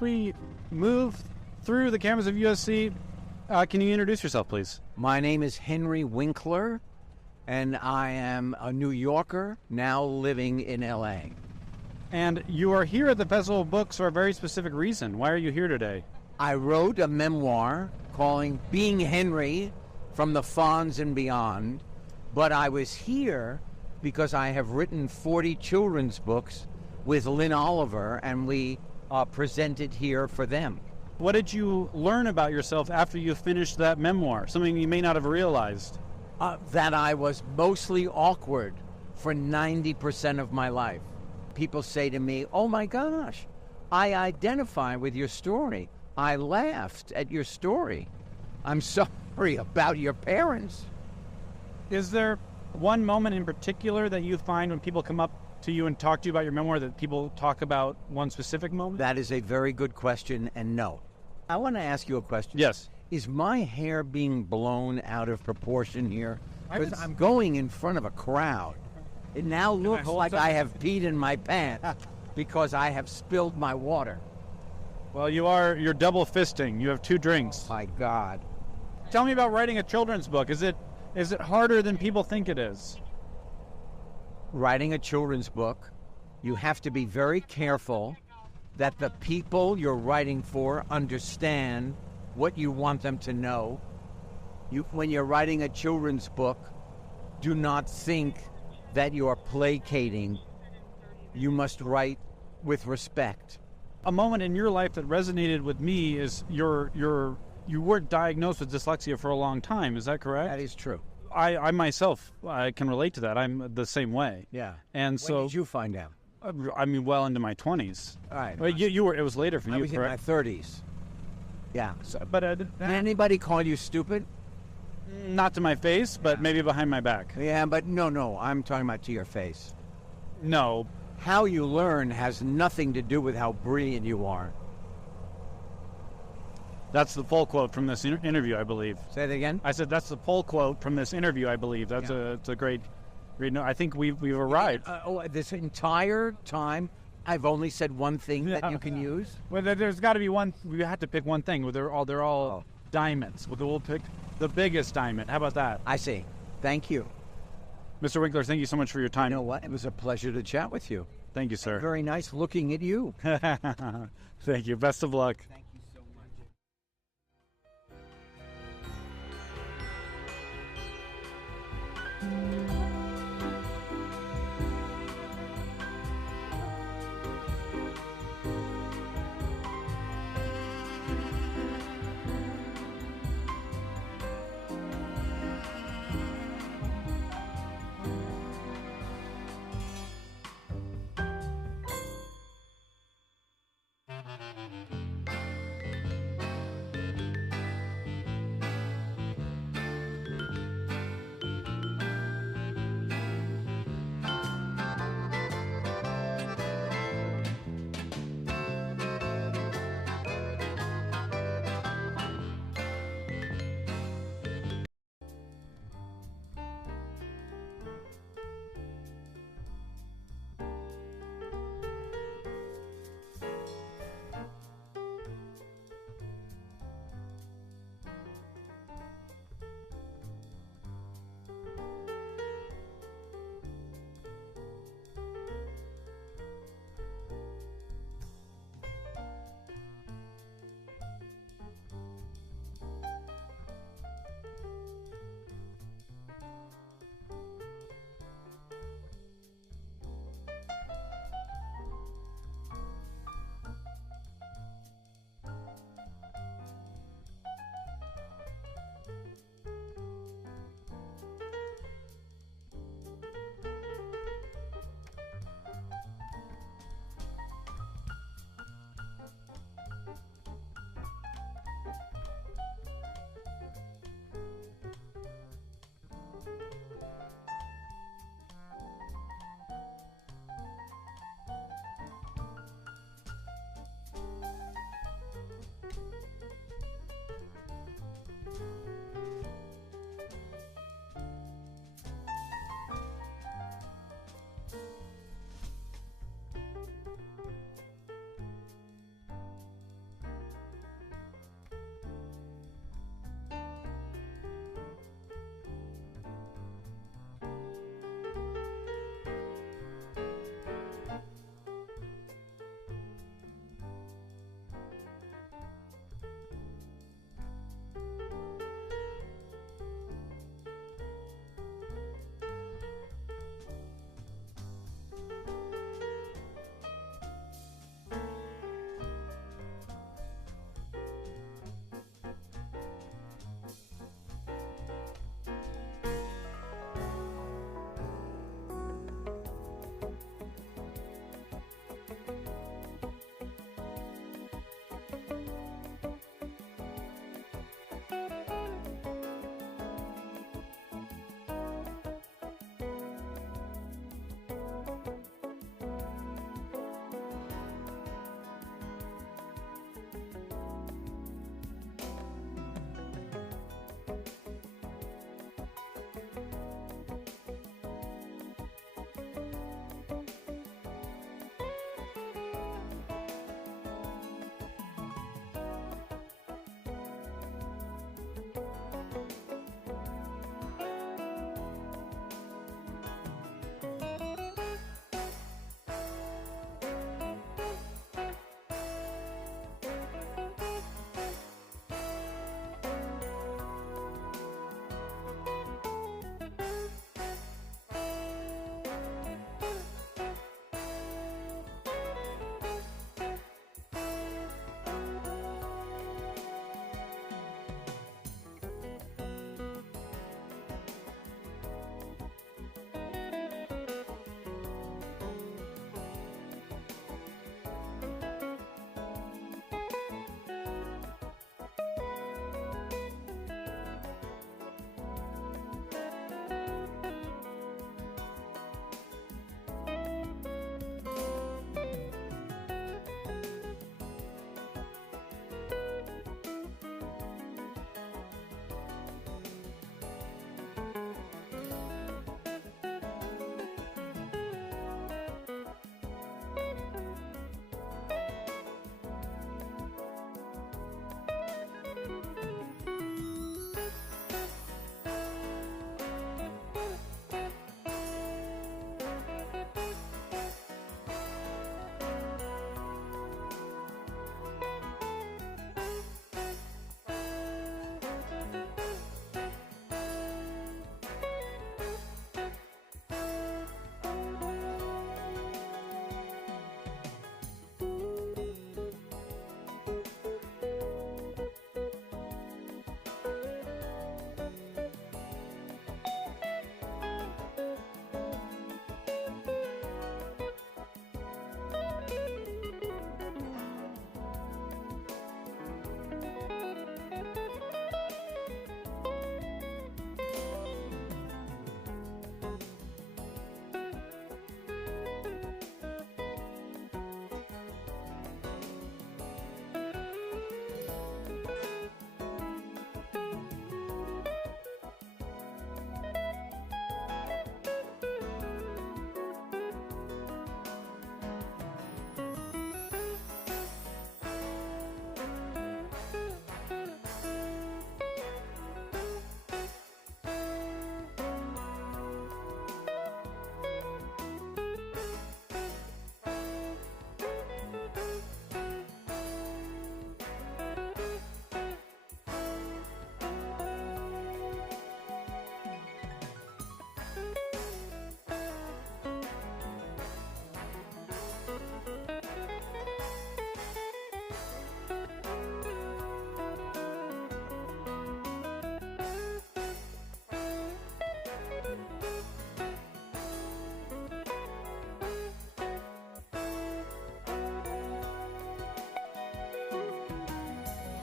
as we move through the campus of USC, can you introduce yourself, please? My name is Henry Winkler, and I am a New Yorker now living in L.A. And you are here at the Festival of Books for a very specific reason. Why are you here today? I wrote a memoir calling Being Henry from the Fonz and Beyond, but I was here because I have written 40 children's books with Lynn Oliver, and we presented here for them. What did you learn about yourself after you finished that memoir? Something you may not have realized. That I was mostly awkward for 90% of my life. People say to me, oh my gosh, I identify with your story. I laughed at your story. I'm sorry about your parents. Is there one moment in particular that you find when people come up to you and talk to you about your memoir that people talk about one specific moment? That is a very good question, and no. I want to ask you a question. Yes. Is my hair being blown out of proportion here? Because I'm going in front of a crowd. It now looks like I have peed in my pants because I have spilled my water. Well, you're double fisting. You have 2 drinks. My God. Tell me about writing a children's book. Is it harder than people think it is? Writing a children's book, you have to be very careful that the people you're writing for understand what you want them to know. When you're writing a children's book, do not think that you're placating. You must write with respect. A moment in your life that resonated with me is you were diagnosed with dyslexia for a long time. Is that correct? That is true. I myself, I can relate to that. I'm the same way. Yeah. And so, when did you find out? I mean, well into my 20s. All right. Well, you were. It was later for I you, was correct? in my 30s. Yeah. So, but Did anybody call you stupid? not to my face, but maybe behind my back. Yeah, but no. I'm talking about to your face. No. How you learn has nothing to do with how brilliant you are. That's the full quote from this interview, I believe. Say it again. I said that's the full quote from this interview, I believe. That's it's a great. No, I think we've arrived. This entire time, I've only said one thing that you can use. Well, there's got to be one. We had to pick one thing. They're all diamonds. We'll pick the biggest diamond. How about that? I see. Thank you. Mr. Winkler, thank you so much for your time. You know what? It was a pleasure to chat with you. Thank you, sir. Very nice looking at you. Thank you. Best of luck. Thank you so much.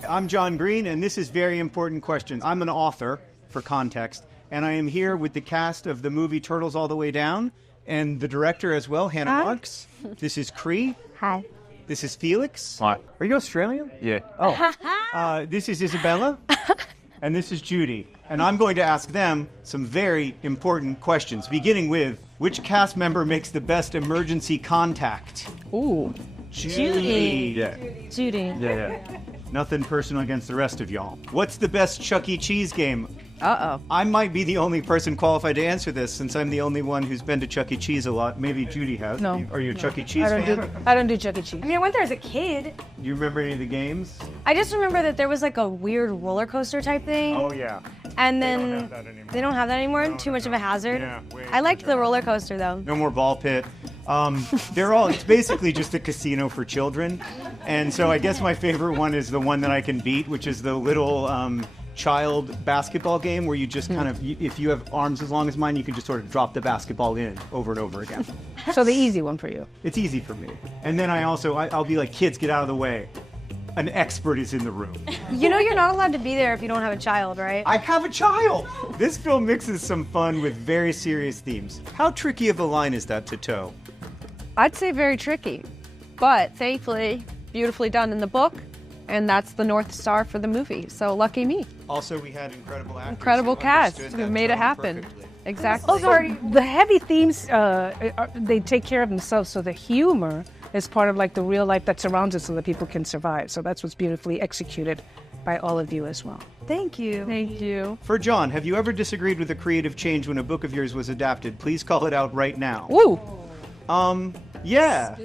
I'm John Green, and this is Very Important Questions. I'm an author, for context, and I am here with the cast of the movie Turtles All the Way Down, and the director as well, Hannah Marks. This is Cree. Hi. This is Felix. Hi. Are you Australian? Yeah. Oh. This is Isabella. And this is Judy. And I'm going to ask them some very important questions, beginning with, which cast member makes the best emergency contact? Ooh. Judy. Yeah. Judy. Yeah. Nothing personal against the rest of y'all. What's the best Chuck E. Cheese game? Uh-oh. I might be the only person qualified to answer this since I'm the only one who's been to Chuck E. Cheese a lot. Maybe Judy has. No. Are you a Chuck E. Cheese I don't do Chuck E. Cheese. I mean, I went there as a kid. Do you remember any of the games? I just remember that there was like a weird roller coaster type thing. Oh, yeah. And They then don't have that anymore. they don't have that anymore. Too much of a hazard. Yeah, way I liked the roller coaster though. No more ball pit. It's basically just a casino for children. And so I guess my favorite one is the one that I can beat, which is the little child basketball game where you just kind of, if you have arms as long as mine, you can just sort of drop the basketball in over and over again. So the easy one for you. It's easy for me. And then I'll be like, kids, get out of the way. An expert is in the room. You know you're not allowed to be there if you don't have a child, right? I have a child! This film mixes some fun with very serious themes. How tricky of a line is that to toe? I'd say very tricky, but thankfully beautifully done in the book, and that's the North Star for the movie. So lucky me. Also, we had incredible actors. Incredible who cast understood who that made it tone happen. perfectly. Exactly. Also, the heavy themes, they take care of themselves, so the humor is part of like the real life that surrounds us so that people can survive. So that's what's beautifully executed by all of you as well. Thank you. Thank you. For John, have you ever disagreed with a creative change when a book of yours was adapted? Please call it out right now. Woo! Yeah,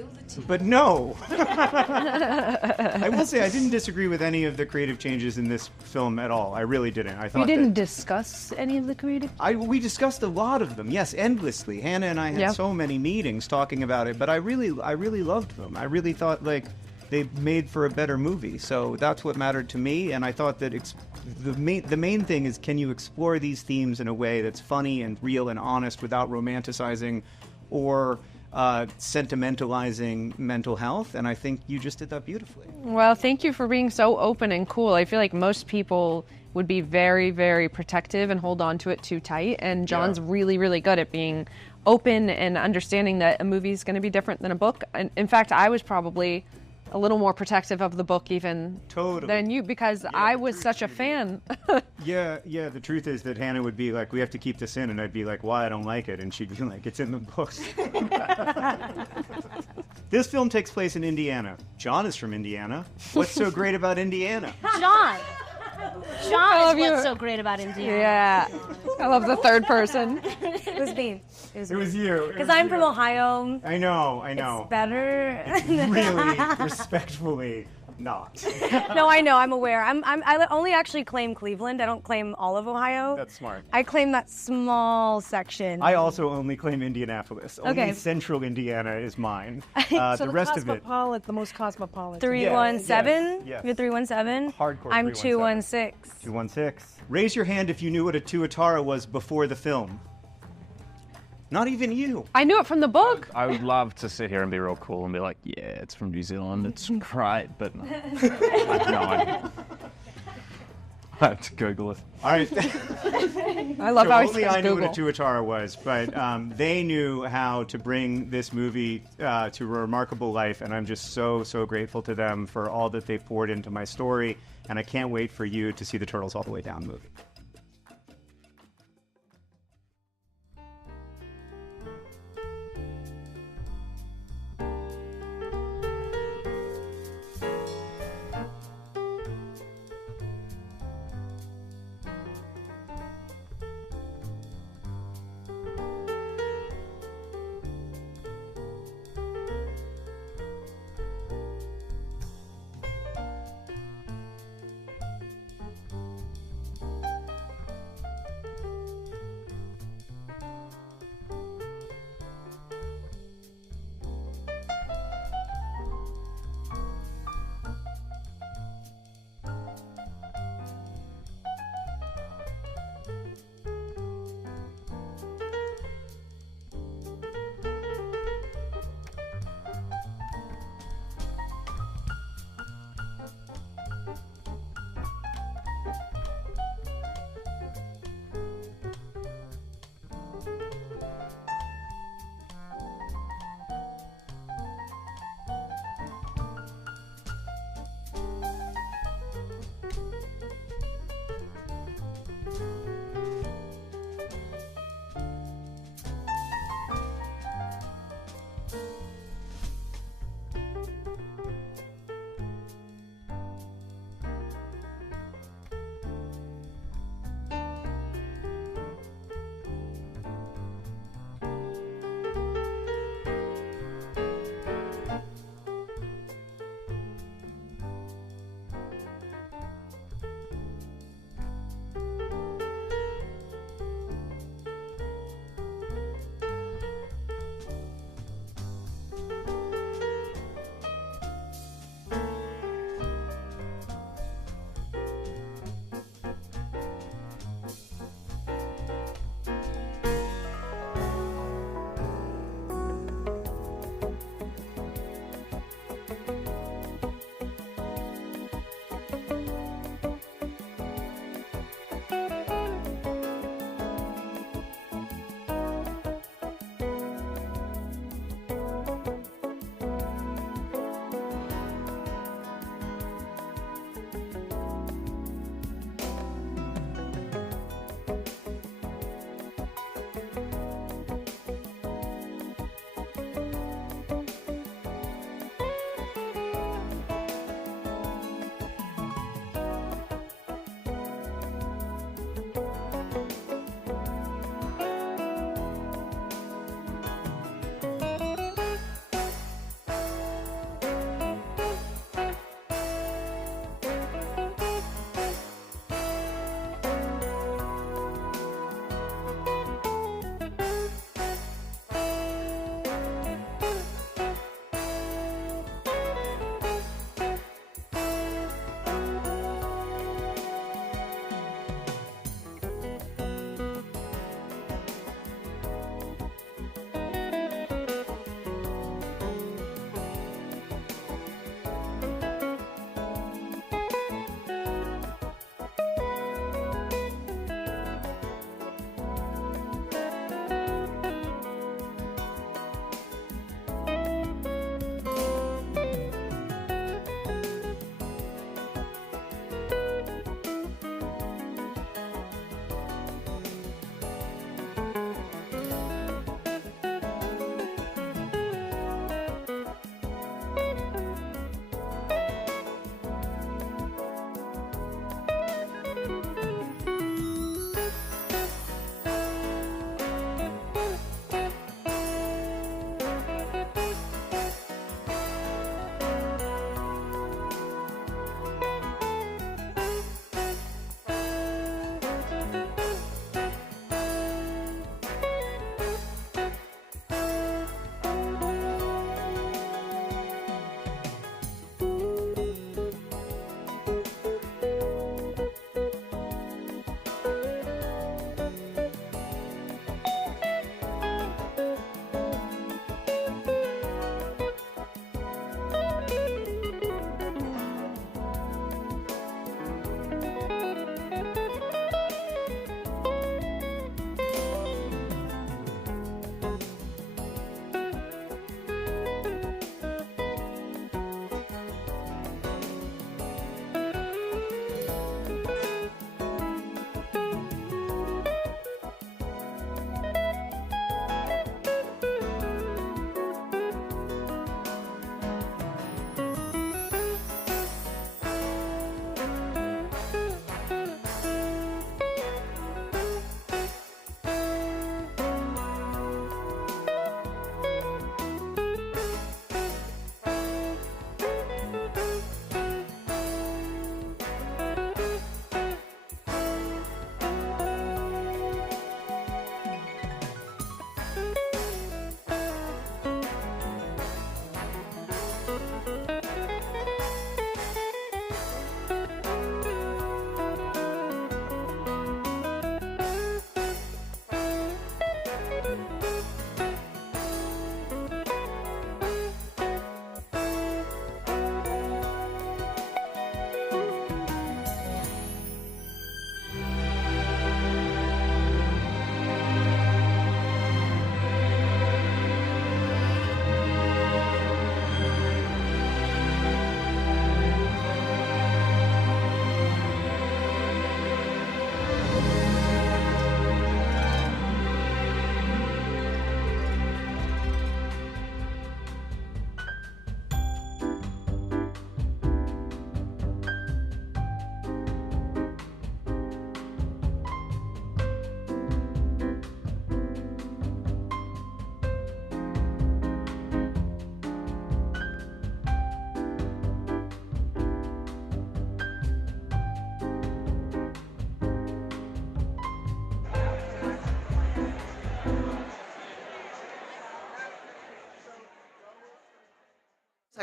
but no. I will say I didn't disagree with any of the creative changes in this film at all. I really didn't. I thought You didn't discuss any of the creative? we discussed a lot of them, yes, endlessly. Hannah and I had Yep. so many meetings talking about it, but I really loved them. I really thought like they made for a better movie. So that's what mattered to me, and I thought that the main thing is, can you explore these themes in a way that's funny and real and honest without romanticizing or sentimentalizing mental health, and I think you just did that beautifully. Well, thank you for being so open and cool. I feel like most people would be very, very protective and hold on to it too tight, and John's really, really good at being open and understanding that a movie is going to be different than a book. And in fact, I was probably a little more protective of the book even than you, because I was such a fan. Yeah, the truth is that Hannah would be like, we have to keep this in, and I'd be like, why? I don't like it. And she'd be like, it's in the books. This film takes place in Indiana. John is from Indiana. What's so great about Indiana? John. John love is you. what's so great about Indiana. Yeah. I love the third person. It was me. It was you. Because I'm from Ohio. I know. Better. Really, respectfully, not. No, I know. I'm aware. I only actually claim Cleveland. I don't claim all of Ohio. That's smart. I claim that small section. I also only claim Indianapolis. Only Okay. central Indiana is mine. So the rest of it. the most cosmopolitan. 317. yes. You're 317. Hardcore I'm 317. 216. 216. Raise your hand if you knew what a tuatara was before the film. Not even you. I knew it from the book. I would love to sit here and be real cool and be like, yeah, it's from New Zealand, it's great, but no. I have no idea. I have to Google it. All right. I love how he Only says I knew Google. what a tuatara was, but they knew how to bring this movie to a remarkable life, and I'm just so grateful to them for all that they poured into my story, and I can't wait for you to see the Turtles All the Way Down movie.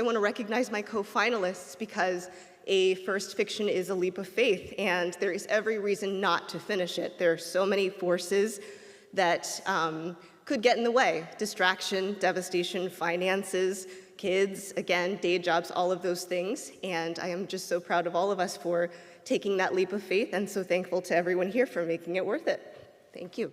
I want to recognize my co-finalists because a first fiction is a leap of faith, and there is every reason not to finish it. There are so many forces that could get in the way. Distraction, devastation, finances, kids, again, day jobs, all of those things. And I am just so proud of all of us for taking that leap of faith, and so thankful to everyone here for making it worth it. Thank you.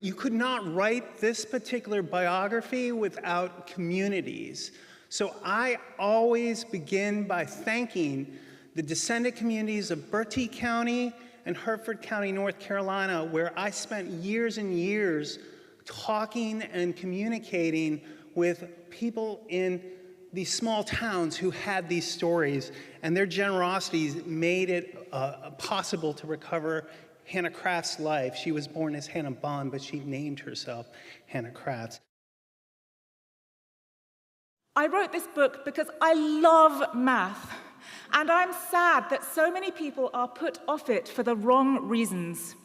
You could not write this particular biography without communities. So I always begin by thanking the descendant communities of Bertie County and Hertford County, North Carolina, where I spent years and years talking and communicating with people in these small towns who had these stories, and their generosity made it possible to recover Hannah Craft's life. She was born as Hannah Bond, but she named herself Hannah Craft. I wrote this book because I love math, and I'm sad that so many people are put off it for the wrong reasons.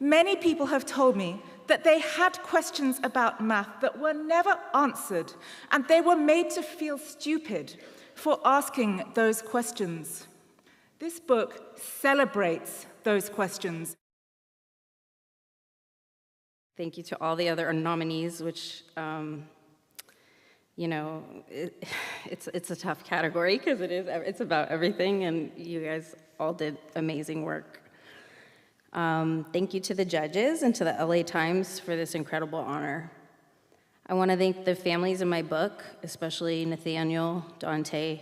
Many people have told me that they had questions about math that were never answered, and they were made to feel stupid for asking those questions. This book celebrates those questions. Thank you to all the other nominees, which, you know, it's a tough category because it's about everything, and you guys all did amazing work. Thank you to the judges and to the LA Times for this incredible honor. I want to thank the families in my book, especially Nathaniel, Dante,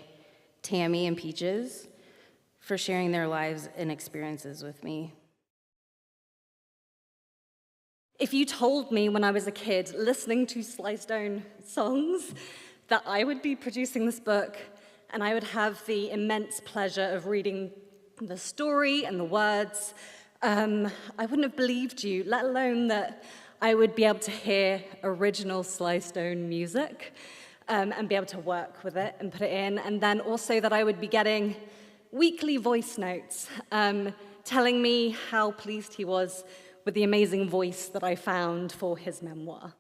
Tammy, and Peaches, for sharing their lives and experiences with me. If you told me when I was a kid, listening to Sly Stone songs, that I would be producing this book and I would have the immense pleasure of reading the story and the words, I wouldn't have believed you, let alone that I would be able to hear original Sly Stone music and be able to work with it and put it in, and then also that I would be getting weekly voice notes telling me how pleased he was with the amazing voice that I found for his memoir.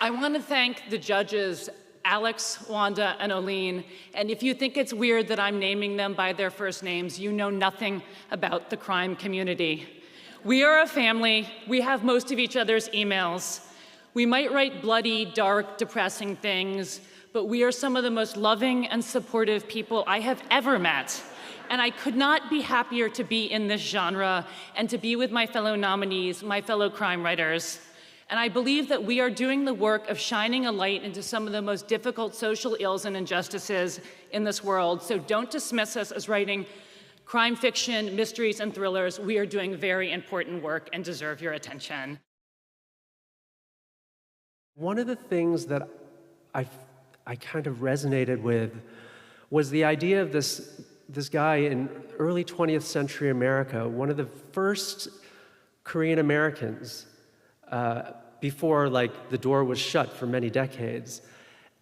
I want to thank the judges, Alex, Wanda, and Oline. And if you think it's weird that I'm naming them by their first names, you know nothing about the crime community. We are a family. We have most of each other's emails. We might write bloody, dark, depressing things, but we are some of the most loving and supportive people I have ever met. And I could not be happier to be in this genre and to be with my fellow nominees, my fellow crime writers. And I believe that we are doing the work of shining a light into some of the most difficult social ills and injustices in this world. So don't dismiss us as writing crime fiction, mysteries, and thrillers. We are doing very important work and deserve your attention. One of the things that I kind of resonated with was the idea of this guy in early 20th century America, one of the first Korean Americans before the door was shut for many decades.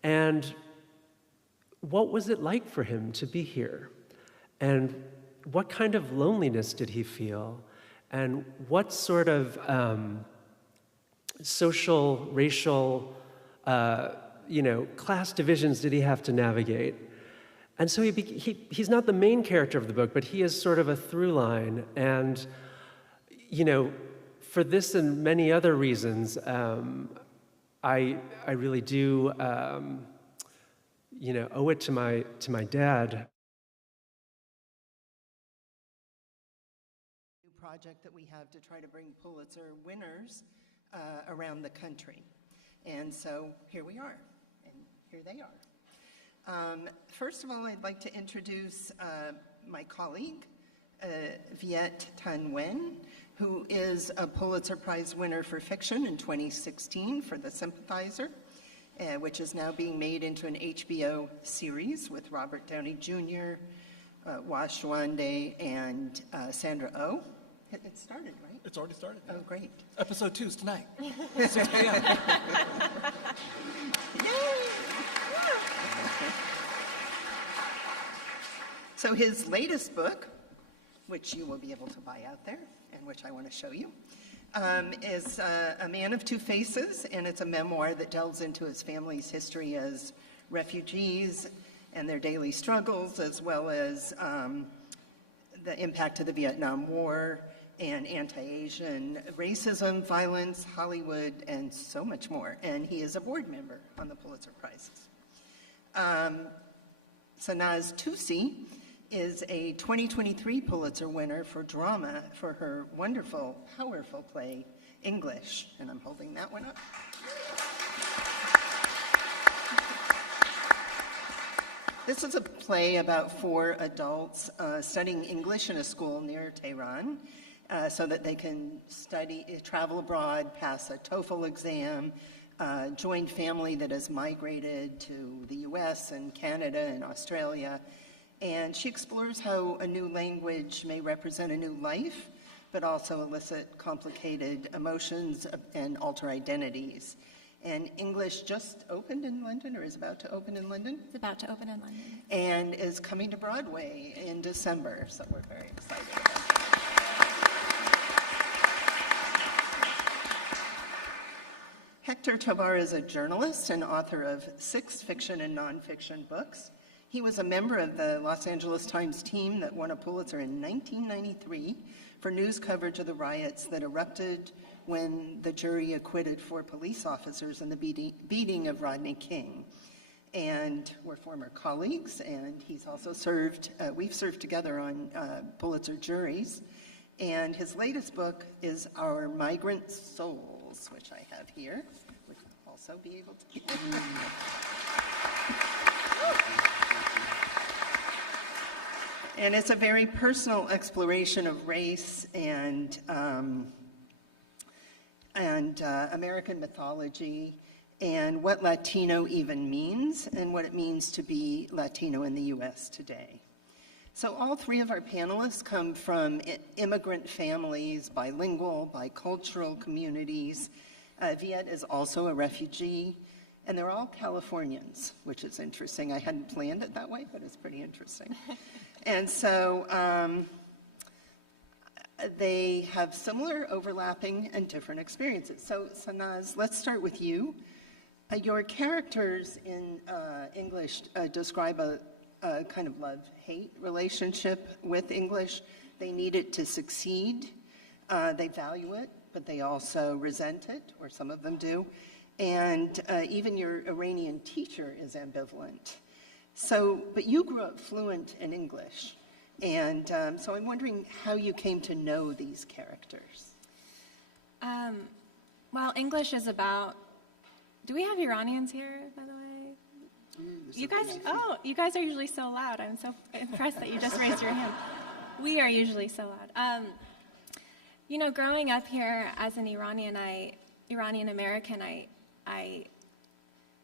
And what was it like for him to be here? And what kind of loneliness did he feel? And what sort of social, racial, class divisions did he have to navigate? And so he's not the main character of the book, but he is sort of a through line. And, for this and many other reasons, I really do, owe it to my dad. Project that we have to try to bring Pulitzer winners around the country. And so here we are, and here they are. First of all, I'd like to introduce my colleague, Viet Thanh Nguyen, who is a Pulitzer Prize winner for fiction in 2016 for The Sympathizer, which is now being made into an HBO series with Robert Downey Jr., Wash Wande, and Sandra Oh. It started, right? It's already started. Oh, great. Episode 2 is tonight, 6 p.m. So his latest book, which you will be able to buy out there, and which I want to show you, is A Man of Two Faces, and it's a memoir that delves into his family's history as refugees and their daily struggles, as well as the impact of the Vietnam War and anti-Asian racism, violence, Hollywood, and so much more. And he is a board member on the Pulitzer Prizes. Sanaz Toossi is a 2023 Pulitzer winner for drama for her wonderful, powerful play, English. And I'm holding that one up. This is a play about 4 adults studying English in a school near Tehran so that they can travel abroad, pass a TOEFL exam, join family that has migrated to the US and Canada and Australia. And she explores how a new language may represent a new life, but also elicit complicated emotions and alter identities. And English just opened in London, or is about to open in London? It's about to open in London. And is coming to Broadway in December, so we're very excited about that. Hector Tovar is a journalist and author of 6 fiction and nonfiction books. He was a member of the Los Angeles Times team that won a Pulitzer in 1993 for news coverage of the riots that erupted when the jury acquitted 4 police officers in the beating of Rodney King. And we're former colleagues, and he's also served, we've served together on Pulitzer juries. And his latest book is Our Migrant Souls, which I have here, which will also be able to... And it's a very personal exploration of race and American mythology and what Latino even means and what it means to be Latino in the U.S. today. So all 3 of our panelists come from immigrant families, bilingual, bicultural communities. Viet is also a refugee, and they're all Californians, which is interesting. I hadn't planned it that way, but it's pretty interesting. And so they have similar, overlapping, and different experiences. So Sanaz, let's start with you. Your characters in English describe a kind of love-hate relationship with English. They need it to succeed. They value it, but they also resent it, or some of them do. And even your Iranian teacher is ambivalent. So, but you grew up fluent in English. And so I'm wondering how you came to know these characters. Well, English is about, do we have Iranians here, by the way? You guys are usually so loud. I'm so impressed that you just raised your hand. We are usually so loud. You know, growing up here as an Iranian American, I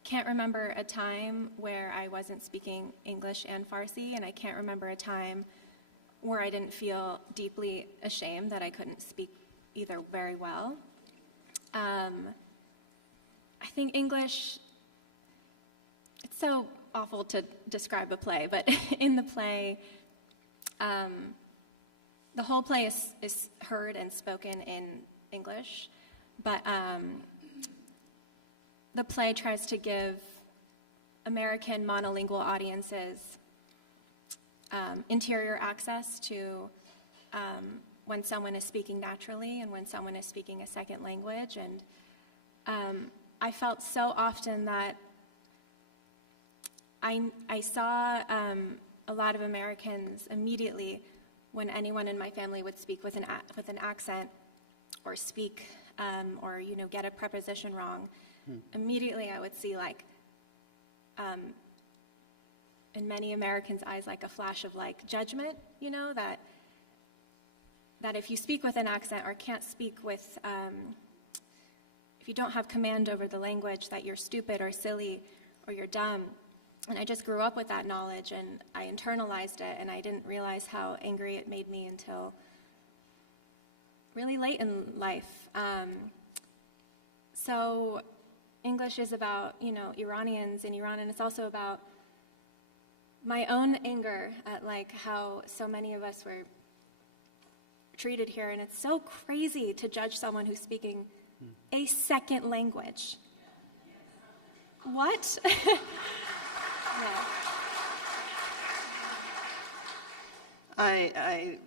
can't remember a time where I wasn't speaking English and Farsi, and I can't remember a time where I didn't feel deeply ashamed that I couldn't speak either very well. I think English, it's so awful to describe a play, but in the play, the whole play is heard and spoken in English, but the play tries to give American monolingual audiences interior access to when someone is speaking naturally and when someone is speaking a second language. And I felt so often that I saw a lot of Americans immediately when anyone in my family would speak with an accent or speak or get a preposition wrong. Immediately I would see in many Americans' eyes like a flash of judgment, that if you speak with an accent or can't speak with, if you don't have command over the language, that you're stupid or silly or you're dumb. And I just grew up with that knowledge and I internalized it, and I didn't realize how angry it made me until really late in life. So English is about, Iranians in Iran, and it's also about my own anger at how so many of us were treated here, and it's so crazy to judge someone who's speaking a second language. What? I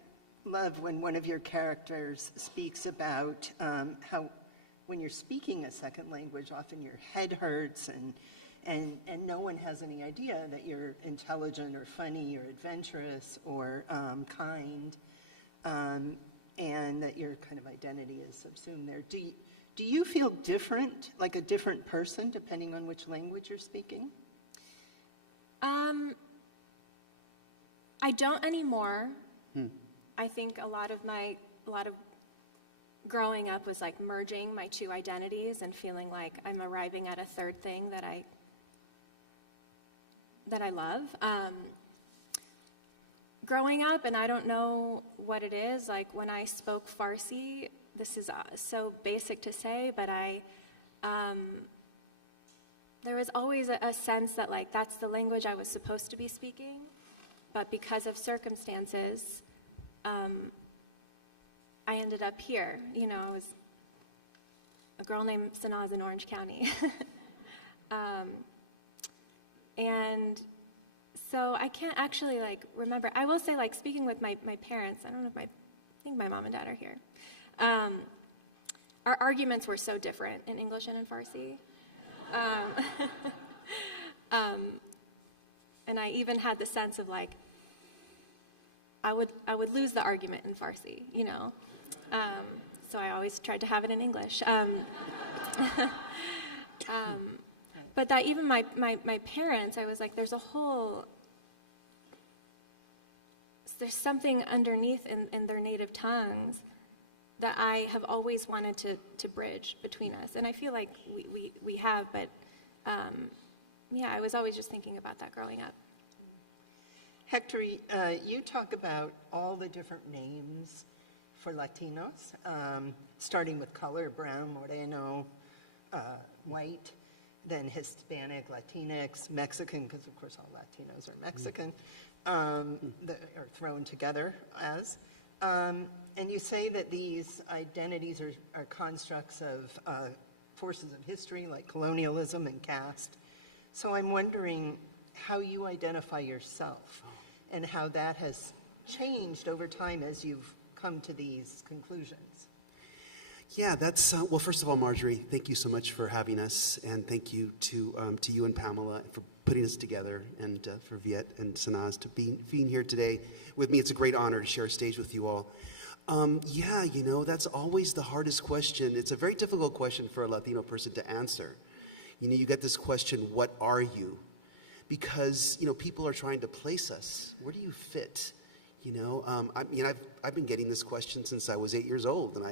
love when one of your characters speaks about how when you're speaking a second language, often your head hurts and no one has any idea that you're intelligent or funny or adventurous or kind, and that your kind of identity is subsumed there. Do you feel different, like a different person, depending on which language you're speaking? I don't anymore. I think a lot of growing up was like merging my two identities and feeling like I'm arriving at a third thing that I love. Growing up, and I don't know what it is, like when I spoke Farsi, this is so basic to say, but there was always a sense that like that's the language I was supposed to be speaking, but because of circumstances, I ended up here. You know, I was a girl named Sanaz in Orange County. And so I can't actually like remember. I will say, like, speaking with my parents, I don't know if I think my mom and dad are here. Our arguments were so different in English and in Farsi. And I even had the sense of like, I would lose the argument in Farsi, you know. So I always tried to have it in English. But that even my parents, I was like, there's something underneath in their native tongues that I have always wanted to bridge between us. And I feel like we have, but yeah, I was always just thinking about that growing up. Hector, you talk about all the different names for Latinos, starting with color, brown, moreno, white, then Hispanic, Latinx, Mexican, because of course all Latinos are Mexican, that are thrown together as. And you say that these identities are constructs of forces of history like colonialism and caste. So I'm wondering how you identify yourself and how that has changed over time as you've come to these conclusions. Yeah, that's, well, first of all, Marjorie, thank you so much for having us, and thank you to you and Pamela for putting us together, and for Viet and Sanaz to being here today with me. It's a great honor to share a stage with you all. Yeah, you know, that's always the hardest question. It's a very difficult question for a Latino person to answer. You know, you get this question, what are you? Because, you know, people are trying to place us. Where do you fit? You know, I've been getting this question since I was 8 years old, and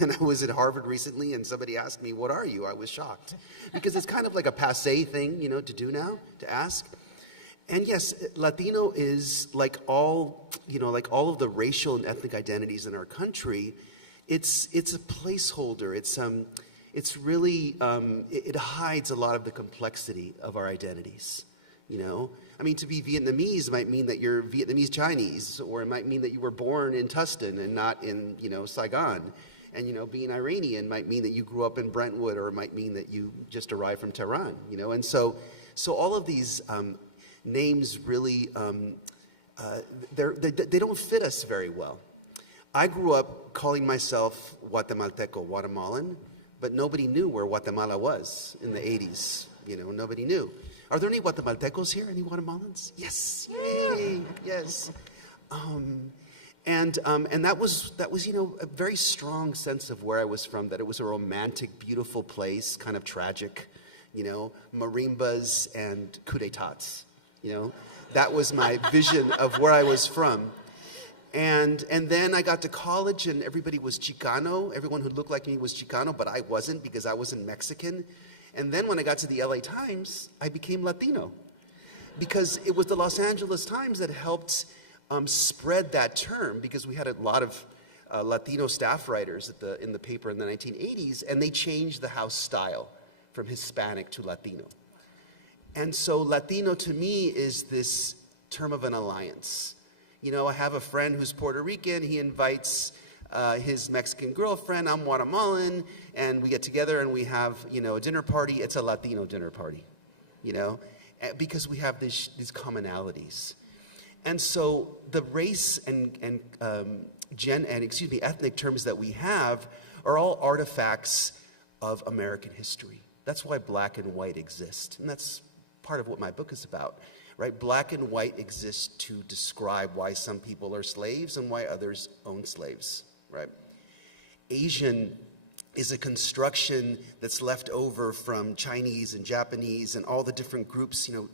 and I was at Harvard recently, and somebody asked me, what are you? I was shocked. Because it's kind of like a passé thing, you know, to do now, to ask. And yes, Latino is like all of the racial and ethnic identities in our country, it's a placeholder. It's really, it hides a lot of the complexity of our identities, you know? I mean, to be Vietnamese might mean that you're Vietnamese Chinese, or it might mean that you were born in Tustin and not in, you know, Saigon. And, you know, being Iranian might mean that you grew up in Brentwood, or it might mean that you just arrived from Tehran, you know? And so all of these names really, they don't fit us very well. I grew up calling myself Guatemalteco, Guatemalan, but nobody knew where Guatemala was in the 80s. You know, nobody knew. Are there any Guatemaltecos here? Any Guatemalans? Yes. Yay. Yes. And that was, you know, a very strong sense of where I was from, that it was a romantic, beautiful place, kind of tragic, you know, marimbas and coup d'etats, you know. That was my vision of where I was from. And then I got to college and everybody was Chicano. Everyone who looked like me was Chicano, but I wasn't because I wasn't Mexican. And then when I got to the LA Times, I became Latino because it was the Los Angeles Times that helped spread that term, because we had a lot of Latino staff writers in the paper in the 1980s, and they changed the house style from Hispanic to Latino. And so Latino to me is this term of an alliance. You know, I have a friend who's Puerto Rican. He invites his Mexican girlfriend. I'm Guatemalan, and we get together and we have, you know, a dinner party. It's a Latino dinner party, you know, because we have these commonalities. And so the race and ethnic terms that we have are all artifacts of American history. That's why black and white exist, and that's part of what my book is about, right? Black and white exist to describe why some people are slaves and why others own slaves, right? Asian is a construction that's left over from Chinese and Japanese and all the different groups. You know,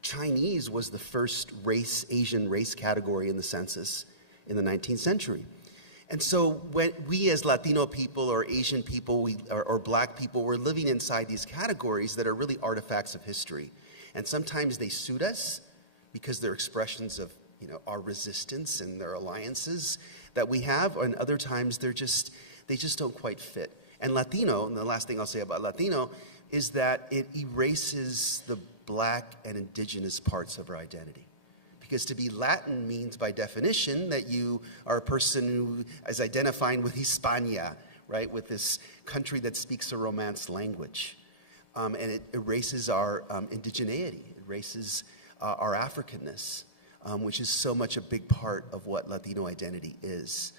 Chinese was the first Asian race category in the census in the 19th century. And so when we as Latino people or Asian people or black people, we're living inside these categories that are really artifacts of history. And sometimes they suit us because they're expressions of, you know, our resistance and their alliances that we have, and other times they just don't quite fit. And Latino, and the last thing I'll say about Latino, is that it erases the black and indigenous parts of our identity. Because to be Latin means by definition that you are a person who is identifying with Hispania, right, with this country that speaks a Romance language. And it erases our indigeneity, it erases our Africanness, which is so much a big part of what Latino identity is.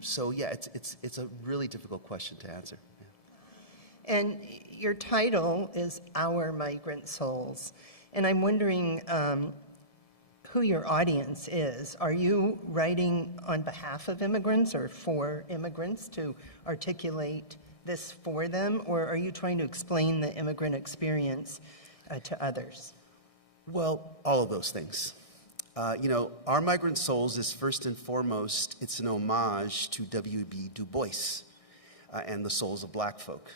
So yeah, it's a really difficult question to answer. Yeah. And your title is Our Migrant Souls. And I'm wondering who your audience is. Are you writing on behalf of immigrants or for immigrants to articulate this for them? Or are you trying to explain the immigrant experience to others? Well, all of those things. You know, Our Migrant Souls is first and foremost, it's an homage to W.B. Du Bois and the souls of black folk.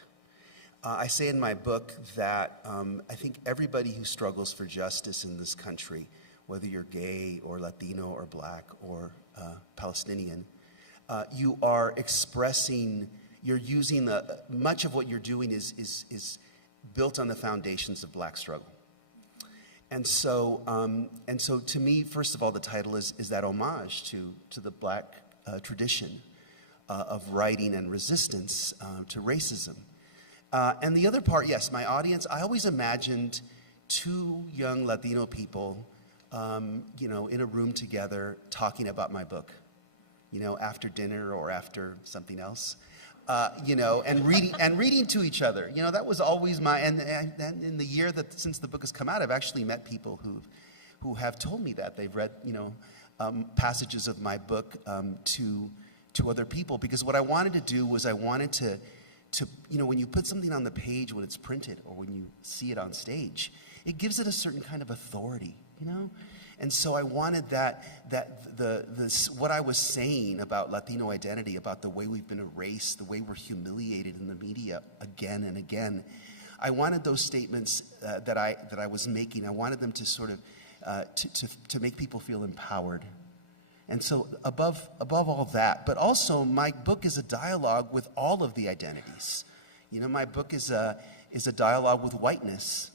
I say in my book that I think everybody who struggles for justice in this country, whether you're gay or Latino or black or Palestinian, you are expressing, you're using much of what you're doing is built on the foundations of black struggle. And so to me, first of all, the title is that homage to the black tradition of writing and resistance to racism. And the other part, yes, my audience, I always imagined two young Latino people, you know, in a room together talking about my book, you know, after dinner or after something else. You know, and reading to each other. You know, that was always my, and in the year that since the book has come out, I've actually met people who have told me that they've read, you know, passages of my book to other people, because what I wanted to do was I wanted to, you know, when you put something on the page when it's printed or when you see it on stage, it gives it a certain kind of authority, you know? And so I wanted what I was saying about Latino identity, about the way we've been erased, the way we're humiliated in the media again and again, I wanted those statements that I was making, I wanted them to sort of, to make people feel empowered. And so above all that, but also my book is a dialogue with all of the identities. You know, my book is a dialogue with whiteness,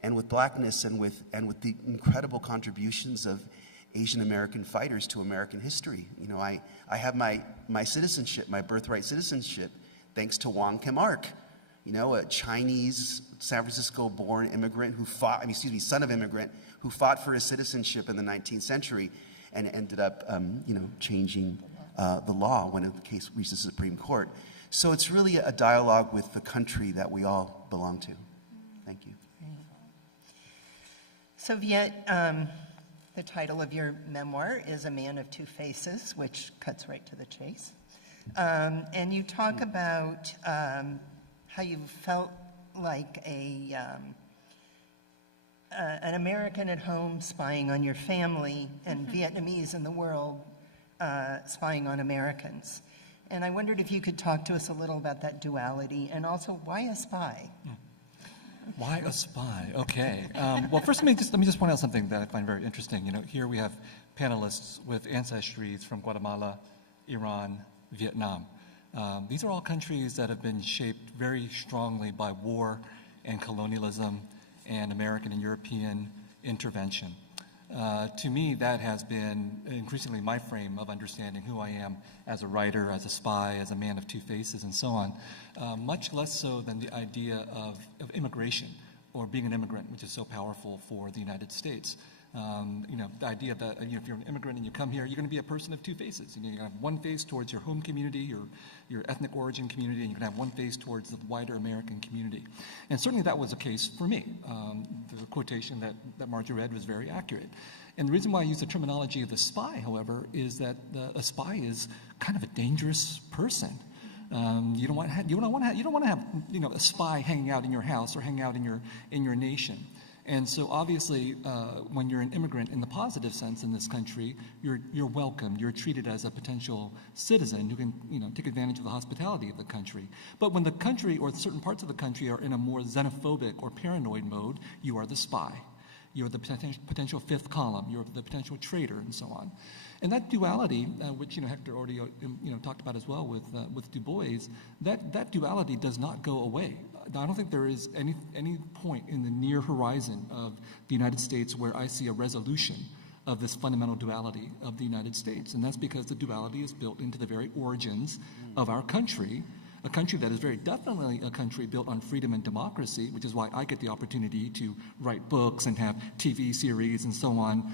and with blackness, and with the incredible contributions of Asian American fighters to American history. You know, I have my citizenship, my birthright citizenship, thanks to Wong Kim Ark, you know, a Chinese, San Francisco-born immigrant who fought, son of immigrant, who fought for his citizenship in the 19th century and ended up, you know, changing the law when the case reached the Supreme Court. So it's really a dialogue with the country that we all belong to. Thank you. So Viet, the title of your memoir is A Man of Two Faces, which cuts right to the chase. And you talk about how you felt like an American at home spying on your family and Vietnamese in the world spying on Americans. And I wondered if you could talk to us a little about that duality, and also why a spy? Why a spy? Okay. Well, first, let me just point out something that I find very interesting. You know, here we have panelists with ancestries from Guatemala, Iran, Vietnam. These are all countries that have been shaped very strongly by war and colonialism and American and European intervention. To me, that has been increasingly my frame of understanding who I am as a writer, as a spy, as a man of two faces, and so on, much less so than the idea of immigration or being an immigrant, which is so powerful for the United States. The idea that if you're an immigrant and you come here, you're going to be a person of two faces. You're going to have one face towards your home community, your ethnic origin community, and you're going to have one face towards the wider American community. And certainly that was the case for me. The quotation that Marjorie read was very accurate. And the reason why I use the terminology of the spy, however, is that a spy is kind of a dangerous person. You don't want to have a spy hanging out in your house or hanging out in your nation. And so obviously, when you're an immigrant in the positive sense in this country, you're welcome. You're treated as a potential citizen who can take advantage of the hospitality of the country. But when the country or certain parts of the country are in a more xenophobic or paranoid mode, you are the spy. You're the potential fifth column. You're the potential traitor, and so on. And that duality, which Hector already talked about as well with Du Bois, that duality does not go away. I don't think there is any point in the near horizon of the United States where I see a resolution of this fundamental duality of the United States. And that's because the duality is built into the very origins of our country, a country that is very definitely a country built on freedom and democracy, which is why I get the opportunity to write books and have TV series and so on,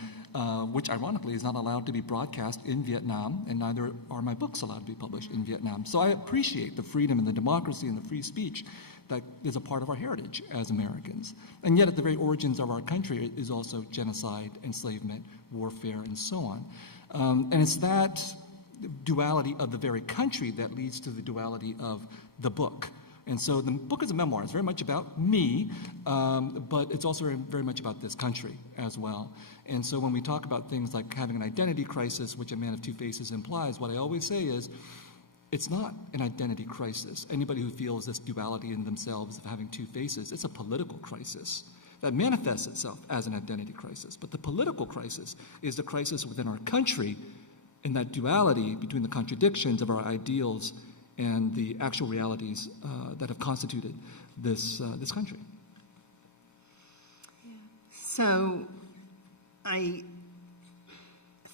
which ironically is not allowed to be broadcast in Vietnam, and neither are my books allowed to be published in Vietnam. So I appreciate the freedom and the democracy and the free speech that is a part of our heritage as Americans. And yet at the very origins of our country is also genocide, enslavement, warfare, and so on. And it's that duality of the very country that leads to the duality of the book. And so the book is a memoir. It's very much about me, but it's also very much about this country as well. And so when we talk about things like having an identity crisis, which A Man of Two Faces implies, what I always say is, it's not an identity crisis. Anybody who feels this duality in themselves of having two faces, it's a political crisis that manifests itself as an identity crisis. But the political crisis is the crisis within our country in that duality between the contradictions of our ideals and the actual realities that have constituted this country. So I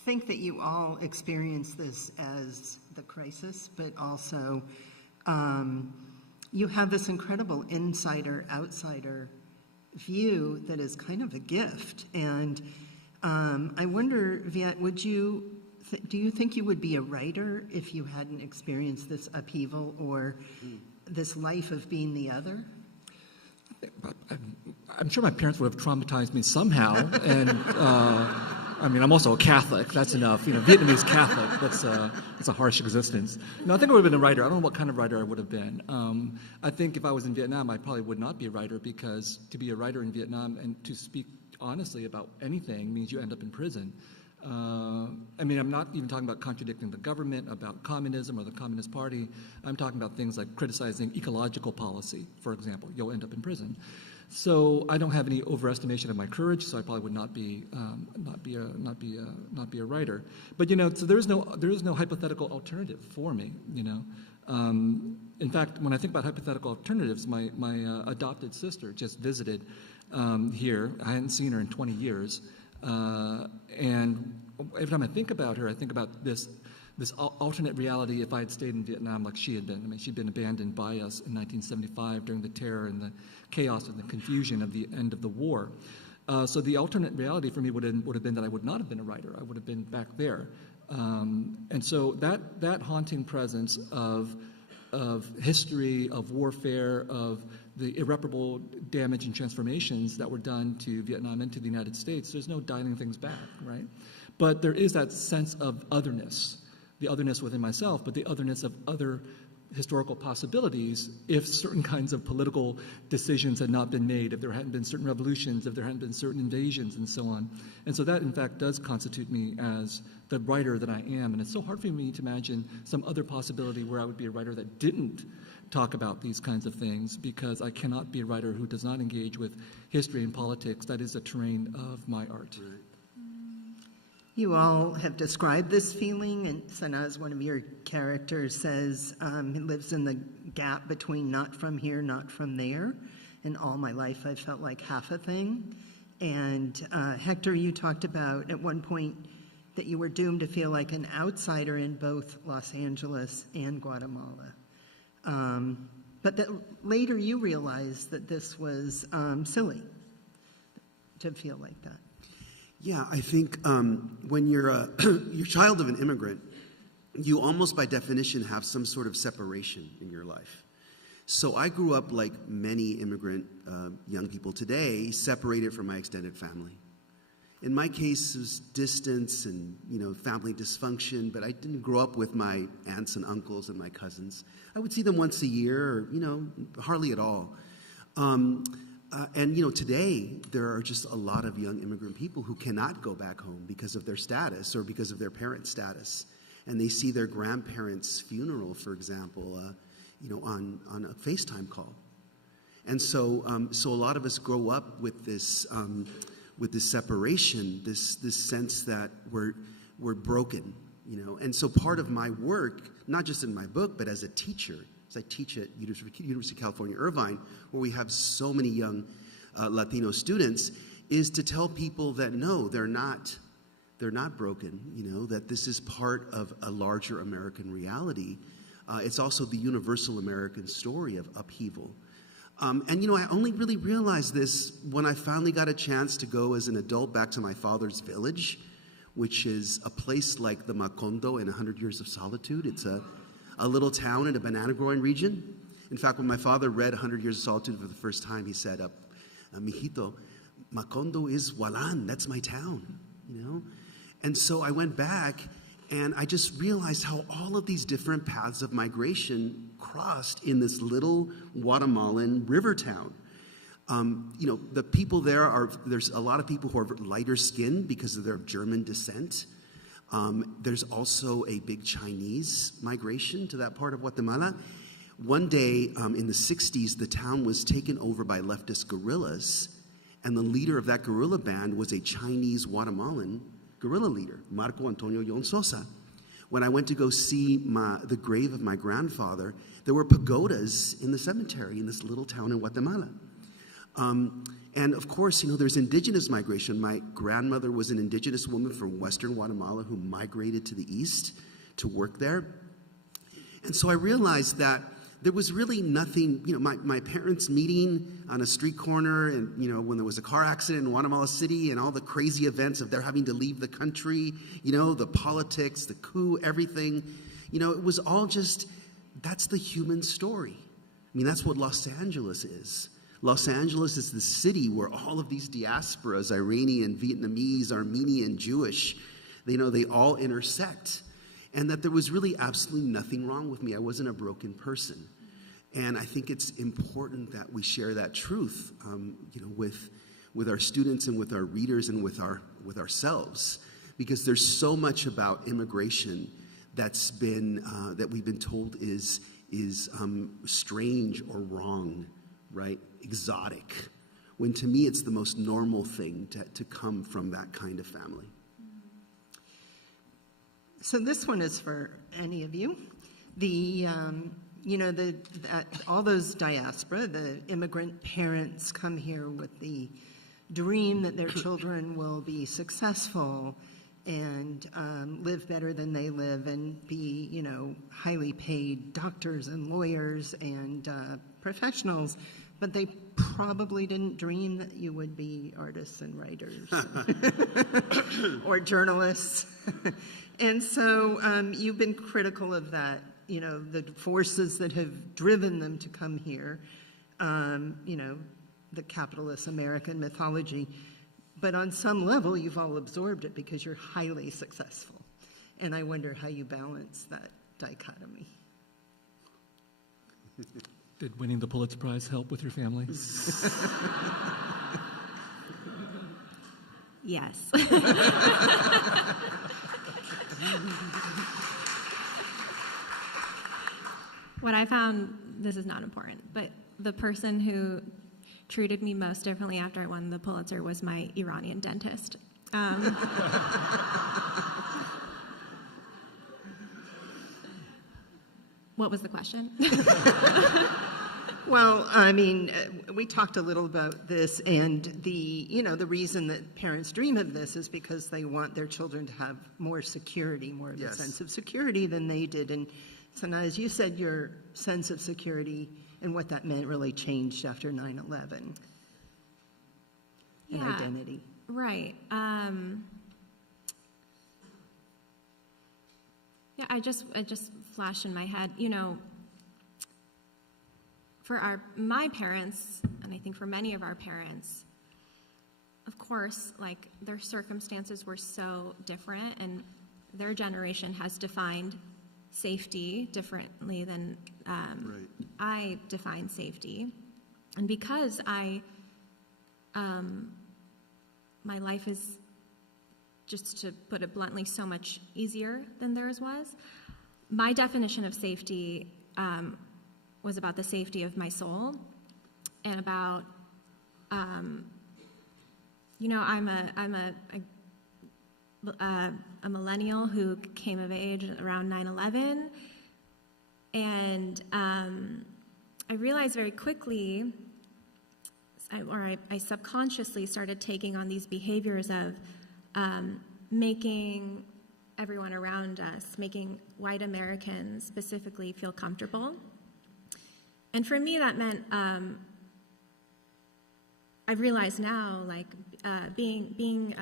think that you all experience this as the crisis, but also you have this incredible insider-outsider view that is kind of a gift. And I wonder, Viet, do you think you would be a writer if you hadn't experienced this upheaval or this life of being the other? I'm sure my parents would have traumatized me somehow, and I'm also a Catholic. That's enough. Vietnamese Catholic. That's a harsh existence. No, I think I would have been a writer. I don't know what kind of writer I would have been. I think if I was in Vietnam, I probably would not be a writer, because to be a writer in Vietnam and to speak honestly about anything means you end up in prison. I'm not even talking about contradicting the government, about communism or the Communist Party. I'm talking about things like criticizing ecological policy, for example. You'll end up in prison. So I don't have any overestimation of my courage, so I probably would not be a writer. But so there is no hypothetical alternative for me. In fact, when I think about hypothetical alternatives, my adopted sister just visited here. I hadn't seen her in 20 years. And every time I think about her, I think about this alternate reality if I had stayed in Vietnam like she had been. She'd been abandoned by us in 1975 during the terror and the chaos and the confusion of the end of the war. So the alternate reality for me would have been that I would not have been a writer. I would have been back there. And so that haunting presence of history, of warfare, of the irreparable damage and transformations that were done to Vietnam and to the United States, there's no dialing things back, right? But there is that sense of otherness, the otherness within myself, but the otherness of other historical possibilities if certain kinds of political decisions had not been made, if there hadn't been certain revolutions, if there hadn't been certain invasions, and so on. And so that, in fact, does constitute me as the writer that I am. And it's so hard for me to imagine some other possibility where I would be a writer that didn't talk about these kinds of things, because I cannot be a writer who does not engage with history and politics. That is the terrain of my art. You all have described this feeling, and Sanaz, one of your characters, says he lives in the gap between not from here, not from there. And all my life I've felt like half a thing. And Hector, you talked about at one point that you were doomed to feel like an outsider in both Los Angeles and Guatemala. But that later you realized that this was silly to feel like that. Yeah, I think when you're a you're a child of an immigrant, you almost by definition have some sort of separation in your life. So I grew up like many immigrant young people today, separated from my extended family. In my case, it was distance and, family dysfunction, but I didn't grow up with my aunts and uncles and my cousins. I would see them once a year, or, hardly at all. And today there are just a lot of young immigrant people who cannot go back home because of their status or because of their parents' status. And they see their grandparents' funeral, for example, on a FaceTime call. And so a lot of us grow up with this separation, this sense that we're broken, And so part of my work, not just in my book, but as a teacher, as I teach at University of California, Irvine, where we have so many young Latino students, is to tell people that no, they're not broken, that this is part of a larger American reality. It's also the universal American story of upheaval. I only really realized this when I finally got a chance to go as an adult back to my father's village, which is a place like the Macondo in 100 Years of Solitude. It's a little town in a banana-growing region. In fact, when my father read 100 Years of Solitude for the first time, he said, Mijito, Macondo is Walan, that's my town, And so I went back, and I just realized how all of these different paths of migration crossed in this little Guatemalan river town. The people there's a lot of people who are lighter skinned because of their German descent. There's also a big Chinese migration to that part of Guatemala. One day in the 60s, the town was taken over by leftist guerrillas, and the leader of that guerrilla band was a Chinese Guatemalan guerrilla leader, Marco Antonio Yon Sosa. When I went to go see the grave of my grandfather, there were pagodas in the cemetery in this little town in Guatemala. And of course, there's indigenous migration. My grandmother was an indigenous woman from Western Guatemala who migrated to the east to work there. And so I realized that there was really nothing, my parents meeting on a street corner and, when there was a car accident in Guatemala City and all the crazy events of their having to leave the country, the politics, the coup, everything, it was all just, that's the human story. That's what Los Angeles is. Los Angeles is the city where all of these diasporas, Iranian, Vietnamese, Armenian, Jewish, they all intersect. And that there was really absolutely nothing wrong with me. I wasn't a broken person. And I think it's important that we share that truth, with our students and with our readers and with ourselves, because there's so much about immigration that's been that we've been told is strange or wrong, right? Exotic. When to me it's the most normal thing to come from that kind of family. So this one is for any of you. All those diaspora, the immigrant parents come here with the dream that their children will be successful and live better than they live and be, highly paid doctors and lawyers and professionals. But they probably didn't dream that you would be artists and writers or journalists. And so you've been critical of that, the forces that have driven them to come here, the capitalist American mythology. But on some level, you've all absorbed it because you're highly successful. And I wonder how you balance that dichotomy. Did winning the Pulitzer Prize help with your family? Yes. What I found, this is not important, but the person who treated me most differently after I won the Pulitzer was my Iranian dentist. What was the question? Well, I mean, we talked a little about this, and the reason that parents dream of this is because they want their children to have more security, more of a sense of security than they did. And so now, as you said, your sense of security and what that meant really changed after 9/11. And identity. Right. Yeah, I just flashed in my head, for my parents, and I think for many of our parents, of course, like, their circumstances were so different, and their generation has defined safety differently than I define safety. And because my life is, just to put it bluntly, so much easier than theirs was, my definition of safety was about the safety of my soul, and about, I'm a millennial who came of age around 9/11, and I realized very quickly, I subconsciously started taking on these behaviors of making everyone around us, making white Americans specifically, feel comfortable. And for me, that meant, I realize now, like, being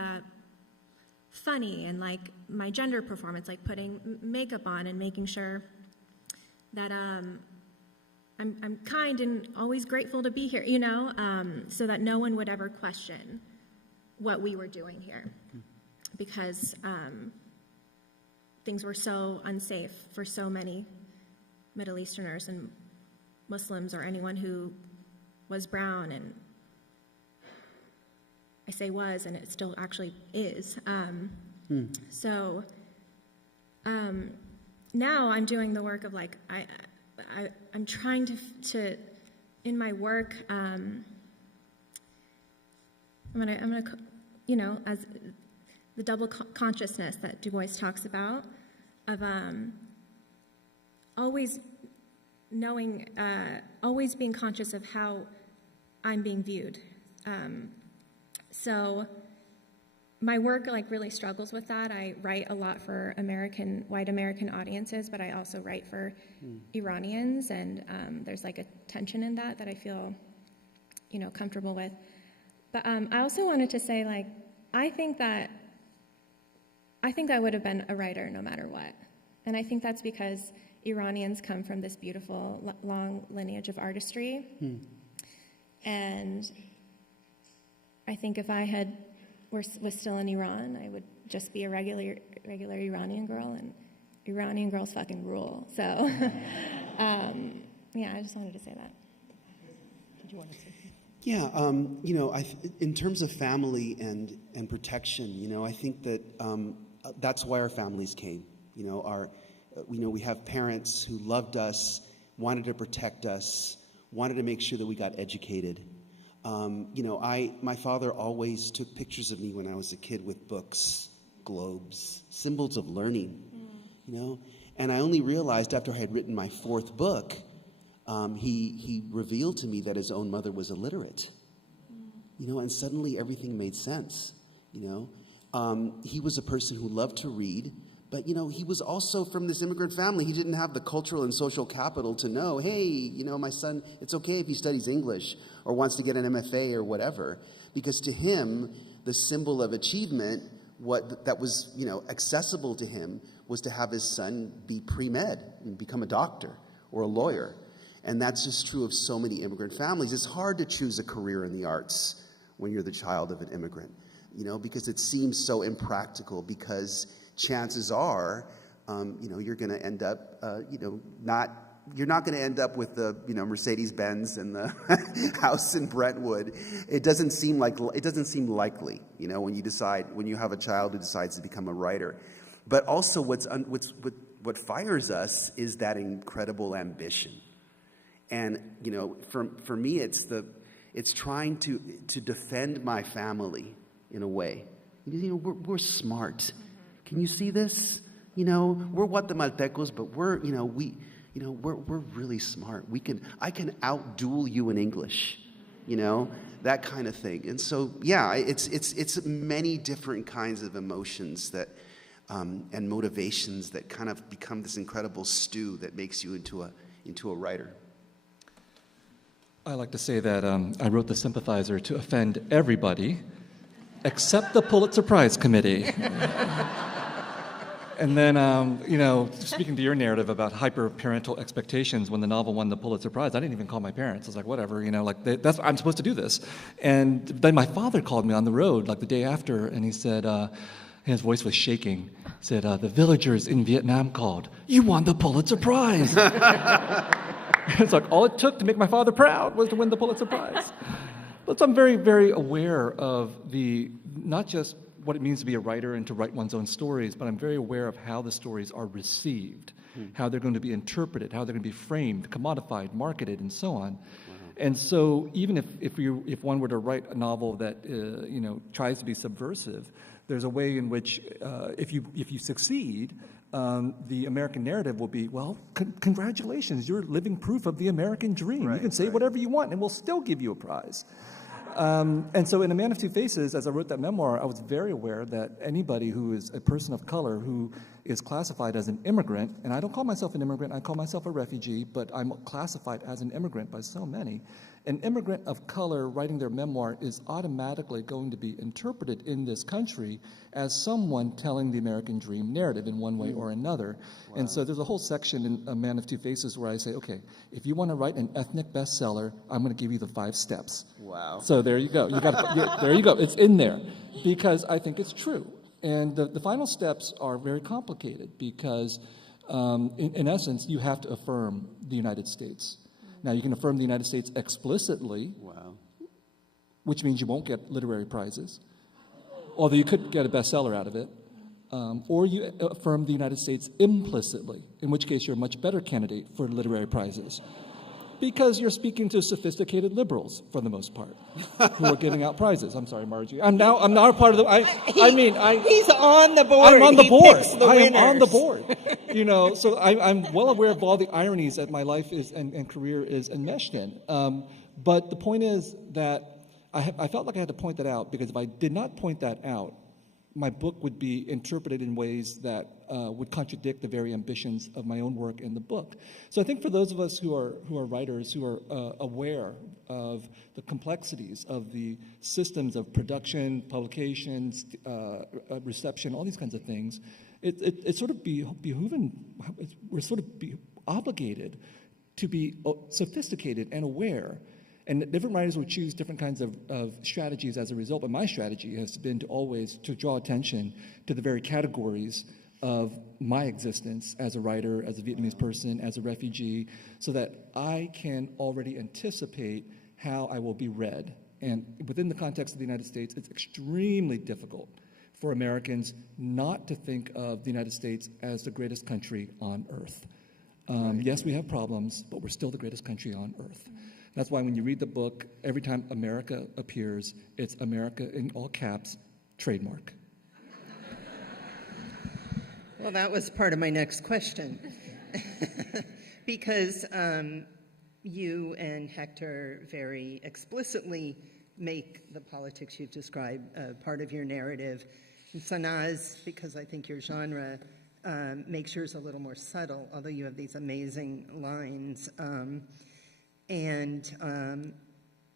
funny, and like my gender performance, like putting makeup on and making sure that I'm kind and always grateful to be here, so that no one would ever question what we were doing here, because things were so unsafe for so many Middle Easterners and Muslims, or anyone who was brown, and I say was, and it still actually is. So now I'm doing the work of, like, I'm trying to in my work, I'm gonna as the double consciousness that Du Bois talks about, of always knowing, always being conscious of how I'm being viewed. So my work, like, really struggles with that. I write a lot for white American audiences, but I also write for Iranians, and there's, like, a tension in that I feel, comfortable with. But I also wanted to say, like, I think that I would have been a writer no matter what. And I think that's because Iranians come from this beautiful, long lineage of artistry. And I think if I was still in Iran, I would just be a regular Iranian girl, and Iranian girls fucking rule. So, yeah, I just wanted to say that. Did you want to say? Yeah, in terms of family and protection, I think that that's why our families came. We have parents who loved us, wanted to protect us, wanted to make sure that we got educated. My father always took pictures of me when I was a kid with books, globes, symbols of learning, And I only realized after I had written my fourth book, he revealed to me that his own mother was illiterate, and suddenly everything made sense, He was a person who loved to read, but, he was also from this immigrant family. He didn't have the cultural and social capital to know, hey, my son, it's okay if he studies English or wants to get an MFA or whatever, because to him, the symbol of achievement, that was, accessible to him, was to have his son be pre-med and become a doctor or a lawyer. And that's just true of so many immigrant families. It's hard to choose a career in the arts when you're the child of an immigrant, because it seems so impractical, because chances are, you're going to end up, you're not going to end up with the, Mercedes-Benz and the house in Brentwood. It doesn't seem likely, when you have a child who decides to become a writer. But also what fires us is that incredible ambition. And, for me, it's trying to defend my family in a way. We're smart. Can you see this? We're Guatemaltecos, but you know, we're really smart. I can outduel you in English, you know, that kind of thing. And so, yeah, it's many different kinds of emotions that and motivations that kind of become this incredible stew that makes you into a writer. I like to say that I wrote The Sympathizer to offend everybody except the Pulitzer Prize Committee. And then, you know, speaking to your narrative about hyper-parental expectations, when the novel won the Pulitzer Prize, I didn't even call my parents. I was like, whatever, you know, like, I'm supposed to do this. And then my father called me on the road, like the day after, and he said, his voice was shaking, said, the villagers in Vietnam called, "You won the Pulitzer Prize." It's like, all it took to make my father proud was to win the Pulitzer Prize. But I'm very, very aware of not just what it means to be a writer and to write one's own stories, but I'm very aware of how the stories are received, how they're going to be interpreted, how they're going to be framed, commodified, marketed, and so on. Wow. And so even if one were to write a novel that you know, tries to be subversive, there's a way in which if you succeed, the American narrative will be, well, congratulations, you're living proof of the American dream. Right, you can say whatever you want, and we'll still give you a prize. And so in A Man of Two Faces, as I wrote that memoir, I was very aware that anybody who is a person of color who is classified as an immigrant, and I don't call myself an immigrant, I call myself a refugee, but I'm classified as an immigrant by so many. An immigrant of color writing their memoir is automatically going to be interpreted in this country as someone telling the American dream narrative in one way or another. Wow. And so there's a whole section in A Man of Two Faces where I say, okay, if you want to write an ethnic bestseller, I'm going to give you the 5 steps. Wow. So there you go. There you go. It's in there because I think it's true. And the final steps are very complicated because, in essence, you have to affirm the United States. Now, you can affirm the United States explicitly, which means you won't get literary prizes, although you could get a bestseller out of it, or you affirm the United States implicitly, in which case you're a much better candidate for literary prizes, because you're speaking to sophisticated liberals, for the most part, who are giving out prizes. I'm sorry, Margie. I'm not a part of the... He's on the board. I'm on the board. I am on the board. You know, so I'm well aware of all the ironies that my life is and career is enmeshed in. But the point is that I felt like I had to point that out, because if I did not point that out, my book would be interpreted in ways that would contradict the very ambitions of my own work in the book. So I think for those of us who are writers, who are aware of the complexities of the systems of production, publications, reception, all these kinds of things, it's sort of we're sort of obligated to be sophisticated and aware. And different writers would choose different kinds of strategies as a result, but my strategy has been to draw attention to the very categories of my existence as a writer, as a Vietnamese person, as a refugee, so that I can already anticipate how I will be read. And within the context of the United States, it's extremely difficult for Americans not to think of the United States as the greatest country on earth. Yes, we have problems, but we're still the greatest country on earth. That's why when you read the book, every time America appears, it's America in all caps, trademark. Well, that was part of my next question. Because you and Hector very explicitly make the politics you've described part of your narrative. And Sanaz, because I think your genre makes yours a little more subtle, although you have these amazing lines.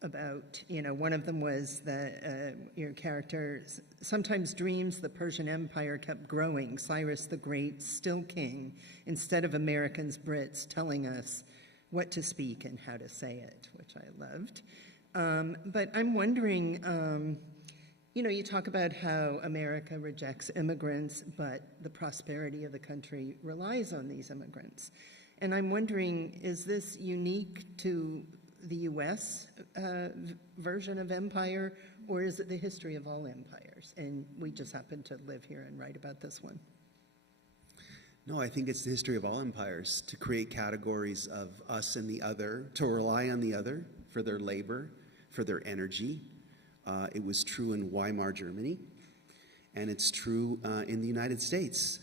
About, one of them was that your character sometimes dreams the Persian Empire kept growing, Cyrus the Great still king, instead of Americans, Brits, telling us what to speak and how to say it, which I loved. But I'm wondering, you talk about how America rejects immigrants, but the prosperity of the country relies on these immigrants. And I'm wondering, is this unique to the U.S. Version of empire, or is it the history of all empires? And we just happen to live here and write about this one. No, I think it's the history of all empires, to create categories of us and the other, to rely on the other for their labor, for their energy. It was true in Weimar Germany, and it's true in the United States.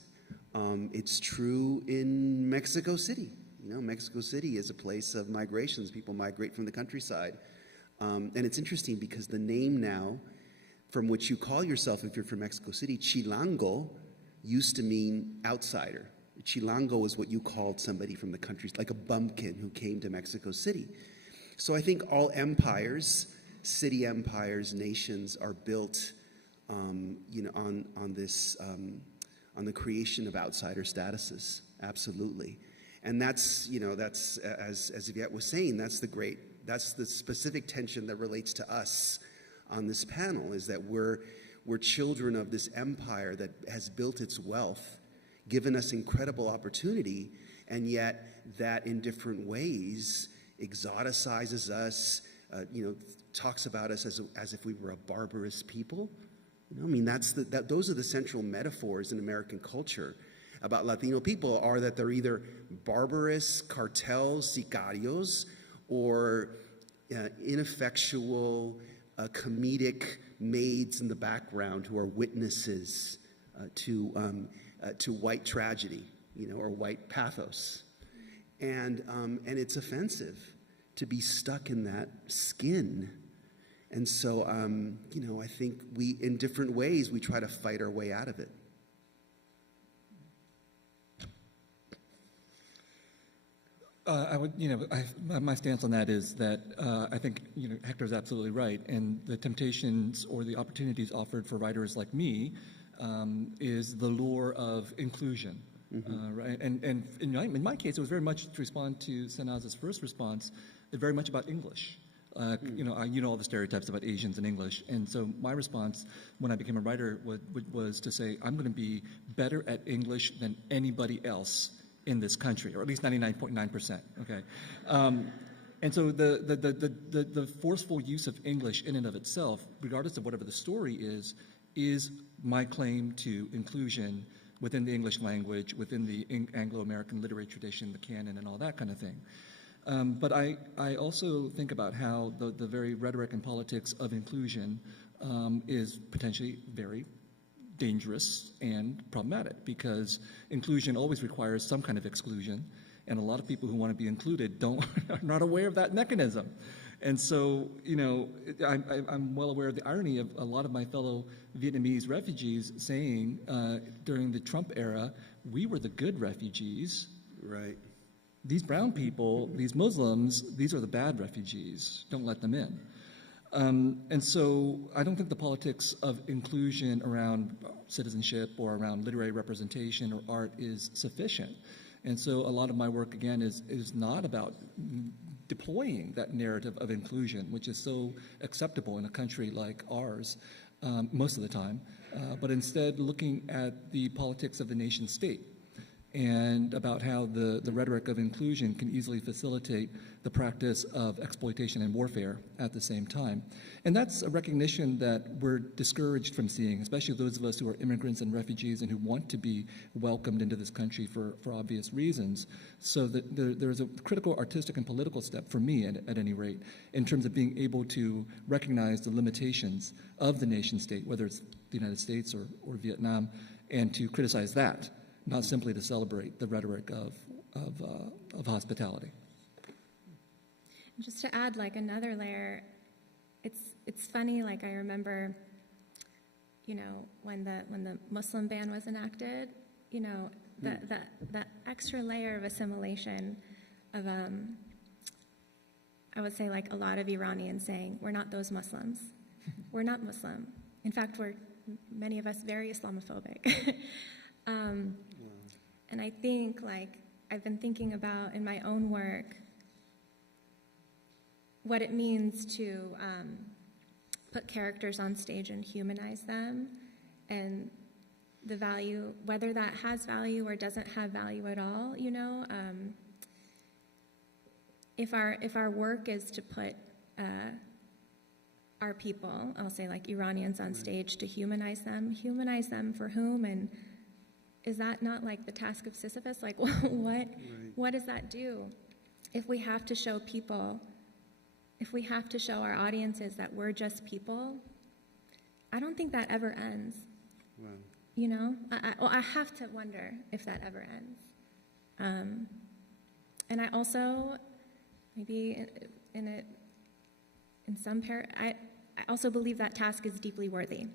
It's true in Mexico City. Mexico City is a place of migrations. People migrate from the countryside. And it's interesting because the name now, from which you call yourself if you're from Mexico City, Chilango, used to mean outsider. Chilango is what you called somebody from the country, like a bumpkin who came to Mexico City. So I think all empires, city empires, nations are built, on the creation of outsider statuses. Absolutely, and that's as Yvette was saying, that's the specific tension that relates to us on this panel, is that we're children of this empire that has built its wealth, given us incredible opportunity, and yet that in different ways exoticizes us, talks about us as if we were a barbarous people. Those are the central metaphors in American culture about Latino people, are that they're either barbarous cartels, sicarios, or ineffectual, comedic maids in the background who are witnesses to white tragedy, or white pathos, and it's offensive to be stuck in that skin. And so, I think in different ways, we try to fight our way out of it. My stance on that is that I think, Hector's absolutely right. And the temptations or the opportunities offered for writers like me is the lure of inclusion. Right? And in my case, it was very much to respond to Sanaz's first response, very much about English. All the stereotypes about Asians and English. And so my response when I became a writer was to say, I'm going to be better at English than anybody else in this country, or at least 99.9%. Okay. And so the forceful use of English in and of itself, regardless of whatever the story is my claim to inclusion within the English language, within the Anglo-American literary tradition, the canon, and all that kind of thing. But I also think about how the very rhetoric and politics of inclusion is potentially very dangerous and problematic, because inclusion always requires some kind of exclusion, and a lot of people who want to be included are not aware of that mechanism. And so, I'm well aware of the irony of a lot of my fellow Vietnamese refugees saying during the Trump era, we were the good refugees. Right. These brown people, these Muslims, these are the bad refugees. Don't let them in. And so I don't think the politics of inclusion around citizenship or around literary representation or art is sufficient. And so a lot of my work, again, is not about deploying that narrative of inclusion, which is so acceptable in a country like ours most of the time, but instead looking at the politics of the nation state and about how the rhetoric of inclusion can easily facilitate the practice of exploitation and warfare at the same time. And that's a recognition that we're discouraged from seeing, especially those of us who are immigrants and refugees and who want to be welcomed into this country for obvious reasons. So that there's a critical artistic and political step, for me at any rate, in terms of being able to recognize the limitations of the nation state, whether it's the United States or Vietnam, and to criticize that, not simply to celebrate the rhetoric of hospitality. Just to add another layer, it's funny. I remember, when the Muslim ban was enacted, that extra layer of assimilation of I would say a lot of Iranians saying, we're not those Muslims, we're not Muslim. In fact, we're many of us very Islamophobic. And I think, I've been thinking about in my own work what it means to put characters on stage and humanize them, and the value, whether that has value or doesn't have value at all, if our work is to put our people, I'll say Iranians on stage, to humanize them for whom? And is that not the task of Sisyphus? What does that do? If we have to show people, if we have to show our audiences that we're just people, I don't think that ever ends. Wow. I have to wonder if that ever ends. And I also, maybe in some I also believe that task is deeply worthy.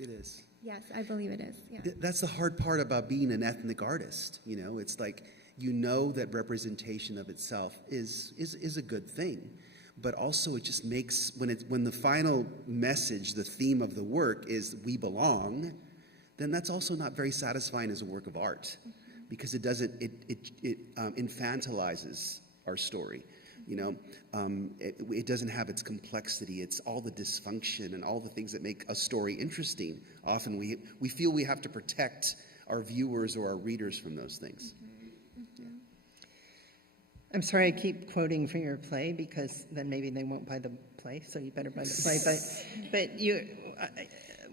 It is. Yes, I believe it is. Yeah. That's the hard part about being an ethnic artist. You know, it's like, you know that representation of itself is a good thing, but also it just makes, when the final message, the theme of the work is we belong, then that's also not very satisfying as a work of art, because it infantilizes our story. You know, it doesn't have its complexity. It's all the dysfunction and all the things that make a story interesting. Often we feel we have to protect our viewers or our readers from those things. I'm sorry I keep quoting from your play, because then maybe they won't buy the play, so you better buy the play. But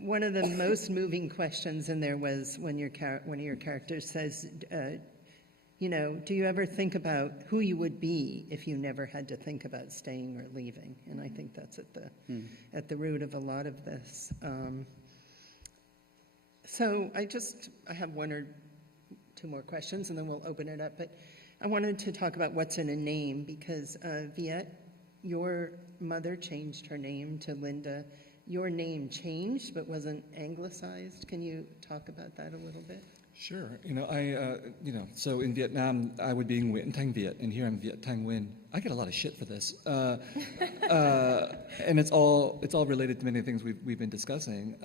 one of the most moving questions in there was when one of your characters says, you know, do you ever think about who you would be if you never had to think about staying or leaving? And I think that's at the root of a lot of this. So I have one or two more questions, and then we'll open it up. But I wanted to talk about what's in a name, because Viet, your mother changed her name to Linda. Your name changed but wasn't anglicized. Can you talk about that a little bit? Sure. You know, so in Vietnam, I would be Nguyen Thanh Viet, and here I'm Viet Thanh Nguyen. I get a lot of shit for this. And it's all related to many things we've been discussing.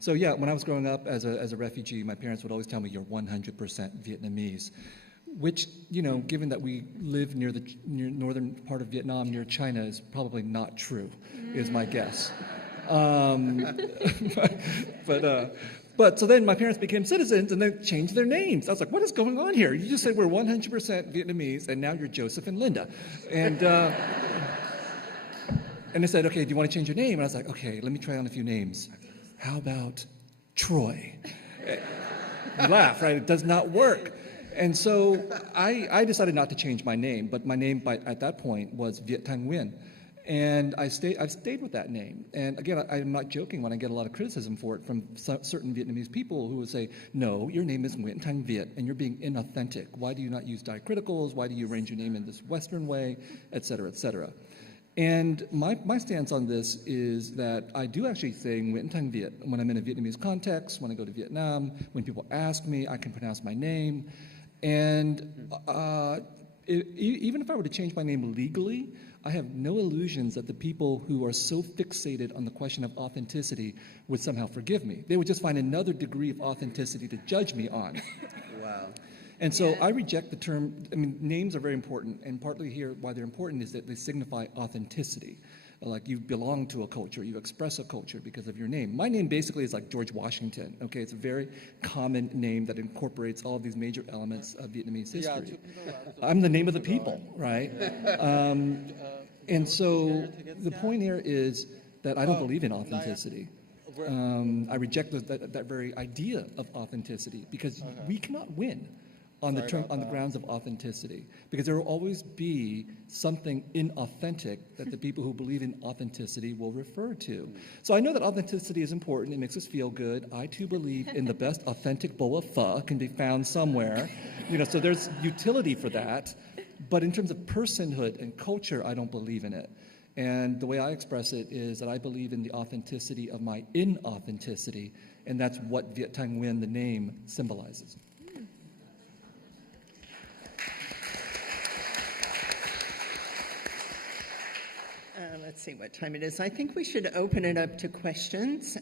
So yeah, when I was growing up as a refugee, my parents would always tell me, you're 100% Vietnamese. Which, you know, given that we live near northern part of Vietnam, near China, is probably not true, is my guess. But so then my parents became citizens and they changed their names. I was like, what is going on here? You just said we're 100% Vietnamese, and now you're Joseph and Linda. And they said, okay, do you want to change your name? And I was like, okay, let me try on a few names. How about Troy? You laugh, right? It does not work. And so I decided not to change my name, but my name at that point was Viet Thanh Nguyen. And I've stayed with that name. And again, I'm not joking when I get a lot of criticism for it from certain Vietnamese people who would say, no, your name is Nguyen Thanh Viet, and you're being inauthentic. Why do you not use diacriticals? Why do you arrange your name in this Western way, et cetera, et cetera? And my stance on this is that I do actually say Nguyen Thanh Viet when I'm in a Vietnamese context, when I go to Vietnam, when people ask me, I can pronounce my name. And even if I were to change my name legally, I have no illusions that the people who are so fixated on the question of authenticity would somehow forgive me. They would just find another degree of authenticity to judge me on. Wow. And so I reject the term. I mean, names are very important, and partly here why they're important is that they signify authenticity. Like you belong to a culture, you express a culture because of your name. My name basically is like George Washington, okay? It's a very common name that incorporates all of these major elements of Vietnamese history. I'm the name of the people, right? And so the point here is that I don't believe in authenticity. I reject that very idea of authenticity, because we cannot win on the grounds of authenticity, because there will always be something inauthentic that the people who believe in authenticity will refer to. So I know that authenticity is important. It makes us feel good. I too believe in the best authentic bowl of pho can be found somewhere. You know, so there's utility for that. But in terms of personhood and culture, I don't believe in it. And the way I express it is that I believe in the authenticity of my inauthenticity, and that's what Viet Thanh Nguyen, the name, symbolizes. Let's see what time it is. I think we should open it up to questions.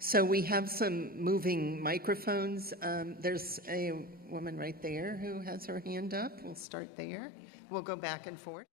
So we have some moving microphones. There's a woman right there who has her hand up. We'll start there. We'll go back and forth.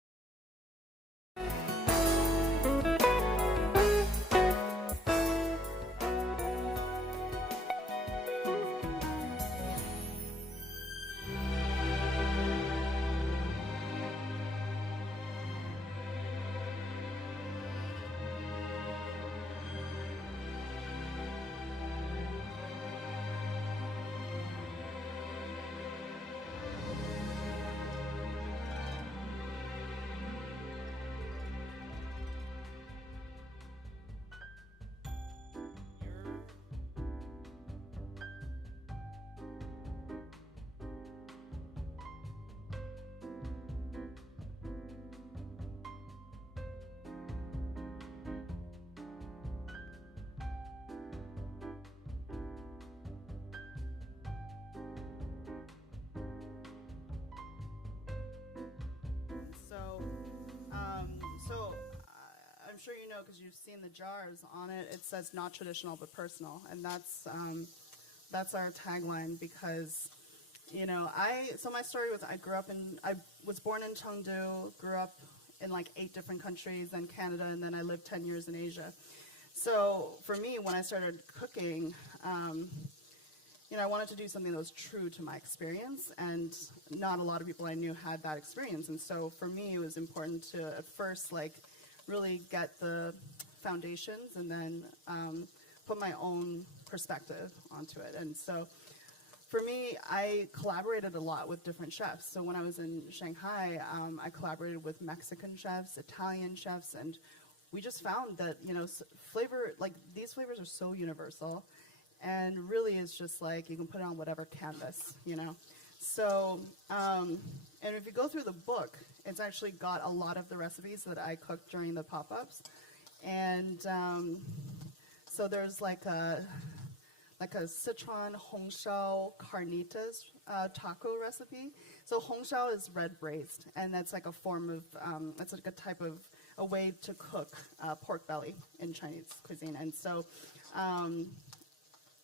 I'm sure you know because you've seen the jars on it. It says not traditional but personal, and that's our tagline because, my story was I was born in Chengdu, grew up in like 8 different countries, then Canada, and then I lived 10 years in Asia. So for me, when I started cooking, I wanted to do something that was true to my experience, and not a lot of people I knew had that experience. And so for me, it was important to at first really get the foundations and then put my own perspective onto it. And so for me, I collaborated a lot with different chefs. So when I was in Shanghai, I collaborated with Mexican chefs, Italian chefs, and we just found that, flavor, these flavors are so universal, and really it's just you can put it on whatever canvas, So, and if you go through the book, it's actually got a lot of the recipes that I cooked during the pop-ups. And so there's a Sichuan Hongshao carnitas taco recipe. So Hongshao is red braised, and that's like a form of, it's like a way to cook pork belly in Chinese cuisine. And so,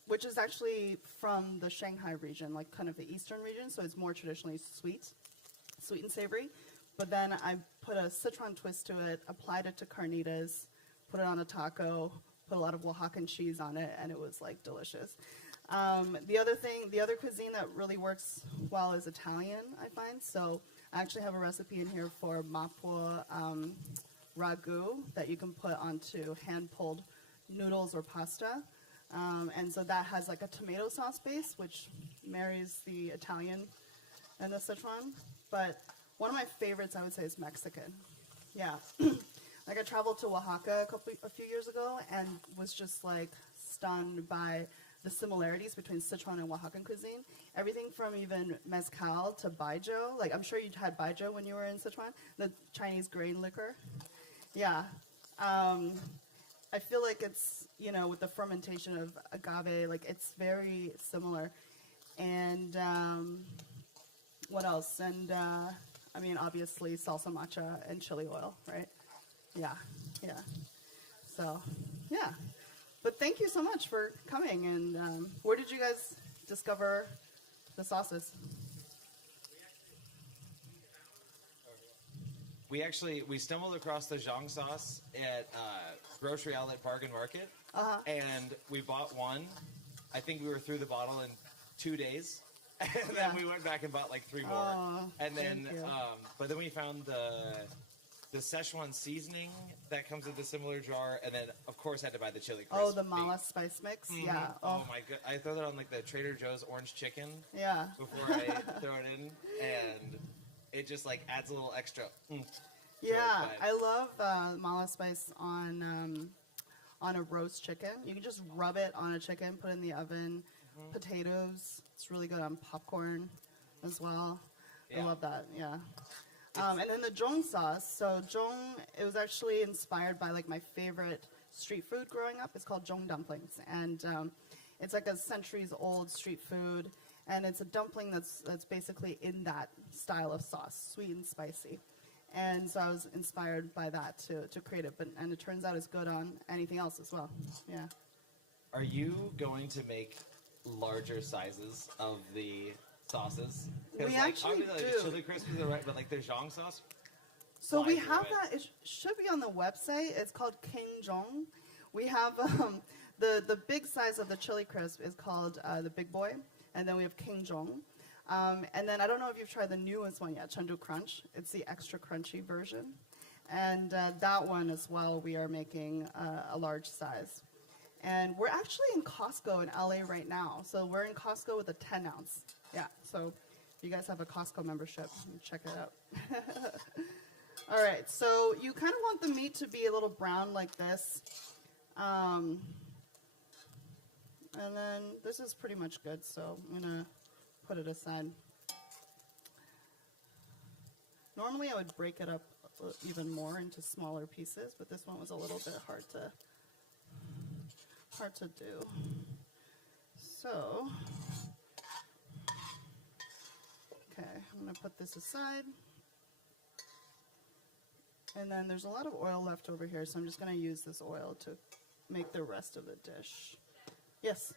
which is actually from the Shanghai region, kind of the eastern region, so it's more traditionally sweet and savory. But then I put a Sichuan twist to it, applied it to carnitas, put it on a taco, put a lot of Oaxacan cheese on it, and it was delicious. The other cuisine that really works well is Italian, I find. So I actually have a recipe in here for mapo ragu that you can put onto hand-pulled noodles or pasta. And so that has a tomato sauce base, which marries the Italian and the Sichuan. But one of my favorites, I would say, is Mexican. Yeah. I traveled to Oaxaca a few years ago and was just stunned by the similarities between Sichuan and Oaxacan cuisine. Everything from even mezcal to baijiu. I'm sure you had baijiu when you were in Sichuan, the Chinese grain liquor. Yeah. I feel it's, with the fermentation of agave, it's very similar. And what else? And obviously salsa matcha and chili oil, right? Yeah. So, yeah. But thank you so much for coming. And where did you guys discover the sauces? We stumbled across the zhang sauce at Grocery Outlet Bargain Market, and we bought one. I think we were through the bottle in 2 days, and then we went back and bought 3 more. Oh, and then, but then we found the Szechuan seasoning that comes with a similar jar, and then of course had to buy the chili crisp. Oh, the mala spice mix. Mm-hmm. Yeah. Oh my god! I throw that on the Trader Joe's orange chicken. Yeah. Before I throw it in, and it just adds a little extra. Yeah, I love mala spice on a roast chicken. You can just rub it on a chicken, put it in the oven. Mm-hmm. Potatoes. It's really good on popcorn as well. Yeah. I love that. Yeah. And then the zhong sauce. So zhong, it was actually inspired by my favorite street food growing up. It's called zhong dumplings, and it's a centuries-old street food. And it's a dumpling that's basically in that style of sauce, sweet and spicy. And so I was inspired by that to create it. And it turns out it's good on anything else as well. Yeah. Are you going to make larger sizes of the sauces? We actually do. The chili crisp is right, but the zhang sauce? So we have that. It should be on the website. It's called King Zhong. We have the big size of the chili crisp is called the Big Boy. And then we have King Zhong. And then I don't know if you've tried the newest one yet, Chengdu Crunch. It's the extra crunchy version. And that one as well, we are making a large size. And we're actually in Costco in LA right now. So we're in Costco with a 10 ounce. Yeah, so if you guys have a Costco membership, check it out. All right, so you kind of want the meat to be a little brown like this. And then this is pretty much good, so I'm going to put it aside. Normally I would break it up even more into smaller pieces, but this one was a little bit hard to do. So, okay, I'm going to put this aside. And then there's a lot of oil left over here, so I'm just going to use this oil to make the rest of the dish. Yes?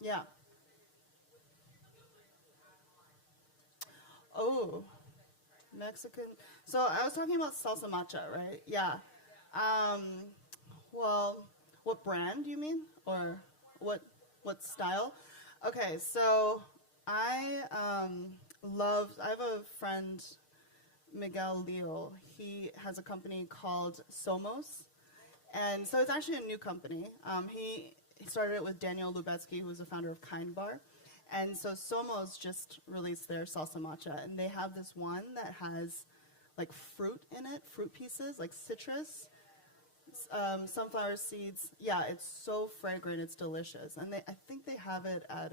Yeah. Oh, Mexican. So I was talking about salsa matcha, right? Yeah. Well, what brand you mean? Or what style? Okay, so I have a friend, Miguel Leo. He has a company called Somos. And so it's actually a new company. He started it with Daniel Lubetzky, who was the founder of Kind Bar. And so Somos just released their salsa matcha. And they have this one that has like fruit in it, fruit pieces, like citrus, sunflower seeds. Yeah, it's so fragrant, it's delicious. And I think they have it at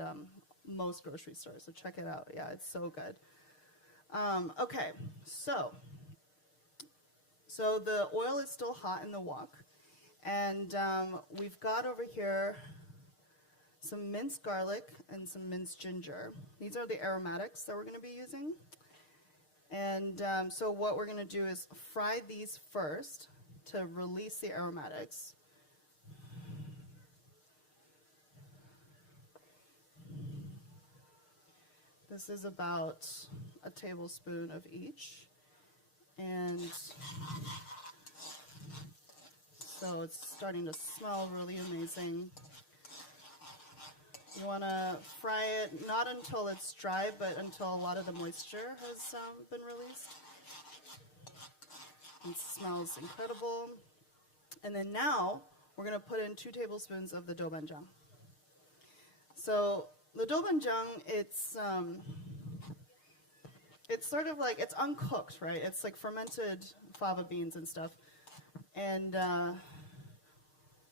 most grocery stores, so check it out. Yeah, it's so good. Okay, so the oil is still hot in the wok. And we've got over here some minced garlic and some minced ginger. These are the aromatics that we're going to be using. And so what we're going to do is fry these first to release the aromatics. This is about a tablespoon of each. And so it's starting to smell really amazing. You want to fry it not until it's dry, but until a lot of the moisture has been released. It smells incredible. And then now we're going to put in 2 tablespoons of the doubanjiang. So the doubanjiang, it's sort of like, it's uncooked, right? It's like fermented fava beans and stuff. And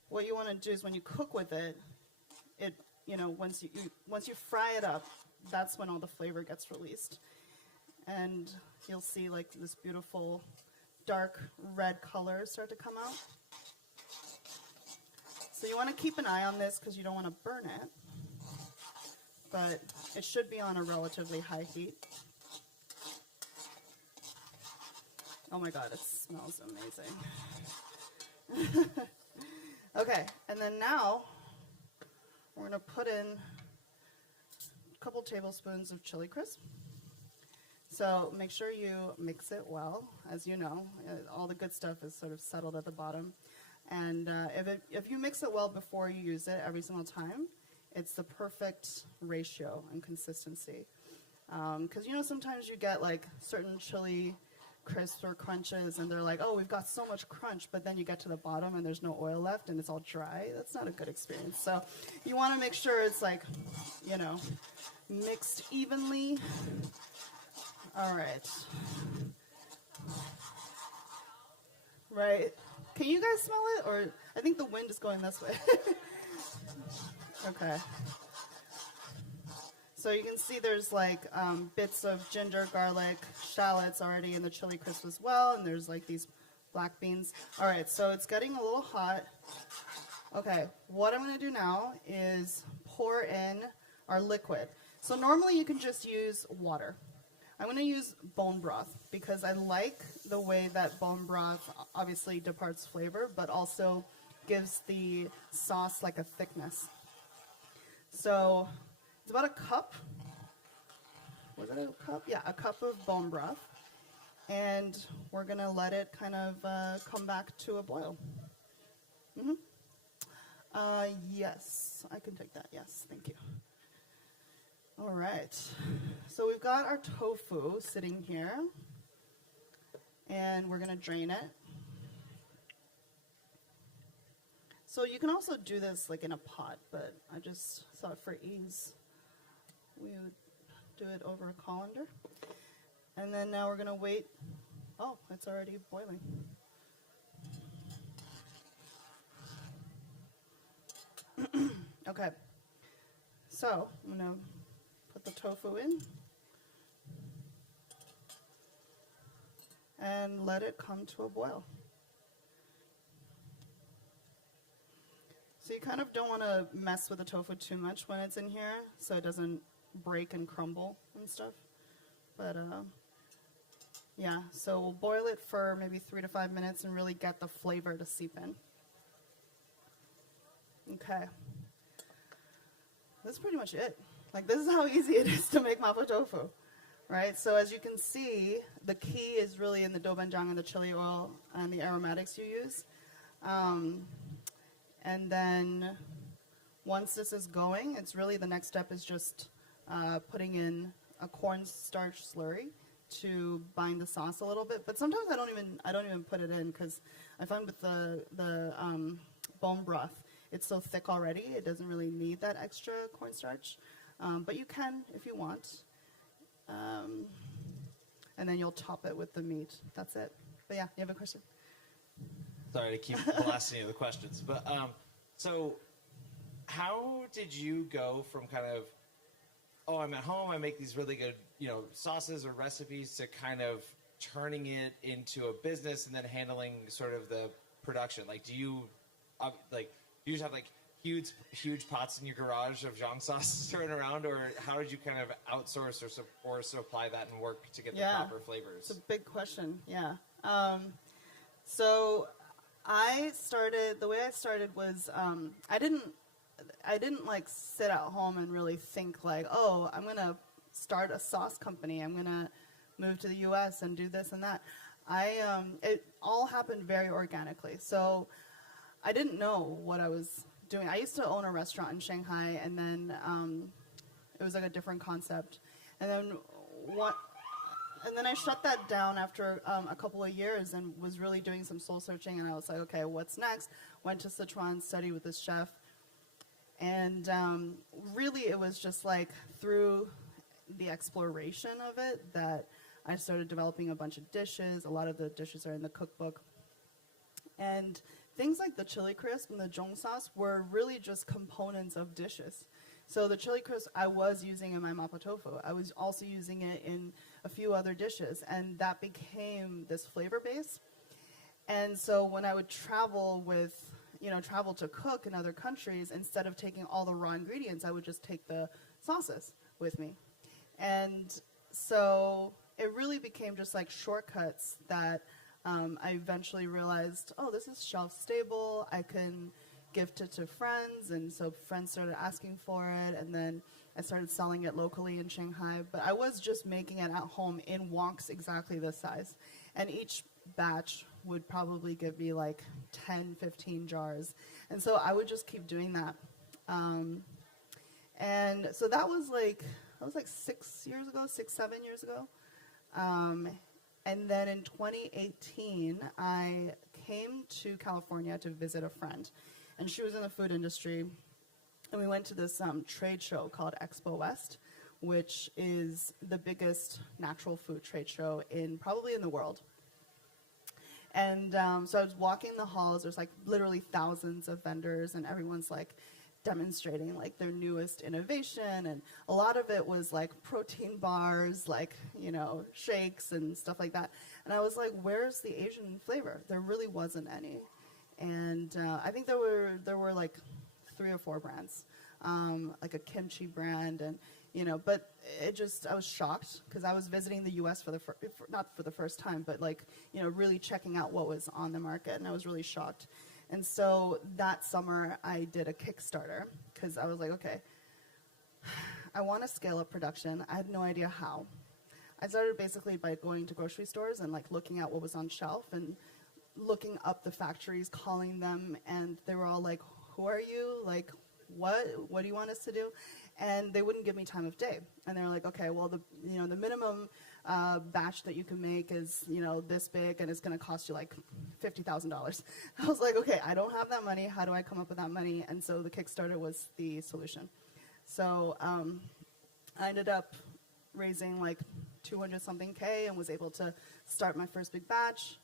what you want to do is when you cook with it, once you fry it up, that's when all the flavor gets released. And you'll see like this beautiful dark red color start to come out. So you want to keep an eye on this because you don't want to burn it. But it should be on a relatively high heat. Oh my God, it smells amazing. Okay, and then now we're going to put in a couple tablespoons of chili crisp. So make sure you mix it well. As you know, all the good stuff is sort of settled at the bottom. And if you mix it well before you use it every single time, it's the perfect ratio and consistency. Because sometimes you get like certain chili crisps or crunches and they're like, oh, we've got so much crunch, but then you get to the bottom and there's no oil left and it's all dry. That's not a good experience. So you want to make sure it's like, mixed evenly. All right. Right. Can you guys smell it? Or I think the wind is going this way. Okay. So you can see there's like bits of ginger, garlic, shallots already in the chili crisp as well, and there's like these black beans. All right, so it's getting a little hot. Okay, what I'm going to do now is pour in our liquid. So normally you can just use water. I'm going to use bone broth because I like the way that bone broth obviously departs flavor, but also gives the sauce like a thickness. So it's about a cup. Was it a cup? Yeah, a cup of bone broth. And we're going to let it kind of come back to a boil. Yes, I can take that. Yes, thank you. All right. So we've got our tofu sitting here. And we're going to drain it. So you can also do this like in a pot, but I just thought for ease we would do it over a colander. And then now we're going to wait. Oh, it's already boiling. Okay. So I'm going to put the tofu in and let it come to a boil. So you kind of don't want to mess with the tofu too much when it's in here so it doesn't break and crumble and stuff. But Yeah, so we'll boil it for maybe 3 to 5 minutes and really get the flavor to seep in. Okay. That's pretty much it. Like, this is how easy it is to make mapo tofu, right? So as you can see, the key is really in the dobenjang and the chili oil and the aromatics you use. And then once this is going, it's really the next step is just putting in a cornstarch slurry to bind the sauce a little bit. But sometimes I don't even put it in because I find with the bone broth, it's so thick already, it doesn't really need that extra cornstarch. But you can if you want. And then you'll top it with the meat. That's it. But yeah, you have a question? Sorry to keep blasting you with questions, but so how did you go from kind of, oh, I'm at home, I make these really good, sauces or recipes, to kind of turning it into a business and then handling sort of the production? Like, do you just have like huge pots in your garage of zhang sauce thrown around, or how did you kind of outsource or supply that and work to get the proper flavors? It's a big question. Yeah. So the way I started was I didn't like sit at home and really think like, oh, I'm gonna start a sauce company, I'm gonna move to the U.S. and do this and that. It all happened very organically. So I didn't know what I was doing. I used to own a restaurant in Shanghai, and then it was like a different concept. And then I shut that down after a couple of years and was really doing some soul searching. And I was like, okay, what's next? Went to Sichuan, studied with this chef. And really it was just like through the exploration of it that I started developing a bunch of dishes. A lot of the dishes are in the cookbook. And things like the chili crisp and the zhong sauce were really just components of dishes. So the chili crisp I was using in my mapo tofu. I was also using it in a few other dishes, and that became this flavor base. And so when I would travel to cook in other countries, instead of taking all the raw ingredients, I would just take the sauces with me. And so it really became just like shortcuts that I eventually realized, oh, this is shelf stable, I can gift it to friends, and so friends started asking for it, and then I started selling it locally in Shanghai. But I was just making it at home in woks exactly this size. And each batch would probably give me like 10, 15 jars. And so I would just keep doing that. And so that was like 6 years ago, 7 years ago. And then in 2018, I came to California to visit a friend. And she was in the food industry. And we went to this trade show called Expo West, which is the biggest natural food trade show probably in the world. And so I was walking the halls. There's like literally thousands of vendors, and everyone's like demonstrating like their newest innovation. And a lot of it was like protein bars, like, shakes and stuff like that. And I was like, where's the Asian flavor? There really wasn't any. And I think there were like 3 or 4 brands, like a kimchi brand, and but I was shocked because I was visiting the U.S. not for the first time, but like really checking out what was on the market, and I was really shocked. And so that summer I did a Kickstarter because I was like, okay, I want to scale up production. I had no idea how. I started basically by going to grocery stores and like looking at what was on shelf and looking up the factories, calling them, and they were all like, who are you? Like, what do you want us to do? And they wouldn't give me time of day. And they were like, okay, well, the minimum batch that you can make is, this big, and it's going to cost you like $50,000. I was like, okay, I don't have that money. How do I come up with that money? And so the Kickstarter was the solution. So I ended up raising like 200-something K and was able to start my first big batch.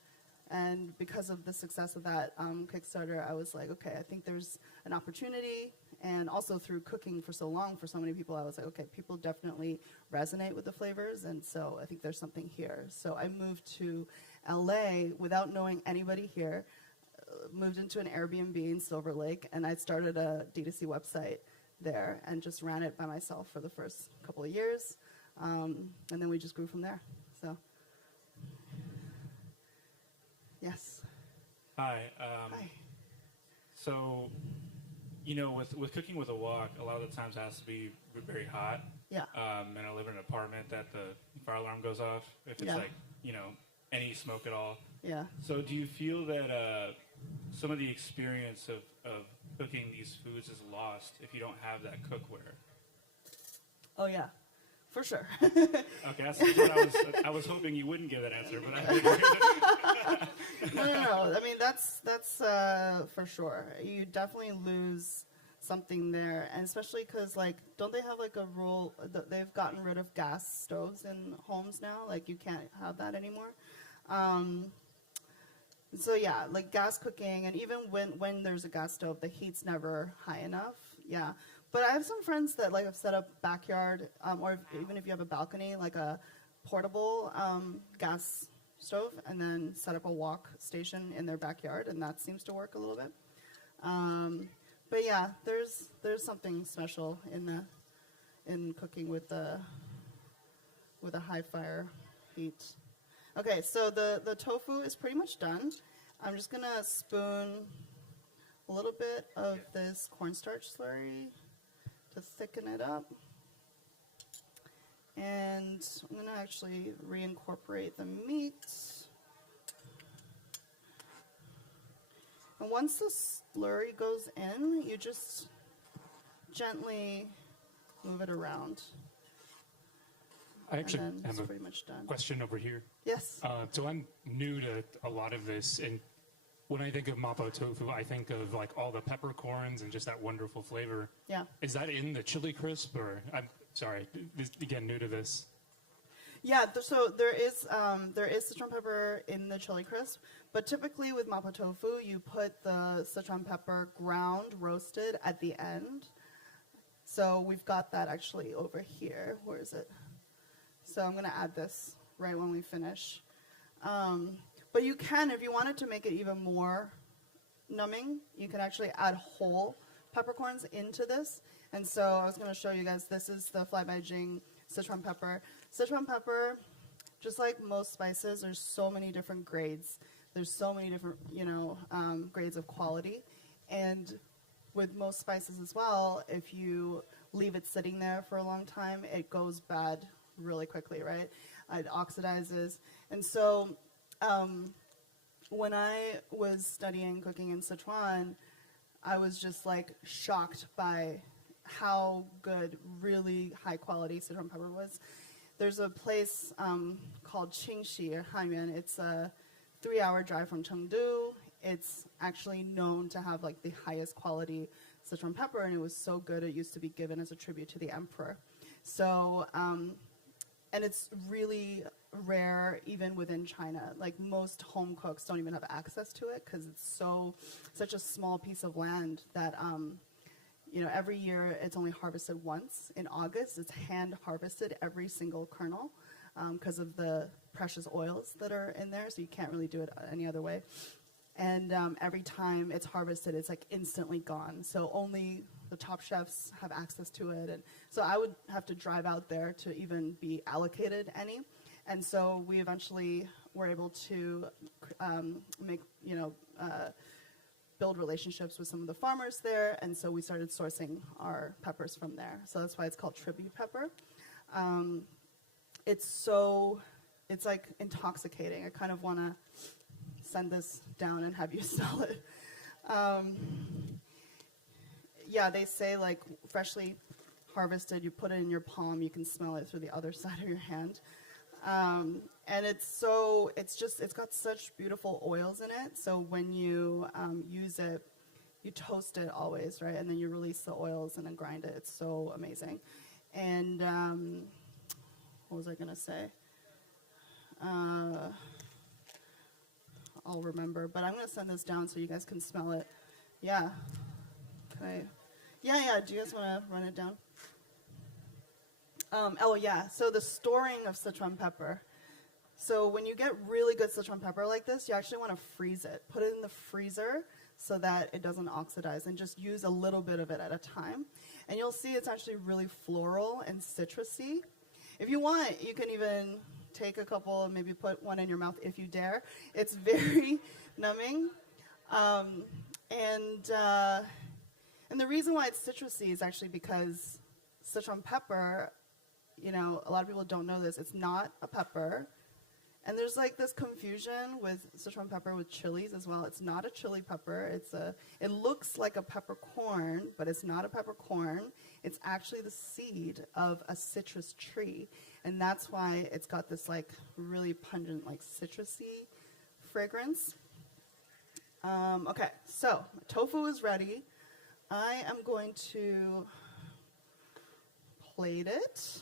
And because of the success of that Kickstarter, I was like, okay, I think there's an opportunity. And also through cooking for so long for so many people, I was like, okay, people definitely resonate with the flavors. And so I think there's something here. So I moved to LA without knowing anybody here, moved into an Airbnb in Silver Lake, and I started a D2C website there and just ran it by myself for the first couple of years. And then we just grew from there. So Hi. So, you know, with cooking with a wok, a lot of the times it has to be very hot. Yeah. And I live in an apartment that the fire alarm goes off if it's Yeah. like, you know, any smoke at all. Yeah. So do you feel that some of the experience of cooking these foods is lost if you don't have that cookware? Oh yeah, for sure. Okay, that's what I was hoping you wouldn't give that answer, but I did. No. I mean, that's for sure. You definitely lose something there, and especially because, like, don't they have like a rule that they've gotten rid of gas stoves in homes now? Like, you can't have that anymore. So yeah, like gas cooking, and even when there's a gas stove, the heat's never high enough. Yeah. But I have some friends that like have set up backyard, or even if you have a balcony, like a portable gas stove, and then set up a wok station in their backyard, and that seems to work a little bit. But yeah, there's something special in cooking with a high fire heat. Okay, so the tofu is pretty much done. I'm just gonna spoon a little bit of this cornstarch slurry to thicken it up. And I'm going to actually reincorporate the meat. And once the slurry goes in, you just gently move it around. I actually and then have it's a pretty much done. question over here. Yes. So I'm new to a lot of this, and when I think of mapo tofu, I think of like all the peppercorns and just that wonderful flavor. Yeah. Is that in the chili crisp, or I'm sorry, again, new to this? Yeah, so there is Sichuan pepper in the chili crisp, but typically with mapo tofu, you put the Sichuan pepper ground, roasted at the end. So we've got that actually over here. Where is it? So I'm going to add this right when we finish. But you can, if you wanted to make it even more numbing, you can actually add whole peppercorns into this. And so I was going to show you guys, this is the Fly by Jing Sichuan pepper. Sichuan pepper, just like most spices, there's so many different grades. There's so many different, grades of quality. And with most spices as well, if you leave it sitting there for a long time, it goes bad really quickly, right? It oxidizes. And so when I was studying cooking in Sichuan, I was just like shocked by how good, really high quality Sichuan pepper was. There's a place called Qingxi or Haiyan. It's a 3-hour drive from Chengdu. It's actually known to have like the highest quality Sichuan pepper, and it was so good it used to be given as a tribute to the emperor. So, and it's really rare even within China. Like most home cooks don't even have access to it because it's such a small piece of land that every year it's only harvested once. In August, it's hand harvested every single kernel because of the precious oils that are in there, so you can't really do it any other way. And every time it's harvested, it's like instantly gone. So only the top chefs have access to it. And so I would have to drive out there to even be allocated any. And so we eventually were able to build relationships with some of the farmers there. And so we started sourcing our peppers from there. So that's why it's called tribute pepper. It's like intoxicating. I kind of want to send this down and have you smell it. Yeah, they say like freshly harvested, you put it in your palm, you can smell it through the other side of your hand. And it's got such beautiful oils in it. So when you use it, you toast it always, right? And then you release the oils and then grind it. It's so amazing. And what was I gonna say? I'll remember, but I'm gonna send this down so you guys can smell it. Yeah. Okay. Yeah. Do you guys want to run it down? So the storing of Sichuan pepper. So when you get really good Sichuan pepper like this, you actually want to freeze it. Put it in the freezer so that it doesn't oxidize, and just use a little bit of it at a time. And you'll see it's actually really floral and citrusy. If you want, you can even take a couple and maybe put one in your mouth if you dare. It's very numbing. Um, and the reason why it's citrusy is actually because Sichuan pepper, you know, a lot of people don't know this, it's not a pepper. And there's like this confusion with Sichuan pepper with chilies as well. It's not a chili pepper. It looks like a peppercorn, but it's not a peppercorn. It's actually the seed of a citrus tree. And that's why it's got this like really pungent, like citrusy fragrance. Okay, so tofu is ready. I am going to plate it.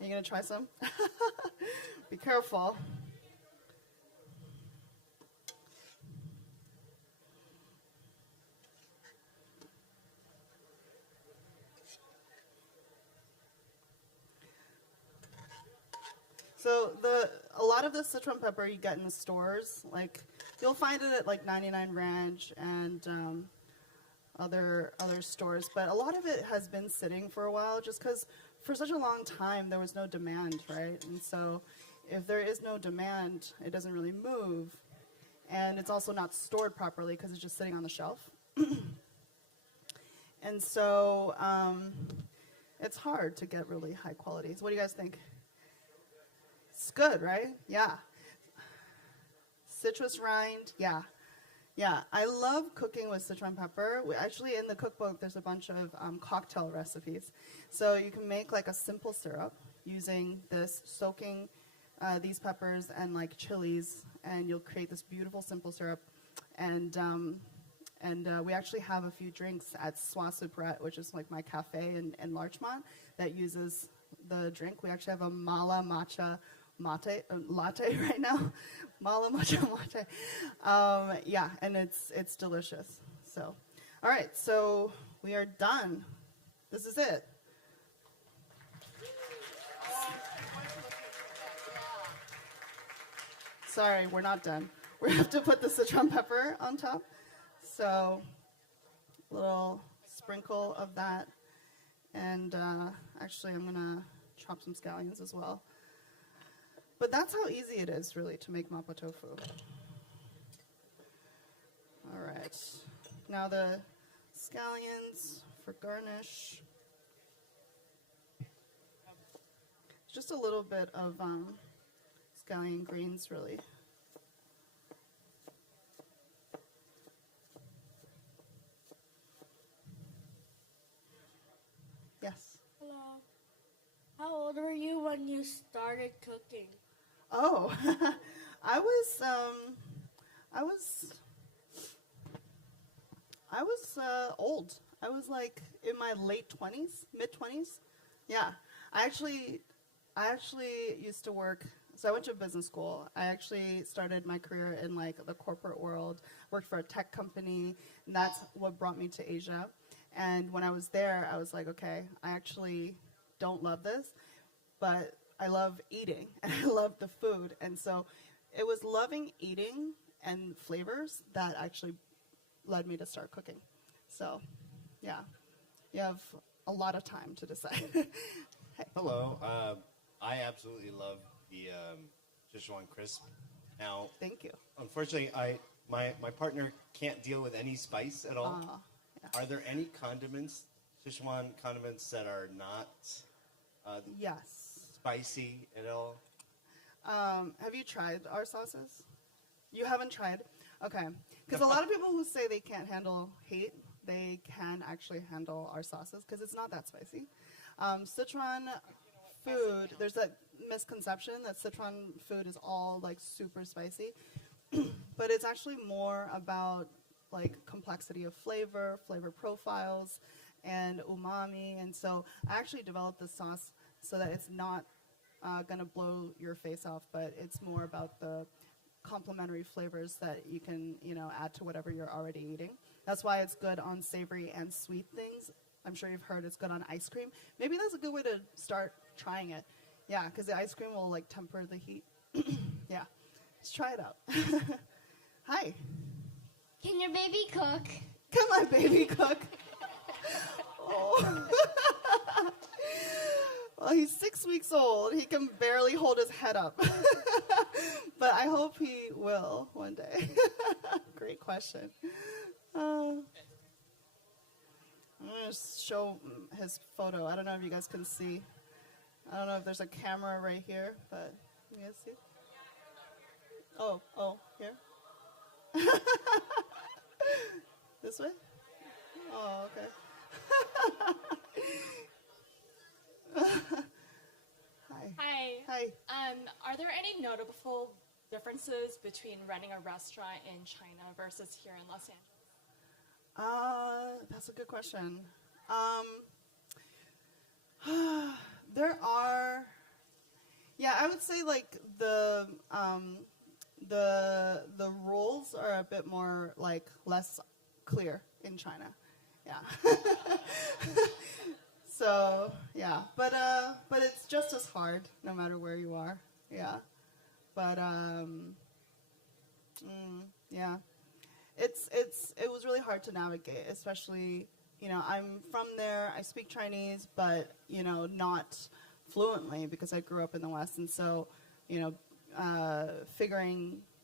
Are you going to try some? Be careful. So a lot of the Sichuan pepper you get in the stores, like you'll find it at like 99 Ranch and other stores, but a lot of it has been sitting for a while just because for such a long time there was no demand, right? And so if there is no demand, it doesn't really move, and it's also not stored properly because it's just sitting on the shelf. And so it's hard to get really high qualities. What do you guys think? It's good, right? Yeah. Citrus rind, yeah. Yeah, I love cooking with Sichuan pepper. Actually, in the cookbook, there's a bunch of cocktail recipes. So you can make like a simple syrup using this, soaking these peppers and like chilies, and you'll create this beautiful simple syrup. And we actually have a few drinks at Swa Superet, which is like my cafe in Larchmont, that uses the drink. We actually have a mala matcha latte right now. Mala matcha latte. Yeah, and it's delicious. So, all right, so we are done. This is it. Sorry, we're not done. We have to put the Sichuan pepper on top. So, a little sprinkle of that. And actually, I'm going to chop some scallions as well. But that's how easy it is, really, to make mapo tofu. All right. Now the scallions for garnish. Just a little bit of scallion greens, really. Yes? Hello. How old were you when you started cooking? Oh, I was old. I was like in my late 20s, mid 20s. Yeah, I actually used to work. So I went to business school. I actually started my career in like the corporate world. Worked for a tech company, and that's what brought me to Asia. And when I was there, I was like, okay, I actually don't love this, but I love eating and I love the food. And so it was loving eating and flavors that actually led me to start cooking. So, yeah, you have a lot of time to decide. Hey. Hello. I absolutely love the Szechuan crisp. Now, thank you. Unfortunately, my partner can't deal with any spice at all. Yeah. Are there any condiments, Szechuan condiments, that are not yes, spicy at all? Have you tried our sauces? You haven't tried? Okay. Because a lot of people who say they can't handle heat, they can actually handle our sauces because it's not that spicy. Sichuan food, there's that misconception that Sichuan food is all like super spicy, but it's actually more about like complexity of flavor profiles, and umami. And so I actually developed this sauce so that it's not going to blow your face off, but it's more about the complementary flavors that you can, add to whatever you're already eating. That's why it's good on savory and sweet things. I'm sure you've heard it's good on ice cream. Maybe that's a good way to start trying it. Yeah, because the ice cream will like temper the heat. Yeah, let's try it out. Hi. Can your baby cook? Can my baby cook? Oh. Well, he's 6 weeks old. He can barely hold his head up. But I hope he will one day. Great question. I'm going to show his photo. I don't know if you guys can see. I don't know if there's a camera right here, but you guys see? Oh, here? This way? Oh, okay. Hi. Hi. Are there any notable differences between running a restaurant in China versus here in Los Angeles? That's a good question. There are, yeah, I would say like the rules are a bit more like less clear in China. Yeah. So yeah, but it's just as hard no matter where you are. Yeah, but yeah, it was really hard to navigate, especially, you know, I'm from there. I speak Chinese, but, you know, not fluently because I grew up in the West, and so, you know,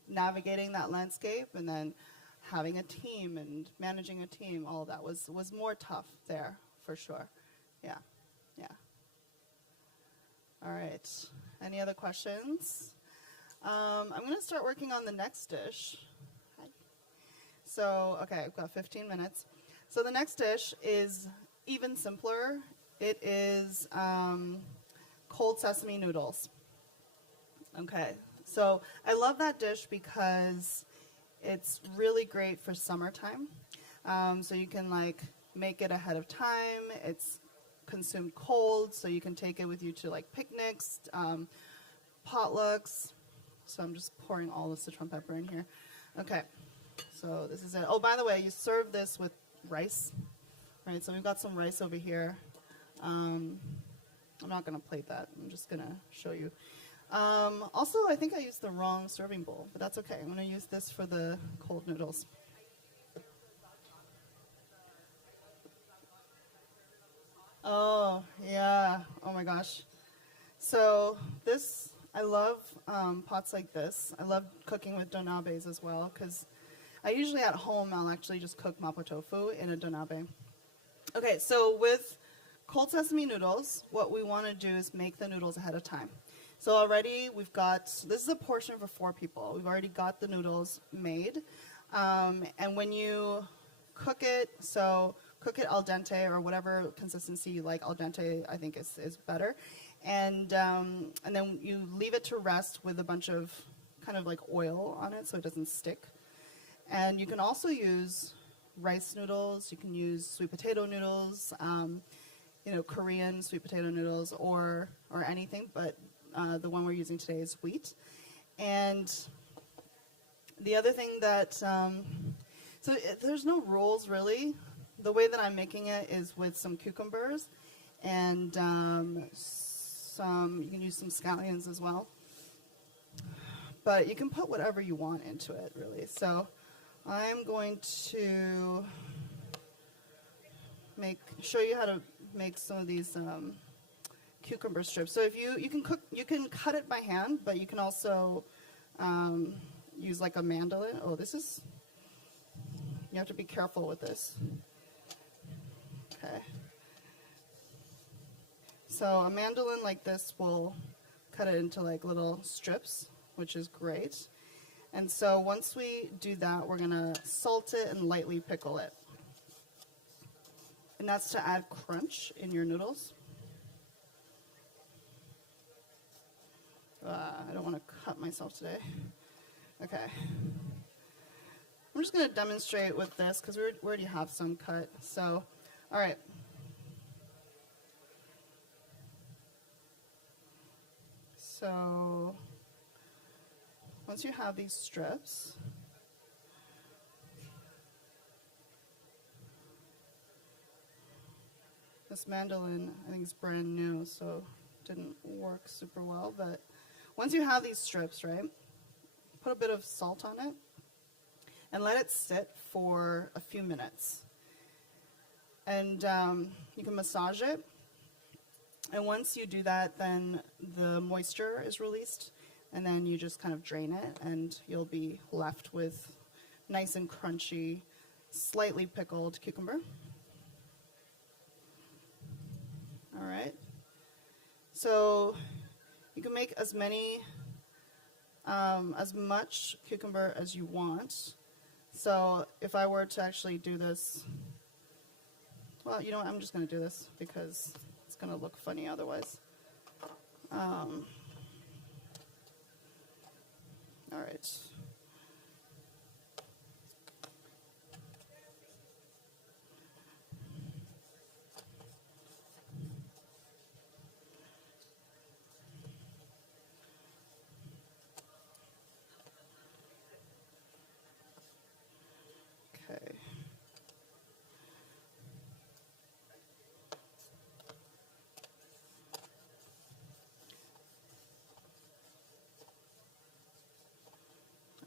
navigating that landscape and then having a team and managing a team, all of that was more tough there for sure. Yeah, yeah. All right. Any other questions? I'm going to start working on the next dish. Hi. So, okay, I've got 15 minutes. So the next dish is even simpler. It is cold sesame noodles. Okay, so I love that dish because it's really great for summertime. So you can like make it ahead of time. It's consumed cold, so you can take it with you to like picnics, potlucks. So I'm just pouring all the Sichuan pepper in here. Okay, so this is it. Oh, by the way, you serve this with rice, right? So we've got some rice over here. I'm not going to plate that. I'm just going to show you. Also, I think I used the wrong serving bowl, but that's okay. I'm going to use this for the cold noodles. Oh, yeah. Oh, my gosh. So this, I love pots like this. I love cooking with donabes as well, because I usually at home, I'll actually just cook mapo tofu in a donabe. Okay, so with cold sesame noodles, what we want to do is make the noodles ahead of time. So already we've got, this is a portion for 4 people. We've already got the noodles made. And when you cook it, so cook it al dente or whatever consistency you like. Al dente, I think, is better. And then you leave it to rest with a bunch of kind of like oil on it so it doesn't stick. And you can also use rice noodles. You can use sweet potato noodles, you know, Korean sweet potato noodles or anything, but the one we're using today is wheat. And the other thing that, so there's no rules really. The way that I'm making it is with some cucumbers and you can use some scallions as well. But you can put whatever you want into it, really. So I'm going to show you how to make some of these cucumber strips. So if you can cut it by hand, but you can also use like a mandolin. Oh, you have to be careful with this. Okay. So a mandolin like this will cut it into like little strips, which is great. And so once we do that, we're gonna salt it and lightly pickle it. And that's to add crunch in your noodles. I don't want to cut myself today. Okay. I'm just going to demonstrate with this because we already have some cut. So, all right. So, once you have these strips, this mandolin, I think, is brand new, so it didn't work super well. But once you have these strips, right, put a bit of salt on it and let it sit for a few minutes. And you can massage it. And once you do that, then the moisture is released, and then you just kind of drain it, and you'll be left with nice and crunchy, slightly pickled cucumber. All right. So you can make as much cucumber as you want. So if I were to actually do this, well, you know what, I'm just going to do this because it's going to look funny otherwise. All right. Okay.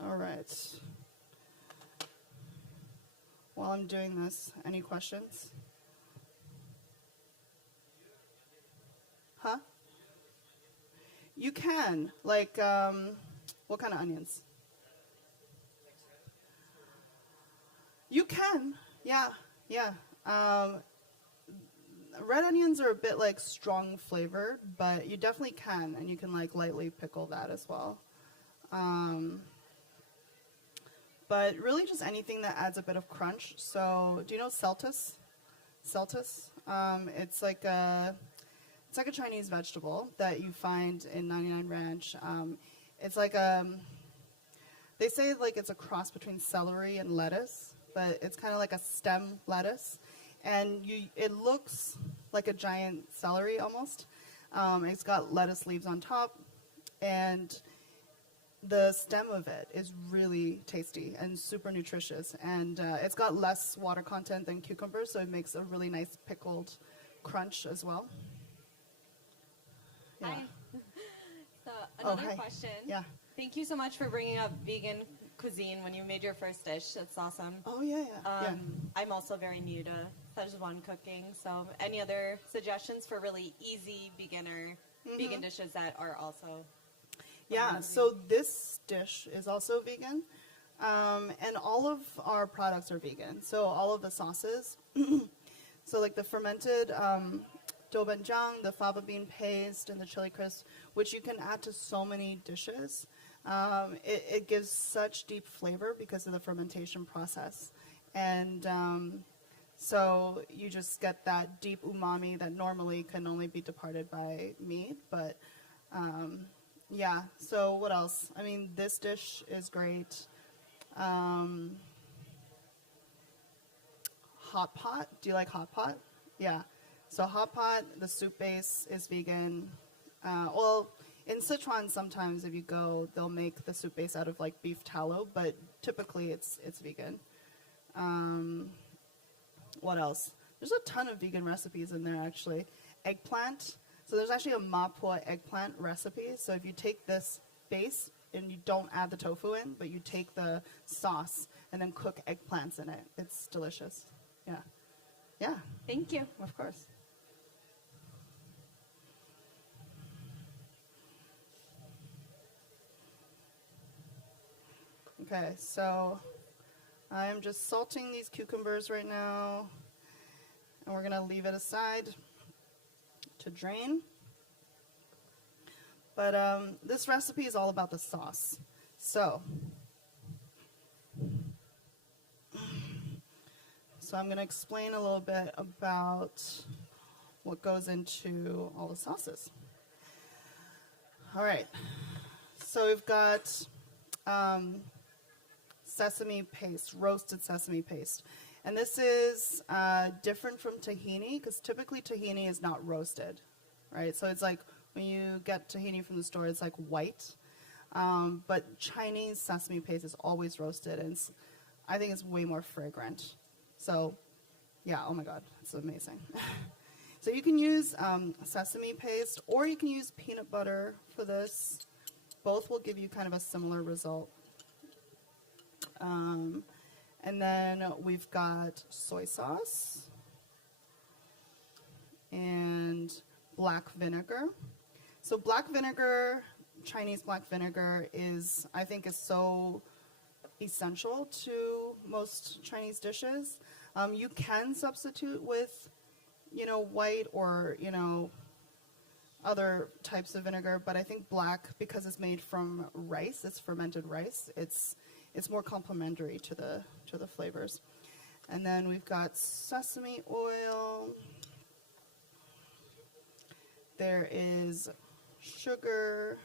All right. While I'm doing this, any questions? Huh? You can. Like, what kind of onions? You can. Yeah, yeah. Red onions are a bit like strong flavored, but you definitely can, and you can like lightly pickle that as well. But really just anything that adds a bit of crunch. So do you know celtus? Celtus? It's like a Chinese vegetable that you find in 99 Ranch. It's like they say like it's a cross between celery and lettuce, but it's kind of like a stem lettuce. And it looks like a giant celery almost. It's got lettuce leaves on top, and the stem of it is really tasty and super nutritious, and it's got less water content than cucumber, so it makes a really nice pickled crunch as well. Yeah. Hi. So another hi. question. Yeah. Thank you so much for bringing up vegan cuisine when you made your first dish. That's awesome. Oh yeah, yeah. I'm also very new to Szechuan cooking, so any other suggestions for really easy beginner vegan dishes that are also? Yeah, so this dish is also vegan, and all of our products are vegan. So all of the sauces, so like the fermented doubanjiang, the fava bean paste, and the chili crisp, which you can add to so many dishes. It gives such deep flavor because of the fermentation process. And so you just get that deep umami that normally can only be departed by meat, but yeah, so what else? I mean, this dish is great. Hot pot. Do you like hot pot? Yeah. So hot pot, the soup base is vegan. Well, in Sichuan, sometimes if you go, they'll make the soup base out of like beef tallow, but typically it's vegan. What else? There's a ton of vegan recipes in there, actually. Eggplant. So there's actually a mapua eggplant recipe. So if you take this base and you don't add the tofu in, but you take the sauce and then cook eggplants in it, it's delicious. Yeah. Yeah. Thank you. Of course. Okay, so I'm just salting these cucumbers right now, and we're gonna leave it aside to drain. But this recipe is all about the sauce. So I'm going to explain a little bit about what goes into all the sauces. All right. So we've got sesame paste, roasted sesame paste. And this is different from tahini, because typically tahini is not roasted, right? So it's like when you get tahini from the store, it's like white. But Chinese sesame paste is always roasted, and I think it's way more fragrant. So, yeah, oh my God, it's amazing. So you can use sesame paste, or you can use peanut butter for this. Both will give you kind of a similar result. And then we've got soy sauce and black vinegar. So black vinegar, Chinese black vinegar I think is so essential to most Chinese dishes. You can substitute with, white or, other types of vinegar, but I think black, because it's made from rice, it's fermented rice, it's more complementary to the flavors. And then we've got sesame oil. There is sugar.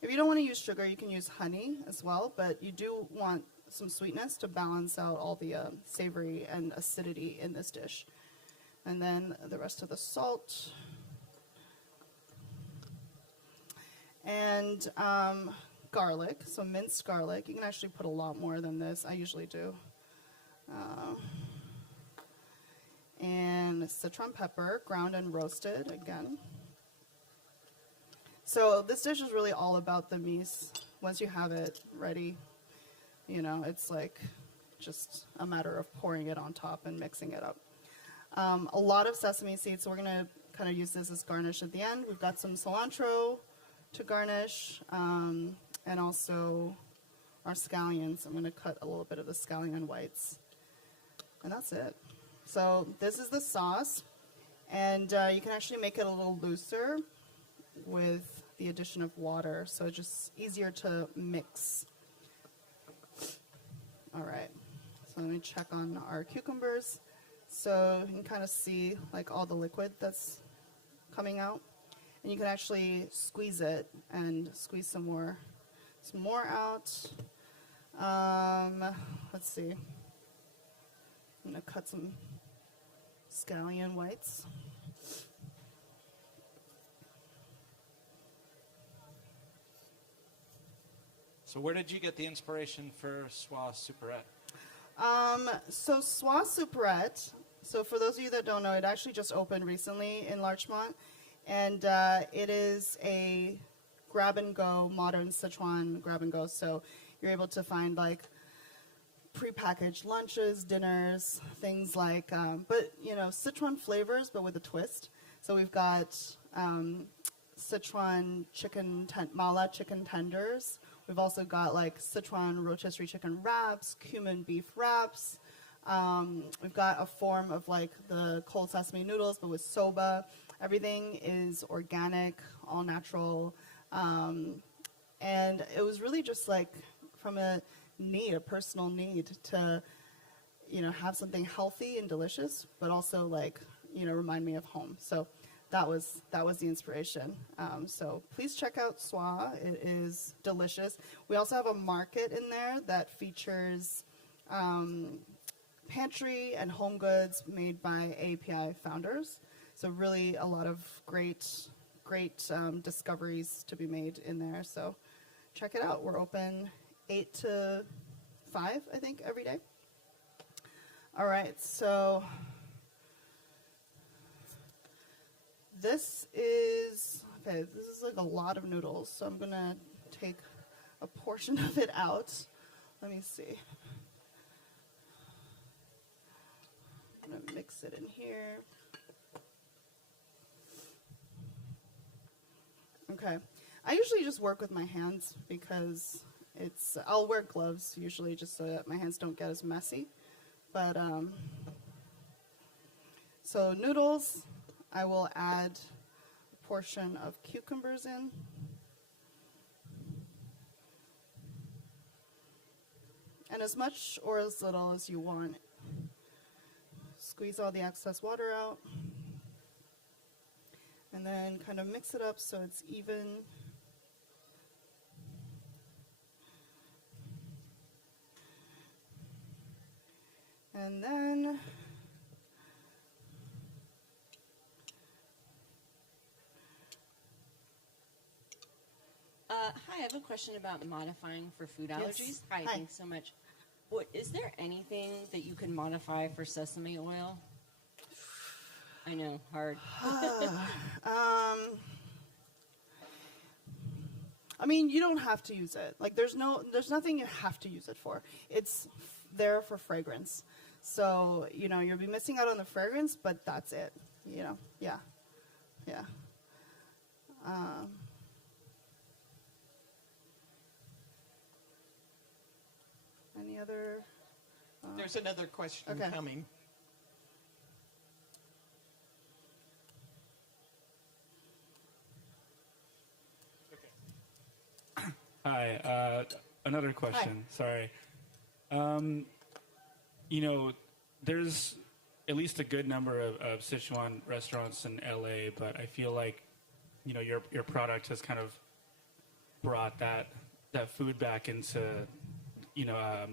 If you don't want to use sugar, you can use honey as well, but you do want some sweetness to balance out all the savory and acidity in this dish. And then the rest of the salt. And garlic, so minced garlic. You can actually put a lot more than this. I usually do. And citron pepper, ground and roasted again. So this dish is really all about the mise. Once you have it ready, it's like just a matter of pouring it on top and mixing it up. A lot of sesame seeds, so we're going to kind of use this as garnish at the end. We've got some cilantro to garnish, and also our scallions. I'm going to cut a little bit of the scallion whites. And that's it. So this is the sauce, and you can actually make it a little looser with the addition of water, so it's just easier to mix. All right, so let me check on our cucumbers. So you can kind of see like all the liquid that's coming out, and you can actually squeeze it and squeeze some more out. Let's see. I'm gonna cut some scallion whites. So where did you get the inspiration for Soie Souperette? So Soie Souperette, so for those of you that don't know, it actually just opened recently in Larchmont, and it is a grab-and-go, modern Sichuan grab-and-go, so you're able to find like prepackaged lunches, dinners, things like, but Sichuan flavors, but with a twist. So we've got Sichuan mala chicken tenders. We've also got like Sichuan rotisserie chicken wraps, cumin beef wraps. We've got a form of like the cold sesame noodles, but with soba. Everything is organic, all natural. And it was really just like from a personal need to, have something healthy and delicious, but also like, remind me of home. So that was the inspiration. So please check out Soie. It is delicious. We also have a market in there that features pantry and home goods made by API founders. So really a lot of great discoveries to be made in there. So check it out. We're open 8 to 5, I think, every day. All right, so this is like a lot of noodles, so I'm gonna take a portion of it out. Let me see. I'm gonna mix it in here. Okay, I usually just work with my hands because I'll wear gloves usually just so that my hands don't get as messy. But, so noodles, I will add a portion of cucumbers in. And as much or as little as you want. Squeeze all the excess water out. And then kind of mix it up so it's even. And then hi, I have a question about modifying for food allergies. Yes. Hi, thanks so much. Is there anything that you can modify for sesame oil? I know, hard. I mean, you don't have to use it. Like, there's nothing you have to use it for. It's there for fragrance. So, you'll be missing out on the fragrance, but that's it. you know, yeah. Any other? There's another question okay. coming. Hi, another question. Sorry. You know, there's at least a good number of Sichuan restaurants in LA, but I feel like, you know, your product has kind of brought that food back into, you know,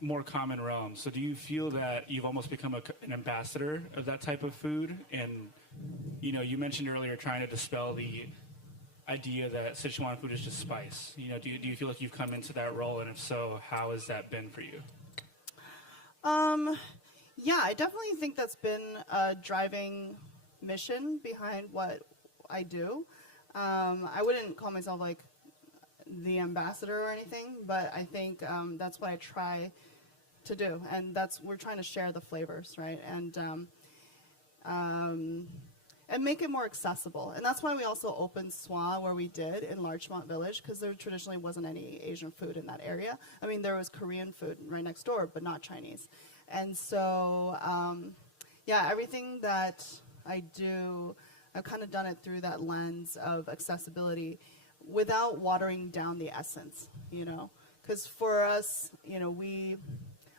more common realms. So do you feel that you've almost become an ambassador of that type of food? And, you know, you mentioned earlier trying to dispel the idea that Sichuan food is just spice. You know, do you feel like you've come into that role? And if so, how has that been for you? Yeah, I definitely think that's been a driving mission behind what I do. I wouldn't call myself like the ambassador or anything, but I think that's what I try to do, and we're trying to share the flavors, right? And make it more accessible. And that's why we also opened Swa where we did in Larchmont Village, because there traditionally wasn't any Asian food in that area. I mean, there was Korean food right next door, but not Chinese. And so, yeah, everything that I do, I've kind of done it through that lens of accessibility without watering down the essence, you know? Because for us, you know,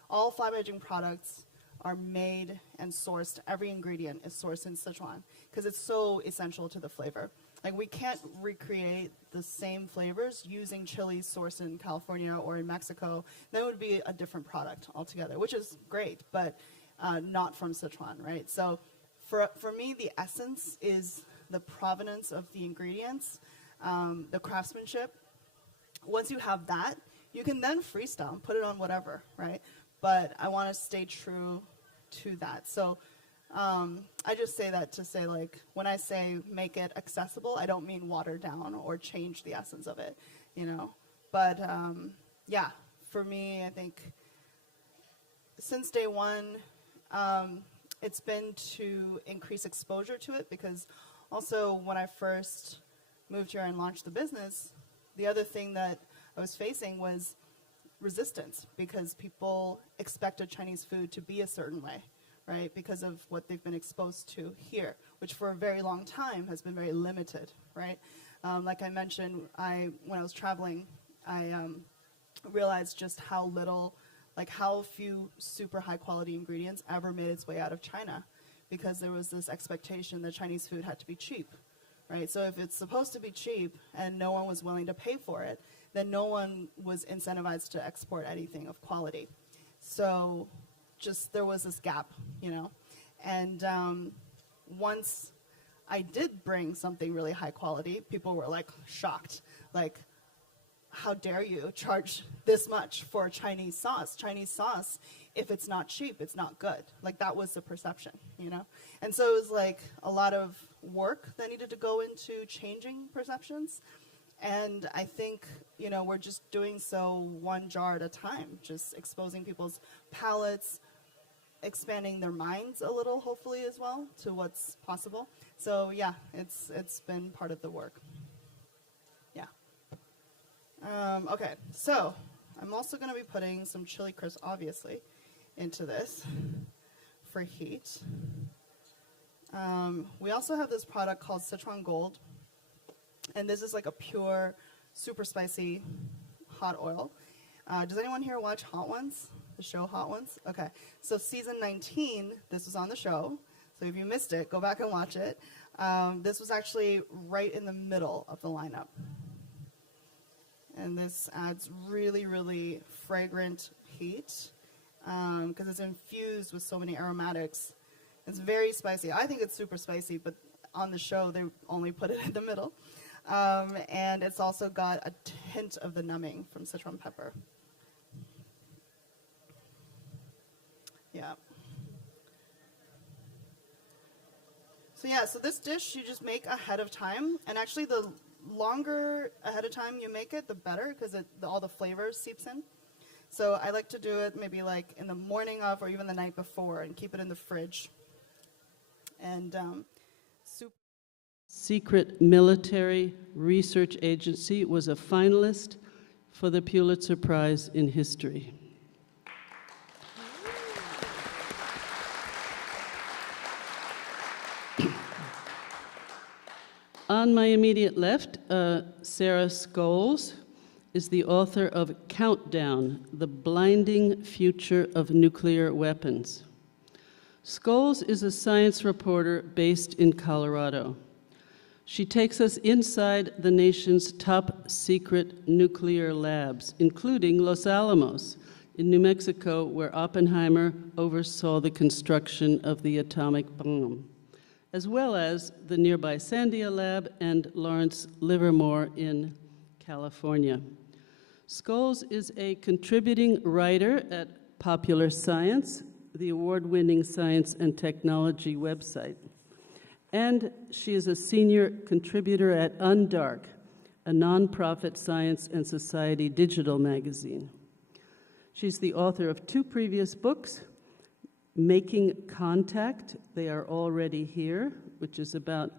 all Fly by Jing products are made and sourced. Every ingredient is sourced in Sichuan because it's so essential to the flavor. Like, we can't recreate the same flavors using chilies sourced in California or in Mexico. That would be a different product altogether, which is great, but not from Sichuan, right? So for me, the essence is the provenance of the ingredients, the craftsmanship. Once you have that, you can then freestyle and put it on whatever, right? But I want to stay true to that. So I just say that to say, like, when I say make it accessible, I don't mean water down or change the essence of it, you know. But yeah, for me, I think since day one, it's been to increase exposure to it, because also when I first moved here and launched the business, the other thing that I was facing was resistance, because people expected Chinese food to be a certain way, right? Because of what they've been exposed to here, which for a very long time has been very limited, right? Like I mentioned, when I was traveling, I realized just how little, like how few super high quality ingredients ever made its way out of China, because there was this expectation that Chinese food had to be cheap, right? So if it's supposed to be cheap and no one was willing to pay for it, then no one was incentivized to export anything of quality. So just there was this gap, you know? And once I did bring something really high quality, people were like shocked. Like, how dare you charge this much for Chinese sauce? Chinese sauce, if it's not cheap, it's not good. Like, that was the perception, you know? And so it was like a lot of work that needed to go into changing perceptions. And I think, you know, we're just doing so one jar at a time, just exposing people's palates, expanding their minds a little, hopefully, as well, to what's possible. So yeah, it's been part of the work. Yeah. Okay, so I'm also going to be putting some chili crisp, obviously, into this for heat. We also have this product called Sichuan Gold. And this is like a pure, super spicy hot oil. Does anyone here watch Hot Ones? The show Hot Ones? Okay. So season 19, this was on the show. So if you missed it, go back and watch it. This was actually right in the middle of the lineup. And this adds really, really fragrant heat because it's infused with so many aromatics. It's very spicy. I think it's super spicy, but on the show, they only put it in the middle. And it's also got a hint of the numbing from Sichuan pepper. Yeah. So yeah, so this dish you just make ahead of time. And actually the longer ahead of time you make it, the better, because all the flavors seeps in. So I like to do it maybe like in the morning of or even the night before and keep it in the fridge. And Secret Military Research Agency was a finalist for the Pulitzer Prize in History. On my immediate left, Sarah Scholes is the author of Countdown: The Blinding Future of Nuclear Weapons. Scholes is a science reporter based in Colorado. She takes us inside the nation's top secret nuclear labs, including Los Alamos in New Mexico, where Oppenheimer oversaw the construction of the atomic bomb, as well as the nearby Sandia Lab and Lawrence Livermore in California. Scholes is a contributing writer at Popular Science, the award-winning science and technology website. And she is a senior contributor at Undark, a nonprofit science and society digital magazine. She's the author of 2 previous books, Making Contact, They Are Already Here, which is about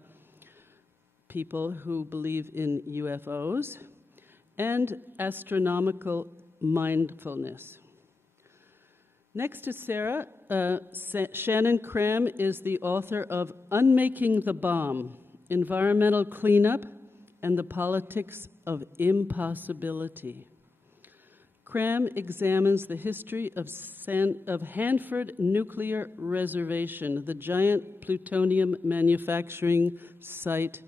people who believe in UFOs, and Astronomical Mindfulness. Next to Sarah, Shannon Cram is the author of Unmaking the Bomb: Environmental Cleanup and the Politics of Impossibility. Cram examines the history of Hanford Nuclear Reservation, the giant plutonium manufacturing site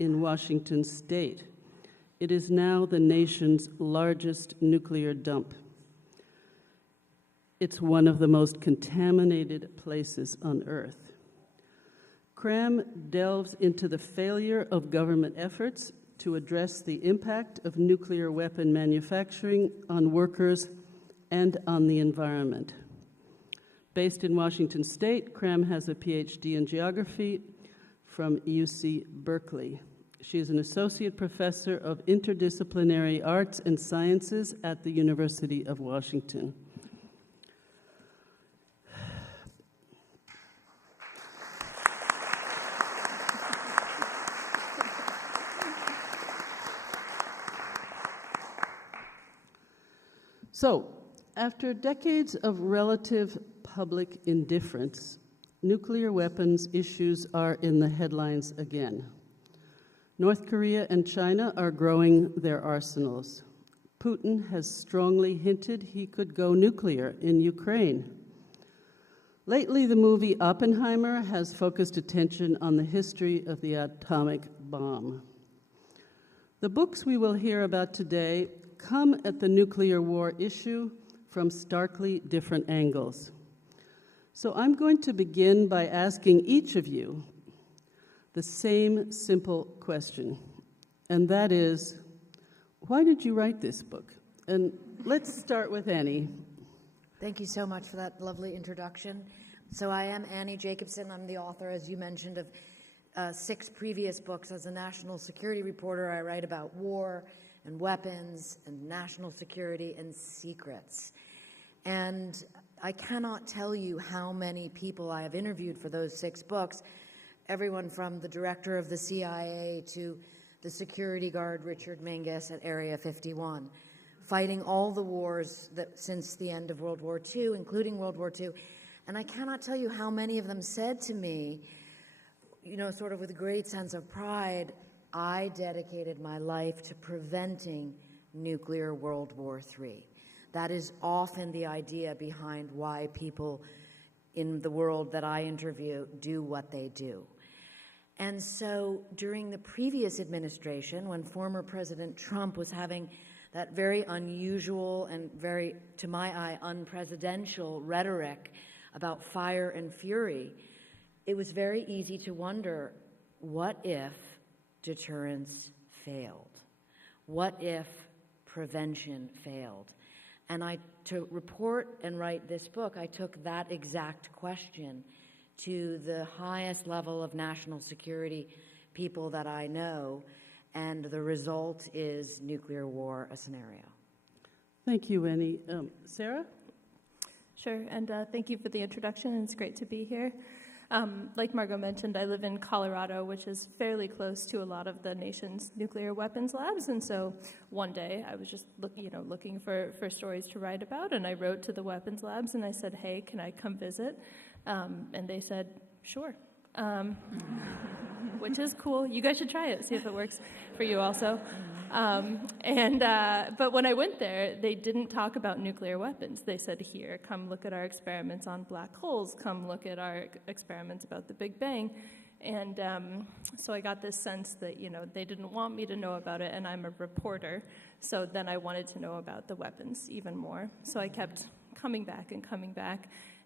in Washington State. It is now the nation's largest nuclear dump. It's one of the most contaminated places on Earth. Cram delves into the failure of government efforts to address the impact of nuclear weapon manufacturing on workers and on the environment. Based in Washington State, Cram has a PhD in geography from UC Berkeley. She is an associate professor of interdisciplinary arts and sciences at the University of Washington. So, after decades of relative public indifference, nuclear weapons issues are in the headlines again. North Korea and China are growing their arsenals. Putin has strongly hinted he could go nuclear in Ukraine. Lately, the movie Oppenheimer has focused attention on the history of the atomic bomb. The books we will hear about today come at the nuclear war issue from starkly different angles. So I'm going to begin by asking each of you the same simple question, and that is, why did you write this book? And let's start with Annie. Thank you so much for that lovely introduction. So I am Annie Jacobson. I'm the author, as you mentioned, of 6 previous books. As a national security reporter, I write about war and weapons and national security and secrets. And I cannot tell you how many people I have interviewed for those 6 books, everyone from the director of the CIA to the security guard Richard Mingus at Area 51, fighting all the wars since the end of World War II, including World War II. And I cannot tell you how many of them said to me, you know, sort of with a great sense of pride, I dedicated my life to preventing nuclear World War III. That is often the idea behind why people in the world that I interview do what they do. And so during the previous administration, when former President Trump was having that very unusual and very, to my eye, unpresidential rhetoric about fire and fury, it was very easy to wonder, what if deterrence failed? What if prevention failed? And to report and write this book, I took that exact question to the highest level of national security people that I know, and the result is nuclear war, a scenario. Thank you, Annie. Sarah? Sure, and thank you for the introduction, and it's great to be here. Like Margot mentioned, I live in Colorado, which is fairly close to a lot of the nation's nuclear weapons labs. And so one day I was just looking for stories to write about, and I wrote to the weapons labs and I said, hey, can I come visit? And they said, sure. Which is cool. You guys should try it, see if it works for you also. But when I went there, they didn't talk about nuclear weapons. They said, here, come look at our experiments on black holes, come look at our experiments about the Big Bang. And so I got this sense that, they didn't want me to know about it, and I'm a reporter. So then I wanted to know about the weapons even more. So I kept coming back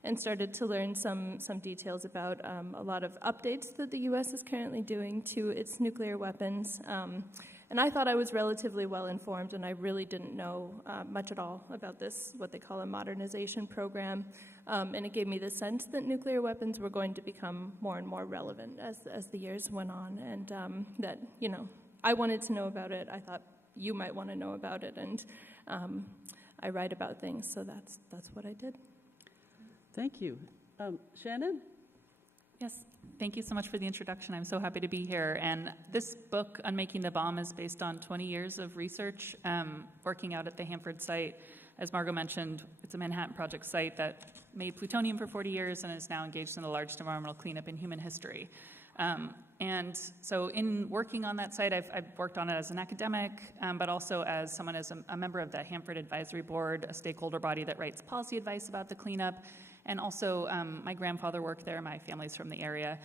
and started to learn some details about a lot of updates that the U.S. is currently doing to its nuclear weapons. And I thought I was relatively well informed, and I really didn't know much at all about this, what they call a modernization program. And it gave me the sense that nuclear weapons were going to become more and more relevant as the years went on, and that, I wanted to know about it. I thought you might want to know about it, and I write about things, so that's what I did. Thank you. Shannon? Yes, thank you so much for the introduction. I'm so happy to be here. And this book, Unmaking the Bomb, is based on 20 years of research working out at the Hanford site. As Margot mentioned, it's a Manhattan Project site that made plutonium for 40 years and is now engaged in the largest environmental cleanup in human history. And so in working on that site, I've worked on it as an academic, but also as someone as a member of the Hanford Advisory Board, a stakeholder body that writes policy advice about the cleanup. And also, my grandfather worked there, my family's from the area.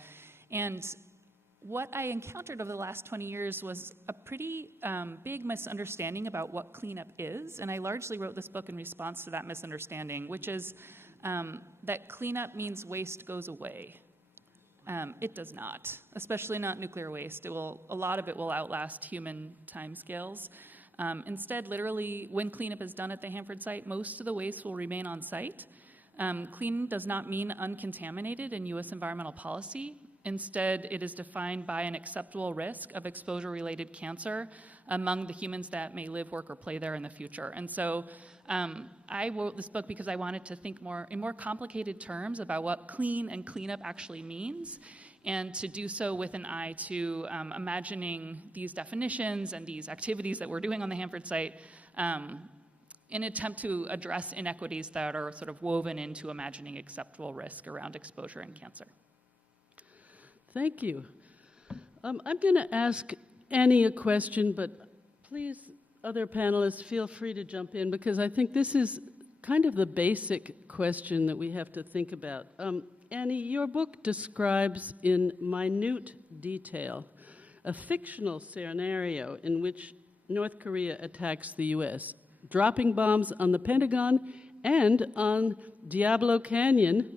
And what I encountered over the last 20 years was a pretty big misunderstanding about what cleanup is. And I largely wrote this book in response to that misunderstanding, which is that cleanup means waste goes away. It does not, especially not nuclear waste. A lot of it will outlast human timescales. Instead, literally, when cleanup is done at the Hanford site, most of the waste will remain on site. Clean does not mean uncontaminated in U.S. environmental policy. Instead, it is defined by an acceptable risk of exposure-related cancer among the humans that may live, work, or play there in the future. And so I wrote this book because I wanted to think in more complicated terms about what clean and cleanup actually means, and to do so with an eye to imagining these definitions and these activities that we're doing on the Hanford site in an attempt to address inequities that are sort of woven into imagining acceptable risk around exposure and cancer. Thank you. I'm going to ask Annie a question, but please, other panelists, feel free to jump in, because I think this is kind of the basic question that we have to think about. Annie, your book describes in minute detail a fictional scenario in which North Korea attacks the U.S., dropping bombs on the Pentagon and on Diablo Canyon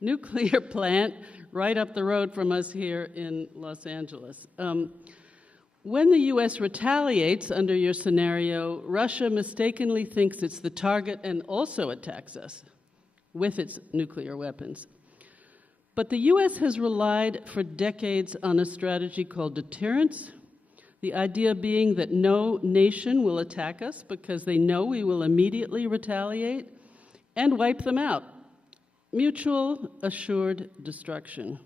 nuclear plant right up the road from us here in Los Angeles. When the U.S. retaliates under your scenario, Russia mistakenly thinks it's the target and also attacks us with its nuclear weapons. But the U.S. has relied for decades on a strategy called deterrence, the idea being that no nation will attack us because they know we will immediately retaliate and wipe them out. Mutual assured destruction.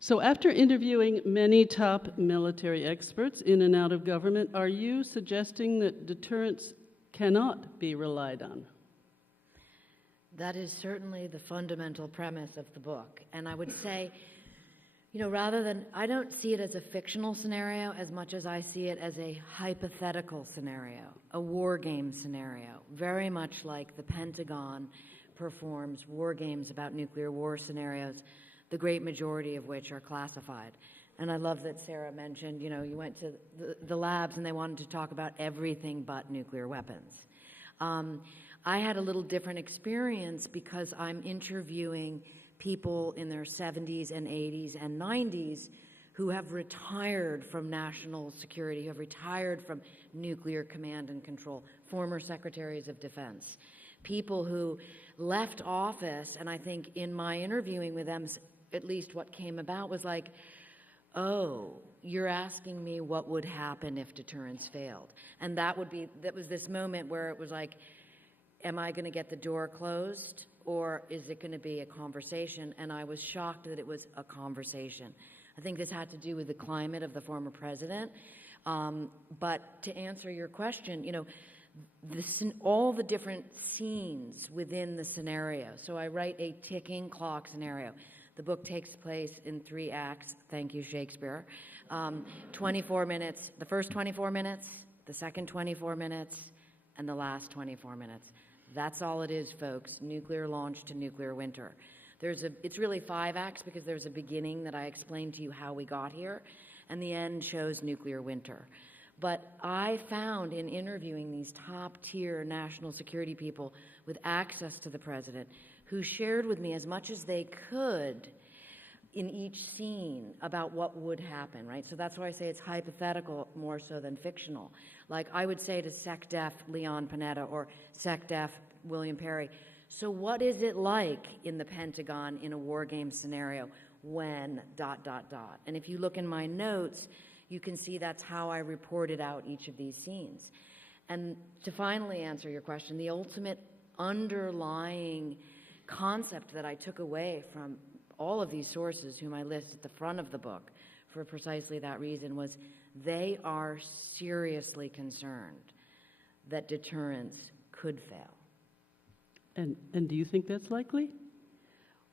So after interviewing many top military experts in and out of government, are you suggesting that deterrence cannot be relied on? That is certainly the fundamental premise of the book. And I would say, rather than, I don't see it as a fictional scenario as much as I see it as a hypothetical scenario, a war game scenario, very much like the Pentagon performs war games about nuclear war scenarios, the great majority of which are classified. And I love that Sarah mentioned, you went to the labs and they wanted to talk about everything but nuclear weapons. I had a little different experience because I'm interviewing people in their 70s and 80s and 90s who have retired from national security, who have retired from nuclear command and control, former secretaries of defense, people who left office, and I think in my interviewing with them, at least what came about was like, oh, you're asking me what would happen if deterrence failed. And that was this moment where it was like, am I going to get the door closed or is it going to be a conversation? And I was shocked that it was a conversation. I think this had to do with the climate of the former president. But to answer your question, you know, all the different scenes within the scenario. So I write a ticking clock scenario. The book takes place in 3 acts. Thank you, Shakespeare. 24 minutes, the first 24 minutes, the second 24 minutes, and the last 24 minutes. That's all it is, folks. Nuclear launch to nuclear winter. It's really 5 acts because there's a beginning that I explained to you how we got here, and the end shows nuclear winter. But I found in interviewing these top-tier national security people with access to the president who shared with me as much as they could in each scene about what would happen, right? So that's why I say it's hypothetical more so than fictional. Like I would say to SecDef Leon Panetta or SecDef William Perry, so what is it like in the Pentagon in a war game scenario when ... And if you look in my notes, you can see that's how I reported out each of these scenes. And to finally answer your question, the ultimate underlying concept that I took away from all of these sources whom I list at the front of the book for precisely that reason was they are seriously concerned that deterrence could fail. And do you think that's likely?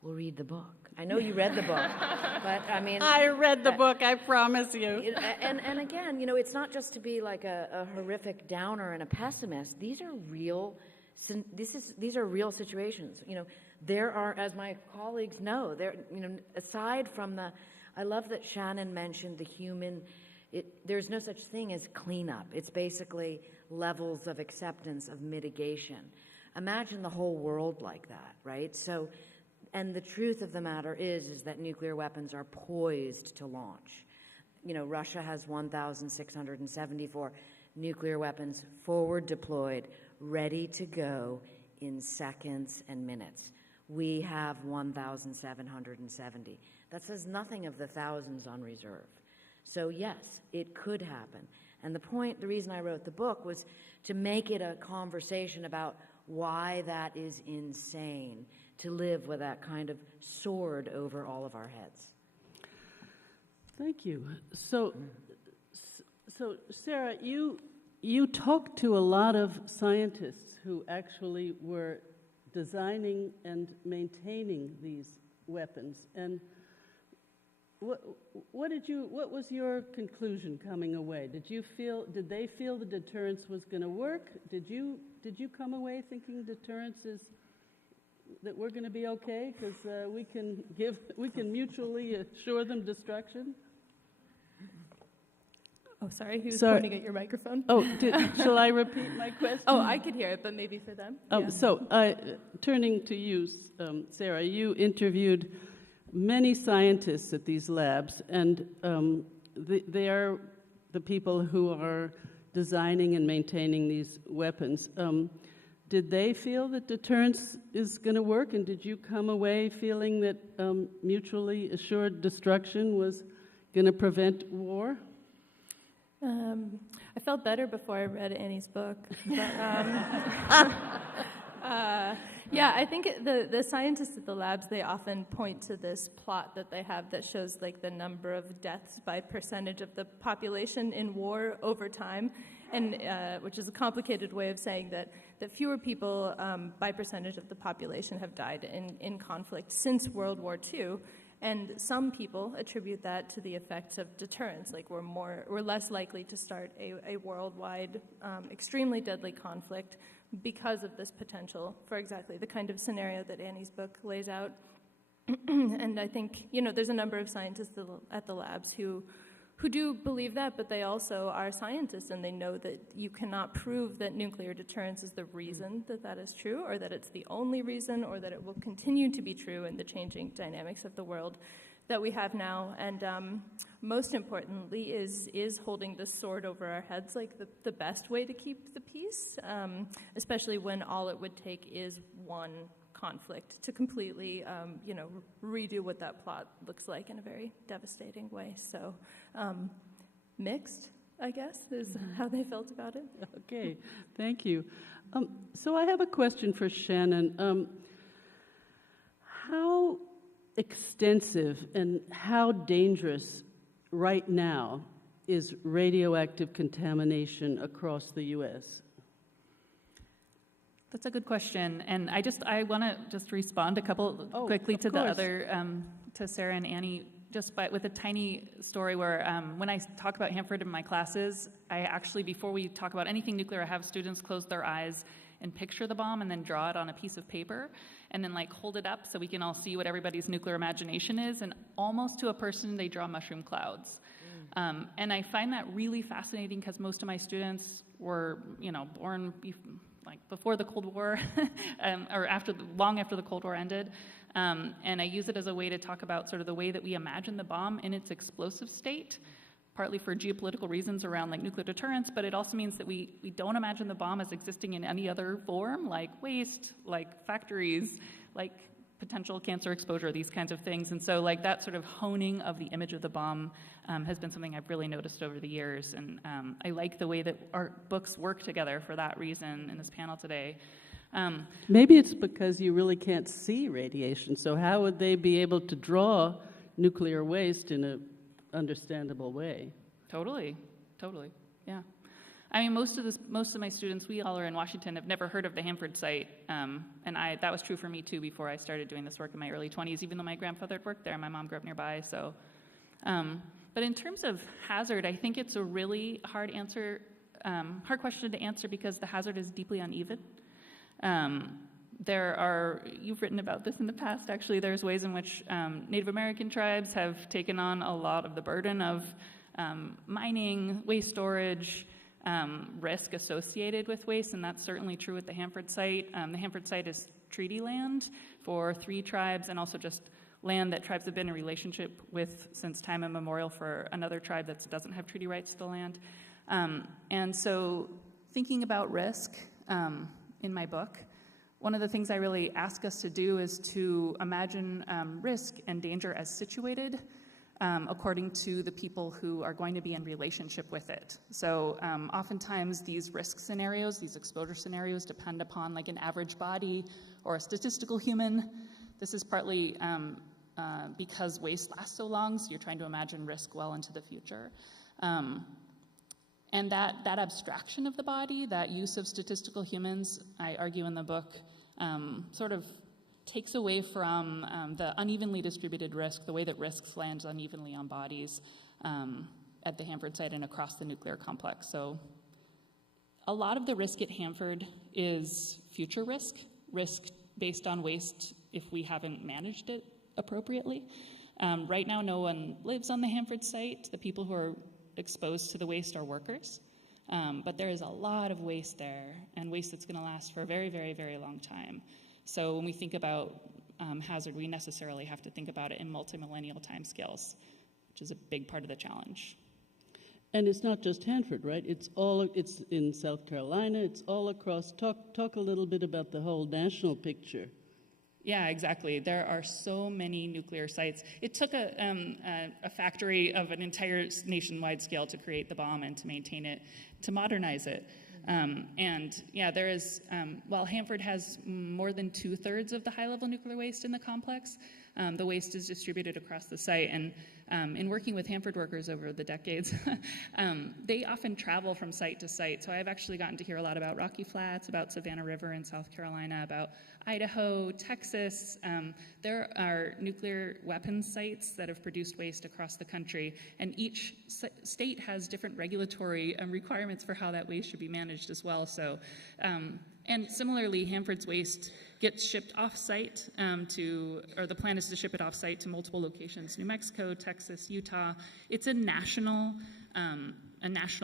We'll read the book. I know you read the book, but I mean... I read the book, I promise you. And again, you know, it's not just to be like a horrific downer and a pessimist. These are real situations. You know, there are, as my colleagues know, aside from I love that Shannon mentioned the human, there's no such thing as cleanup. It's basically levels of acceptance, of mitigation. Imagine the whole world like that, right? So, and the truth of the matter is that nuclear weapons are poised to launch. You know, Russia has 1,674 nuclear weapons forward deployed, ready to go in seconds and minutes. We have 1,770. That says nothing of the thousands on reserve. So yes, it could happen. And the reason I wrote the book was to make it a conversation about why that is insane to live with that kind of sword over all of our heads. Thank you. So Sarah, you talked to a lot of scientists who actually were designing and maintaining these weapons. And what was your conclusion coming away? Did they feel the deterrence was going to work? Did you come away thinking that we're going to be okay because we can mutually assure them destruction? Oh, sorry. He was pointing at your microphone. Oh, shall I repeat my question? Oh, I could hear it, but maybe for them. Yeah. So, turning to you, Sarah, you interviewed many scientists at these labs, and they are the people who are designing and maintaining these weapons. Did they feel that deterrence is going to work, and did you come away feeling that mutually assured destruction was going to prevent war? I felt better before I read Annie's book. But, yeah, I think the scientists at the labs, they often point to this plot that they have that shows like the number of deaths by percentage of the population in war over time, and which is a complicated way of saying that fewer people by percentage of the population have died in conflict since World War II. And some people attribute that to the effects of deterrence, like we're less likely to start a worldwide, extremely deadly conflict because of this potential for exactly the kind of scenario that Annie's book lays out. And I think, you know, there's a number of scientists at the labs who do believe that, but they also are scientists, and they know that you cannot prove that nuclear deterrence is the reason that is true, or that it's the only reason, or that it will continue to be true in the changing dynamics of the world that we have now. And most importantly is holding the sword over our heads like the best way to keep the peace, especially when all it would take is one conflict to completely, redo what that plot looks like in a very devastating way. So, mixed, I guess, is how they felt about it. Okay, thank you. So I have a question for Shannon. How extensive and how dangerous right now is radioactive contamination across the U.S.? That's a good question, and I want to just respond quickly to the other, to Sarah and Annie, just with a tiny story where when I talk about Hanford in my classes, I actually, before we talk about anything nuclear, I have students close their eyes and picture the bomb and then draw it on a piece of paper and then hold it up so we can all see what everybody's nuclear imagination is, and almost to a person they draw mushroom clouds. And I find that really fascinating because most of my students were, born before the Cold War, or long after the Cold War ended. And I use it as a way to talk about sort of the way that we imagine the bomb in its explosive state, partly for geopolitical reasons around nuclear deterrence, but it also means that we don't imagine the bomb as existing in any other form, like waste, like factories, like potential cancer exposure, these kinds of things. And so that sort of honing of the image of the bomb has been something I've really noticed over the years. And I like the way that our books work together for that reason in this panel today. Maybe it's because you really can't see radiation, so how would they be able to draw nuclear waste in an understandable way? Totally, yeah. I mean, most of my students, we all are in Washington, have never heard of the Hanford site, and that was true for me too before I started doing this work in my early 20s, even though my grandfather had worked there and my mom grew up nearby. So, but in terms of hazard, I think it's a really hard question to answer because the hazard is deeply uneven. You've written about this in the past, actually, there's ways in which Native American tribes have taken on a lot of the burden of mining, waste storage, risk associated with waste, and that's certainly true at the Hanford site. The Hanford site is treaty land for 3 tribes and also just land that tribes have been in relationship with since time immemorial for another tribe that doesn't have treaty rights to the land. And so thinking about risk in my book, one of the things I really ask us to do is to imagine risk and danger as situated according to the people who are going to be in relationship with it. So oftentimes these risk scenarios, these exposure scenarios depend upon an average body or a statistical human. This is partly because waste lasts so long, so you're trying to imagine risk well into the future. And that abstraction of the body, that use of statistical humans, I argue in the book, sort of takes away from the unevenly distributed risk, the way that risks lands unevenly on bodies at the Hanford site and across the nuclear complex. So a lot of the risk at Hanford is future risk based on waste if we haven't managed it appropriately. Right now, no one lives on the Hanford site. The people who are exposed to the waste are workers. But there is a lot of waste there, and waste that's going to last for a very, very, very long time. So when we think about hazard, we necessarily have to think about it in multi-millennial timescales, which is a big part of the challenge. And it's not just Hanford, right? It's in South Carolina. It's all across. Talk a little bit about the whole national picture. Yeah, exactly. There are so many nuclear sites. It took a factory of an entire nationwide scale to create the bomb and to maintain it, to modernize it. And yeah, there is, while Hanford has more than 2/3 of the high-level nuclear waste in the complex, the waste is distributed across the site. And in working with Hanford workers over the decades, they often travel from site to site. So I've actually gotten to hear a lot about Rocky Flats, about Savannah River in South Carolina, about Idaho, Texas. There are nuclear weapons sites that have produced waste across the country, and each state has different regulatory requirements for how that waste should be managed as well. So, and similarly, Hanford's waste gets shipped off-site or the plan is to ship it off-site to multiple locations: New Mexico, Texas, Utah. It's a national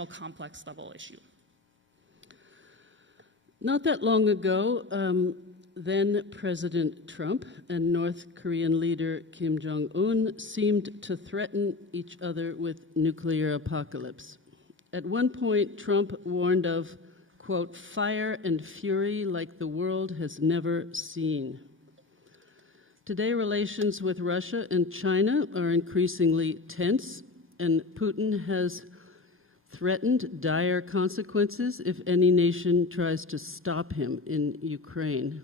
complex level issue. Not that long ago, then President Trump and North Korean leader Kim Jong-un seemed to threaten each other with nuclear apocalypse. At one point, Trump warned of, quote, fire and fury like the world has never seen. Today, relations with Russia and China are increasingly tense, and Putin has threatened dire consequences if any nation tries to stop him in Ukraine.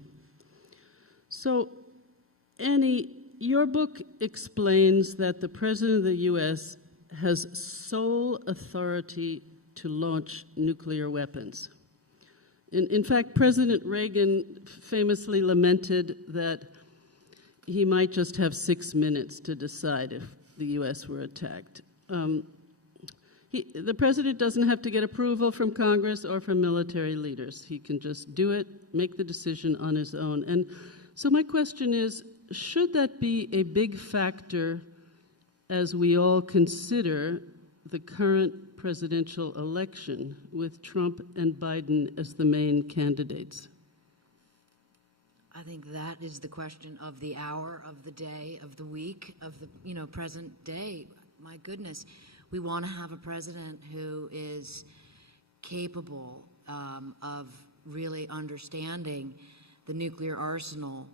So, Annie, your book explains that the President of the U.S. has sole authority to launch nuclear weapons. In fact, President Reagan famously lamented that he might just have 6 minutes to decide if the U.S. were attacked. The president doesn't have to get approval from Congress or from military leaders. He can just do it, make the decision on his own. And so my question is, should that be a big factor as we all consider the current presidential election with Trump and Biden as the main candidates? I think that is the question of the hour, of the day, of the week, of the present day. My goodness, we want to have a president who is capable of really understanding the nuclear arsenal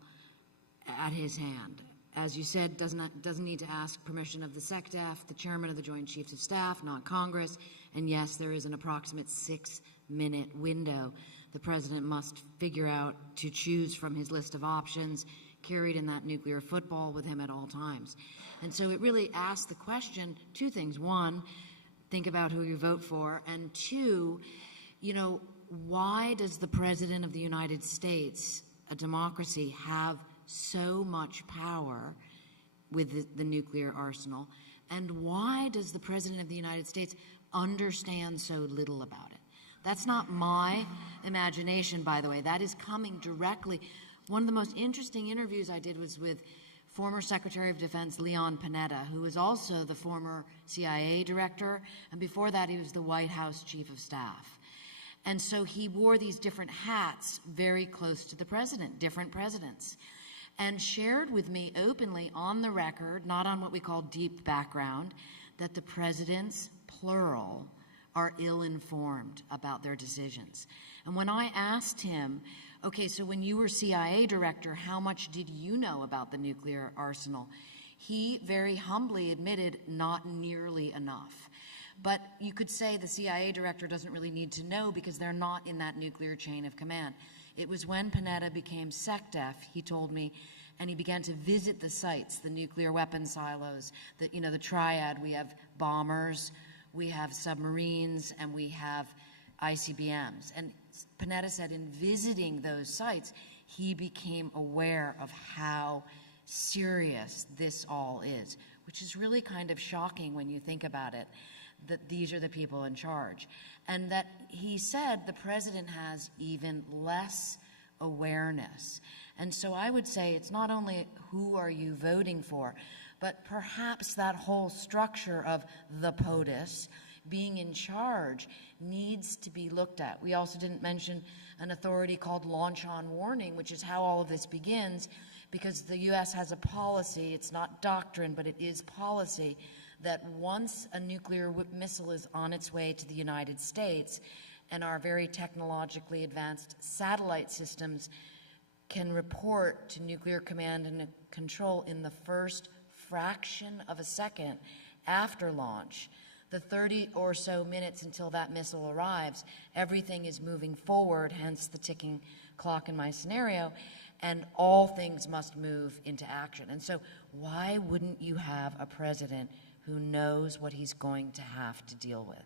at his hand. As you said, doesn't need to ask permission of the SecDef, the chairman of the Joint Chiefs of Staff, not Congress. And yes, there is an approximate 6-minute window the president must figure out to choose from his list of options, carried in that nuclear football with him at all times. And so it really asks the question, two things. One, think about who you vote for. And two, why does the President of the United States, a democracy, have so much power with the nuclear arsenal? And why does the President of the United States understand so little about it? That's not my imagination, by the way. That is coming directly. One of the most interesting interviews I did was with former Secretary of Defense Leon Panetta, who was also the former CIA director, and before that he was the White House Chief of Staff. And so he wore these different hats very close to the president, different presidents, and shared with me openly on the record, not on what we call deep background, that the presidents, plural, are ill-informed about their decisions. And when I asked him, okay, so when you were CIA director, how much did you know about the nuclear arsenal? He very humbly admitted not nearly enough. But you could say the CIA director doesn't really need to know because they're not in that nuclear chain of command. It was when Panetta became SecDef, he told me, and he began to visit the sites, the nuclear weapon silos, the triad. We have bombers, we have submarines, and we have ICBMs. And Panetta said in visiting those sites, he became aware of how serious this all is, which is really kind of shocking when you think about it, that these are the people in charge. And that he said the president has even less awareness. And so I would say it's not only who are you voting for, but perhaps that whole structure of the POTUS being in charge needs to be looked at. We also didn't mention an authority called Launch on Warning, which is how all of this begins, because the U.S. has a policy, it's not doctrine, but it is policy, that once a nuclear missile is on its way to the United States, and our very technologically advanced satellite systems can report to nuclear command and control in the first fraction of a second after launch, the 30 or so minutes until that missile arrives, everything is moving forward, hence the ticking clock in my scenario, and all things must move into action. And so why wouldn't you have a president who knows what he's going to have to deal with?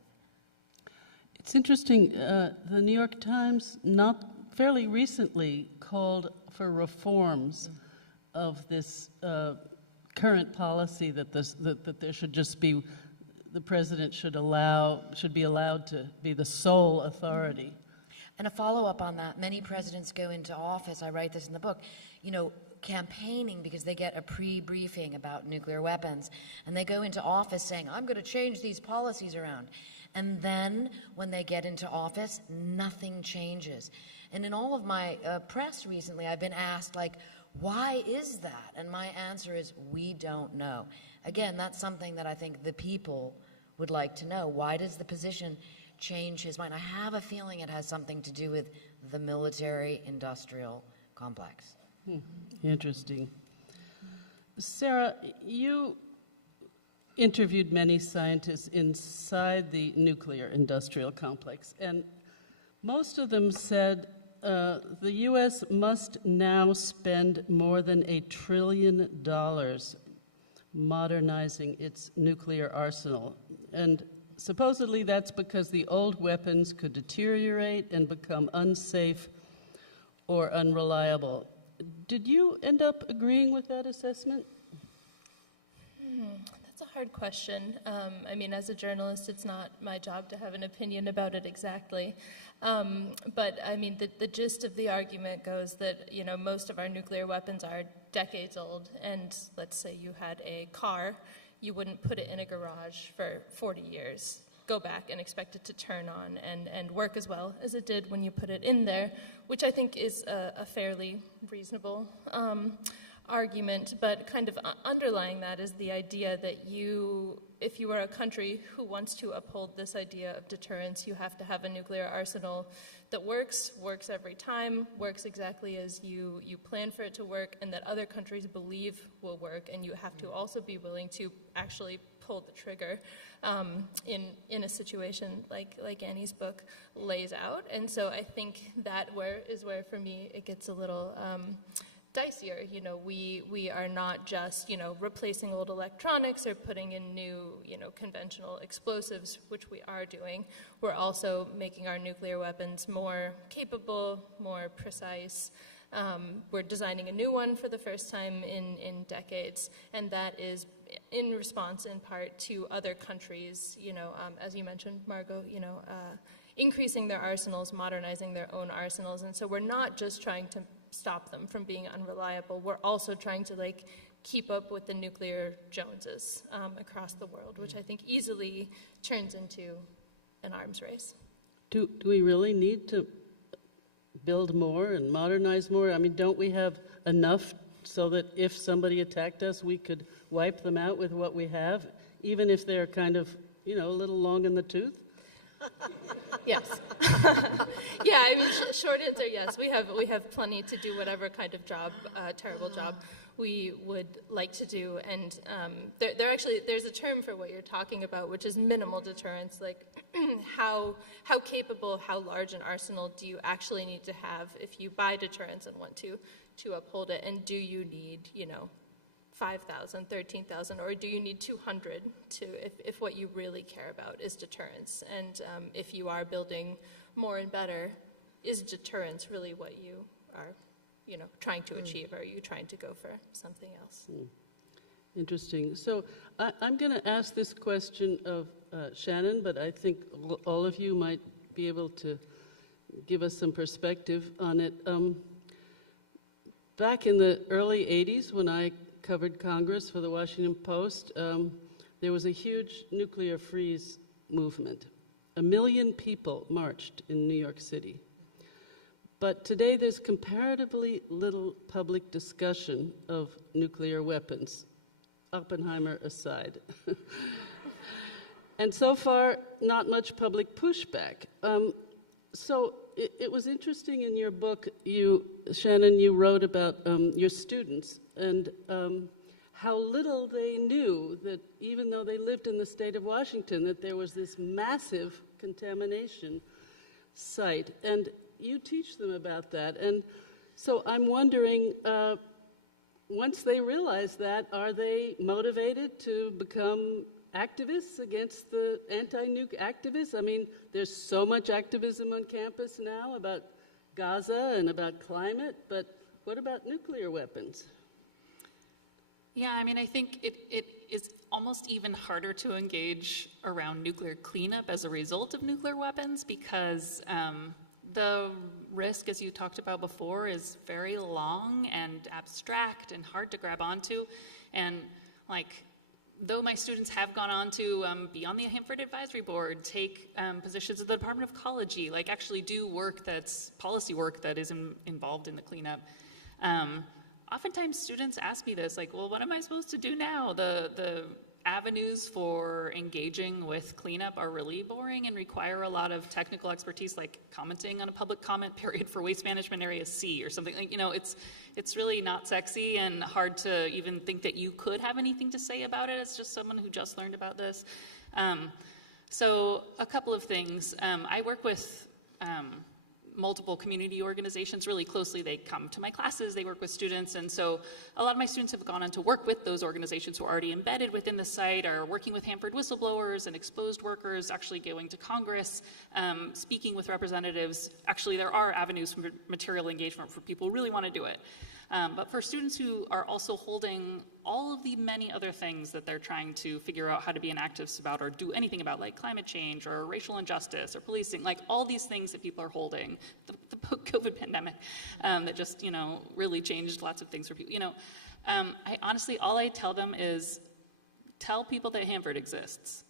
It's interesting, the New York Times, not fairly recently, called for reforms of this current policy that there should just be, the president should be allowed to be the sole authority. And a follow-up on that, many presidents go into office, I write this in the book, campaigning because they get a pre-briefing about nuclear weapons, and they go into office saying, I'm going to change these policies around. And then when they get into office, nothing changes. And in all of my press recently, I've been asked, why is that? And my answer is, we don't know. Again, that's something that I think the people would like to know. Why does the position change his mind? I have a feeling it has something to do with the military-industrial complex. Interesting. Sarah, you interviewed many scientists inside the nuclear industrial complex, and most of them said the U.S. must now spend more than $1 trillion modernizing its nuclear arsenal. And supposedly that's because the old weapons could deteriorate and become unsafe or unreliable. Did you end up agreeing with that assessment? That's a hard question. I mean, as a journalist, it's not my job to have an opinion about it exactly. But I mean, the gist of the argument goes that, you know, most of our nuclear weapons are decades old, and let's say you had a car, you wouldn't put it in a garage for 40 years, go back and expect it to turn on and work as well as it did when you put it in there, which I think is a fairly reasonable argument, but kind of underlying that is the idea that if you are a country who wants to uphold this idea of deterrence, you have to have a nuclear arsenal that works every time, works exactly as you plan for it to work, and that other countries believe will work, and you have to also be willing to actually pull the trigger in a situation like Annie's book lays out. And so I think that is where for me it gets a little dicier. You know, we are not just, you know, replacing old electronics or putting in new, you know, conventional explosives, which we are doing. We're also making our nuclear weapons more capable, more precise. We're designing a new one for the first time in decades, and that is in response in part to other countries, you know, as you mentioned, Margot, you know, increasing their arsenals, modernizing their own arsenals. And so we're not just trying to stop them from being unreliable. We're also trying to, like, keep up with the nuclear Joneses across the world, which I think easily turns into an arms race. Do we really need to build more and modernize more? I mean, don't we have enough so that if somebody attacked us, we could wipe them out with what we have, even if they're kind of, you know, a little long in the tooth? Yes. Yeah, I mean, short answer, yes. We have plenty to do whatever kind of job, terrible job we would like to do. And there's a term for what you're talking about, which is minimal deterrence. Like, how capable, how large an arsenal do you actually need to have if you buy deterrence and want to uphold it? And do you need, you know, 5,000, 13,000, or do you need 200 if what you really care about is deterrence? And if you are building more and better, is deterrence really what you are, you know, trying to achieve? Or are you trying to go for something else? Interesting. So I'm going to ask this question of Shannon, but I think all of you might be able to give us some perspective on it. Back in the early 80s, when I covered Congress for the Washington Post, there was a huge nuclear freeze movement. 1 million people marched in New York City. But today there's comparatively little public discussion of nuclear weapons, Oppenheimer aside. And so far, not much public pushback. So it was interesting in your book, Shannon, you wrote about your students and how little they knew that even though they lived in the state of Washington, that there was this massive contamination site. And you teach them about that. And so I'm wondering, once they realize that, are they motivated to become activists against the anti-nuke activists? I mean, there's so much activism on campus now about Gaza and about climate, but what about nuclear weapons? Yeah, I mean, I think it is almost even harder to engage around nuclear cleanup as a result of nuclear weapons because the risk, as you talked about before, is very long and abstract and hard to grab onto. And, like, though my students have gone on to be on the Hanford Advisory Board, take positions at the Department of Ecology, like actually do work that's policy work that is involved in the cleanup. Oftentimes students ask me this, like, well, what am I supposed to do now? The avenues for engaging with cleanup are really boring and require a lot of technical expertise, like commenting on a public comment period for waste management area C or something. Like, you know, it's really not sexy and hard to even think that you could have anything to say about it as just someone who just learned about this. So a couple of things. I work with multiple community organizations really closely. They come to my classes, they work with students, and so a lot of my students have gone on to work with those organizations who are already embedded within the site, are working with Hanford whistleblowers and exposed workers, actually going to Congress, speaking with representatives. Actually, there are avenues for material engagement for people who really want to do it. But for students who are also holding all of the many other things that they're trying to figure out how to be an activist about or do anything about, like climate change or racial injustice or policing, like all these things that people are holding, the COVID pandemic that just, really changed lots of things for people. I honestly, all I tell them is tell people that Hanford exists,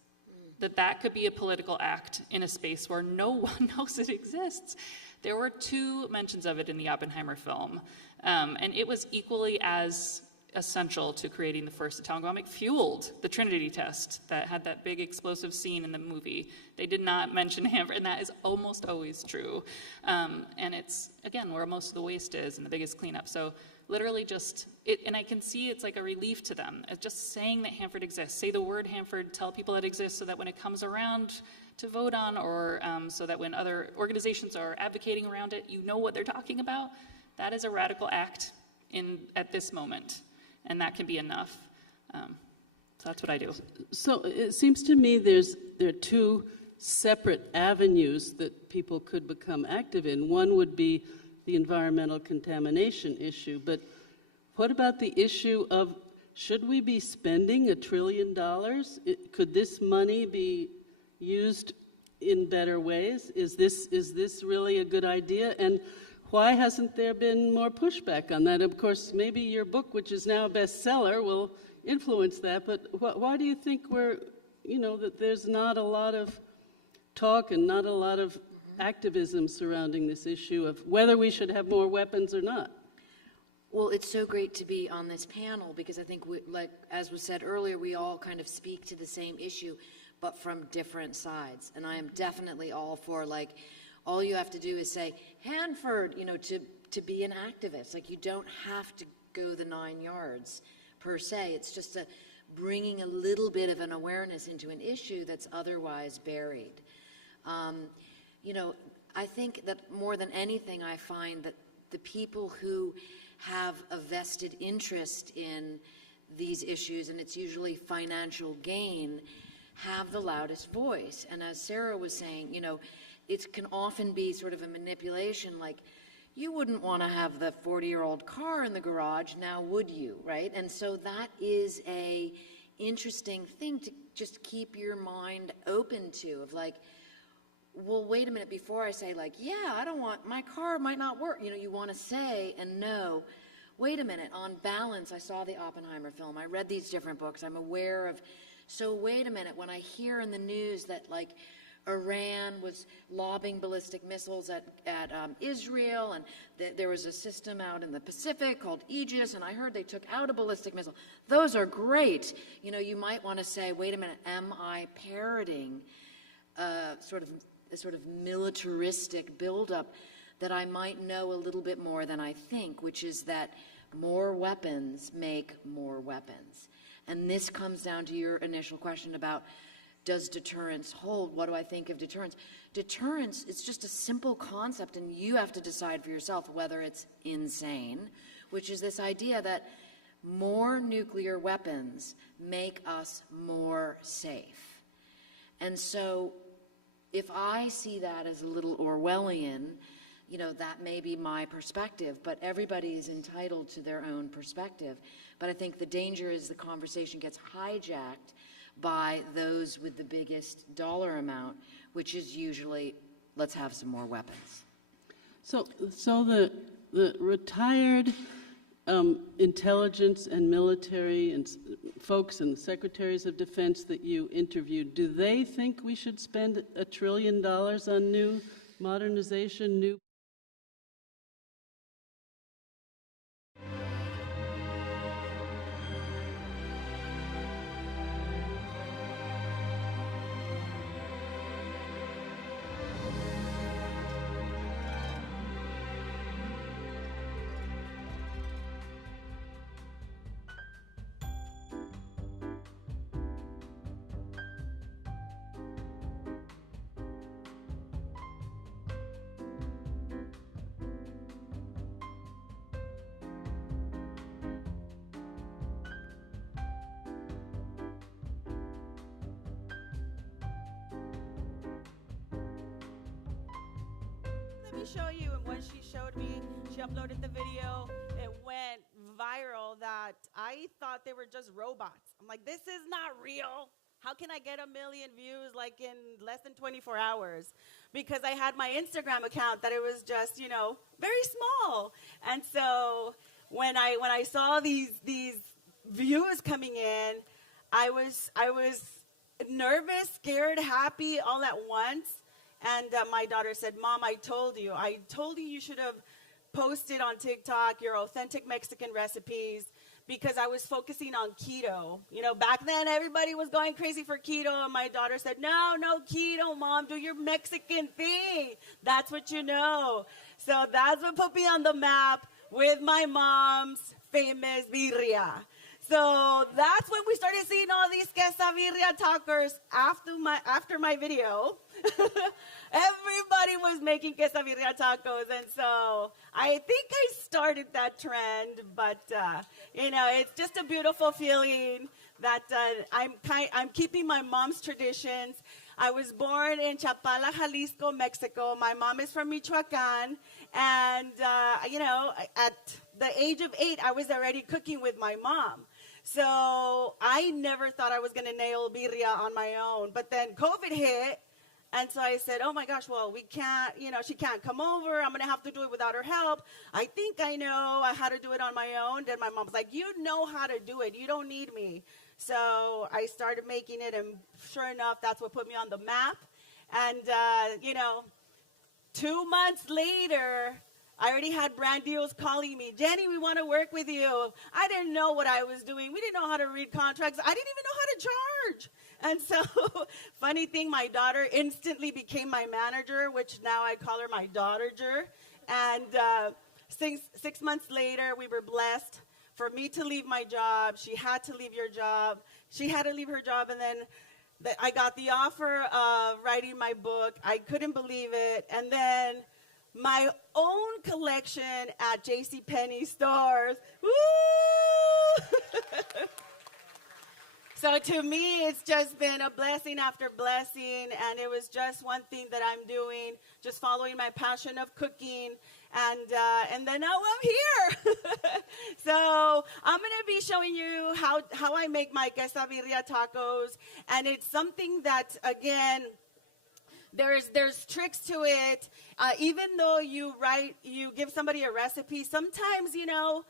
that could be a political act in a space where no one knows it exists. There were 2 mentions of it in the Oppenheimer film, and it was equally as essential to creating the first atomic bomb. It fueled the Trinity test that had that big explosive scene in the movie. They did not mention Hanford, and that is almost always true. And it's, again, where most of the waste is and the biggest cleanup. So literally and I can see it's like a relief to them. It's just saying that Hanford exists. Say the word Hanford, tell people it exists so that when it comes around to vote on, or so that when other organizations are advocating around it, you know what they're talking about. That is a radical act at this moment, and that can be enough. So that's what I do. So it seems to me there are 2 separate avenues that people could become active in. One would be the environmental contamination issue, but what about the issue of, should we be spending $1 trillion? Could this money be used in better ways? Is this really a good idea? And why hasn't there been more pushback on that? Of course, maybe your book, which is now a bestseller, will influence that, but why do you think that there's not a lot of talk and not a lot of activism surrounding this issue of whether we should have more weapons or not? Well, it's so great to be on this panel because I think, as was said earlier, we all kind of speak to the same issue, but from different sides. And I am definitely all for, all you have to do is say, Hanford, to be an activist. You don't have to go the 9 yards, per se. It's just bringing a little bit of an awareness into an issue that's otherwise buried. I think that more than anything, I find that the people who have a vested interest in these issues, and it's usually financial gain, have the loudest voice. And as Sarah was saying, it can often be sort of a manipulation, you wouldn't want to have the 40-year-old car in the garage, now would you, right? And so that is a interesting thing to just keep your mind open to, of well, wait a minute, before I say yeah, I don't want, my car might not work. You want to say and know, wait a minute, on balance, I saw the Oppenheimer film. I read these different books. I'm aware of, so wait a minute, when I hear in the news that Iran was lobbing ballistic missiles at Israel, and there was a system out in the Pacific called Aegis, and I heard they took out a ballistic missile. Those are great. You might want to say, wait a minute, am I parroting a sort of militaristic buildup that I might know a little bit more than I think, which is that more weapons make more weapons. And this comes down to your initial question about, does deterrence hold? What do I think of deterrence? Deterrence is just a simple concept, and you have to decide for yourself whether it's insane, which is this idea that more nuclear weapons make us more safe. And so if I see that as a little Orwellian, that may be my perspective, but everybody is entitled to their own perspective. But I think the danger is the conversation gets hijacked by those with the biggest dollar amount, which is usually, let's have some more weapons. So the retired intelligence and military and folks and secretaries of defense that you interviewed, do they think we should spend $1 trillion on new modernization, new me show you. And when she showed me, she uploaded the video. It went viral that I thought they were just robots. I'm like, this is not real. How can I get 1 million views like in less than 24 hours? Because I had my Instagram account that it was just, you know, very small. And so when I saw these views coming in, I was nervous, scared, happy all at once. And my daughter said, Mom, I told you you should have posted on TikTok your authentic Mexican recipes, because I was focusing on keto. You know, back then everybody was going crazy for keto, and my daughter said, no keto, Mom, do your Mexican thing. That's what you know. So that's what put me on the map with my mom's famous birria. So that's when we started seeing all these quesabirria talkers after my video. Everybody was making quesabirria tacos, and so I think I started that trend. But you know, it's just a beautiful feeling that I'm keeping my mom's traditions. I was born in Chapala, Jalisco, Mexico. My mom is from Michoacan, and you know, at the age of 8, I was already cooking with my mom. So I never thought I was going to nail birria on my own. But then COVID hit, and so I said, oh my gosh, well, we can't, you know, she can't come over. I'm going to have to do it without her help. I think I know how to do it on my own. Then my mom's like, you know how to do it. You don't need me. So I started making it, and sure enough, that's what put me on the map. And, you know, 2 months later, I already had brand deals calling me, Jenny, we want to work with you. I didn't know what I was doing. We didn't know how to read contracts. I didn't even know how to charge. And so, funny thing, my daughter instantly became my manager, which now I call her my daughter-ger. And 6 months later, we were blessed for me to leave my job. She had to leave your job. She had to leave her job, and then I got the offer of writing my book. I couldn't believe it. And then my own collection at JCPenney stores. Woo! So to me, it's just been a blessing after blessing, and it was just one thing that I'm doing, just following my passion of cooking, and then now I'm here. So I'm going to be showing you how I make my quesabirria tacos, and it's something that, again, there's tricks to it. Even though you give somebody a recipe, sometimes, you know,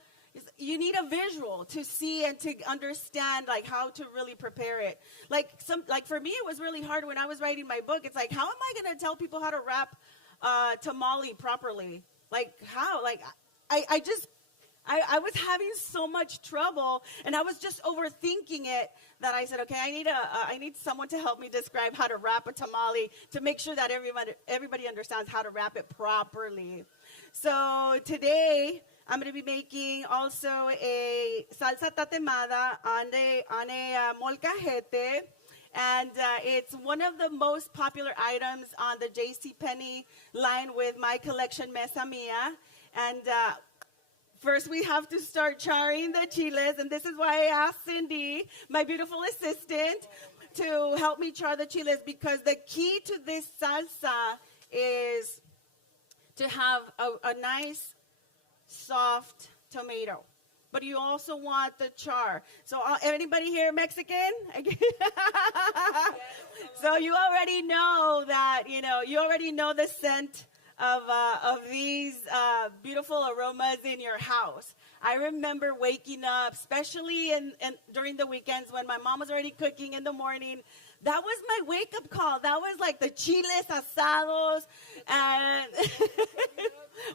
you need a visual to see and to understand, like, how to really prepare it. Like for me, it was really hard when I was writing my book. It's like, how am I going to tell people how to wrap tamale properly? Like, how? Like, I was having so much trouble, and I was just overthinking it, that I said, okay, I need someone to help me describe how to wrap a tamale to make sure that everybody understands how to wrap it properly. So today, I'm going to be making also a salsa tatemada on a molcajete, and it's one of the most popular items on the JCPenney line with my collection Mesa Mia. And first, we have to start charring the chiles, and this is why I asked Cindy, my beautiful assistant, to help me char the chiles, because the key to this salsa is to have a nice, soft tomato. But you also want the char. So anybody here Mexican? So you already know that, you know, you already know the scent of these beautiful aromas in your house. I remember waking up, especially during the weekends when my mom was already cooking in the morning. That was my wake-up call. That was like the chiles asados, and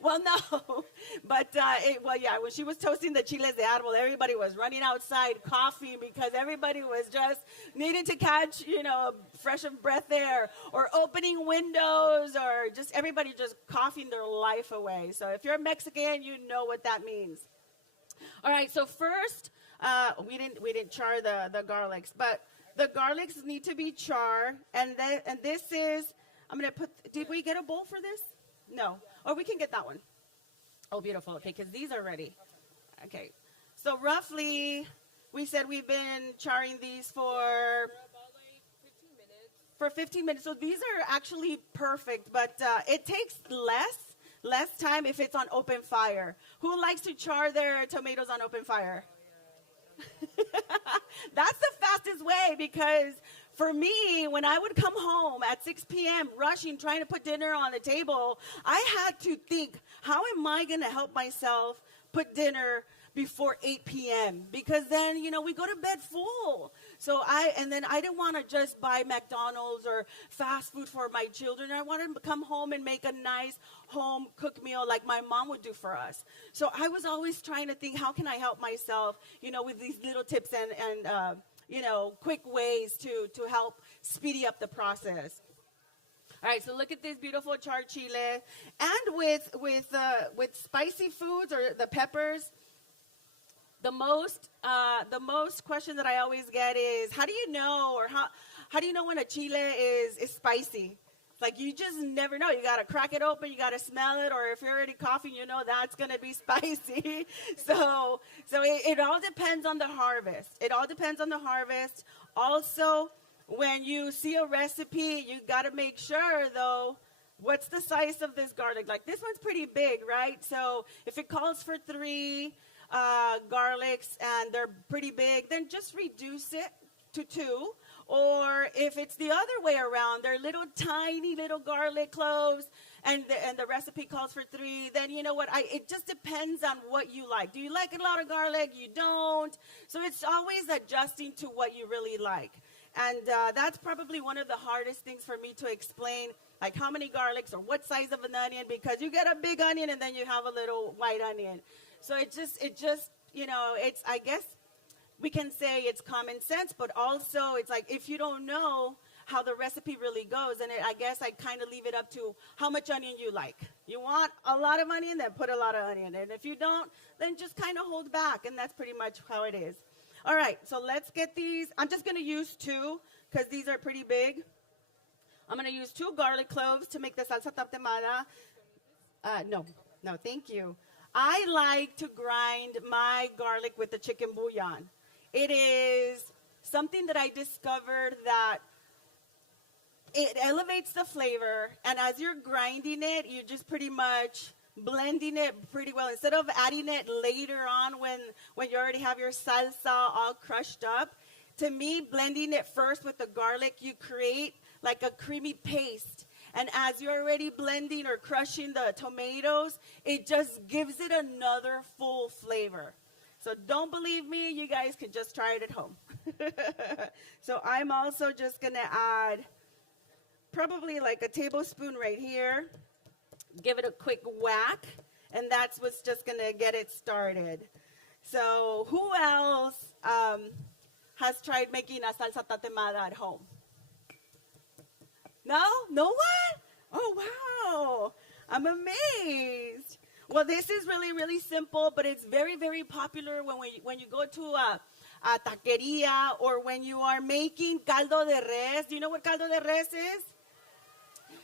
well, no, but when she was toasting the chiles de árbol, everybody was running outside coughing because everybody was just needing to catch, you know, fresh breath air, or opening windows, or just everybody just coughing their life away. So if you're Mexican, you know what that means. All right, so first, we didn't char the garlics, but the garlics need to be charred, and this is, I'm going to put, did we get a bowl for this? No. Or we can get that one. Oh, beautiful. Okay, because these are ready. Okay. So roughly, we said we've been charring these for about like 15 minutes. For 15 minutes. So these are actually perfect, but it takes less less time if it's on open fire. Who likes to char their tomatoes on open fire? That's the fastest way, because for me, when I would come home at 6 p.m. rushing, trying to put dinner on the table, I had to think, how am I going to help myself put dinner before 8 p.m. because then, you know, we go to bed full. So I didn't want to just buy McDonald's or fast food for my children. I wanted to come home and make a nice home cooked meal like my mom would do for us. So I was always trying to think, how can I help myself, you know, with these little tips and you know, quick ways to help speedy up the process. All right, so look at this beautiful charred chile. And with spicy foods or the peppers, the most question that I always get is, how do you know, or how do you know when a chile is spicy? It's like you just never know. You got to crack it open, you got to smell it, or if you're already coughing, you know that's going to be spicy. So it all depends on the harvest. It all depends on the harvest. Also, when you see a recipe, you got to make sure, though, what's the size of this garlic? Like, this one's pretty big, right? So if it calls for 3 garlics and they're pretty big, then just reduce it to 2. Or if it's the other way around, they're little tiny little garlic cloves and the recipe calls for 3, then you know what, it just depends on what you like. Do you like a lot of garlic? You don't. So it's always adjusting to what you really like. And that's probably one of the hardest things for me to explain, like how many garlics or what size of an onion, because you get a big onion and then you have a little white onion. So it just, you know, it's, I guess we can say it's common sense, but also it's like if you don't know how the recipe really goes, and I guess I kind of leave it up to how much onion you like. You want a lot of onion, then put a lot of onion. And if you don't, then just kind of hold back, and that's pretty much how it is. All right, so let's get these. I'm just going to use 2 because these are pretty big. I'm going to use 2 garlic cloves to make the salsa tatemada. No, thank you. I like to grind my garlic with the chicken bouillon. It is something that I discovered that it elevates the flavor, and as you're grinding it, you're just pretty much blending it pretty well. Instead of adding it later on when you already have your salsa all crushed up, to me, blending it first with the garlic, you create like a creamy paste. And as you're already blending or crushing the tomatoes, it just gives it another full flavor. So don't believe me, you guys can just try it at home. So I'm also just going to add probably like a tablespoon right here. Give it a quick whack, and that's what's just going to get it started. So who else has tried making a salsa tatemada at home? No? No one? Oh, wow. I'm amazed. Well, this is really, really simple, but it's very, very popular when you go to a taqueria or when you are making caldo de res. Do you know what caldo de res is?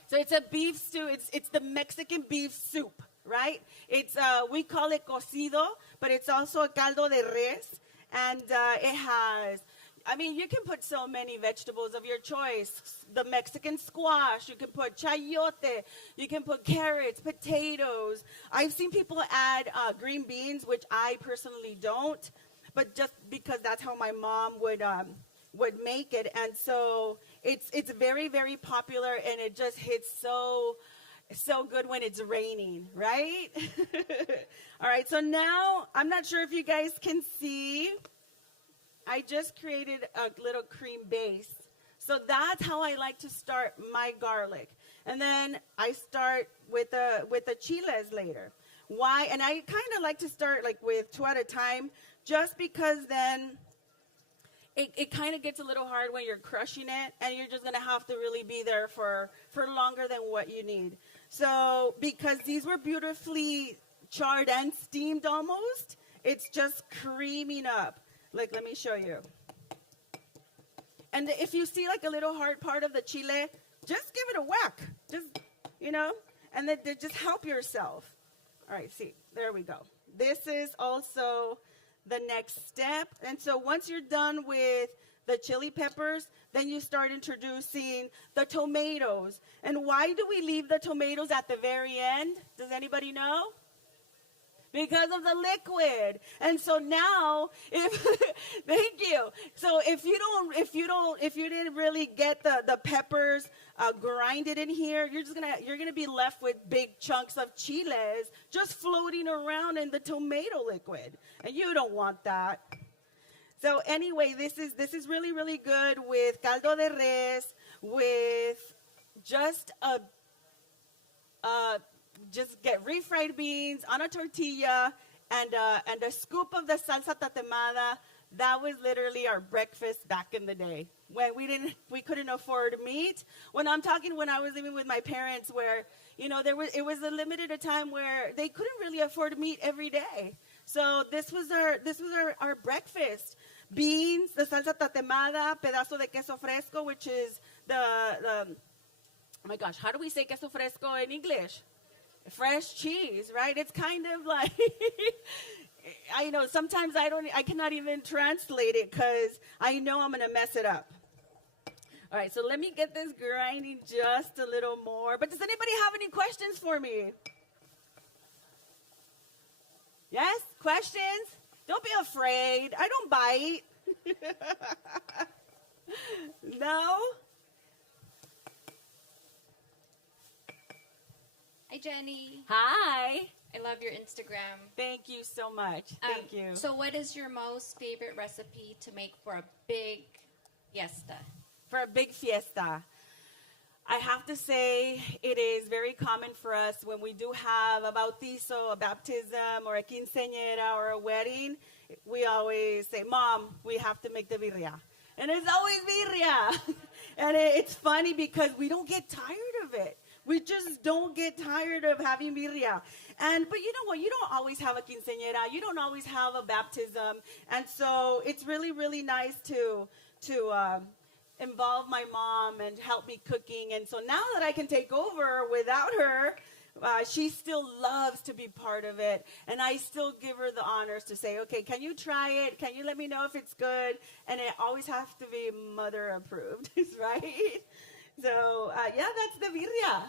So it's a beef stew. It's the Mexican beef soup, right? It's we call it cocido, but it's also a caldo de res, and it has, I mean, you can put so many vegetables of your choice. The Mexican squash, you can put chayote, you can put carrots, potatoes. I've seen people add green beans, which I personally don't, but just because that's how my mom would make it. And so it's very, very popular, and it just hits so good when it's raining, right? All right, so now I'm not sure if you guys can see. I just created a little cream base. So that's how I like to start my garlic. And then I start with the chiles later. Why? And I kind of like to start like with 2 at a time, just because then it kind of gets a little hard when you're crushing it, and you're just going to have to really be there for longer than what you need. So because these were beautifully charred and steamed almost, it's just creaming up. Like, let me show you. And if you see like a little hard part of the chile, just give it a whack. Just, you know, and then just help yourself. All right, see, there we go. This is also the next step. And so once you're done with the chili peppers, Then you start introducing the tomatoes. And why do we leave the tomatoes at the very end? Does anybody know? Because of the liquid. And so now, thank you. So if you didn't really get the peppers grinded in here, you're gonna be left with big chunks of chiles just floating around in the tomato liquid, and you don't want that. So anyway, this is really, really good with caldo de res, with just just get refried beans on a tortilla and a scoop of the salsa tatemada. That was literally our breakfast back in the day when we couldn't afford meat. When I was living with my parents, where it was a limited time where they couldn't really afford meat every day. So this was our breakfast: beans, the salsa tatemada, pedazo de queso fresco, which is oh my gosh, how do we say queso fresco in English? Fresh cheese, right? It's kind of like I know sometimes I cannot even translate it because I know I'm gonna mess it up. All right, so let me get this grinding just a little more. But does anybody have any questions for me? Yes? Questions? Don't be afraid. I don't bite. No? Hi, Jenny. Hi. I love your Instagram. Thank you so much. Thank you. So what is your most favorite recipe to make for a big fiesta? For a big fiesta. I have to say it is very common for us when we do have a bautizo, a baptism, or a quinceañera, or a wedding. We always say, Mom, we have to make the birria. And it's always birria. And it's funny because we don't get tired of it. We just don't get tired of having birria. But you know what? You don't always have a quinceañera. You don't always have a baptism. And so it's really, really nice to involve my mom and help me cooking. And so now that I can take over without her, she still loves to be part of it. And I still give her the honors to say, okay, can you try it? Can you let me know if it's good? And it always has to be mother approved, right? So, yeah, that's the birria.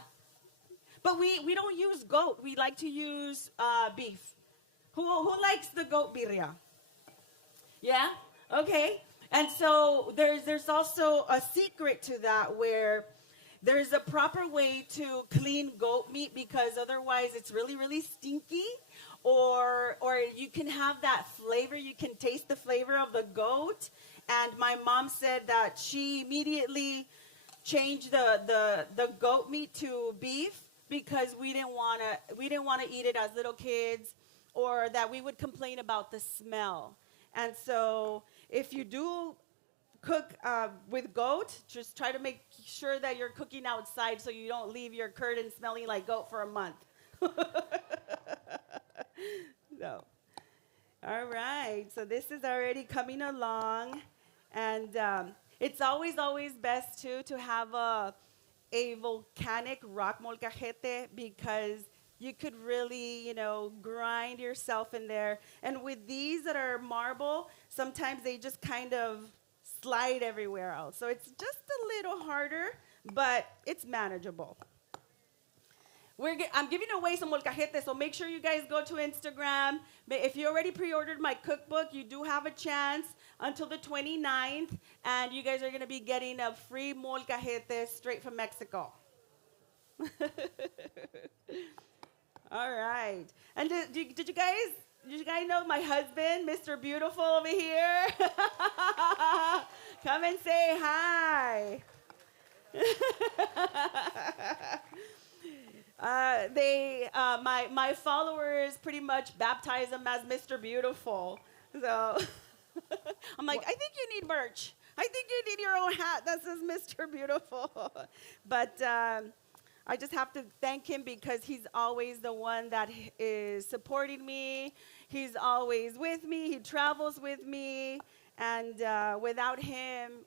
But we don't use goat. We like to use beef. Who likes the goat birria? Yeah? Okay. And so there's also a secret to that where there's a proper way to clean goat meat because otherwise it's really, really stinky. Or you can have that flavor. You can taste the flavor of the goat. And my mom said that she immediately changed the goat meat to beef because we didn't want to eat it as little kids, or that we would complain about the smell. And so if you do cook with goat, just try to make sure that you're cooking outside so you don't leave your curtain smelling like goat for a month. So, all right. So this is already coming along, and it's always best too to have a volcanic rock molcajete because you could really, grind yourself in there. And with these that are marble, sometimes they just kind of slide everywhere else. So it's just a little harder, but it's manageable. I'm giving away some molcajetes, so make sure you guys go to Instagram. If you already pre-ordered my cookbook, you do have a chance until the 29th, and you guys are going to be getting a free molcajete straight from Mexico. All right. And did you guys know my husband, Mr. Beautiful over here? Come and say hi. My followers pretty much baptize him as Mr. Beautiful. So I'm like, I think you need merch. I think you need your own hat that says Mr. Beautiful. But I just have to thank him because he's always the one that is supporting me. He's always with me. He travels with me. And without him,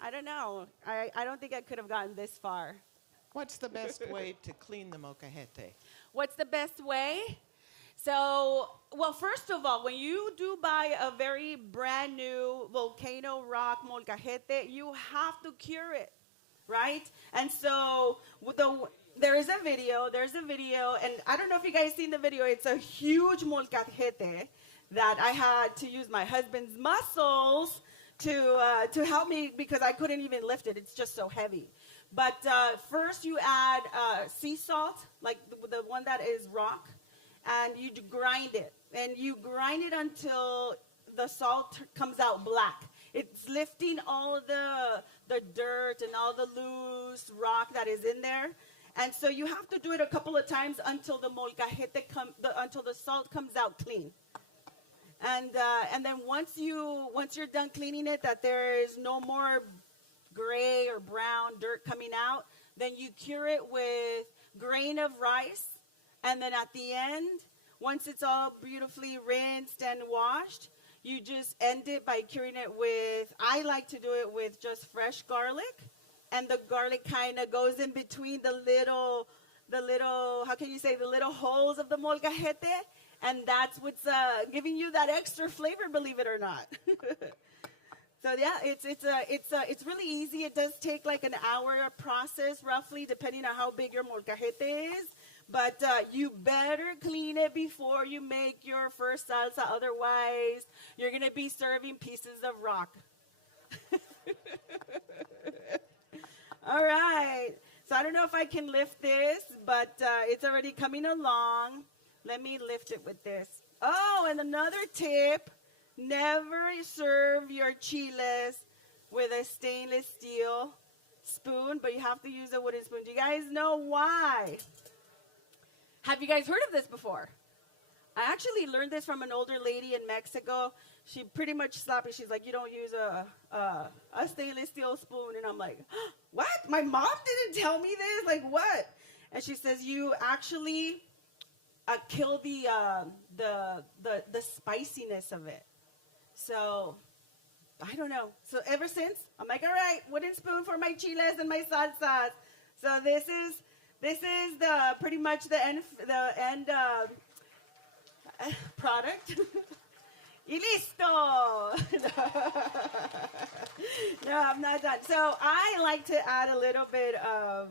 I don't know. I don't think I could have gotten this far. What's the best way to clean the molcajete? What's the best way? So, well, first of all, when you do buy a very brand new volcano rock molcajete, you have to cure it, right? And so there's a video, and I don't know if you guys seen the video. It's a huge molcajete that I had to use my husband's muscles to help me because I couldn't even lift it. It's just so heavy. But first you add sea salt, like the one that is rock, and you grind it. And you grind it until the salt comes out black. It's lifting all the dirt and all the loose rock that is in there. And so you have to do it a couple of times until the molcajete until the salt comes out clean. And then once you're done cleaning it, that there is no more gray or brown dirt coming out, then you cure it with grain of rice. And then at the end, once it's all beautifully rinsed and washed, you just end it by curing it with, I like to do it with just fresh garlic. And the garlic kind of goes in between the little, how can you say, the little holes of the molcajete. And that's what's giving you that extra flavor, believe it or not. So yeah, it's really easy. It does take like an hour process, roughly, depending on how big your molcajete is. But you better clean it before you make your first salsa. Otherwise, you're going to be serving pieces of rock. All right. So I don't know if I can lift this, but it's already coming along. Let me lift it with this. Oh, and another tip. Never serve your chiles with a stainless steel spoon, but you have to use a wooden spoon. Do you guys know why? Have you guys heard of this before? I actually learned this from an older lady in Mexico. She pretty much slapped me. She's like, you don't use a stainless steel spoon. And I'm like, what? My mom didn't tell me this? Like, what? And she says, you actually kill the spiciness of it. So, I don't know. So ever since, I'm like, all right, wooden spoon for my chiles and my salsas. So this is the pretty much the end product. Y listo. No, I'm not done. So I like to add a little bit of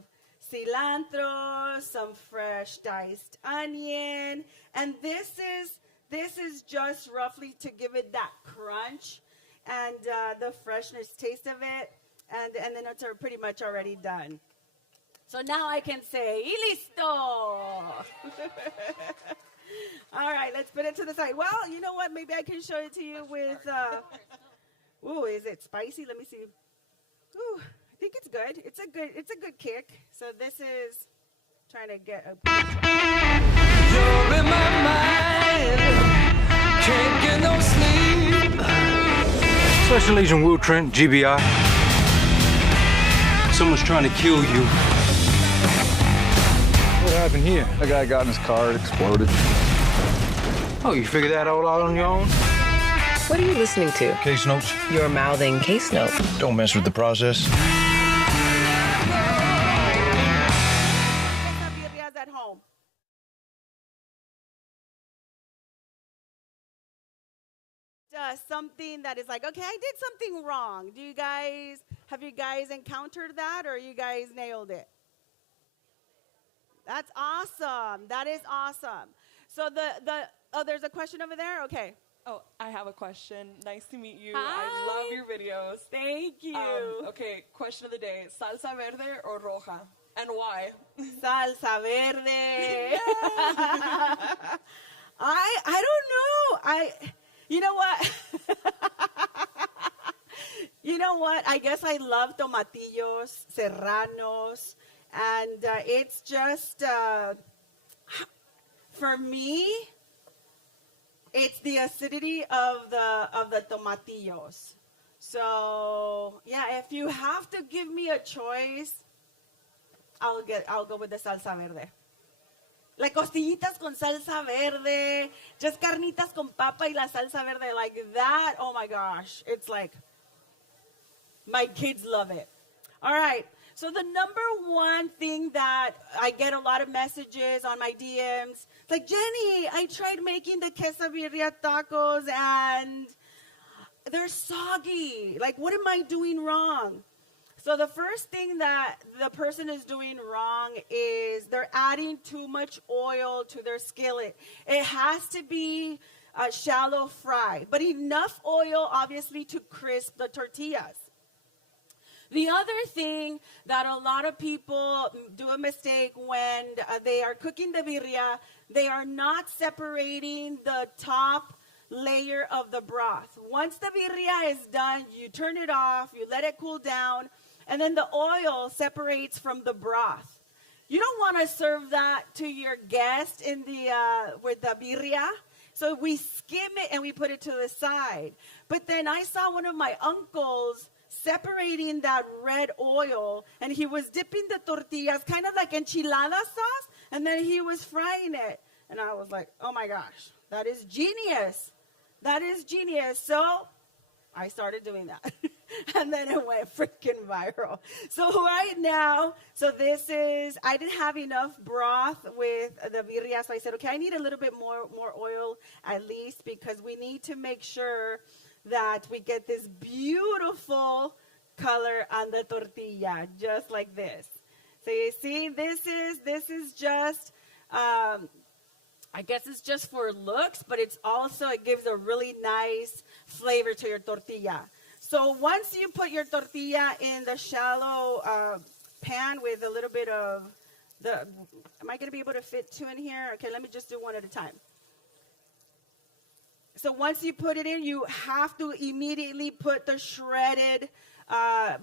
cilantro, some fresh diced onion, and this is just roughly to give it that crunch and the freshness taste of it, and then it's pretty much already done. So now I can say, y listo. All right, let's put it to the side. Well, you know what? Maybe I can show it to you with, ooh, is it spicy? Let me see. Ooh, I think it's good. It's a good kick. So this is trying to get a... You're in my mind, can't get no sleep. Special Agent Will Trent, GBI. Someone's trying to kill you. What happened here? A guy got in his car, it exploded. Oh, you figured that all out on your own? What are you listening to? Case notes. You're mouthing case notes. Don't mess with the process. At home. Something that is like, okay, I did something wrong. Have you guys encountered that, or you guys nailed it? That's awesome. That is awesome. So there's a question over there? Okay. Oh, I have a question. Nice to meet you. Hi. I love your videos. Thank you. Okay, question of the day. Salsa verde or roja? And why? Salsa verde. I don't know. You know what? You know what? I guess I love tomatillos, serranos, and it's just, for me, it's the acidity of the tomatillos. So yeah, if you have to give me a choice, I'll go with the salsa verde. Like costillitas con salsa verde, just carnitas con papa y la salsa verde, like that. Oh my gosh, it's like my kids love it. All right, So the number one thing that I get a lot of messages on my DMs, it's like, Jenny, I tried making the quesabirria tacos and they're soggy. Like, what am I doing wrong? So the first thing that the person is doing wrong is they're adding too much oil to their skillet. It has to be a shallow fry, but enough oil, obviously, to crisp the tortillas. The other thing that a lot of people do a mistake when they are cooking the birria, they are not separating the top layer of the broth. Once the birria is done, you turn it off, you let it cool down, and then the oil separates from the broth. You don't want to serve that to your guest in the with the birria. So we skim it and we put it to the side. But then I saw one of my uncles separating that red oil, and he was dipping the tortillas kind of like enchilada sauce, and then he was frying it. And I was like, oh my gosh, that is genius. That is genius. So I started doing that. And then it went freaking viral. So right now, I didn't have enough broth with the birria, so I said, okay, I need a little bit more oil at least, because we need to make sure that we get this beautiful color on the tortilla, just like this. So you see, this is just, I guess it's just for looks, but it gives a really nice flavor to your tortilla. So once you put your tortilla in the shallow pan with a little bit of am I going to be able to fit two in here? Okay, let me just do one at a time. So once you put it in, you have to immediately put the shredded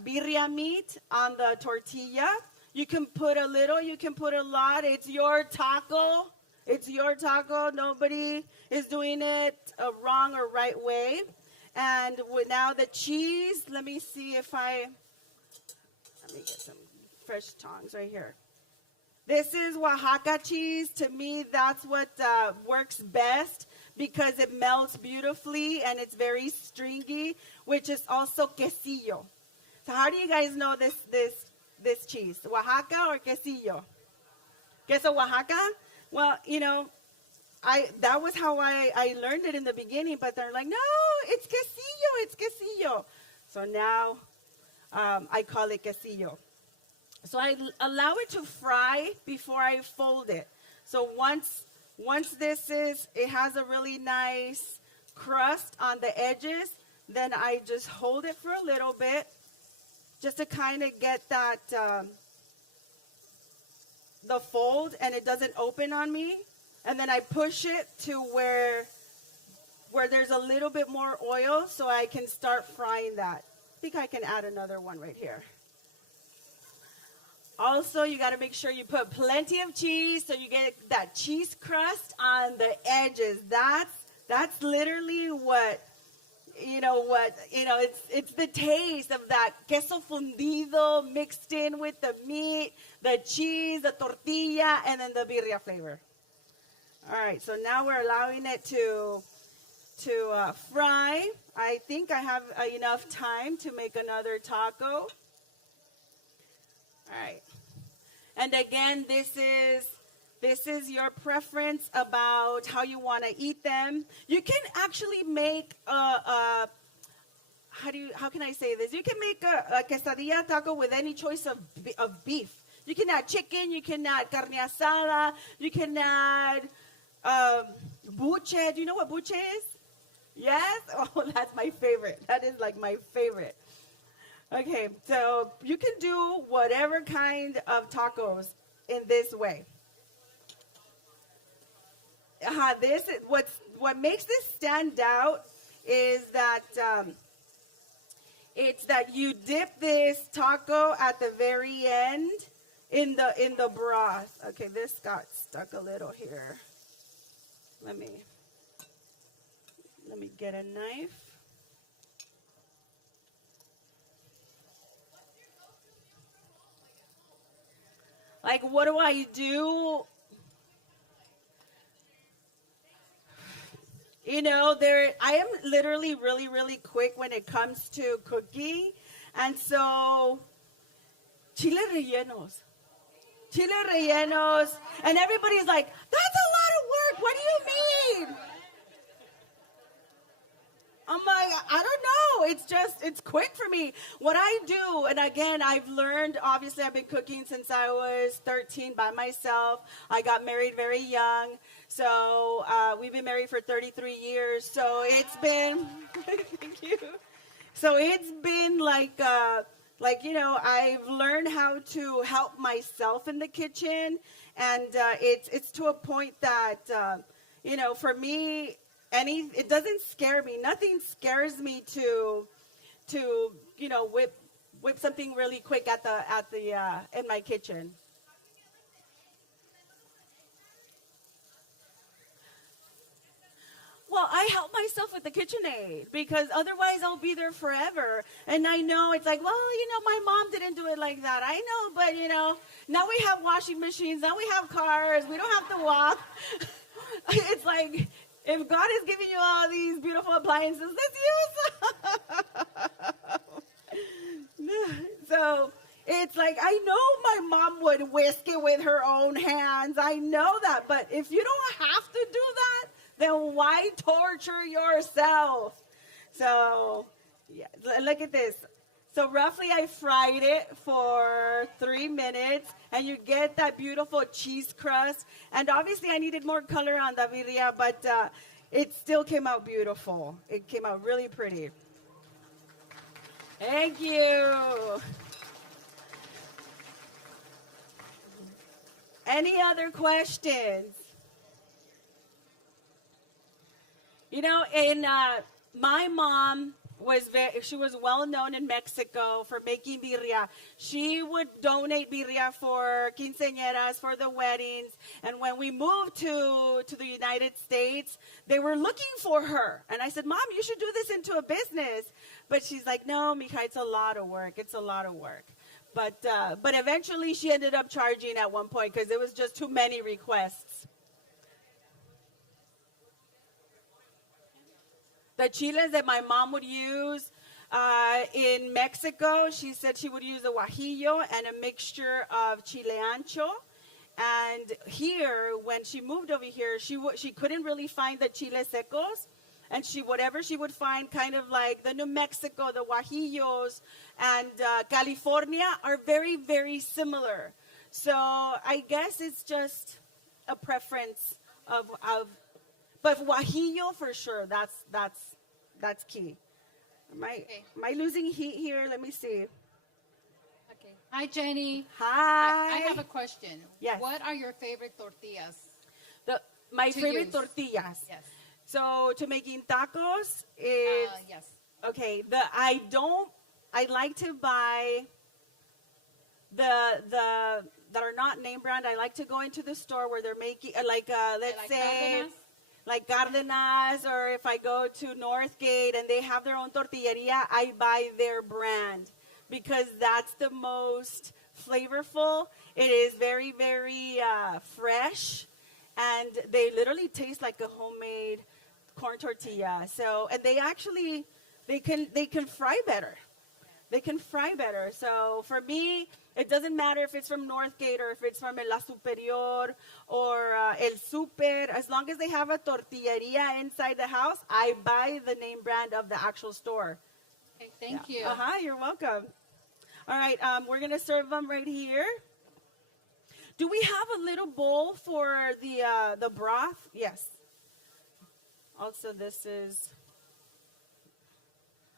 birria meat on the tortilla. You can put a little, you can put a lot. It's your taco. It's your taco. Nobody is doing it wrong or right way. And now the cheese, let me get some fresh tongs right here. This is Oaxaca cheese. To me, that's what works best, because it melts beautifully and it's very stringy, which is also quesillo. So how do you guys know this cheese? Oaxaca or quesillo? Queso Oaxaca? Well, that was how I learned it in the beginning, but they're like, no, it's quesillo. So now I call it quesillo. So I allow it to fry before I fold it. So once it has a really nice crust on the edges, then I just hold it for a little bit, just to kind of get that, the fold, and it doesn't open on me. And then I push it to where there's a little bit more oil, so I can start frying that. I think I can add another one right here. Also, you got to make sure you put plenty of cheese so you get that cheese crust on the edges. That's literally it's the taste of that queso fundido mixed in with the meat, the cheese, the tortilla, and then the birria flavor. All right, so now we're allowing it to fry. I think I have enough time to make another taco. All right. And again, this is your preference about how you want to eat them. You can actually make how can I say this? You can make a quesadilla taco with any choice of beef. You can add chicken, you can add carne asada, you can add buche. Do you know what buche is? Yes? Oh, that's my favorite. That is like my favorite. Okay, so you can do whatever kind of tacos in this way. What makes this stand out is that it's that you dip this taco at the very end in the broth. Okay, this got stuck a little here. Let me get a knife. Like, what do I do? I am literally really, really quick when it comes to cooking. And so chile rellenos. Chile rellenos. And everybody's like, that's a lot of work. What do you mean? I'm like, I don't know. It's quick for me. What I do, and again, I've learned, obviously, I've been cooking since I was 13 by myself. I got married very young. So we've been married for 33 years. So it's been, thank you. So it's been like, I've learned how to help myself in the kitchen. And it's to a point that, for me, it doesn't scare me. Nothing scares me to whip something really quick in my kitchen. Well, I help myself with the KitchenAid because otherwise I'll be there forever. And I know it's like, well, my mom didn't do it like that. I know, but now we have washing machines. Now we have cars. We don't have to walk. It's like, if God is giving you all these beautiful appliances, let's use them. So it's like, I know my mom would whisk it with her own hands. I know that. But if you don't have to do that, then why torture yourself? So, yeah, look at this. So roughly I fried it for 3 minutes, and you get that beautiful cheese crust. And obviously I needed more color on the birria, but it still came out beautiful. It came out really pretty. Thank you. Any other questions? My mom she was well known in Mexico for making birria. She would donate birria for quinceañeras, for the weddings. And when we moved to the United States, they were looking for her. And I said, Mom, you should do this into a business. But she's like, no, mija, it's a lot of work. It's a lot of work. But eventually she ended up charging at one point because there was just too many requests. The chiles that my mom would use in Mexico, she said she would use a guajillo and a mixture of chile ancho. And here, when she moved over here, she couldn't really find the chiles secos. And whatever she would find, kind of like the New Mexico, the guajillos, and California are very, very similar. So I guess it's just a preference of but guajillo for sure, that's key. Am I losing heat here? Let me see. Okay. Hi, Jenny. Hi. I have a question. Yes. What are your favorite tortillas? My to favorite use? tortillas. Yes. So to making tacos is yes. Okay. I like to buy the that are not name brand. I like to go into the store where they're making let's say Cárdenas? like Cárdenas, or if I go to Northgate and they have their own tortilleria, I buy their brand because that's the most flavorful. It is very, very fresh, and they literally taste like a homemade corn tortilla. So, and they actually they can fry better. They can fry better. So for me, it doesn't matter if it's from Northgate or if it's from La Superior or El Super. As long as they have a tortilleria inside the house, I buy the name brand of the actual store. Okay, thank you. You're welcome. All right, we're going to serve them right here. Do we have a little bowl for the broth? Yes. Also, this is...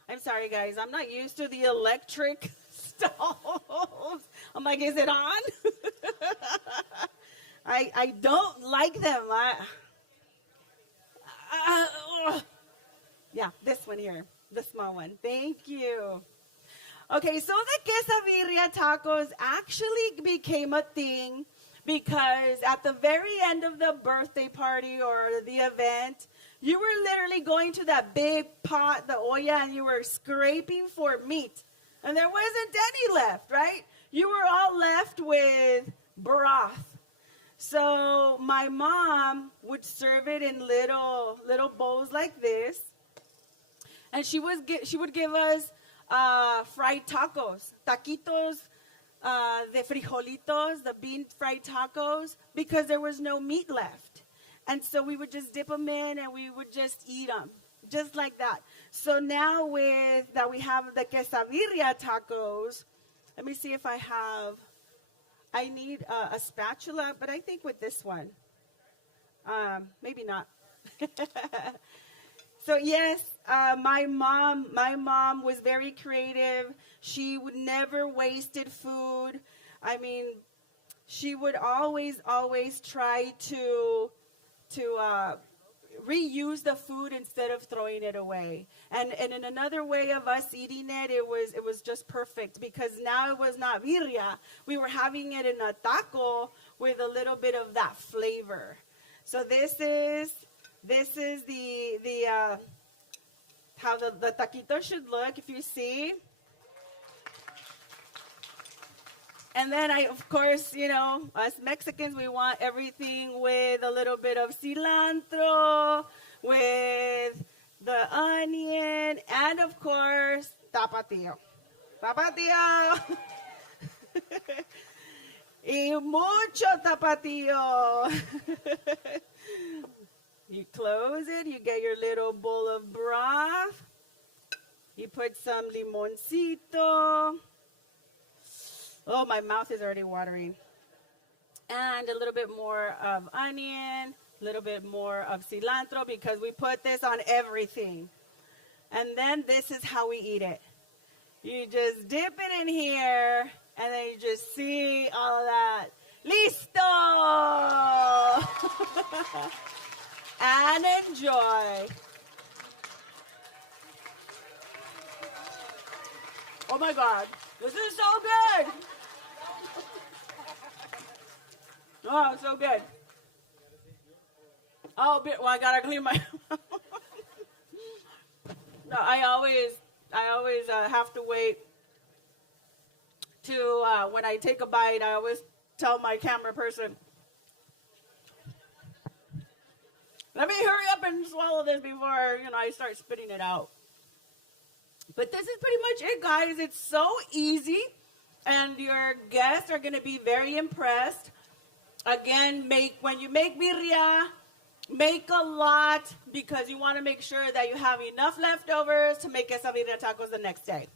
I'm sorry, guys. I'm not used to the electric stoves. I'm like, is it on? I don't like them. Yeah, this one here, the small one. Thank you. Okay, so the quesabirria tacos actually became a thing because at the very end of the birthday party or the event, you were literally going to that big pot, the olla, and you were scraping for meat. And there wasn't any left, right? You were all left with broth. So my mom would serve it in little bowls like this. And she would give us fried tacos, taquitos the frijolitos, the bean fried tacos, because there was no meat left. And so we would just dip them in and we would just eat them, just like that. So now with that we have the quesadilla tacos, let me see if I need a spatula, but I think with this one, maybe not. So yes, my mom was very creative. She would never wasted food. I mean, she would always try to reuse the food instead of throwing it away. And in another way of us eating it, it was just perfect, because now it was not birria. We were having it in a taco with a little bit of that flavor. So this is the how the taquito should look, if you see. And then of course, us Mexicans, we want everything with a little bit of cilantro, with the onion, and of course, tapatio. Tapatio! Y mucho tapatio. You close it, you get your little bowl of broth. You put some limoncito. Oh, my mouth is already watering. And a little bit more of onion, a little bit more of cilantro, because we put this on everything. And then this is how we eat it. You just dip it in here, and then you just see all of that. Listo! And enjoy. Oh my God, this is so good. Oh, so good. Oh, well, I gotta clean my. No, I always have to wait to when I take a bite. I always tell my camera person, let me hurry up and swallow this before I start spitting it out. But this is pretty much it, guys. It's so easy, and your guests are going to be very impressed. Again, when you make birria, make a lot, because you want to make sure that you have enough leftovers to make quesadilla tacos the next day.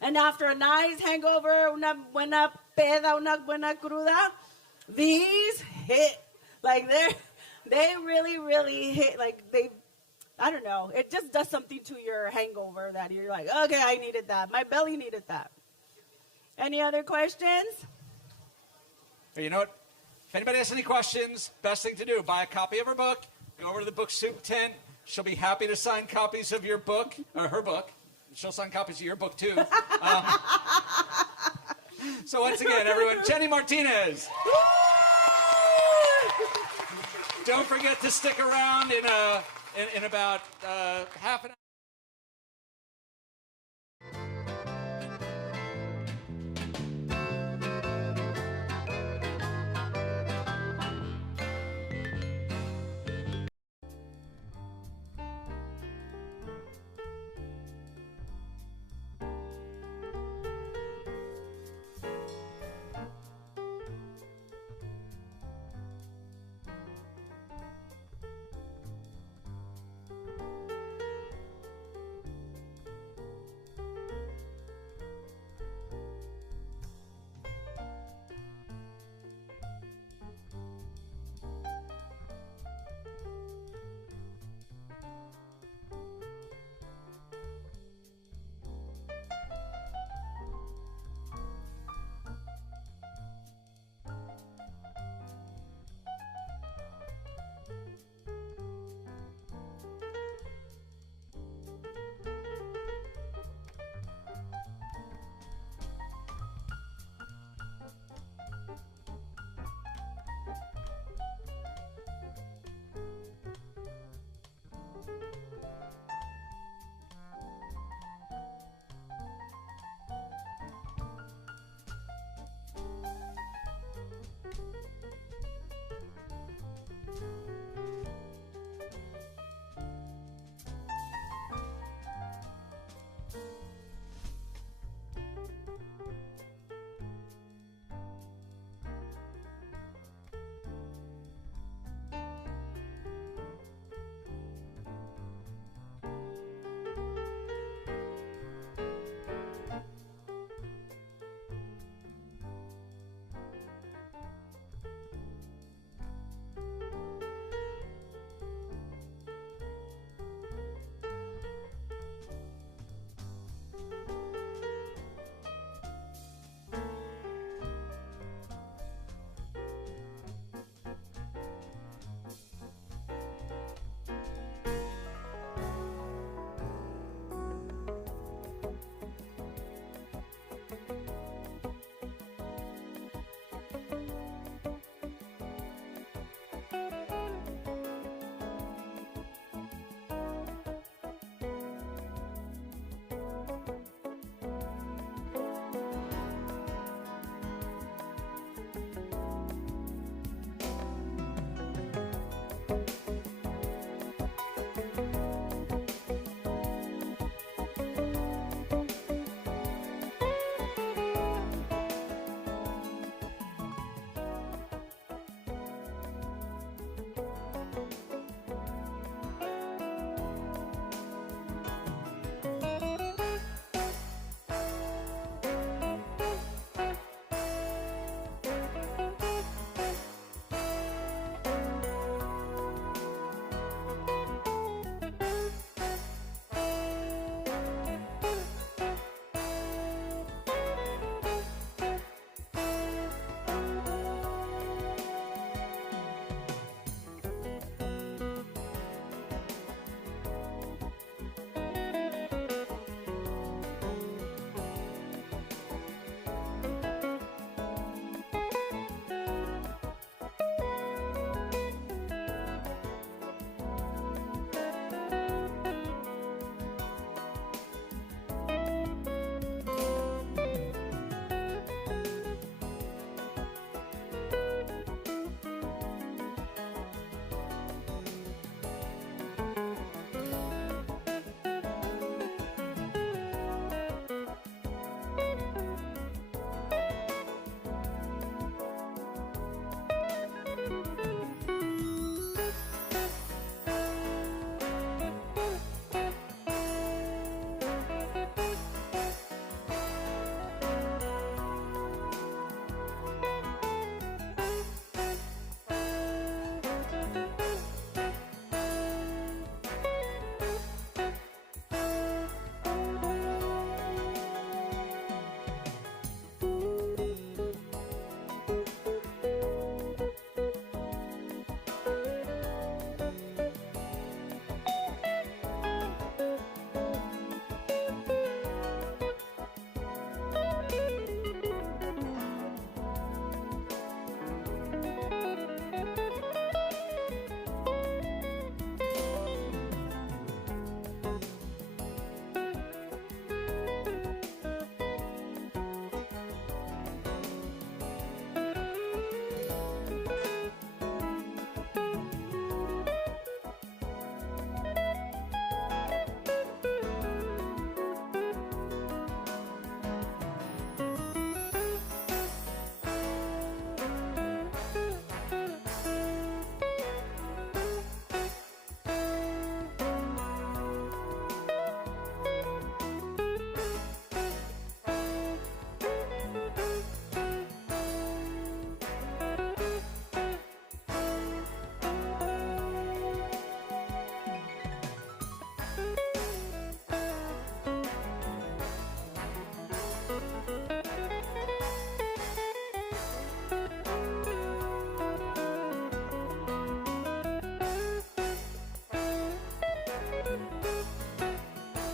And after a nice hangover, una buena peda, una buena cruda, these hit. Like they really, really hit. Like I don't know. It just does something to your hangover that you're like, okay, I needed that. My belly needed that. Any other questions? Hey, you know what? If anybody has any questions, best thing to do, buy a copy of her book, go over to the book soup tent. She'll be happy to sign copies of your book, or her book. She'll sign copies of your book, too. So once again, everyone, Jenny Martinez. Don't forget to stick around in about half an hour.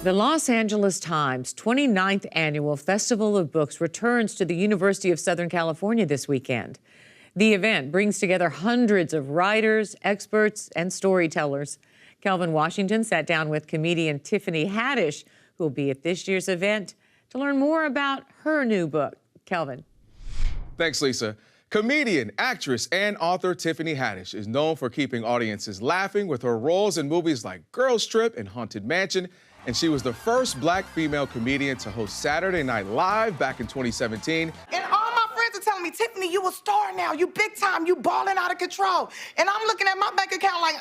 The Los Angeles Times 29th Annual Festival of Books returns to the University of Southern California this weekend. The event brings together hundreds of writers, experts, and storytellers. Kelvin Washington sat down with comedian Tiffany Haddish, who will be at this year's event, to learn more about her new book. Kelvin. Thanks, Lisa. Comedian, actress, and author Tiffany Haddish is known for keeping audiences laughing with her roles in movies like Girls Trip and Haunted Mansion, and she was the first black female comedian to host Saturday Night Live back in 2017. And all my friends are telling me, Tiffany, you a star now. You big time. You balling out of control. And I'm looking at my bank account like,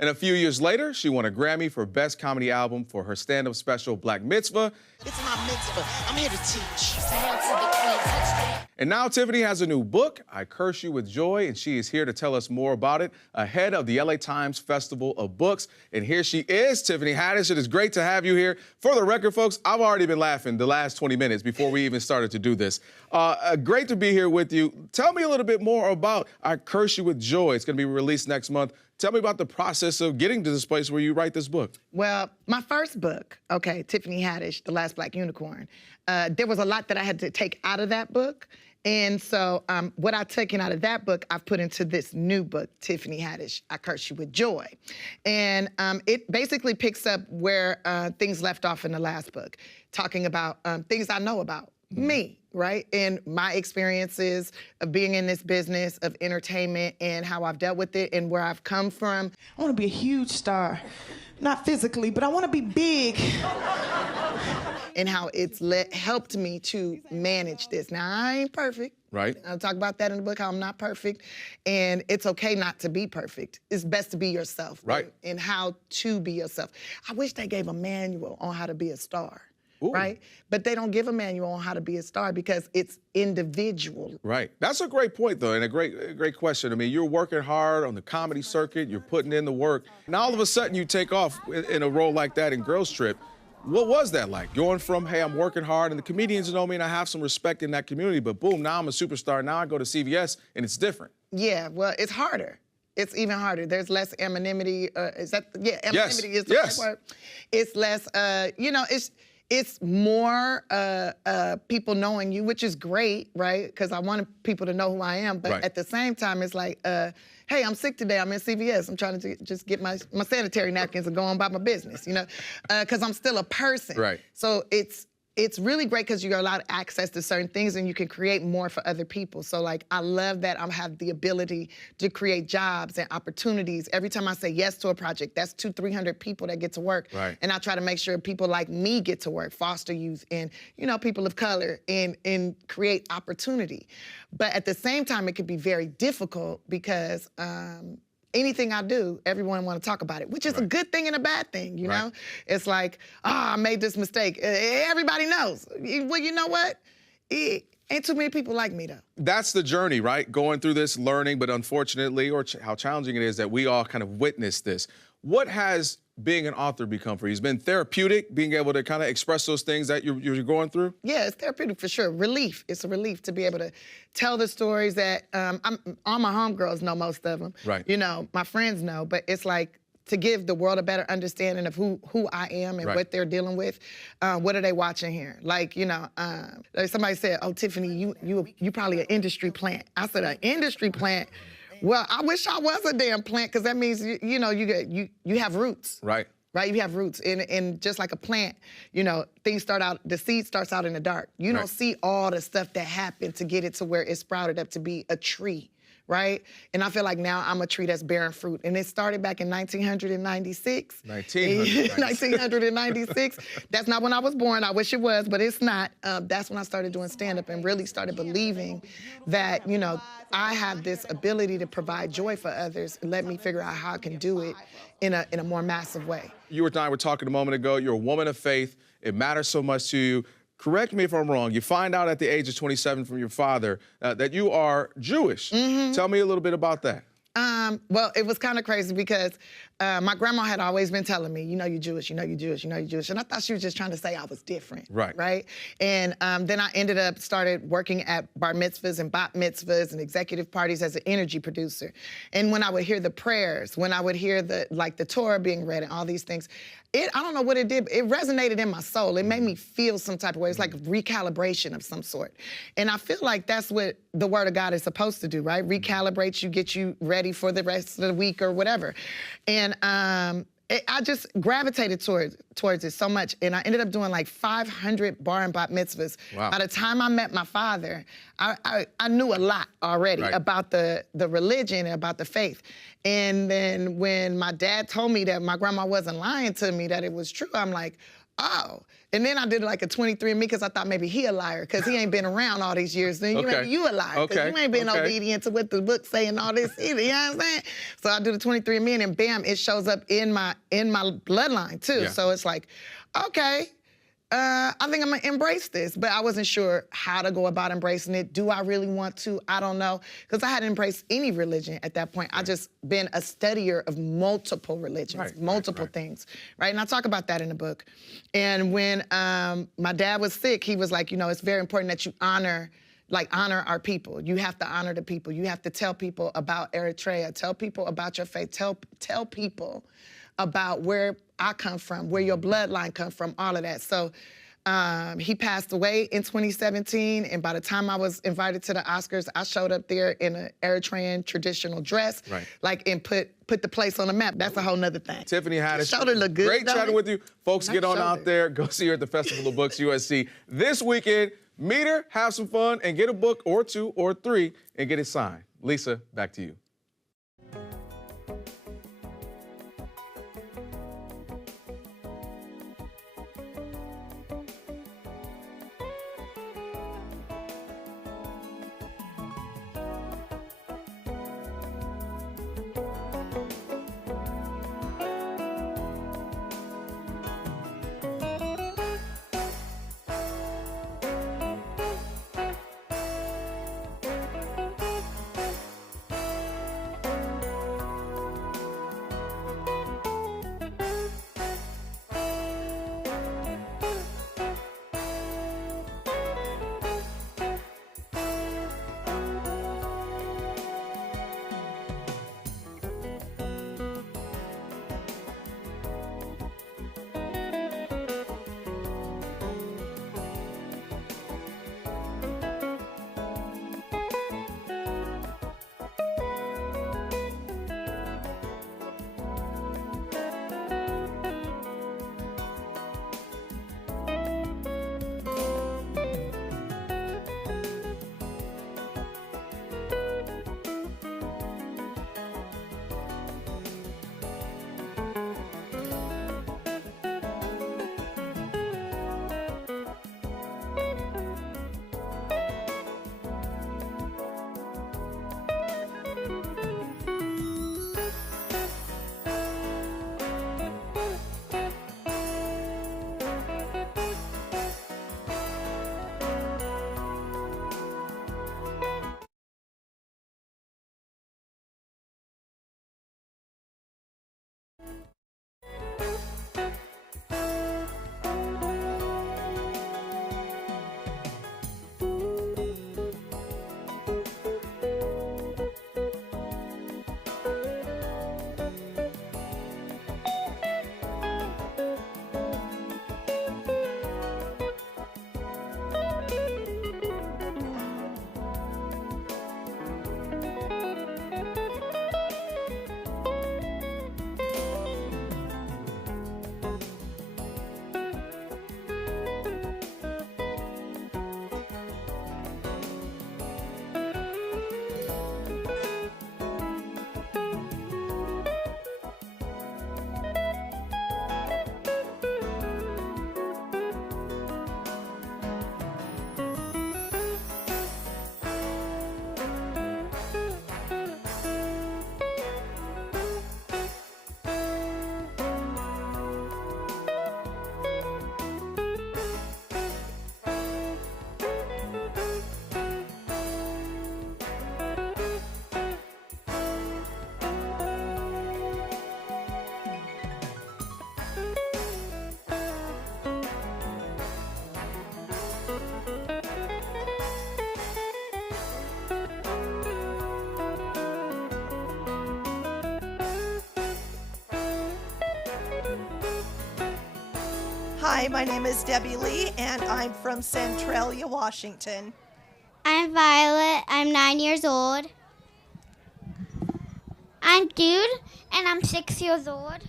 And a few years later, she won a Grammy for Best Comedy Album for her stand-up special, Black Mitzvah. It's my mitzvah. I'm here to teach. And now Tiffany has a new book, I Curse You With Joy, and she is here to tell us more about it ahead of the LA Times Festival of Books. And here she is, Tiffany Haddish. It is great to have you here. For the record, folks, I've already been laughing the last 20 minutes before we even started to do this. Great to be here with you. Tell me a little bit more about I Curse You With Joy. It's going to be released next month. Tell me about the process of getting to this place where you write this book. Well, my first book, okay, Tiffany Haddish, The Last Black Unicorn, there was a lot that I had to take out of that book. And so what I've taken out of that book, I've put into this new book, Tiffany Haddish, I Curse You With Joy. And it basically picks up where things left off in the last book, talking about things I know about me, right? And my experiences of being in this business of entertainment and how I've dealt with it and where I've come from. I want to be a huge star, not physically, but I want to be big. And how it's helped me to manage this. Now, I ain't perfect. Right. I'll talk about that in the book, how I'm not perfect. And it's okay not to be perfect. It's best to be yourself. Right. And how to be yourself. I wish they gave a manual on how to be a star. Ooh. Right? But they don't give a manual on how to be a star because it's individual. Right. That's a great point, though, and a great question. I mean, you're working hard on the comedy circuit. You're putting in the work. Now, all of a sudden, you take off in a role like that in Girls Trip. What was that like? Going from, hey, I'm working hard, and the comedians know me, and I have some respect in that community, but boom, now I'm a superstar. Now I go to CVS, and it's different. Yeah, well, it's harder. It's even harder. There's less anonymity. Anonymity Yes. is the right word. It's less, it's more people knowing you, which is great, right? Because I want people to know who I am. But at the same time, it's like, hey, I'm sick today. I'm in CVS. I'm trying to just get my sanitary napkins and go on about my business, you know? Because I'm still a person. Right. So it's really great because you're allowed access to certain things and you can create more for other people. So like, I love that I have the ability to create jobs and opportunities. Every time I say yes to a project, that's 200-300 people that get to work. Right. And I try to make sure people like me get to work, foster youth and, you know, people of color and create opportunity. But at the same time, it can be very difficult because anything I do, everyone want to talk about it, which is a good thing and a bad thing, you know? It's like, I made this mistake. Everybody knows. Well, you know what? Ain't too many people like me, though. That's the journey, right? Going through this, learning, but unfortunately, or how challenging it is that we all kind of witness this. What has being an author become for you? It's been therapeutic, being able to kind of express those things that you're going through? Yeah, it's therapeutic for sure. Relief. It's a relief to be able to tell the stories that all my homegirls know most of them. Right. You know, my friends know, but it's like to give the world a better understanding of who I am and what they're dealing with. What are they watching here? Like, you know, somebody said, oh, Tiffany, you probably an industry plant. I said, an industry plant? Well, I wish I was a damn plant because that means, you know, you have roots. Right. Right, you have roots, and just like a plant, you know, the seed starts out in the dark. You don't see all the stuff that happened to get it to where it sprouted up to be a tree, right? And I feel like now I'm a tree that's bearing fruit, and it started back in 1996. 1996. That's not when I was born. I wish it was, but it's not. That's when I started doing stand-up and really started believing that, you know, I have this ability to provide joy for others and let me figure out how I can do it in a more massive way. You and I were talking a moment ago. You're a woman of faith. It matters so much to you. Correct me if I'm wrong. You find out at the age of 27 from your father that you are Jewish. Tell me a little bit about that. Well, it was kind of crazy because my grandma had always been telling me, you know you're Jewish, you know you're Jewish, you know you're Jewish. And I thought she was just trying to say I was different. Right? And then I ended up started working at bar mitzvahs and bat mitzvahs and executive parties as an energy producer. And when I would hear the prayers, when I would hear the Torah being read and all these things, I don't know what it did, but it resonated in my soul. It made me feel some type of way. It's like a recalibration of some sort. And I feel like that's what the Word of God is supposed to do, right? Recalibrate you, get you ready for the rest of the week or whatever. And I just gravitated towards it so much. And I ended up doing like 500 bar and bat mitzvahs. Wow. By the time I met my father, I knew a lot already about the religion and about the faith. And then when my dad told me that my grandma wasn't lying to me, that it was true, I'm like, oh. And then I did like a 23andMe because I thought maybe he a liar because he ain't been around all these years. Then maybe you a liar because you ain't been obedient to what the book say and all this either. You know what I'm saying? So I do the 23andMe and then bam, it shows up in my bloodline too. So it's like, okay. I think I'm gonna embrace this, but I wasn't sure how to go about embracing it. Do I really want to? I don't know, because I hadn't embraced any religion at that point. I just been a studier of multiple religions, multiple things, right? And I talk about that in the book. And when my dad was sick, he was like, you know, it's very important that you honor our people. You have to honor the people. You have to tell people about Eritrea, tell people about your faith, tell people about where I come from, where your bloodline come from, all of that. So he passed away in 2017, and by the time I was invited to the Oscars, I showed up there in an Eritrean traditional dress, and put the place on the map. That's a whole nother thing. Tiffany Haddish, shoulder look good. Great chatting with you. Folks, get on out there, go see her at the Festival of Books USC this weekend. Meet her, have some fun, and get a book or 2 or 3 and get it signed. Lisa, back to you. Hi, my name is Debbie Lee, and I'm from Centralia, Washington. I'm Violet. I'm 9 years old. I'm Dude, and I'm 6 years old.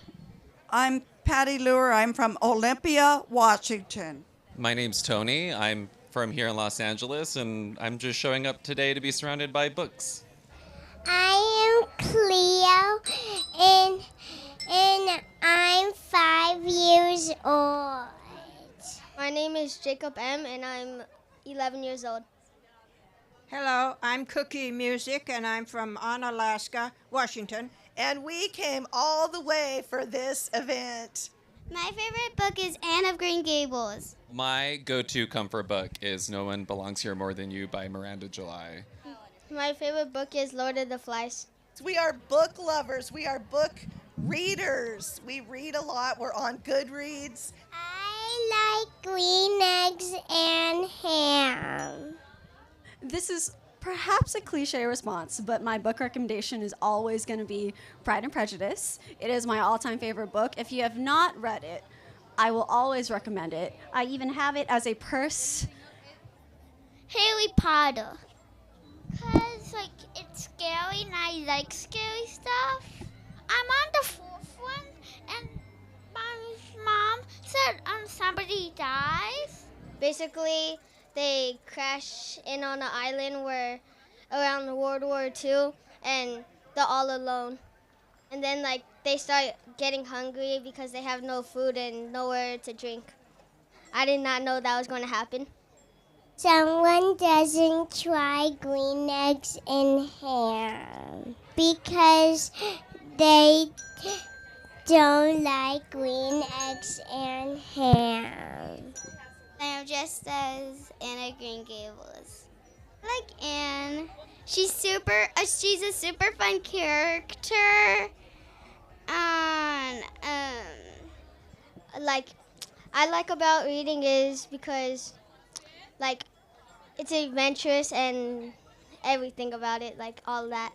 I'm Patty Lure. I'm from Olympia, Washington. My name's Tony. I'm from here in Los Angeles, and I'm just showing up today to be surrounded by books. I am Cleo, and I'm 5 years old. My name is Jacob M., and I'm 11 years old. Hello, I'm Cookie Music, and I'm from Onalaska, Washington. And we came all the way for this event. My favorite book is Anne of Green Gables. My go-to comfort book is No One Belongs Here More Than You by Miranda July. My favorite book is Lord of the Flies. We are book lovers. We are book readers. We read a lot. We're on Goodreads. I like green eggs and ham. This is perhaps a cliche response, but my book recommendation is always going to be Pride and Prejudice. It is my all-time favorite book. If you have not read it, I will always recommend it. I even have it as a purse. Harry Potter. Because, it's scary and I like scary stuff. I'm on the fourth one, and my mom said somebody dies. Basically, they crash in on an island where around World War II, and they're all alone. And then, they start getting hungry because they have no food and nowhere to drink. I did not know that was going to happen. Someone doesn't try green eggs and ham because they don't like green eggs and ham. I am just as Anna Green Gables. I like Anne. She's a super fun character. And I like about reading is because it's adventurous and everything about it, all that.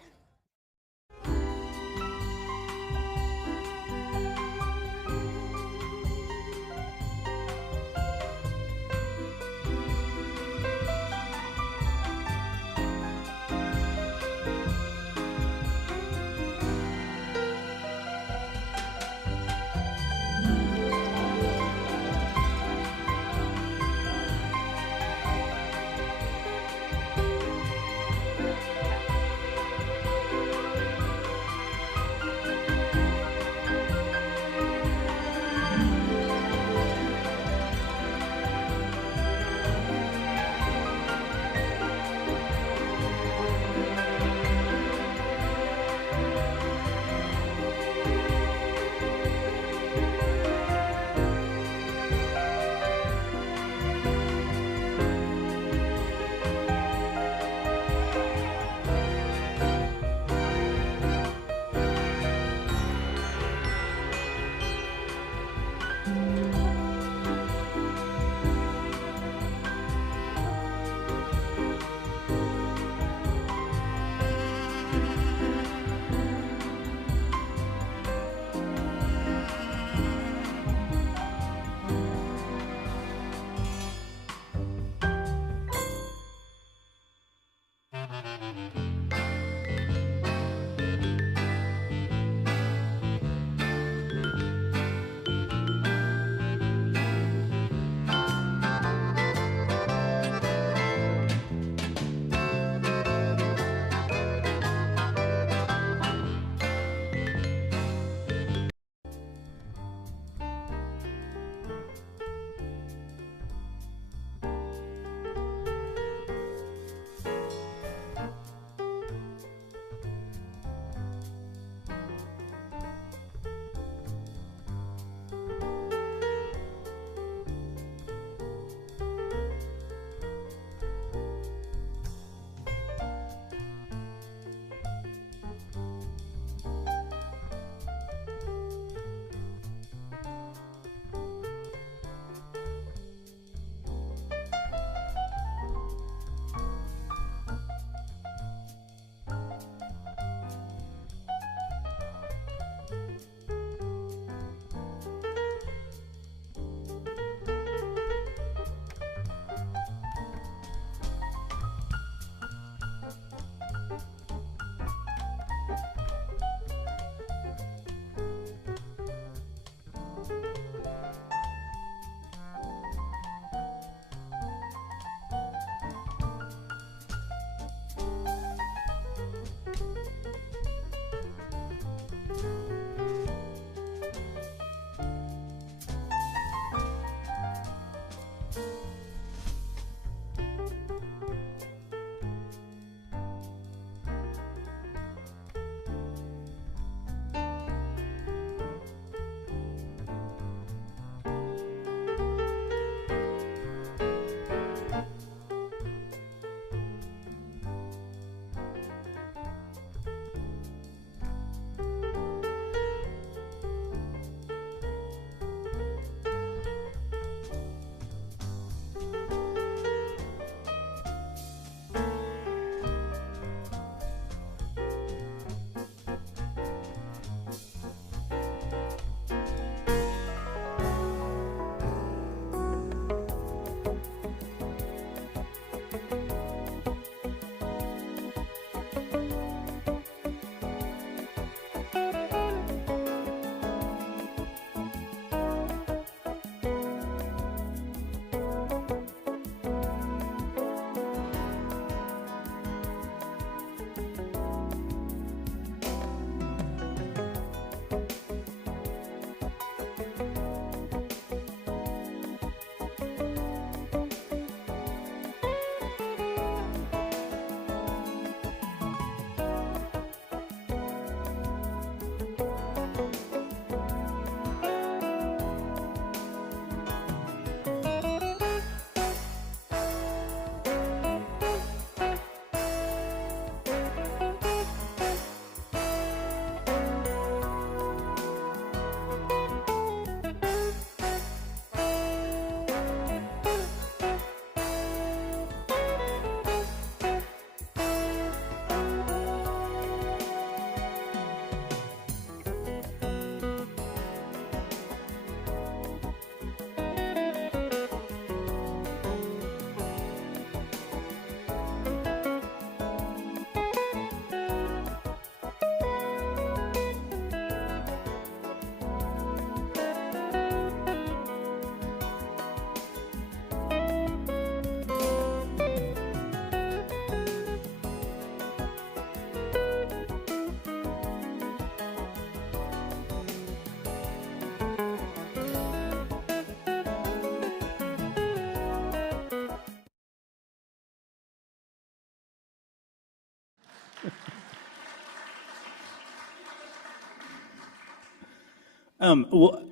Well,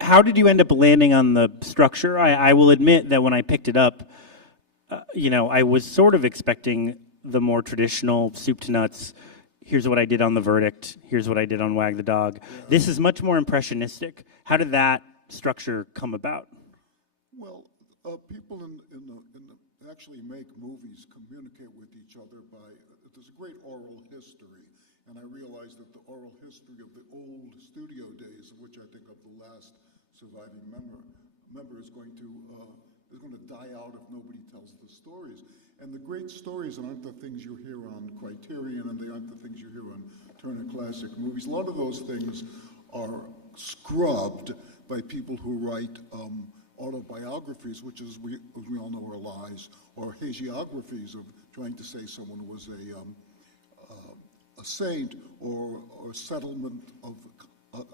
how did you end up landing on the structure? I will admit that when I picked it up, I was sort of expecting the more traditional soup to nuts. Here's what I did on The Verdict. Here's what I did on Wag the Dog. Yeah. This is much more impressionistic. How did that structure come about? Well, people actually make movies communicate with each other by, there's a great oral history. And I realized that the oral history of the old studio days, of which I think of the last surviving member is going to die out if nobody tells the stories. And the great stories aren't the things you hear on Criterion, and they aren't the things you hear on Turner Classic Movies. A lot of those things are scrubbed by people who write autobiographies, which, as we all know, are lies, or hagiographies of trying to say someone was a saint or settlement of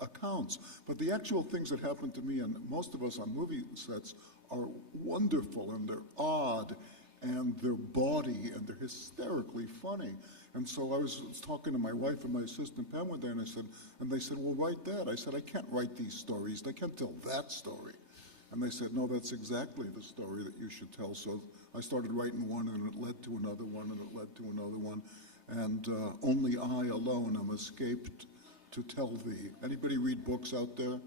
accounts. But the actual things that happen to me and most of us on movie sets are wonderful, and they're odd, and they're bawdy, and they're hysterically funny. And so I was talking to my wife and my assistant Pam one day, and they said, well, write that. I said, I can't write these stories. I can't tell that story. And they said, no, that's exactly the story that you should tell. So I started writing one, and it led to another one, and it led to another one. And only I alone am escaped to tell thee. Anybody read books out there?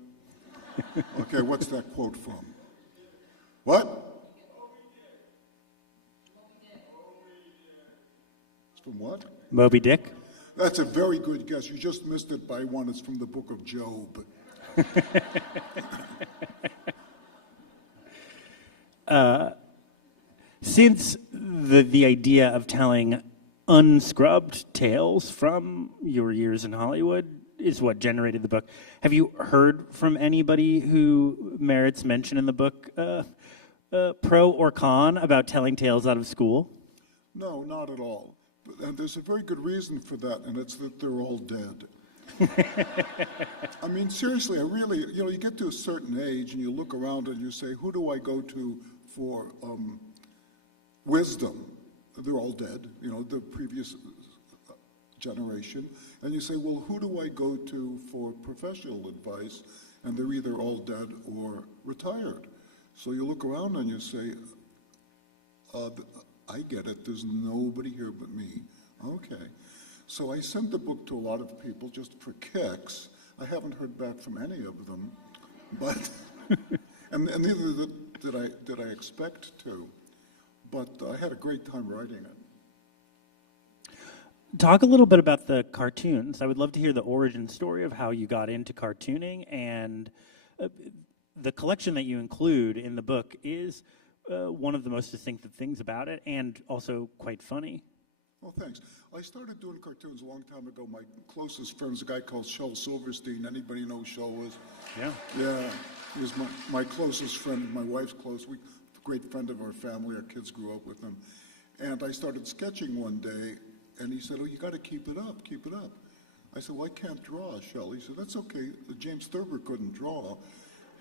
Okay, what's that quote from? What? It's from what? Moby Dick. That's a very good guess. You just missed it by one. It's from the book of Job. Since the idea of telling unscrubbed tales from your years in Hollywood is what generated the book, have you heard from anybody who merits mention in the book, pro or con, about telling tales out of school? No, not at all. And there's a very good reason for that, and it's that they're all dead. I mean, seriously, you get to a certain age and you look around and you say, who do I go to for wisdom? They're all dead, the previous generation. And you say, well, who do I go to for professional advice? And they're either all dead or retired. So you look around and you say, I get it, there's nobody here but me. Okay. So I sent the book to a lot of people just for kicks. I haven't heard back from any of them, but and neither did I expect to. But I had a great time writing it. Talk a little bit about the cartoons. I would love to hear the origin story of how you got into cartooning, and the collection that you include in the book is one of the most distinctive things about it, and also quite funny. Well, thanks. I started doing cartoons a long time ago. My closest friend is a guy called Shel Silverstein. Anybody know who Shel was? Yeah. Yeah. He was my closest friend, my wife's close. Great friend of our family. Our kids grew up with him. And I started sketching one day, and he said, oh, you got to keep it up, keep it up. I said, well, I can't draw, Shel. He said, that's okay. James Thurber couldn't draw.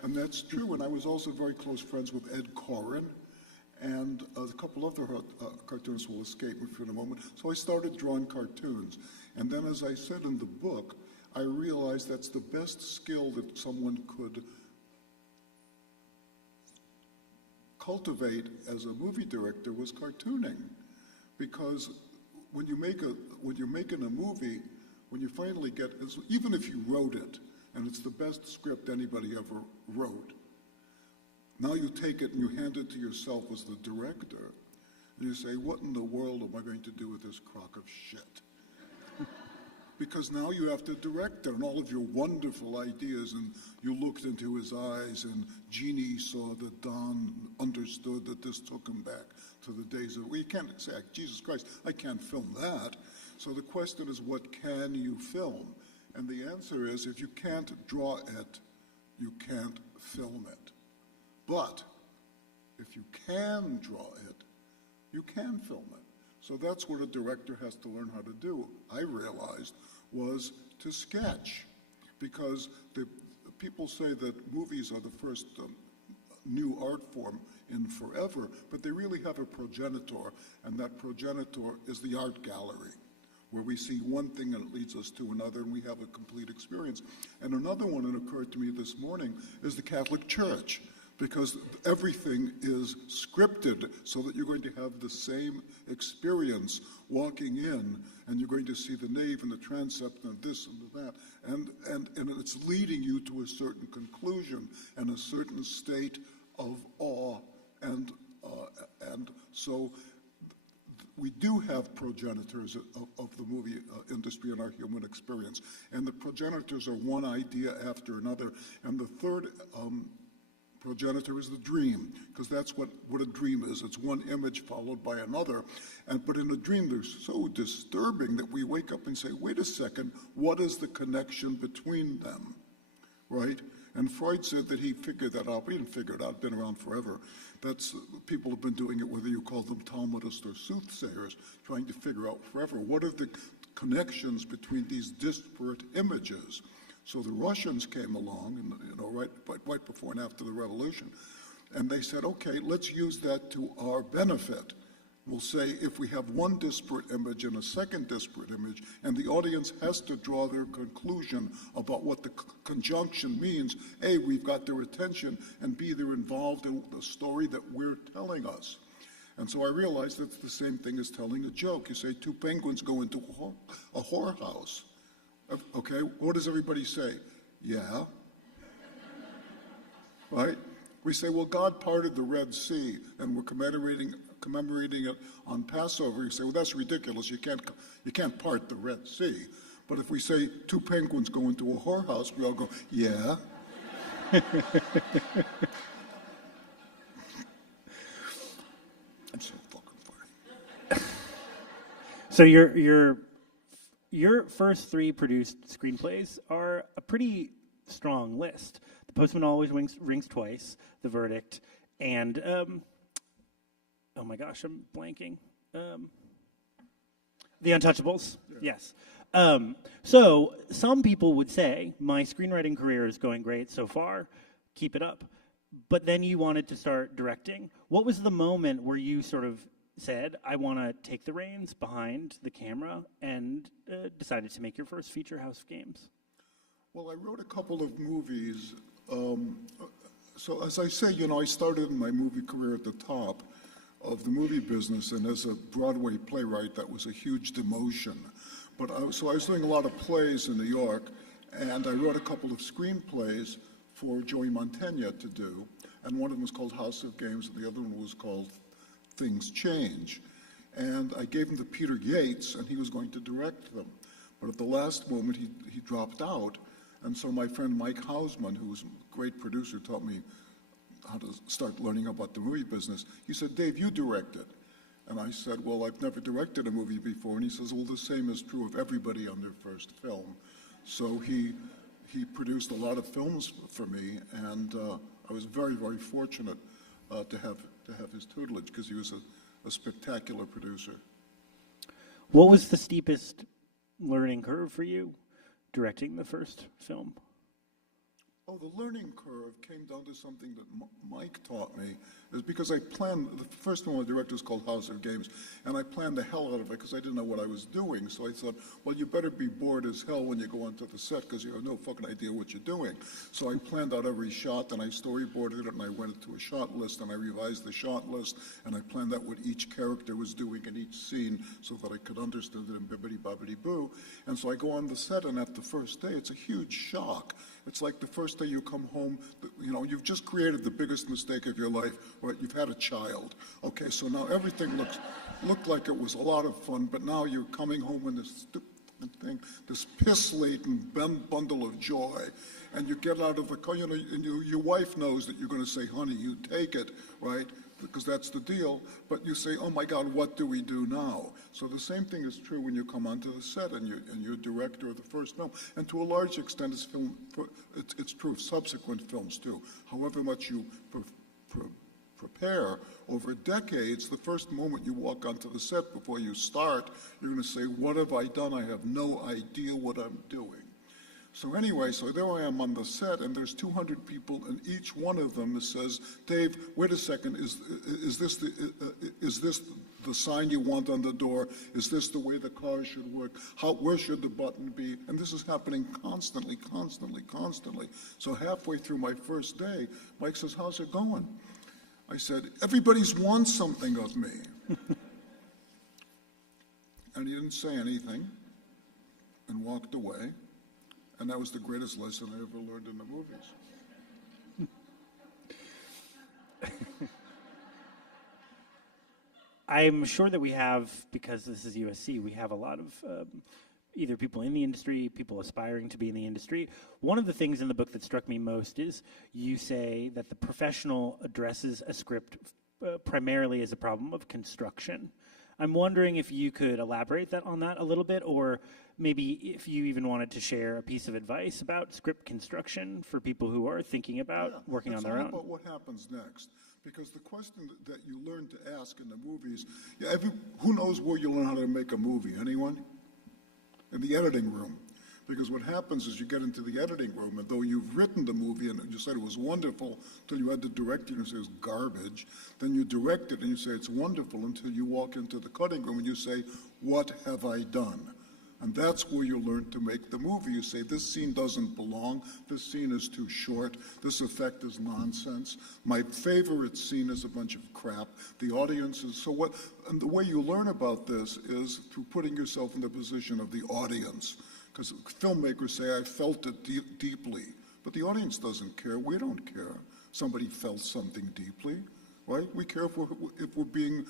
And that's true. And I was also very close friends with Ed Koren. And a couple other cartoonists will escape me for a moment. So I started drawing cartoons. And then, as I said in the book, I realized that's the best skill that someone could cultivate as a movie director was cartooning. Because when you're making a movie, when you finally get, even if you wrote it, and it's the best script anybody ever wrote, now you take it and you hand it to yourself as the director, and you say, what in the world am I going to do with this crock of shit? Because now you have to direct it, and all of your wonderful ideas, and you looked into his eyes, and Jeannie saw that Don understood that this took him back to the days of, well, you can't say, Jesus Christ, I can't film that. So the question is, what can you film? And the answer is, if you can't draw it, you can't film it. But if you can draw it, you can film it. So that's what a director has to learn how to do, I realized, was to sketch. Because people say that movies are the first new art form in forever, but they really have a progenitor, and that progenitor is the art gallery, where we see one thing and it leads us to another and we have a complete experience. And another one that occurred to me this morning is the Catholic Church, because everything is scripted so that you're going to have the same experience walking in, and you're going to see the nave and the transept and this and that, and it's leading you to a certain conclusion and a certain state of awe, and so we do have progenitors of the movie industry in our human experience, and the progenitors are one idea after another, and the third progenitor is the dream, because that's what a dream is. It's one image followed by another. But in a dream, they're so disturbing that we wake up and say, wait a second, what is the connection between them, right? And Freud said that he figured that out. We didn't figure it out, been around forever. People have been doing it, whether you call them Talmudists or soothsayers, trying to figure out forever, what are the connections between these disparate images? So the Russians came along, right before and after the revolution, and they said, okay, let's use that to our benefit. We'll say if we have one disparate image and a second disparate image, and the audience has to draw their conclusion about what the conjunction means, A, we've got their attention, and B, they're involved in the story that we're telling us. And so I realized that's the same thing as telling a joke. You say two penguins go into a whorehouse. Okay, what does everybody say? Yeah. Right? We say, well, God parted the Red Sea, and we're commemorating it on Passover. You say, well, that's ridiculous. You can't part the Red Sea. But if we say two penguins go into a whorehouse, we all go, yeah. I'm so fucking funny. So your first three produced screenplays are a pretty strong list. The Postman Always Rings Twice, The Verdict, and oh my gosh, I'm blanking. The Untouchables. Yeah. Yes. So some people would say my screenwriting career is going great so far. Keep it up. But then you wanted to start directing. What was the moment where you sort of said, I want to take the reins behind the camera, and decided to make your first feature, House of Games? Well, I wrote a couple of movies. So as I say, I started my movie career at the top of the movie business, and as a Broadway playwright, that was a huge demotion. But I was doing a lot of plays in New York, and I wrote a couple of screenplays for Joey Mantegna to do, and one of them was called House of Games, and the other one was called Things Change. And I gave them to Peter Yates, and he was going to direct them. But at the last moment, he dropped out. And so my friend Mike Hausman, who was a great producer, taught me how to start learning about the movie business. He said, Dave, you direct it. And I said, well, I've never directed a movie before. And he says, well, the same is true of everybody on their first film. So he produced a lot of films for me, and I was very, very fortunate to have his tutelage, because he was a spectacular producer. What was the steepest learning curve for you directing the first film? Oh, the learning curve came down to something that Mike taught me, is because I planned, the first one I directed was called House of Games, and I planned the hell out of it because I didn't know what I was doing. So I thought, well, you better be bored as hell when you go onto the set, because you have no fucking idea what you're doing. So I planned out every shot, and I storyboarded it, and I went into a shot list, and I revised the shot list, and I planned out what each character was doing in each scene so that I could understand it in bibbidi-bobbidi-boo. And so I go on the set, and at the first day, it's a huge shock. It's like the first day you come home, you've just created the biggest mistake of your life, right? You've had a child. Okay, so now everything looked like it was a lot of fun, but now you're coming home in this stupid thing, this piss-laden bundle of joy, and you get out of the car, and your wife knows that you're going to say, honey, you take it, right? Because that's the deal, but you say, oh my God, what do we do now? So the same thing is true when you come onto the set and you're director of the first film. And to a large extent, it's true of subsequent films too. However much you prepare over decades, the first moment you walk onto the set before you start, you're going to say, what have I done? I have no idea what I'm doing. So anyway, so there I am on the set, and there's 200 people, and each one of them says, "Dave, wait a second. Is this the sign you want on the door? Is this the way the car should work? Where should the button be?" And this is happening constantly. So halfway through my first day, Mike says, "How's it going?" I said, "Everybody's wants something of me." And he didn't say anything, and walked away. And that was the greatest lesson I ever learned in the movies. I'm sure that we have, because this is USC, we have a lot of either people in the industry, people aspiring to be in the industry. One of the things in the book that struck me most is you say that the professional addresses a script primarily as a problem of construction. I'm wondering if you could elaborate on that a little bit, or maybe if you even wanted to share a piece of advice about script construction for people who are thinking about working on their own. About what happens next, because the question that you learn to ask in the movies, who knows where you learn how to make a movie? Anyone? In the editing room. Because what happens is you get into the editing room, and though you've written the movie and you said it was wonderful until you had to direct it and say it was garbage, then you direct it and you say it's wonderful until you walk into the cutting room and you say, "What have I done?" And that's where you learn to make the movie. You say, "This scene doesn't belong, this scene is too short, this effect is nonsense, my favorite scene is a bunch of crap, the audience is..." So what, and the way you learn about this is through putting yourself in the position of the audience. Because filmmakers say, "I felt it deeply," but the audience doesn't care. We don't care. Somebody felt something deeply, right? We care if we're being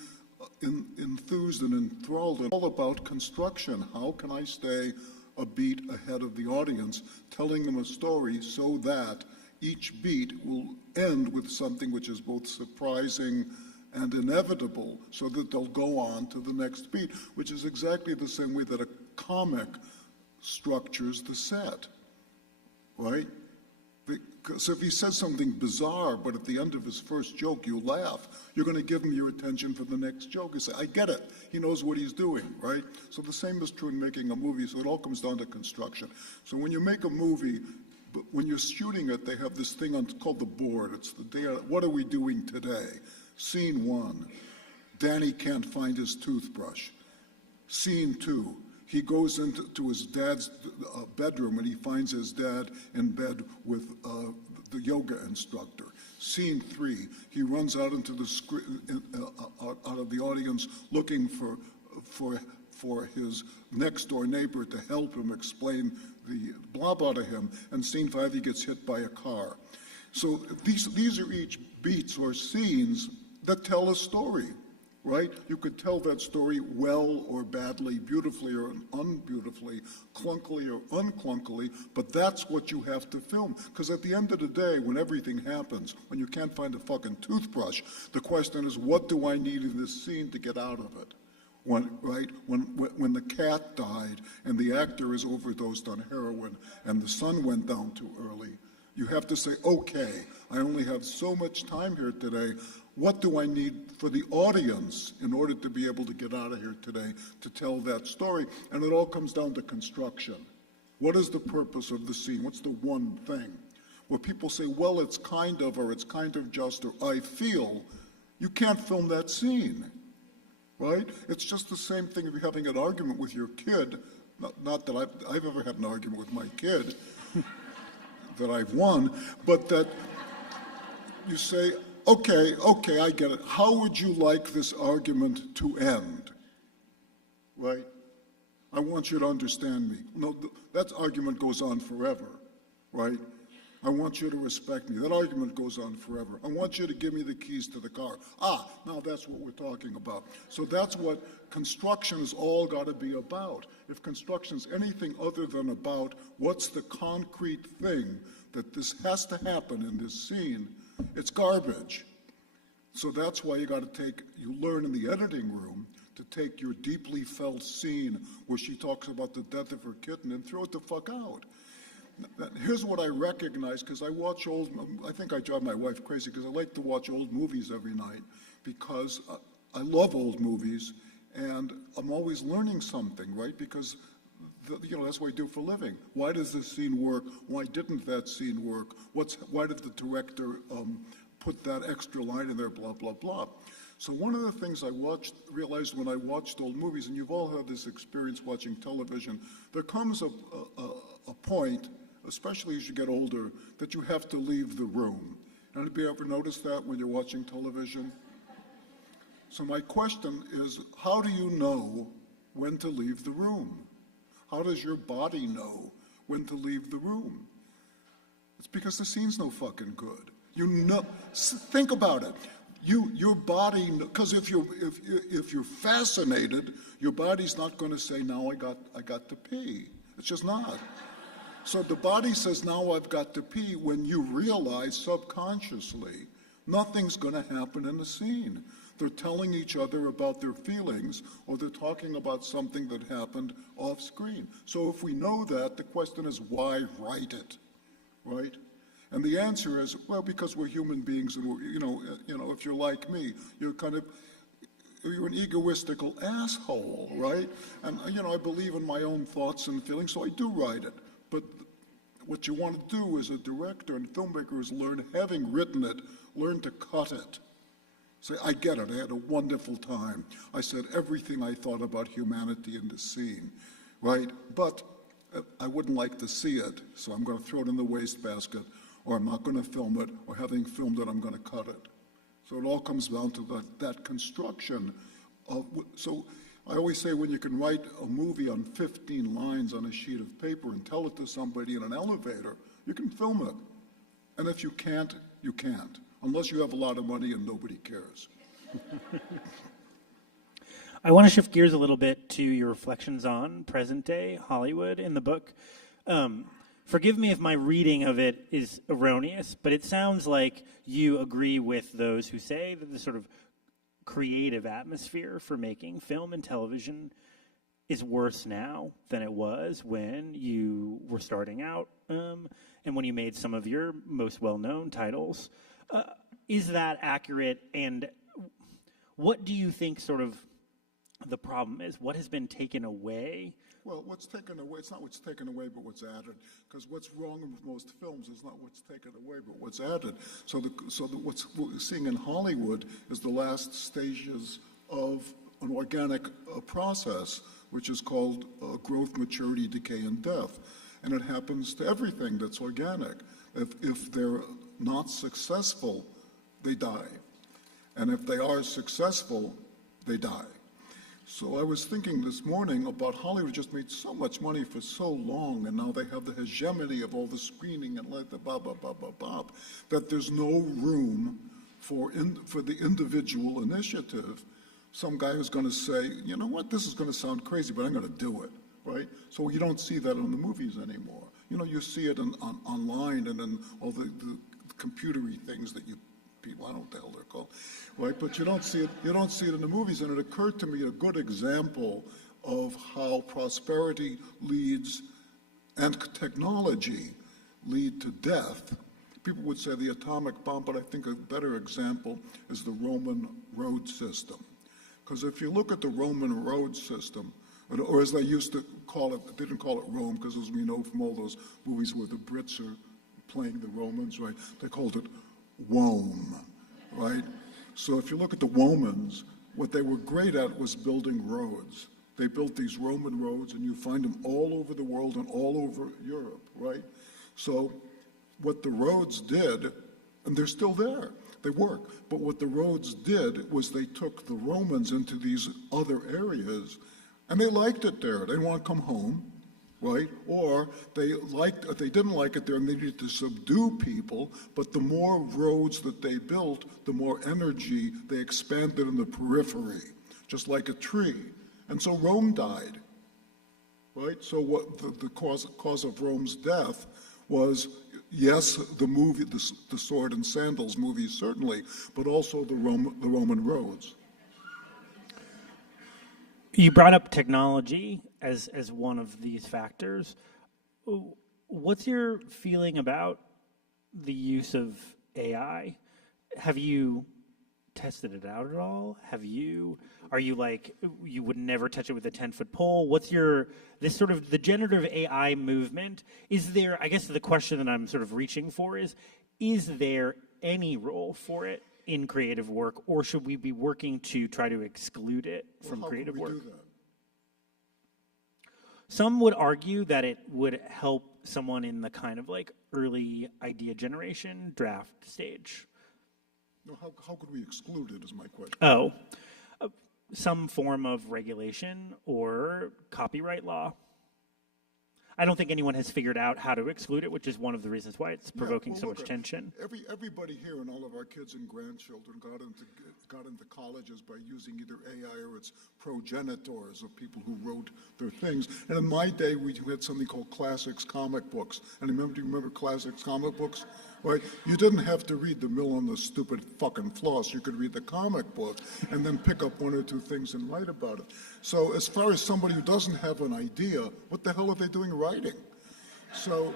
enthused and enthralled. And all about construction. How can I stay a beat ahead of the audience, telling them a story so that each beat will end with something which is both surprising and inevitable, so that they'll go on to the next beat, which is exactly the same way that a comic structures the set, right? Because if he says something bizarre, but at the end of his first joke you laugh, you're going to give him your attention for the next joke. You say, "I get it. He knows what he's doing," right? So the same is true in making a movie. So it all comes down to construction. So when you make a movie, when you're shooting it, they have this thing called the board. It's the day. What are we doing today? Scene 1, Danny can't find his toothbrush. Scene 2. He goes into his dad's bedroom and he finds his dad in bed with the yoga instructor. Scene 3, he runs out into the out of the audience looking for his next door neighbor to help him explain the blah blah to him. And scene 5, he gets hit by a car. So these are each beats or scenes that tell a story. Right? You could tell that story well or badly, beautifully or unbeautifully, clunkily or unclunkily, but that's what you have to film. Because at the end of the day, when everything happens, when you can't find a fucking toothbrush, the question is, what do I need in this scene to get out of it? When the cat died and the actor is overdosed on heroin and the sun went down too early, you have to say, "Okay, I only have so much time here today. What do I need for the audience in order to be able to get out of here today to tell that story?" And it all comes down to construction. What is the purpose of the scene? What's the one thing? Where people say, "Well, it's kind of," or "It's kind of just," or "I feel," you can't film that scene, right? It's just the same thing if you're having an argument with your kid. Not that I've ever had an argument with my kid that I've won, but that you say, Okay, I get it. How would you like this argument to end? Right? I want you to understand me. No, that argument goes on forever, right? I want you to respect me. That argument goes on forever. I want you to give me the keys to the car. Now that's what we're talking about. So that's what construction has all got to be about. If construction's anything other than about what's the concrete thing that this has to happen in this scene, it's garbage. So that's why you learn in the editing room to take your deeply felt scene where she talks about the death of her kitten and throw it the fuck out. Here's what I recognize, because I think I drive my wife crazy because I like to watch old movies every night because I love old movies and I'm always learning something, right? Because That's what I do for a living. Why does this scene work? Why didn't that scene work? Why did the director put that extra line in there? Blah blah blah. So one of the things I realized when I watched old movies, and you've all had this experience watching television, there comes a point, especially as you get older, that you have to leave the room. Anybody ever notice that when you're watching television? So my question is, how do you know when to leave the room? How does your body know when to leave the room? It's because the scene's no fucking good. You know, think about it. Your body, because if you're fascinated, your body's not going to say, now I got to pee. It's just not. So the body says, now I've got to pee, when you realize subconsciously nothing's going to happen in the scene. They're telling each other about their feelings, or they're talking about something that happened off screen. So if we know that, the question is, why write it, right? And the answer is, well, because we're human beings, and if you're like me, you're an egoistical asshole, right? And I believe in my own thoughts and feelings, so I do write it. But what you want to do as a director and filmmaker is having written it, learn to cut it. Say, I get it, I had a wonderful time. I said everything I thought about humanity in this scene, right? But I wouldn't like to see it, so I'm going to throw it in the wastebasket, or I'm not going to film it, or having filmed it, I'm going to cut it. So it all comes down to that construction of, so I always say, when you can write a movie on 15 lines on a sheet of paper and tell it to somebody in an elevator, you can film it. And if you can't, you can't. Unless you have a lot of money and nobody cares. I want to shift gears a little bit to your reflections on present-day Hollywood in the book. Forgive me if my reading of it is erroneous, but it sounds like you agree with those who say that the sort of creative atmosphere for making film and television is worse now than it was when you were starting out, and when you made some of your most well-known titles. Is that accurate? And what do you think sort of the problem is? What has been taken away? Well, what's taken away, it's not what's taken away, but what's added. Because what's wrong with most films is not what's taken away, but what's added. So what we're seeing in Hollywood is the last stages of an organic process, which is called growth, maturity, decay, and death. And it happens to everything that's organic. If they're not successful, they die. And if they are successful, they die. So I was thinking this morning about Hollywood just made so much money for so long, and now they have the hegemony of all the screening and like the that there's no room for the individual initiative. Some guy who's going to say, you know what, this is going to sound crazy, but I'm going to do it, right? So you don't see that in the movies anymore. You see it online and in all the computery things that people, I don't know what the hell they're called, right? But you don't see it in the movies. And it occurred to me a good example of how prosperity leads and technology lead to death. People would say the atomic bomb, but I think a better example is the Roman road system. Because if you look at the Roman road system, or as they used to call it, they didn't call it Rome, because as we know from all those movies where the Brits are playing the Romans, right? They called it Wome, right? So if you look at the Womans, what they were great at was building roads. They built these Roman roads, and you find them all over the world and all over Europe, right? So what the roads did, and they're still there, they work, but what the roads did was they took the Romans into these other areas, and they liked it there. They didn't want to come home, right? Or they didn't like it there and they needed to subdue people, but the more roads that they built, the more energy they expanded in the periphery, just like a tree. And so Rome died, right? So what the cause of Rome's death was, yes, the movie, the Sword and Sandals movie certainly, but also the Roman roads. You brought up technology as one of these factors. What's your feeling about the use of AI? Have you tested it out at all? Are you like, you would never touch it with a 10-foot pole? What's this sort of the generative AI movement? Is there, I guess the question that I'm sort of reaching for is there any role for it in creative work, or should we be working to try to exclude it from creative work? How can we do that? Some would argue that it would help someone in the kind of like early idea generation draft stage. No, how could we exclude it is my question. Oh, some form of regulation or copyright law. I don't think anyone has figured out how to exclude it, which is one of the reasons why it's provoking so much tension. Everybody here and all of our kids and grandchildren got into colleges by using either AI or its progenitors of people who wrote their things. And in my day, we had something called classics comic books. And do you remember classics comic books? Right? You didn't have to read The Mill on the Stupid Fucking Floss. You could read the comic book and then pick up one or two things and write about it. So as far as somebody who doesn't have an idea, what the hell are they doing writing? So,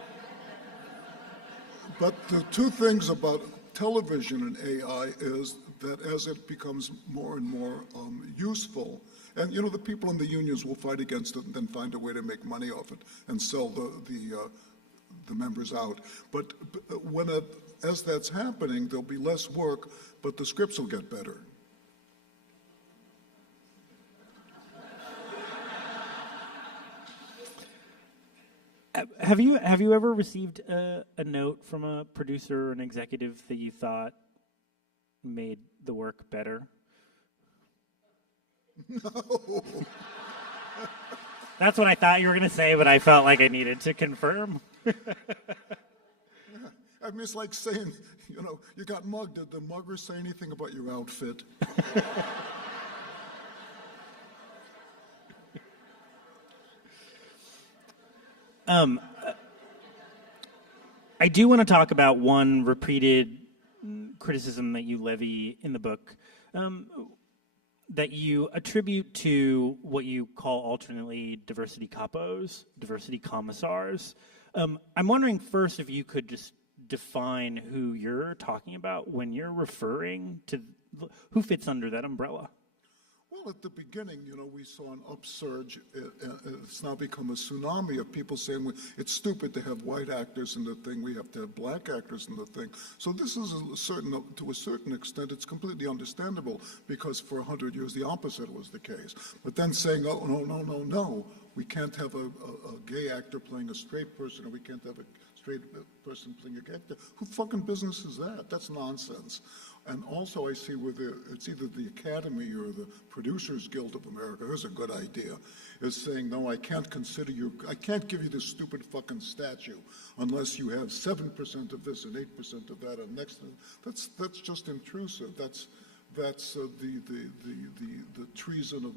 but the two things about television and AI is that as it becomes more and more useful, and you know, the people in the unions will fight against it and then find a way to make money off it and sell the members out. But as that's happening, there'll be less work, but the scripts will get better. Have you ever received a note from a producer or an executive that you thought made the work better? No. That's what I thought you were going to say, but I felt like I needed to confirm. I mean, it's like saying, you know, you got mugged. Did the mugger say anything about your outfit? I do want to talk about one repeated criticism that you levy in the book, that you attribute to what you call alternately diversity capos, diversity commissars. I'm wondering first if you could just define who you're talking about when you're referring to who fits under that umbrella. Well, at the beginning, you know, we saw an upsurge. It's now become a tsunami of people saying it's stupid to have white actors in the thing. We have to have black actors in the thing. So this is to a certain extent, it's completely understandable because for 100 years the opposite was the case. But then saying, oh, no, we can't have a gay actor playing a straight person, or we can't have a straight person playing a gay actor. Who fucking business is that? That's nonsense. And also I see it's either the Academy or the Producers Guild of America, here's a good idea, is saying, no, I can't give you this stupid fucking statue unless you have 7% of this and 8% of that and next. That's just intrusive. That's the treason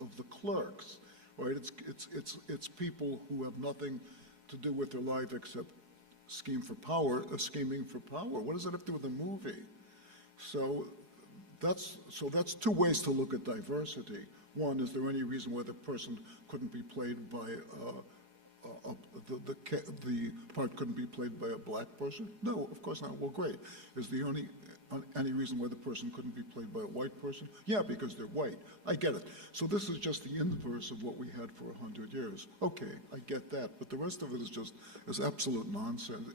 of the clerks, right? It's people who have nothing to do with their life except scheming for power. What does that have to do with a movie? So that's two ways to look at diversity. One, is there any reason why the person couldn't be played by the part couldn't be played by a black person? No, of course not. Well, great. Is there any reason why the person couldn't be played by a white person? Yeah, because they're white. I get it. So this is just the inverse of what we had for 100 years. Okay, I get that. But the rest of it is absolute nonsense.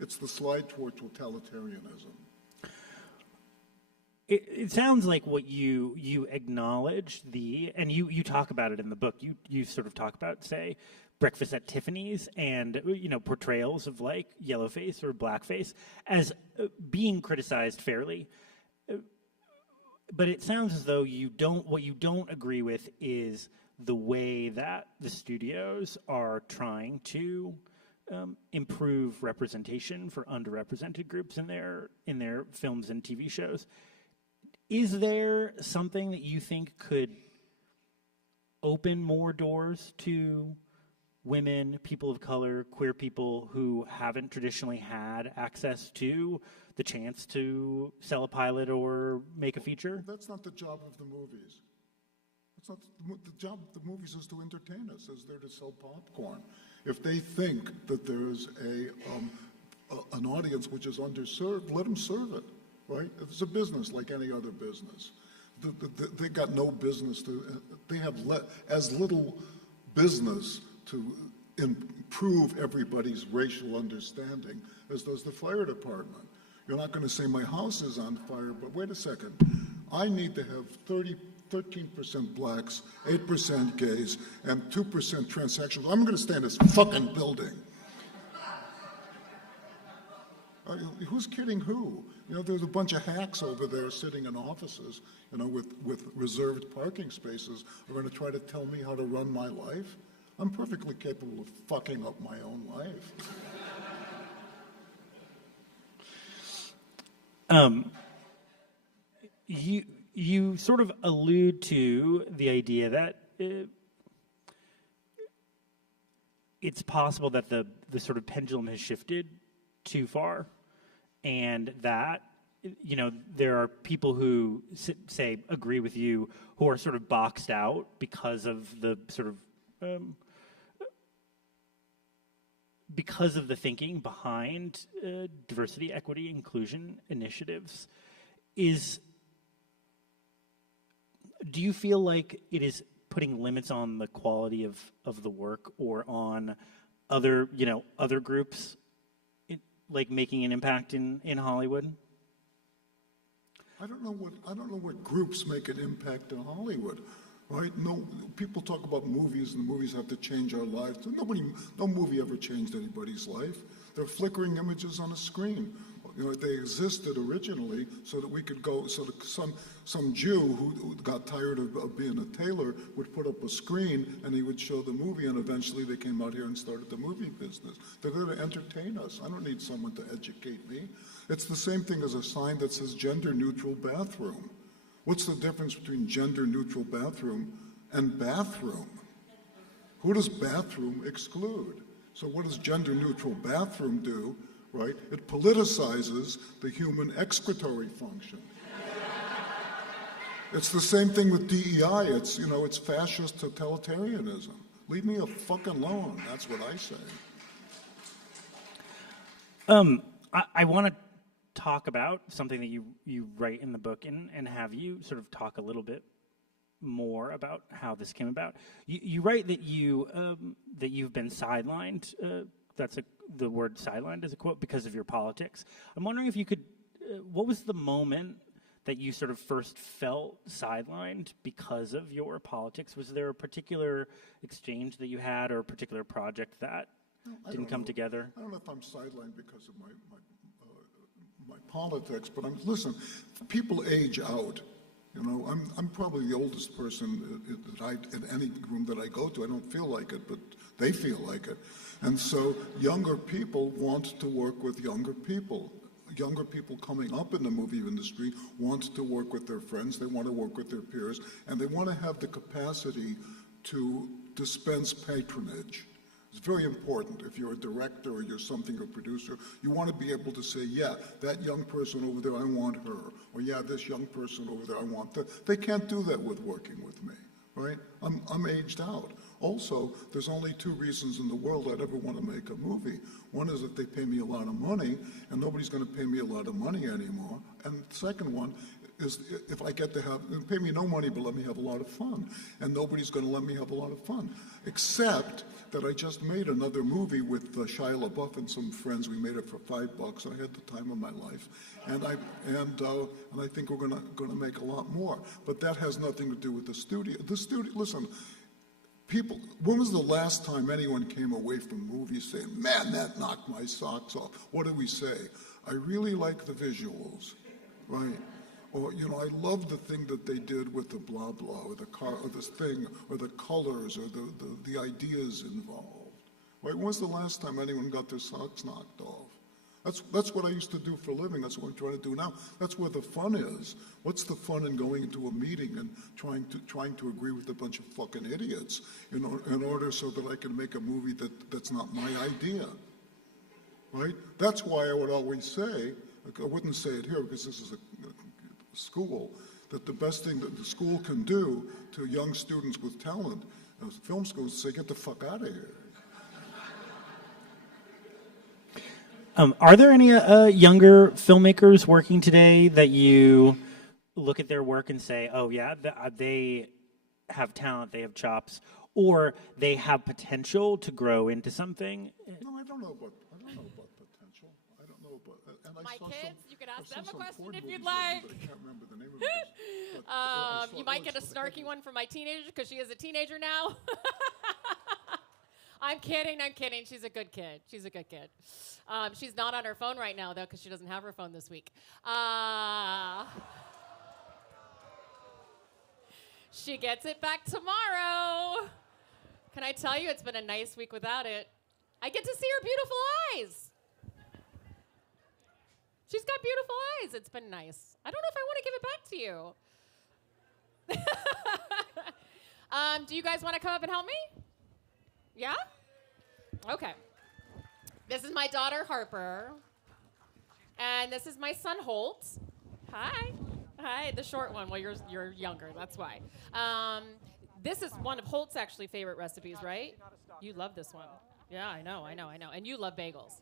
It's the slide toward totalitarianism. It sounds like what you acknowledge and you talk about it in the book. You sort of talk about, say, Breakfast at Tiffany's and, you know, portrayals of like yellowface or blackface as being criticized fairly. But it sounds as though what you don't agree with is the way that the studios are trying to improve representation for underrepresented groups in their films and TV shows. Is there something that you think could open more doors to women, people of color, queer people who haven't traditionally had access to the chance to sell a pilot or make a feature? That's not the job of the movies. That's not the job of the movies is to entertain us, is there to sell popcorn. If they think that there's an audience which is underserved, let them serve it. right? It's a business like any other business. They got no business to, they have as little business to improve everybody's racial understanding as does the fire department. You're not going to say my house is on fire, but wait a second. I need to have 13% blacks, 8% gays, and 2% transsexuals. I'm going to stay in this fucking building. Who's kidding who? You know, there's a bunch of hacks over there sitting in offices, you know, with reserved parking spaces are going to try to tell me how to run my life. I'm perfectly capable of fucking up my own life. You sort of allude to the idea that it's possible that the sort of pendulum has shifted too far, and that, you know, there are people who say agree with you who are sort of boxed out because of the sort of because of the thinking behind diversity, equity, inclusion initiatives. Do you feel like it is putting limits on the quality of the work, or on other, you know, other groups, like making an impact in Hollywood? I don't know what groups make an impact in Hollywood, right? No, people talk about movies and the movies have to change our lives. No movie ever changed anybody's life. They're flickering images on a screen. You know, they existed originally so that we could go, so that some Jew who got tired of being a tailor would put up a screen and he would show the movie, and eventually they came out here and started the movie business. They're there to entertain us. I don't need someone to educate me. It's the same thing as a sign that says gender neutral bathroom. What's the difference between gender neutral bathroom and bathroom? Who does bathroom exclude? So what does gender neutral bathroom do? Right? It politicizes the human excretory function. It's the same thing with DEI. It's, you know, it's fascist totalitarianism. Leave me a fucking alone. That's what I say. I want to talk about something that you write in the book, and have you sort of talk a little bit more about how this came about. You write that you've been sidelined. The word sidelined is a quote, because of your politics. I'm wondering if you could, what was the moment that you sort of first felt sidelined because of your politics? Was there a particular exchange that you had, or a particular project that didn't come together? I don't know if I'm sidelined because of my politics, but listen, people age out. You know, I'm probably the oldest person in any room that I go to. I don't feel like it, but they feel like it. And so younger people want to work with younger people. Younger people coming up in the movie industry want to work with their friends, they want to work with their peers, and they want to have the capacity to dispense patronage. It's very important. If you're a director or you're something, a producer, you want to be able to say, yeah, that young person over there, I want her. Or yeah, this young person over there, I want that. They can't do that with working with me, right? I'm aged out. Also, there's only two reasons in the world I'd ever want to make a movie. One is if they pay me a lot of money, and nobody's going to pay me a lot of money anymore. And the second one is if I get to pay me no money, but let me have a lot of fun. And nobody's going to let me have a lot of fun, except that I just made another movie with Shia LaBeouf and some friends. We made it for $5, and I had the time of my life. And I think we're going to make a lot more. But that has nothing to do with the studio. The studio, listen, people, when was the last time anyone came away from movies saying, man, that knocked my socks off? What do we say? I really like the visuals, right? Or, you know, I love the thing that they did with the blah blah, or the car, or this thing, or the colors, or the ideas involved. Right? When was the last time anyone got their socks knocked off? That's what I used to do for a living. That's what I'm trying to do now. That's where the fun is. What's the fun in going into a meeting and trying to agree with a bunch of fucking idiots in order so that I can make a movie that's not my idea? Right? That's why I would always say, I wouldn't say it here because this is a school, that the best thing that the school can do to young students with talent, film schools, is say, get the fuck out of here. Are there any younger filmmakers working today that you look at their work and say, oh yeah, they have talent, they have chops, or they have potential to grow into something? No, I don't know about potential. I don't know about. And I My saw kids, some, you can I ask saw them a some question porn if you'd movies like. lately, but I can't remember the name of it. But, You might get a snarky one from my teenager because she is a teenager now. I'm kidding. She's a good kid. She's not on her phone right now, though, because she doesn't have her phone this week. She gets it back tomorrow. Can I tell you, it's been a nice week without it. I get to see her beautiful eyes. She's got beautiful eyes. It's been nice. I don't know if I want to give it back to you. Do you guys want to come up and help me? Yeah? Okay. This is my daughter, Harper. And this is my son, Holt. Hi. Hi, the short one. Well, you're younger, that's why. This is one of Holt's actually favorite recipes, right? You love this one. Yeah, I know. And you love bagels.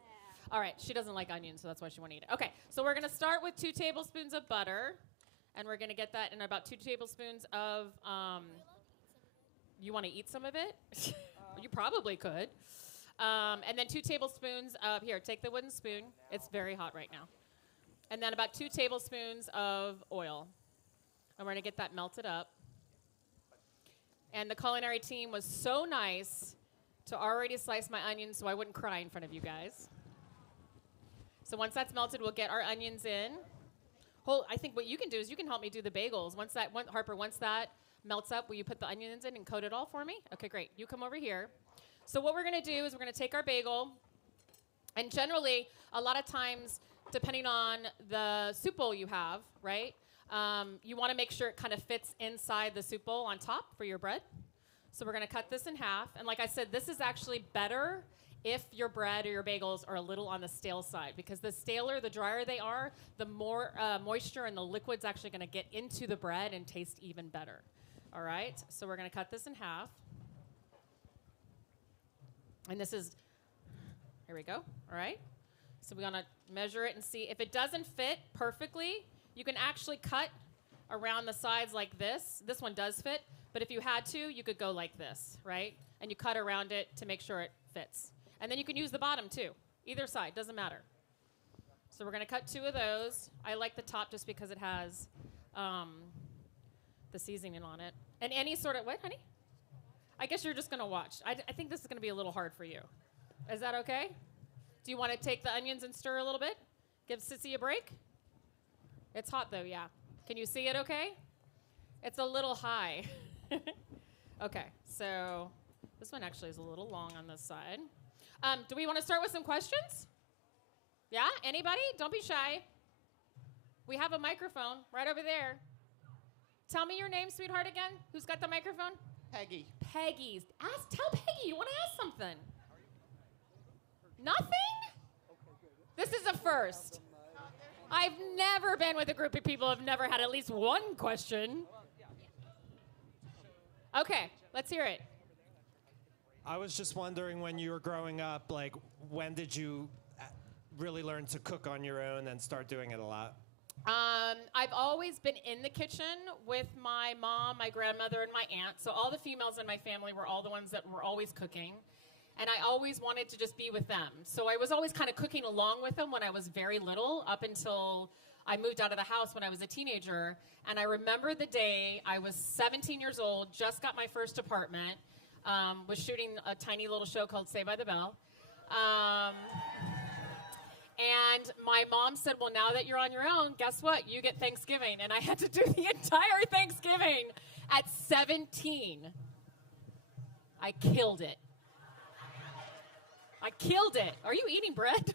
All right, she doesn't like onions, so that's why she won't eat it. Okay, so we're gonna start with 2 tablespoons of butter, and we're gonna get that in about 2 tablespoons of, you wanna eat some of it? You probably could. And then 2 tablespoons of, here, take the wooden spoon. It's very hot right now. And then about 2 tablespoons of oil. And we're gonna get that melted up. And the culinary team was so nice to already slice my onions so I wouldn't cry in front of you guys. So once that's melted, we'll get our onions in. I think what you can do is you can help me do the bagels. Harper, once that melts up, will you put the onions in and coat it all for me? Okay, great. You come over here. So what we're gonna do is we're gonna take our bagel, and generally, a lot of times, depending on the soup bowl you have, right? You wanna make sure it kind of fits inside the soup bowl on top for your bread. So we're gonna cut this in half. And like I said, this is actually better if your bread or your bagels are a little on the stale side, because the staler, the drier they are, the more moisture and the liquid's actually gonna get into the bread and taste even better. All right, so we're gonna cut this in half. And this is, here we go, all right? So we're gonna measure it and see. If it doesn't fit perfectly, you can actually cut around the sides like this. This one does fit, but if you had to, you could go like this, right? And you cut around it to make sure it fits. And then you can use the bottom too. Either side, doesn't matter. So we're gonna cut 2 of those. I like the top just because it has the seasoning on it. And any sort of, what, honey? I guess you're just gonna watch. I think this is gonna be a little hard for you. Is that okay? Do you wanna take the onions and stir a little bit? Give Sissy a break? It's hot though, yeah. Can you see it okay? It's a little high. Okay, so this one actually is a little long on this side. Do we wanna start with some questions? Yeah, anybody? Don't be shy. We have a microphone right over there. Tell me your name, sweetheart, again. Who's got the microphone? Peggy. Peggy. Tell Peggy you want to ask something. Nothing? This is a first. I've never been with a group of people who've never had at least one question. Okay, let's hear it. I was just wondering, when you were growing up, like, when did you really learn to cook on your own and start doing it a lot? I've always been in the kitchen with my mom, my grandmother, and my aunt. So all the females in my family were all the ones that were always cooking. And I always wanted to just be with them. So I was always kind of cooking along with them when I was very little, up until I moved out of the house when I was a teenager. And I remember the day I was 17 years old, just got my first apartment, was shooting a tiny little show called Saved by the Bell. And my mom said, well, now that you're on your own, guess what? You get Thanksgiving. And I had to do the entire Thanksgiving at 17. I killed it. I killed it. Are you eating bread?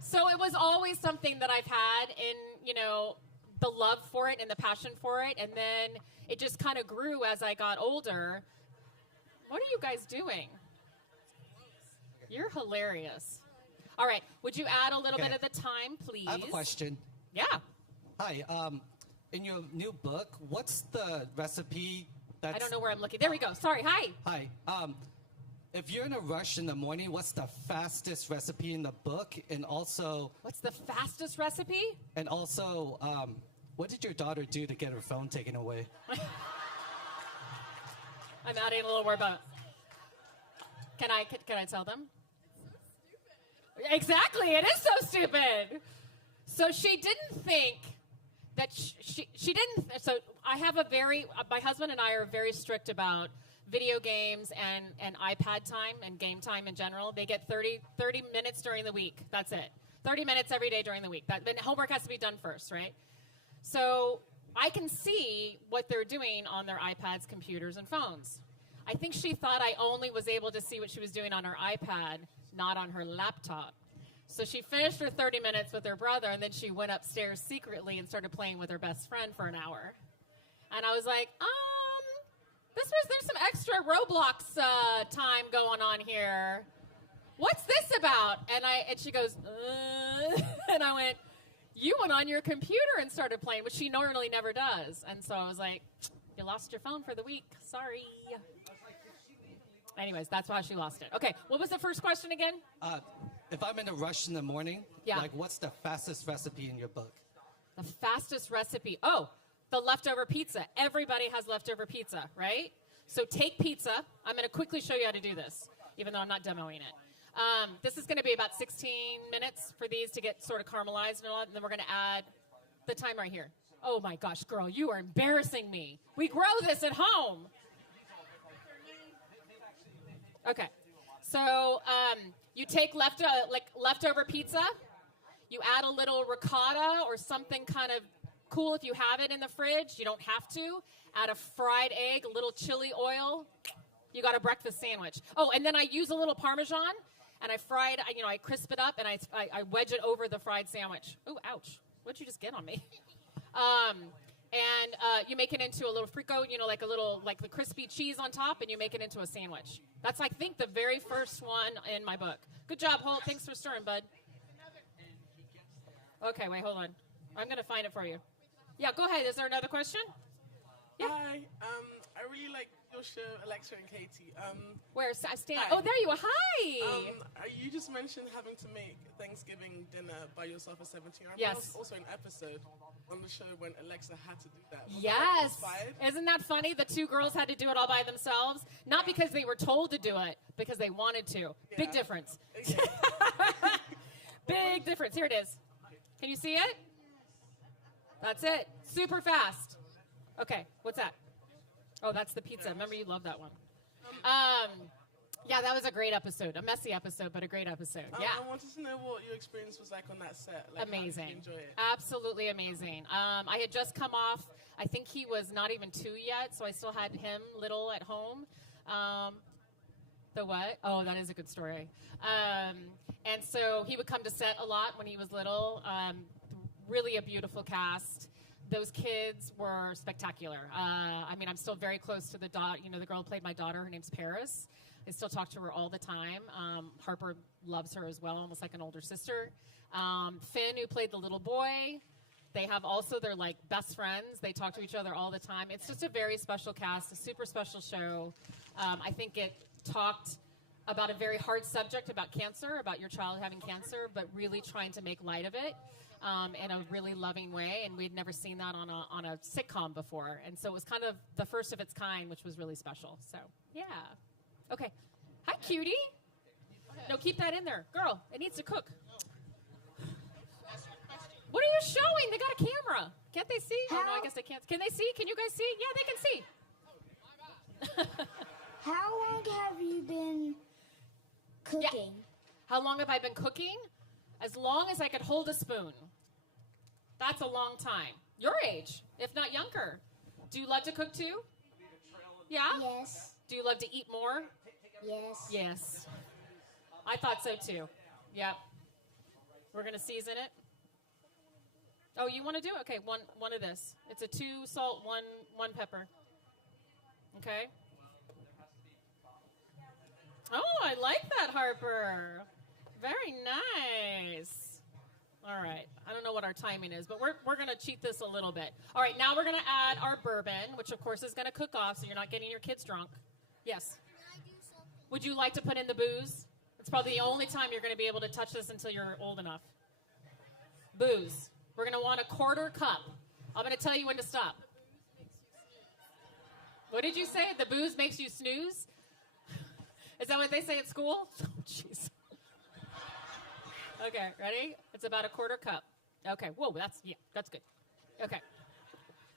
So it was always something that I've had in, you know, the love for it and the passion for it. And then it just kind of grew as I got older. What are you guys doing? You're hilarious. All right, would you add a little bit of the time, please? I have a question. Yeah. Hi, in your new book, what's the recipe that's... I don't know where I'm looking. There we go. Sorry, hi. Hi. if you're in a rush in the morning, what's the fastest recipe in the book? And also, what's the fastest recipe? And also, what did your daughter do to get her phone taken away? I'm adding a little more about. Can I tell them? Exactly, it is so stupid. So she didn't think that she didn't. So I have my husband and I are very strict about video games and iPad time and game time in general. They get 30 minutes during the week. That's it. 30 minutes every day during the week. Then homework has to be done first, right? So I can see what they're doing on their iPads, computers, and phones. I think she thought I only was able to see what she was doing on her iPad, not on her laptop. So she finished her 30 minutes with her brother, and then she went upstairs secretly and started playing with her best friend for an hour. And I was like, there's some extra Roblox time going on here. What's this about? And she goes, and I went, you went on your computer and started playing, which she normally never does. And so I was like, you lost your phone for the week. Sorry. Anyways, that's why she lost it. Okay, what was the first question again? If I'm in a rush in the morning, Yeah. like what's the fastest recipe in your book? The fastest recipe. Oh, the leftover pizza. Everybody has leftover pizza, right? So take pizza. I'm going to quickly show you how to do this, even though I'm not demoing it. This is going to be about 16 minutes for these to get sort of caramelized and all, and then we're going to add the time right here. Oh my gosh, girl, you are embarrassing me. We grow this at home. Okay, so you take leftover pizza, you add a little ricotta or something kind of cool if you have it in the fridge. You don't have to. Add a fried egg, a little chili oil. You got a breakfast sandwich. Oh, and then I use a little Parmesan, and I crisp it up, and I wedge it over the fried sandwich. Ooh, ouch. What'd you just get on me? You make it into a little frico, like the crispy cheese on top, and you make it into a sandwich. That's, I think, the very first one in my book. Good job, Holt. Thanks for stirring, bud. Okay, wait, hold on. I'm going to find it for you. Yeah, go ahead. Is there another question? Yeah. Hi. I really like your show, Alexa and Katie. Where? Stand. Hi. Oh, there you are. Hi. You just mentioned having to make Thanksgiving dinner by yourself at 17. I remember Yes. there was also an episode on the show when Alexa had to do that. Was that Yes. inspired? Isn't that funny? The two girls had to do it all by themselves. Not because they were told to do it, because they wanted to. Big difference. Big difference. Here it is. Can you see it? That's it. Super fast. Okay, what's that? Oh, that's the pizza. Remember, you love that one. Yeah, that was a great episode. A messy episode, but a great episode. Yeah. I wanted to know what your experience was like on that set. Like, how did Amazing. you enjoy it? Absolutely amazing. I had just come off, I think he was not even 2 yet, so I still had him little at home. The what? Oh, that is a good story. And so he would come to set a lot when he was little. Really a beautiful cast. Those kids were spectacular. I'm still very close to the girl who played my daughter. Her name's Paris. I still talk to her all the time. Harper loves her as well, almost like an older sister. Finn, who played the little boy, they have also, they're like best friends. They talk to each other all the time. It's just a very special cast, a super special show. I think it talked about a very hard subject about cancer, about your child having cancer, but really trying to make light of it. In a really loving way, and we'd never seen that on a sitcom before, and so it was kind of the first of its kind, which was really special. So, yeah. Okay. Hi, cutie. No, keep that in there. Girl, it needs to cook. What are you showing? They got a camera. Can't they see? Oh, no, I guess they can't. Can they see? Can you guys see? Yeah, they can see. How long have you been cooking? Yeah. How long have I been cooking? As long as I could hold a spoon. That's a long time. Your age, if not younger. Do you love to cook too? Yeah? Yes. Do you love to eat more? Yes. Yes. I thought so too. Yep. We're going to season it. Oh, you want to do it? Okay, one of this. It's a 2 salt, 1 pepper. Okay? Oh, I like that, Harper. Very nice. All right. I don't know what our timing is, but we're going to cheat this a little bit. All right, now we're going to add our bourbon, which, of course, is going to cook off, so you're not getting your kids drunk. Yes? Can I do something Would you like to put in the booze? It's probably the only time you're going to be able to touch this until you're old enough. Booze. We're going to want a quarter cup. I'm going to tell you when to stop. What did you say? The booze makes you snooze? Is that what they say at school? Oh, jeez. Okay, ready? It's about a quarter cup. Okay, whoa, that's good. Okay.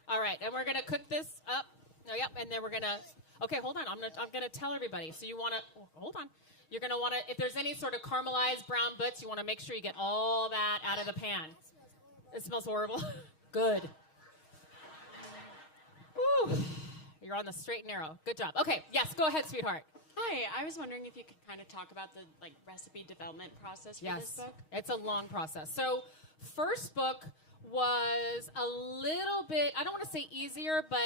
All right, and we're going to cook this up. Oh, yep, and then we're going to, okay, hold on. I'm going to tell everybody. So you want to, hold on. You're going to want to, if there's any sort of caramelized brown bits, you want to make sure you get all that out of the pan. It smells horrible. Good. Woo. You're on the straight and narrow. Good job. Okay, yes, go ahead, sweetheart. Hi, I was wondering if you could kind of talk about the recipe development process for this book. It's a long process. So first book was a little bit, I don't want to say easier, but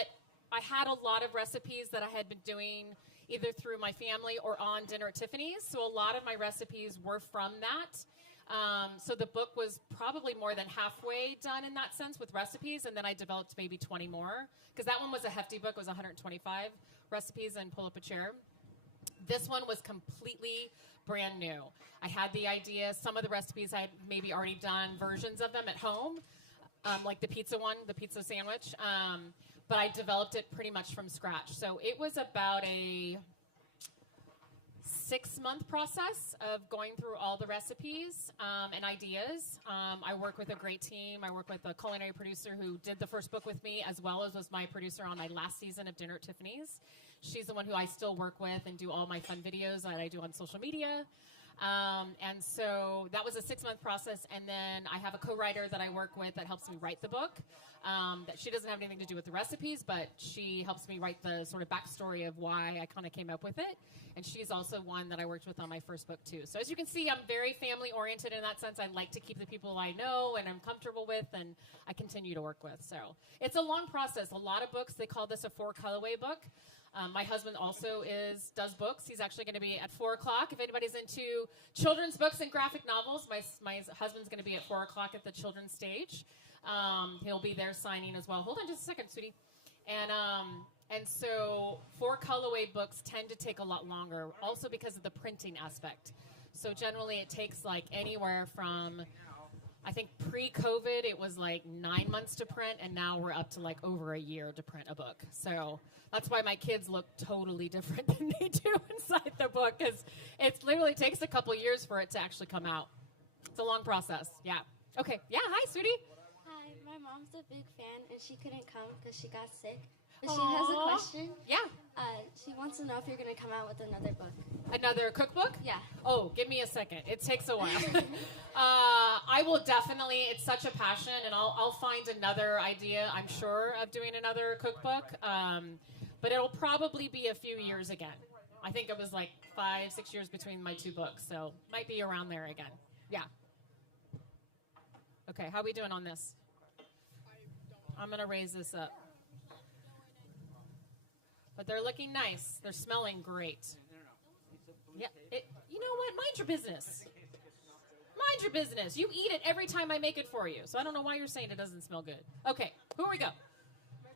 I had a lot of recipes that I had been doing either through my family or on Dinner at Tiffany's. So a lot of my recipes were from that. So the book was probably more than halfway done in that sense with recipes, and then I developed maybe 20 more, because that one was a hefty book. It was 125 recipes and pull up a chair. This one was completely brand new. I had the idea. Some of the recipes I had maybe already done versions of them at home, like the pizza one, the pizza sandwich, but I developed it pretty much from scratch. So it was about a 6-month process of going through all the recipes and ideas. I work with a great team. I work with a culinary producer who did the first book with me, as well as was my producer on my last season of Dinner at Tiffany's. She's the one who I still work with and do all my fun videos that I do on social media. And so that was a 6-month process. And then I have a co-writer that I work with that helps me write the book. That she doesn't have anything to do with the recipes, but she helps me write the sort of backstory of why I kind of came up with it. And she's also one that I worked with on my first book too. So as you can see, I'm very family oriented in that sense. I like to keep the people I know and I'm comfortable with, and I continue to work with. So it's a long process. A lot of books, they call this a 4-colorway book. My husband also does books. He's actually going to be at 4 o'clock. If anybody's into children's books and graphic novels, my husband's going to be at 4 o'clock at the children's stage. He'll be there signing as well. Hold on just a second, sweetie. And so 4-colorway books tend to take a lot longer, also because of the printing aspect. So generally it takes like anywhere from, I think pre-COVID, it was like 9 months to print, and now we're up to like over a year to print a book. So that's why my kids look totally different than they do inside the book, because it literally takes a couple years for it to actually come out. It's a long process. Yeah. Okay. Yeah. Hi, sweetie. Hi. My mom's a big fan, and she couldn't come because she got sick. But she has a question. Yeah. She wants to know if you're going to come out with another book. Another cookbook? Yeah. Oh, give me a second. It takes a while. I will definitely, it's such a passion, and I'll find another idea, I'm sure, of doing another cookbook. But it'll probably be a few years again. I think it was like 5-6 years between my 2 books, so might be around there again. Yeah. Okay, how are we doing on this? I'm going to raise this up. But they're looking nice. They're smelling great. Yeah. You know what? Mind your business. Mind your business. You eat it every time I make it for you. So I don't know why you're saying it doesn't smell good. Okay. Here we go.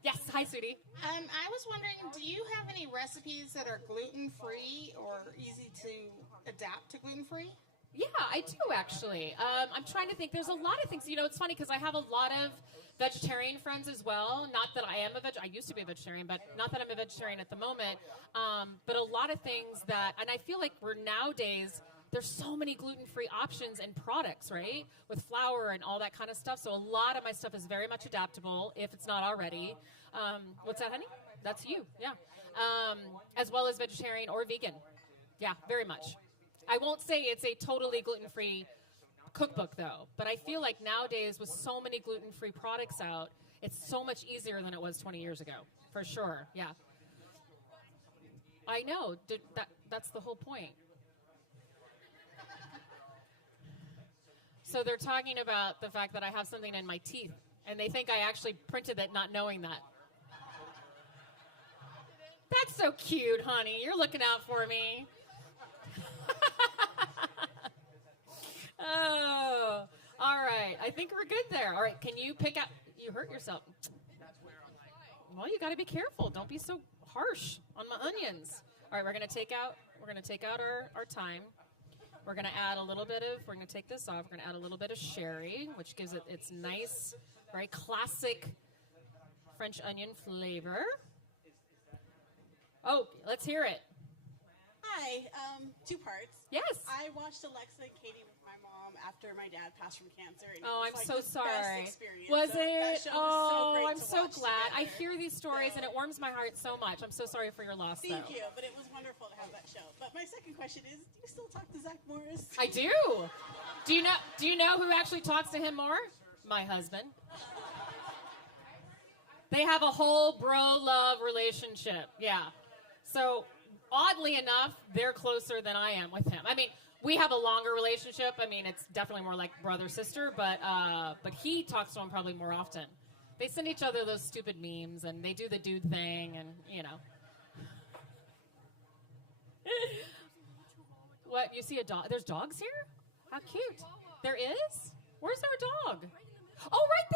Yes. Hi, sweetie. I was wondering, do you have any recipes that are gluten-free or easy to adapt to gluten-free? Yeah, I do actually. I'm trying to think. There's a lot of things. You know, it's funny because I have a lot of vegetarian friends as well. Not that I am I used to be a vegetarian, but not that I'm a vegetarian at the moment. But a lot of things that, and I feel like nowadays, there's so many gluten-free options and products, right? With flour and all that kind of stuff. So a lot of my stuff is very much adaptable, if it's not already. What's that, honey? That's you, yeah. As well as vegetarian or vegan. Yeah, very much. I won't say it's a totally gluten-free cookbook, though. But I feel like nowadays, with so many gluten-free products out, it's so much easier than it was 20 years ago, for sure, yeah. I know, that's the whole point. So they're talking about the fact that I have something in my teeth, and they think I actually printed it not knowing that. That's so cute, honey. You're looking out for me. Oh, all right. I think we're good there. All right, can you pick out? You hurt yourself. Well, you got to be careful. Don't be so harsh on my onions. All right, we're going to take out we're going to take out our thyme. We're going to add a little bit of, we're going to take this off. We're going to add a little bit of sherry, which gives it its nice, very classic French onion flavor. Oh, let's hear it. Hi, two parts. Yes. I watched Alexa and Katie with my mom after my dad passed from cancer. And Oh, it I'm was so like the best sorry. experience. Was So that it? show was Oh, great I'm to so watch glad. I together. hear these stories and it warms my heart so much. I'm so sorry for your loss, Thank though. you, but it was wonderful to have that show. But my second question is, do you still talk to Zach Morris? I do. Do you know who actually talks to him more? My husband. They have a whole bro-love relationship. Yeah. So, oddly enough, they're closer than I am with him. I mean, we have a longer relationship. I mean, it's definitely more like brother-sister, but he talks to him probably more often. They send each other those stupid memes, and they do the dude thing, and, you know. What, you see a dog? There's dogs here? How cute. There is? Where's our dog? Oh, right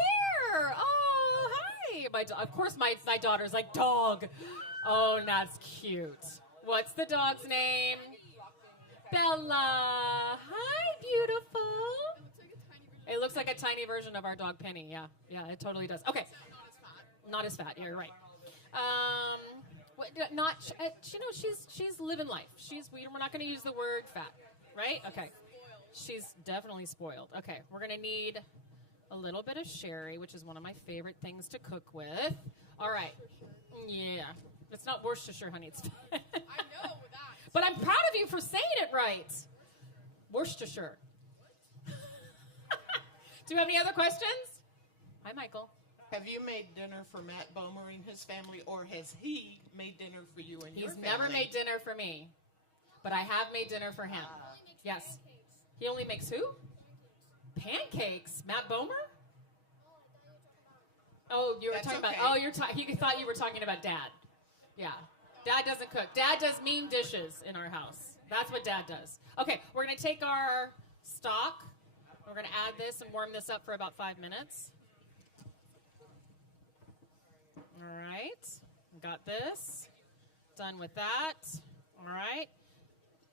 there. Oh, hi. Of course, my daughter's like, dog. Oh, that's cute. What's the dog's name? Bella. Hi, beautiful. It looks like a tiny version of our dog, Penny. Yeah, it totally does. Okay. Not as fat. Yeah, you're right. She's living life. We're not going to use the word fat, right? Okay. She's definitely spoiled. Okay, we're going to need a little bit of sherry, which is one of my favorite things to cook with. All right. Yeah. It's not Worcestershire, honey. It's I know that. But I'm proud of you for saying it right. Worcestershire. Do you have any other questions? Hi, Michael. Have you made dinner for Matt Bomer and his family, or has he made dinner for you and your family? He's never made dinner for me, but I have made dinner for him. Yes. He only makes who? Pancakes. Matt Bomer? Oh, you were talking about. Oh, he thought you were talking about Dad. Yeah. Dad doesn't cook. Dad does mean dishes in our house. That's what Dad does. Okay, we're going to take our stock. We're going to add this and warm this up for about 5 minutes. All right. Got this. Done with that. All right.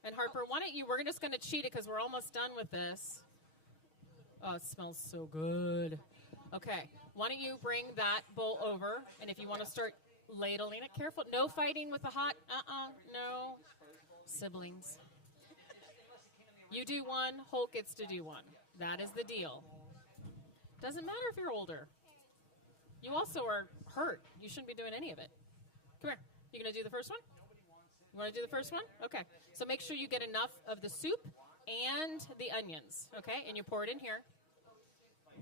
And Harper, why don't you, we're just going to cheat it because we're almost done with this. Oh, it smells so good. Okay. Why don't you bring that bowl over, and if you want to start ladling it, careful. No fighting with the hot, no. Siblings. You do one, Holt gets to do one. That is the deal. Doesn't matter if you're older. You also are hurt. You shouldn't be doing any of it. Come here. You going to do the first one? You want to do the first one? Okay. So make sure you get enough of the soup and the onions, okay? And you pour it in here.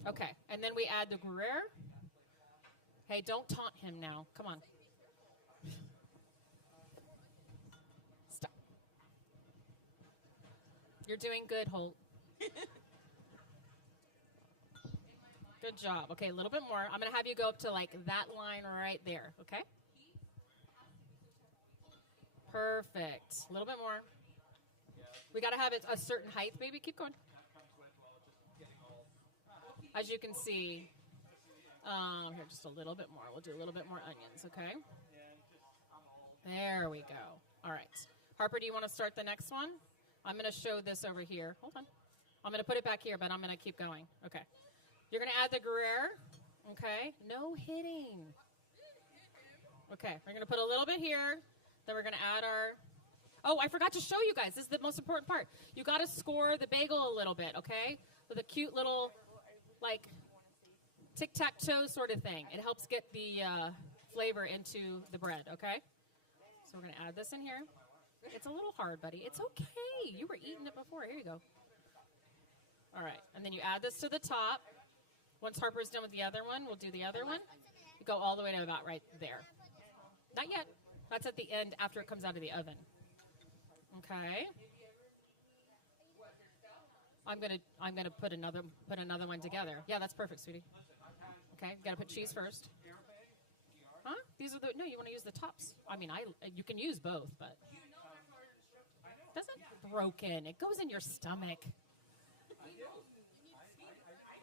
Okay. And then we add the Gruyere. Hey, don't taunt him now. Come on. Stop. You're doing good, Holt. Good job. Okay, a little bit more. I'm going to have you go up to like that line right there, okay? Perfect. A little bit more. We got to have it a certain height, baby. Keep going. As you can see, here, just a little bit more. We'll do a little bit more onions, okay? There we go. All right. Harper, do you want to start the next one? I'm going to show this over here. Hold on. I'm going to put it back here, but I'm going to keep going. Okay. You're going to add the Gruyere, okay? No hitting. Okay, we're going to put a little bit here. Then we're going to add our... Oh, I forgot to show you guys. This is the most important part. You got to score the bagel a little bit, okay? With a cute little, like, tic-tac-toe sort of thing. It helps get the flavor into the bread, okay? So we're going to add this in here. It's a little hard, buddy. It's okay. You were eating it before. Here you go. All right, and then you add this to the top. Once Harper's done with the other one, we'll do the other one. You go all the way to about right there. Not yet. That's at the end after it comes out of the oven. Okay. I'm gonna put another one together. Yeah, that's perfect, sweetie. Okay, you gotta put cheese first. Huh? These are no. You want to use the tops. I mean, you can use both, but it doesn't broken. It goes in your stomach.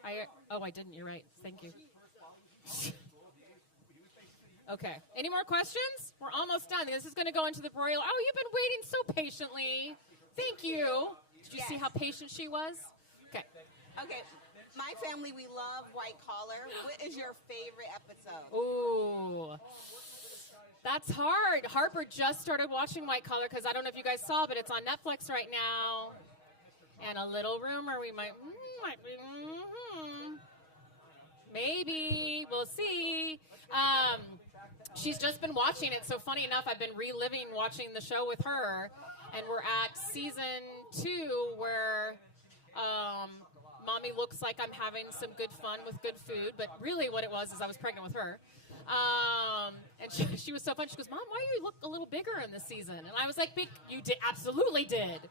I didn't. You're right. Thank you. Okay. Any more questions? We're almost done. This is going to go into the broiler. Oh, you've been waiting so patiently. Thank you. Did you see how patient she was? Okay. Okay. My family, we love White Collar. What is your favorite episode? Ooh. That's hard. Harper just started watching White Collar because I don't know if you guys saw, but it's on Netflix right now. And a little rumor we might maybe. We'll see. She's just been watching it. So funny enough, I've been reliving watching the show with her. And we're at season 2 where Mommy looks like I'm having some good fun with good food. But really what it was is I was pregnant with her. And she was so fun. She goes, Mom, why do you look a little bigger in this season? And I was like, you did, absolutely did.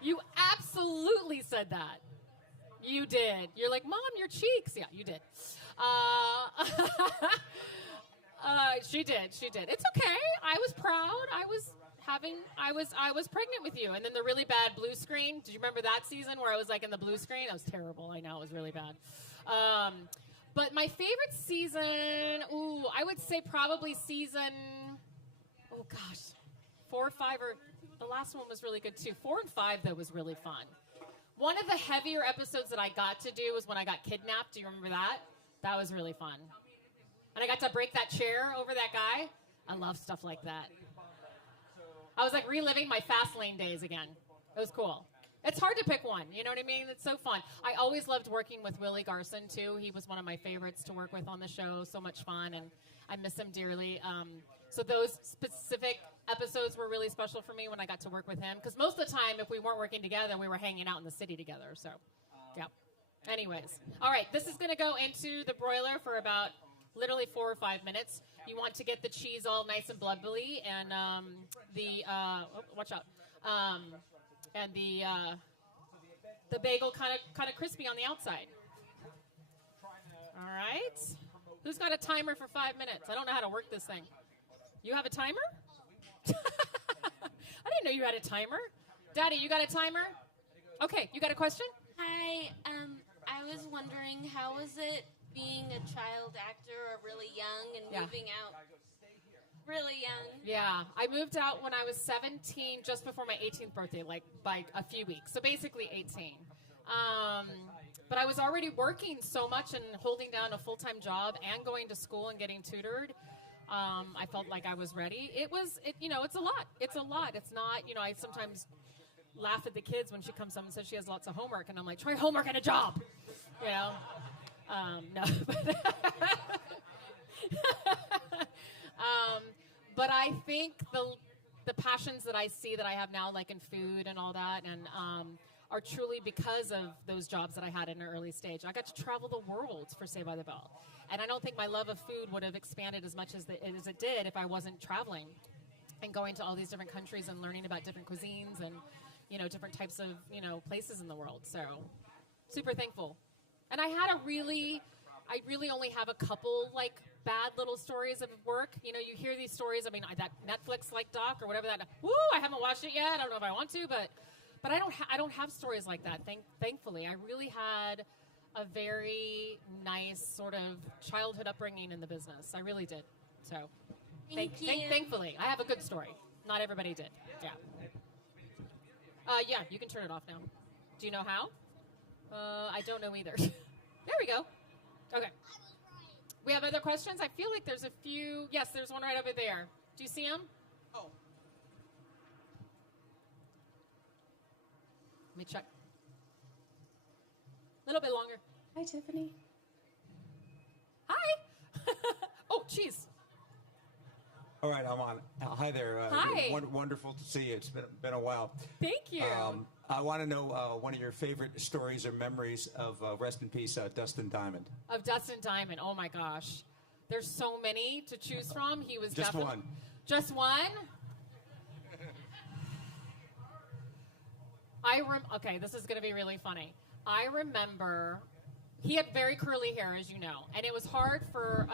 You absolutely said that. You did. You're like, Mom, your cheeks. Yeah, you did. She did. She did. It's okay. I was proud. I was pregnant with you. And then the really bad blue screen. Did you remember that season where I was like in the blue screen? That was terrible. I know, it was really bad. But my favorite season, I would say probably season, 4 or 5, or the last one was really good too. 4 and 5, though, was really fun. One of the heavier episodes that I got to do was when I got kidnapped. Do you remember that? That was really fun. And I got to break that chair over that guy. I love stuff like that. I was like reliving my fast lane days again. It was cool. It's hard to pick one, you know what I mean? It's so fun. I always loved working with Willie Garson, too. He was one of my favorites to work with on the show. So much fun, and I miss him dearly. So those specific episodes were really special for me when I got to work with him. Because most of the time, if we weren't working together, we were hanging out in the city together. So, yeah. Anyways. All right, this is going to go into the broiler for about literally 4 or 5 minutes. You want to get the cheese all nice and bubbly, and watch out. And the bagel kind of crispy on the outside. All right. Who's got a timer for 5 minutes? I don't know how to work this thing. You have a timer? I didn't know you had a timer. Daddy, you got a timer? Okay, you got a question? Hi, I was wondering, how was it being a child actor or really young and moving out really young? Yeah, I moved out when I was 17, just before my 18th birthday, like by a few weeks. So basically 18. But I was already working so much and holding down a full-time job and going to school and getting tutored. I felt like I was ready. It's a lot. It's a lot. It's not, I sometimes laugh at the kids when she comes home and says she has lots of homework, and I'm like, try homework and a job, no. But I think the passions that I see that I have now, like in food and all that, and are truly because of those jobs that I had in an early stage. I got to travel the world for Saved by the Bell. And I don't think my love of food would have expanded as much as it did if I wasn't traveling and going to all these different countries and learning about different cuisines and, different types of, places in the world. So super thankful. And I really only have a couple, bad little stories of work. You hear these stories. I mean, that Netflix doc or whatever that. I haven't watched it yet. I don't know if I want to, but I don't have stories like that. Thankfully, I really had a very nice sort of childhood upbringing in the business. I really did. So, thankfully, I have a good story. Not everybody did. Yeah. Yeah, you can turn it off now. Do you know how? I don't know either. There we go. Okay. We have other questions? I feel like there's a few. Yes, there's one right over there. Do you see him? Oh. Let me check. A little bit longer. Hi, Tiffany. Hi. Oh, jeez. All right, I'm on. Hi there. Hi. Wonderful to see you. It's been a while. Thank you. I want to know one of your favorite stories or memories of, rest in peace, Dustin Diamond. Of Dustin Diamond. Oh, my gosh. There's so many to choose from. He was just one. Just one? Okay, this is going to be really funny. I remember he had very curly hair, as you know, and it was hard for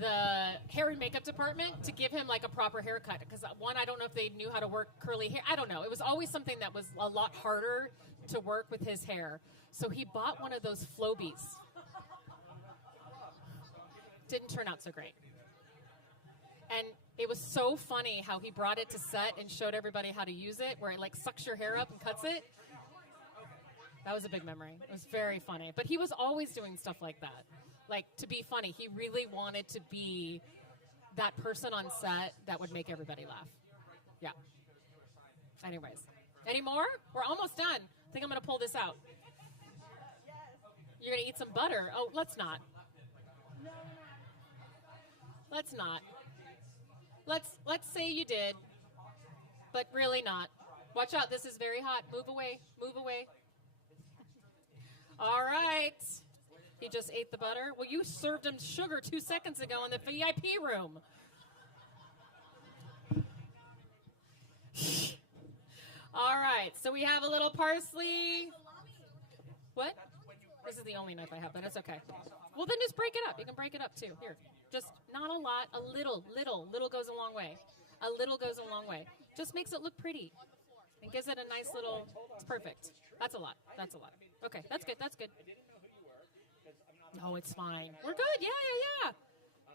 the hair and makeup department to give him a proper haircut because one, I don't know if they knew how to work curly hair. I don't know. It was always something that was a lot harder to work with his hair. So he bought one of those Flobies. didn't turn out so great. And it was so funny how he brought it to set and showed everybody how to use it, where it like sucks your hair up and cuts it. That was a big memory. It was very funny. But he was always doing stuff like that. Like, to be funny, he really wanted to be that person on set that would make everybody laugh. Yeah. Anyways. Any more? We're almost done. I think I'm going to pull this out. You're going to eat some butter. Oh, let's not. Let's not. Let's say you did, but really not. Watch out. This is very hot. Move away. Move away. All right. He just ate the butter. Well, you served him sugar 2 seconds ago in the VIP room. All right. So we have a little parsley. What? This is the only knife I have, but it's okay. Well, then just break it up. You can break it up, too. Here. Just not a lot. A little. Little goes a long way. A little goes a long way. Just makes it look pretty. And gives it a nice little, it's perfect. That's a lot. That's a lot. Okay, that's good. That's good. No, it's fine. We're good. Yeah.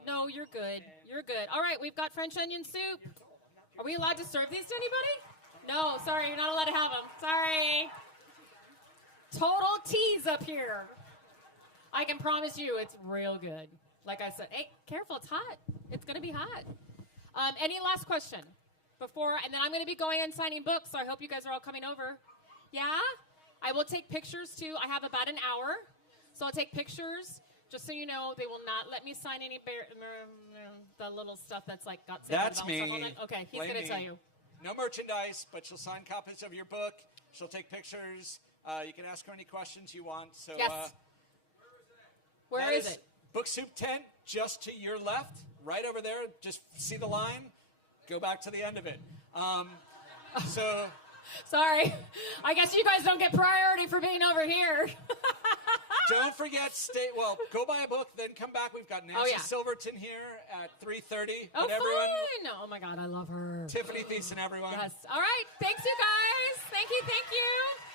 No, you're good. You're good. All right, we've got French onion soup. Are we allowed to serve these to anybody? No, sorry, you're not allowed to have them. Sorry. Total tease up here. I can promise you it's real good. Like I said, hey, careful, it's hot. It's going to be hot. Any last question? And then I'm going to be going and signing books, so I hope you guys are all coming over. Yeah? I will take pictures, too. I have about an hour, so I'll take pictures. Just so you know, they will not let me sign any the little stuff that's like got That's stuff me. on it. Okay, he's Blame going to me. tell you. No merchandise, but she'll sign copies of your book. She'll take pictures. You can ask her any questions you want. So, Yes. Where is it? Book Soup tent, just to your left, right over there. Just see the line. Go back to the end of it. So, sorry. I guess you guys don't get priority for being over here. Don't forget, go buy a book, then come back. We've got Nancy Silverton here at 3:30. Oh, But everyone, fun. Oh, my God, I love her. Tiffany Thiessen, everyone. Yes. All right. Thanks, you guys. Thank you. Thank you.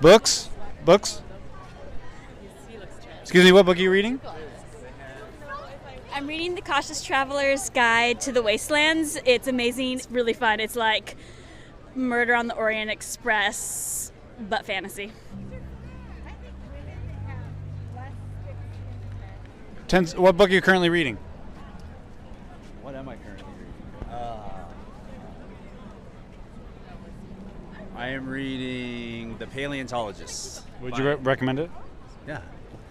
Books? Books? Excuse me, what book are you reading? I'm reading The Cautious Traveler's Guide to the Wastelands. It's amazing, it's really fun. It's like Murder on the Orient Express, but fantasy. What book are you currently reading? What am I currently reading? I am reading The Paleontologist. Would you recommend it? Yeah.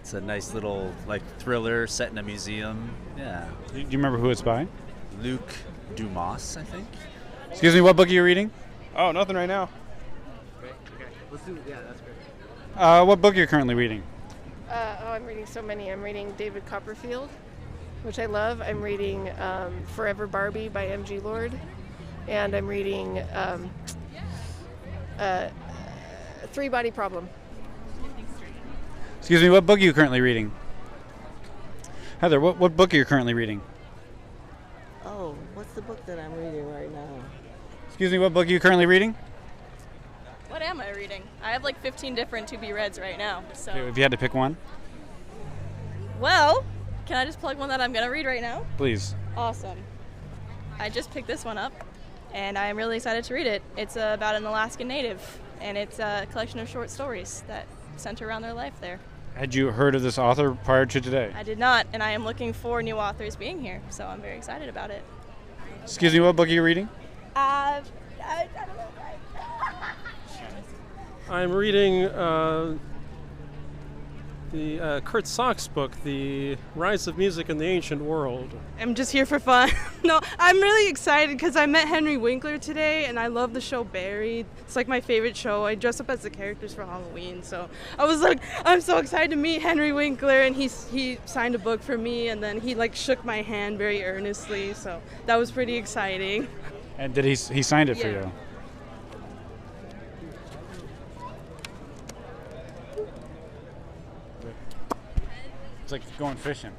It's a nice little thriller set in a museum. Yeah. Do you remember who it's by? Luc Dumas, I think. Excuse me, what book are you reading? Oh, nothing right now. Okay. Let's do it. Yeah, that's great. What book are you currently reading? I'm reading so many. I'm reading David Copperfield, which I love. I'm reading Forever Barbie by M.G. Lord. And I'm reading Three Body Problem. Excuse me, what book are you currently reading? Heather, what book are you currently reading? Oh, what's the book that I'm reading right now? Excuse me, what book are you currently reading? What am I reading? I have like 15 different to-be-reads right now. So, If you had to pick one, well, can I just plug one that I'm going to read right now? please. Awesome. I just picked this one up, and I am really excited to read it. It's about an Alaskan native, and it's a collection of short stories that center around their life there. Had you heard of this author prior to today? I did not, and I am looking for new authors being here, so I'm very excited about it. Excuse me, what book are you reading? I don't know. I'm reading the Kurt Sachs book, The Rise of Music in the Ancient World. I'm just here for fun. No, I'm really excited because I met Henry Winkler today, and I love the show Buried. It's like my favorite show. I dress up as the characters for Halloween, so I was like, I'm so excited to meet Henry Winkler, and he signed a book for me, and then he like shook my hand very earnestly, so that was pretty exciting. And did he signed it for Yeah. you? It's like going fishing.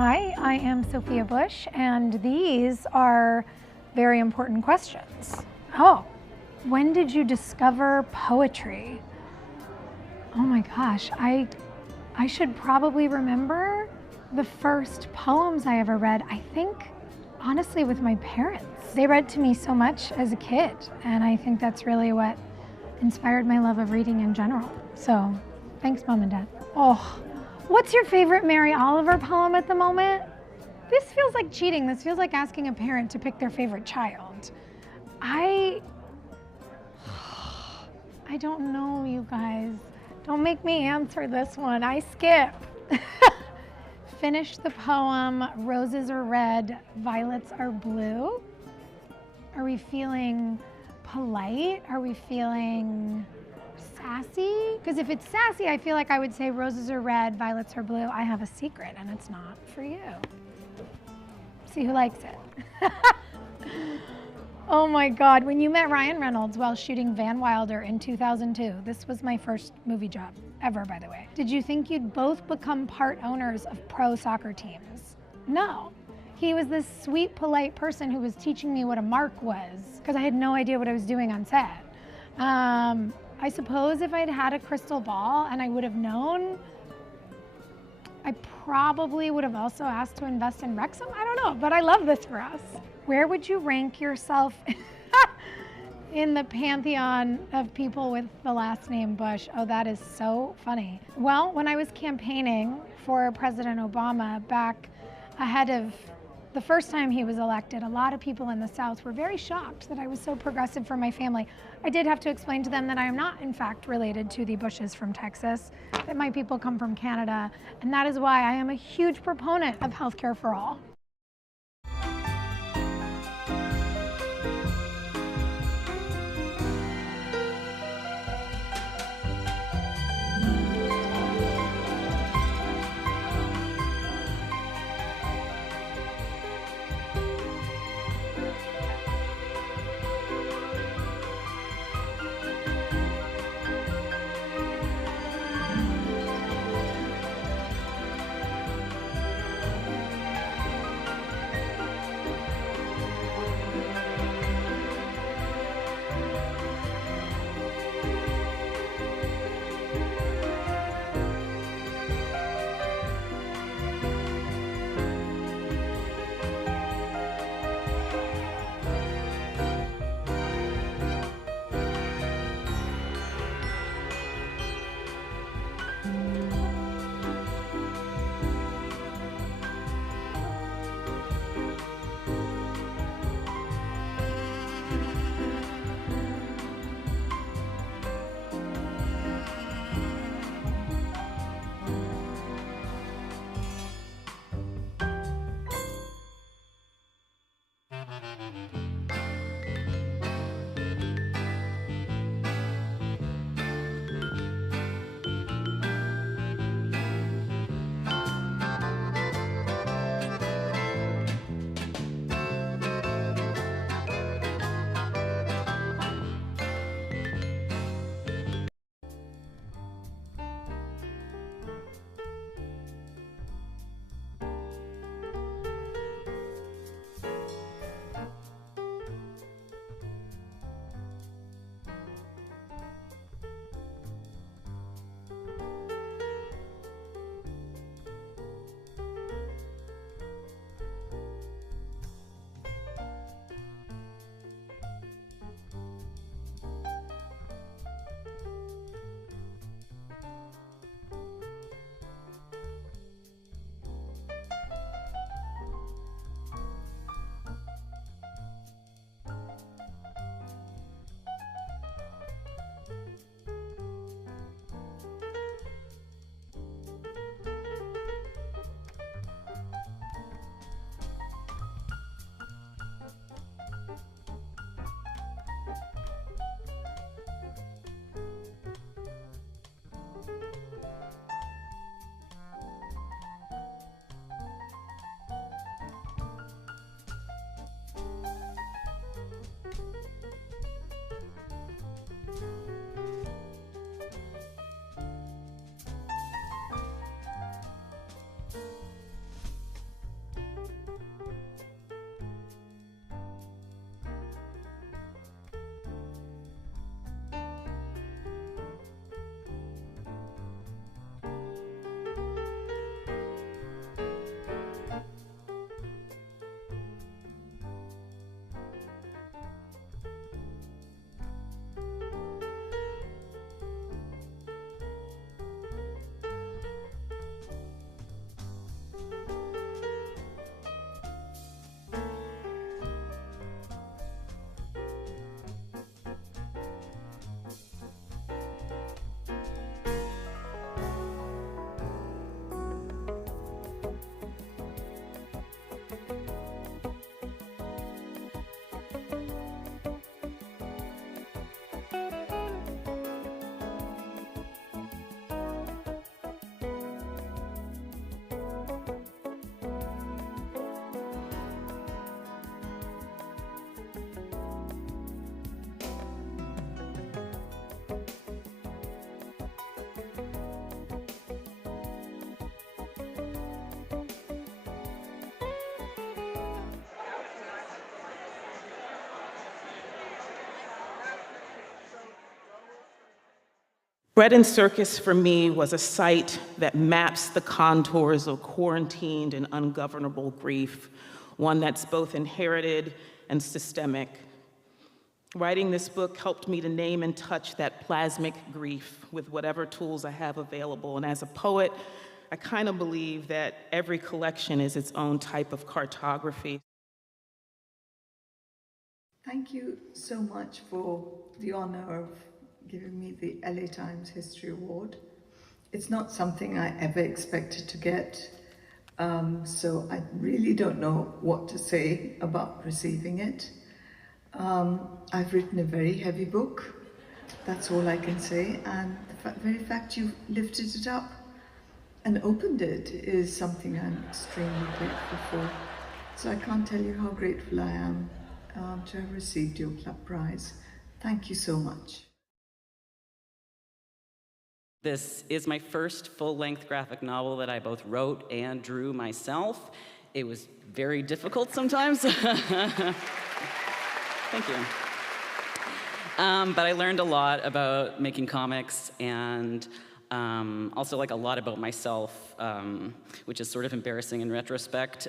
Hi, I am Sophia Bush, and these are very important questions. Oh, when did you discover poetry? Oh my gosh, I should probably remember the first poems I ever read, I think, honestly, with my parents. They read to me so much as a kid, and I think that's really what inspired my love of reading in general. So, thanks, Mom and Dad. Oh, what's your favorite Mary Oliver poem at the moment? This feels like cheating. This feels like asking a parent to pick their favorite child. I don't know, you guys. Don't make me answer this one. I skip. Finish the poem, roses are red, violets are blue. Are we feeling polite? Are we feeling sassy? Because if it's sassy, I feel like I would say roses are red, violets are blue. I have a secret, and it's not for you. See who likes it. Oh my God, when you met Ryan Reynolds while shooting Van Wilder in 2002, this was my first movie job ever, by the way. Did you think you'd both become part owners of pro soccer teams? No. He was this sweet, polite person who was teaching me what a mark was, because I had no idea what I was doing on set. I suppose if I'd had a crystal ball and I would have known, I probably would have also asked to invest in Wrexham. I don't know, but I love this for us. Where would you rank yourself in the pantheon of people with the last name Bush? Oh, that is so funny. Well, when I was campaigning for President Obama back ahead of the first time he was elected, a lot of people in the South were very shocked that I was so progressive for my family. I did have to explain to them that I am not, in fact, related to the Bushes from Texas, that my people come from Canada, and that is why I am a huge proponent of healthcare for all. Bread and Circus for me was a site that maps the contours of quarantined and ungovernable grief, one that's both inherited and systemic. Writing this book helped me to name and touch that plasmic grief with whatever tools I have available. And as a poet, I kind of believe that every collection is its own type of cartography. Thank you so much for the honor of giving me the LA Times History Award. It's not something I ever expected to get, so I really don't know what to say about receiving it. I've written a very heavy book, that's all I can say, and the very fact you lifted it up and opened it is something I'm extremely grateful for. So I can't tell you how grateful I am to have received your club prize. Thank you so much. This is my first full-length graphic novel that I both wrote and drew myself. It was very difficult sometimes. Thank you. But I learned a lot about making comics and also like a lot about myself, which is sort of embarrassing in retrospect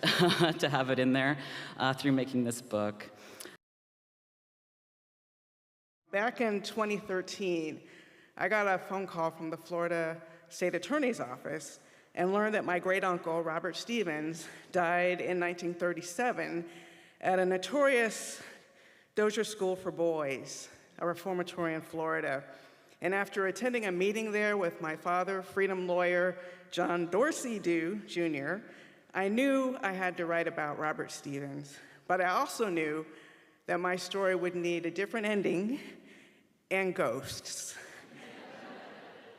to have it in there through making this book. Back in 2013, I got a phone call from the Florida State Attorney's Office and learned that my great-uncle, Robert Stevens, died in 1937 at a notorious Dozier School for Boys, a reformatory in Florida. And after attending a meeting there with my father, freedom lawyer John Dorsey Dew, Jr., I knew I had to write about Robert Stevens, but I also knew that my story would need a different ending and ghosts.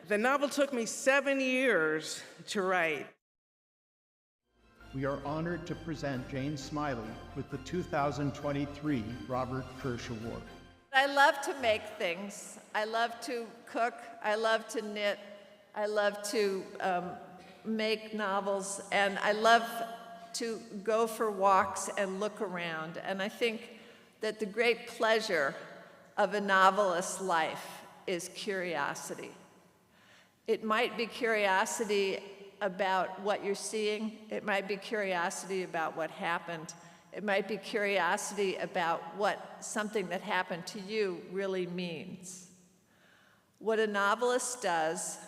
The novel took me 7 years to write. We are honored to present Jane Smiley with the 2023 Robert Kirsch Award. I love to make things. I love to cook. I love to knit. I love to make novels. And I love to go for walks and look around. And I think that the great pleasure of a novelist's life is curiosity. It might be curiosity about what you're seeing. It might be curiosity about what happened. It might be curiosity about what something that happened to you really means. What a novelist does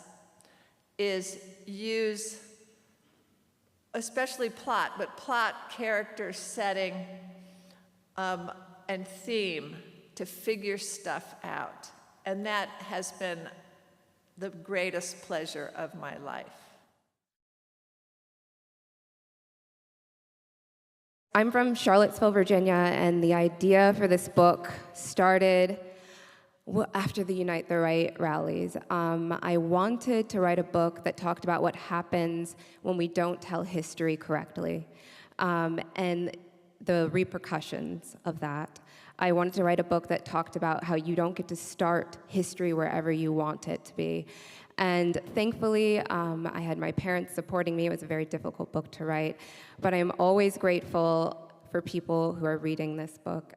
is use, especially plot, but plot, character, setting, and theme to figure stuff out. And that has been the greatest pleasure of my life. I'm from Charlottesville, Virginia, and the idea for this book started after the Unite the Right rallies. I wanted to write a book that talked about what happens when we don't tell history correctly, and the repercussions of that. I wanted to write a book that talked about how you don't get to start history wherever you want it to be. And thankfully, I had my parents supporting me. It was a very difficult book to write, but I'm always grateful for people who are reading this book.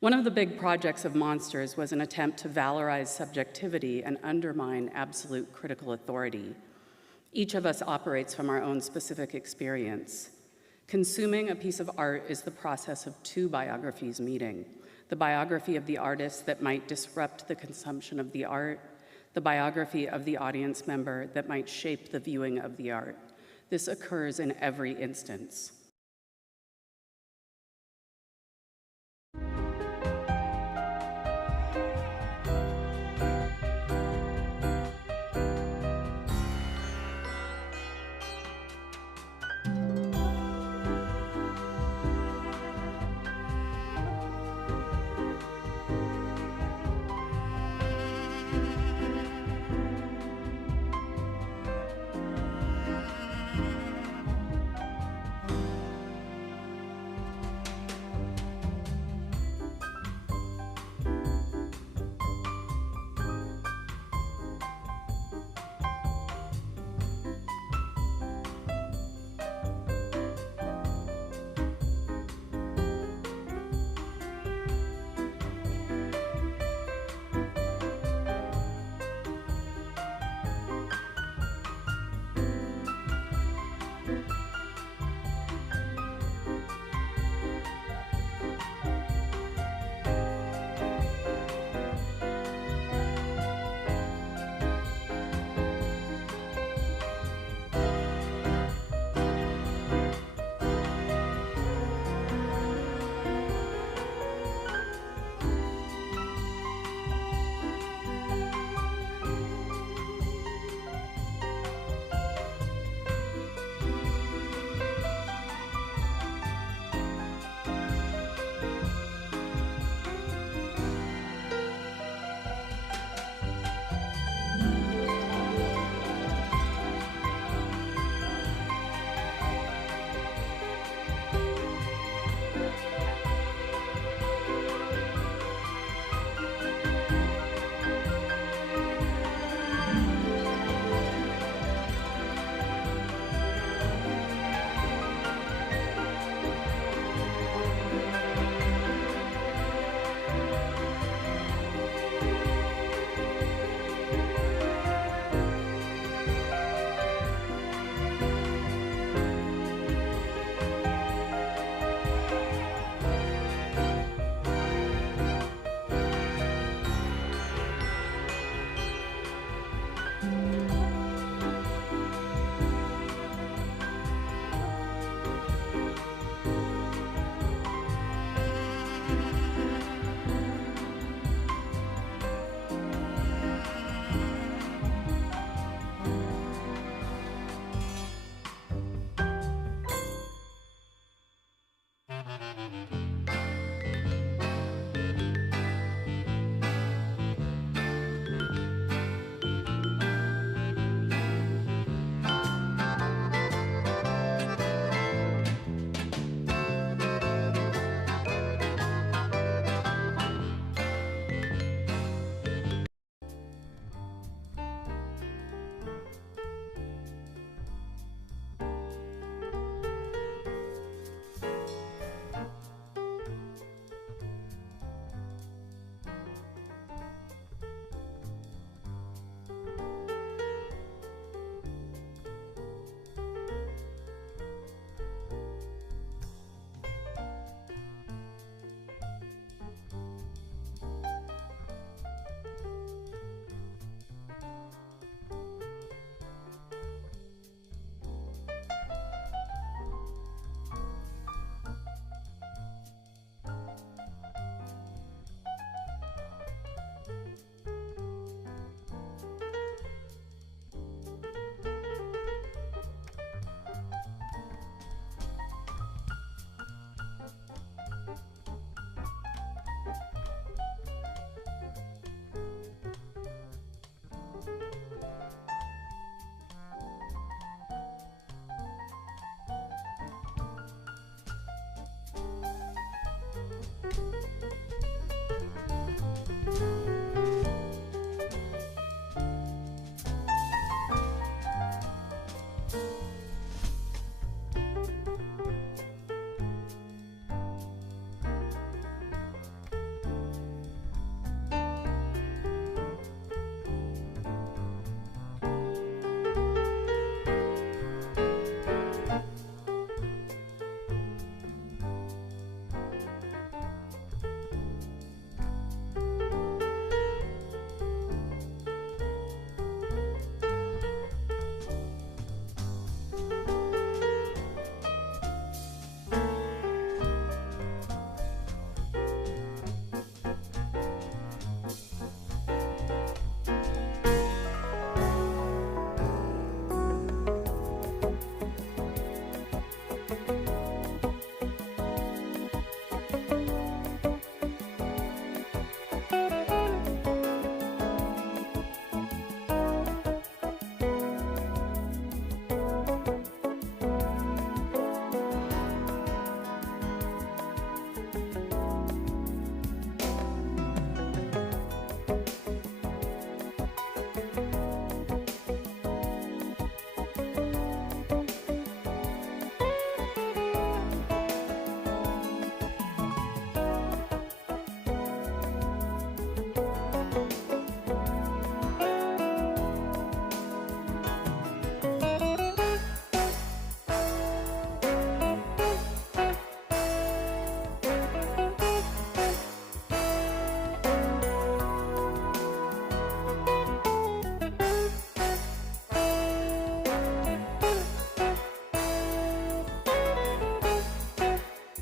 One of the big projects of Monsters was an attempt to valorize subjectivity and undermine absolute critical authority. Each of us operates from our own specific experience. Consuming a piece of art is the process of two biographies meeting: the biography of the artist that might disrupt the consumption of the art, the biography of the audience member that might shape the viewing of the art. This occurs in every instance.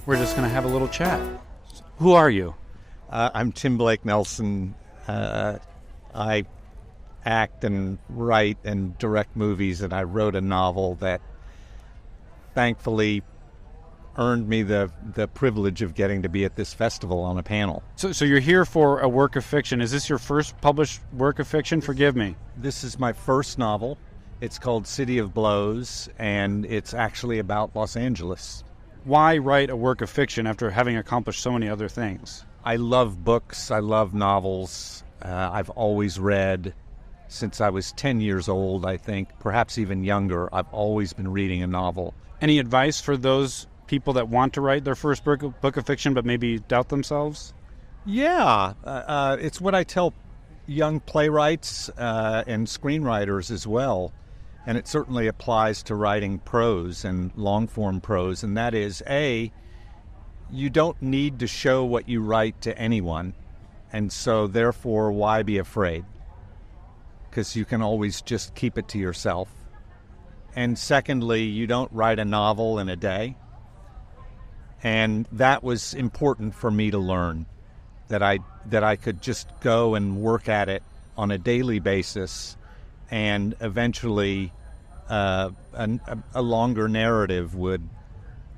we're just going to have a little chat. Who are you? I'm Tim Blake Nelson. I act and write and direct movies, and I wrote a novel that thankfully earned me the privilege of getting to be at this festival on a panel. So you're here for a work of fiction. Is this your first published work of fiction? Forgive me. This is my first novel. It's called City of Blows, and it's actually about Los Angeles. Why write a work of fiction after having accomplished so many other things? I love books. I love novels. I've always read since I was 10 years old, I think, perhaps even younger. I've always been reading a novel. Any advice for those people that want to write their first book of fiction but maybe doubt themselves? Yeah, it's what I tell young playwrights and screenwriters as well, and it certainly applies to writing prose and long-form prose, and that is, A, you don't need to show what you write to anyone, and so therefore why be afraid? Because you can always just keep it to yourself. And secondly, you don't write a novel in a day. And that was important for me to learn, that I could just go and work at it on a daily basis, and eventually a longer narrative would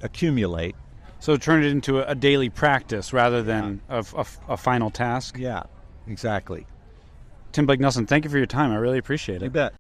accumulate. So turn it into a daily practice rather than a final task? Yeah, exactly. Tim Blake Nelson, thank you for your time. I really appreciate it. You bet.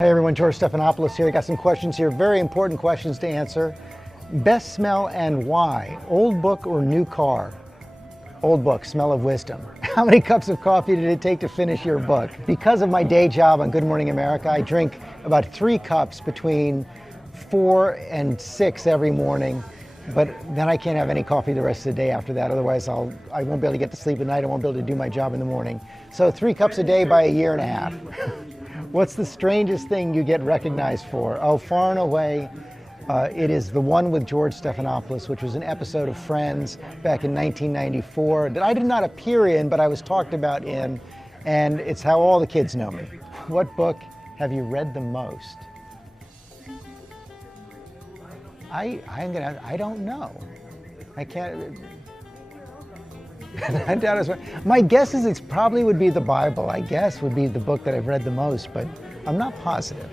Hey everyone, George Stephanopoulos here. Got some questions here, very important questions to answer. Best smell and why? Old book or new car? Old book, Smell of Wisdom. How many cups of coffee did it take to finish your book? Because of my day job on Good Morning America, I drink about 3 cups between 4 and 6 every morning, but then I can't have any coffee the rest of the day after that. Otherwise I won't be able to get to sleep at night. I won't be able to do my job in the morning. So 3 cups a day by a year and a half. What's the strangest thing you get recognized for? Oh, far and away, it is the one with George Stephanopoulos, which was an episode of Friends back in 1994 that I did not appear in, but I was talked about in, and it's how all the kids know me. What book have you read the most? I don't know. I can't. I doubt it's right. My guess is it probably would be the Bible. I guess would be the book that I've read the most, but I'm not positive.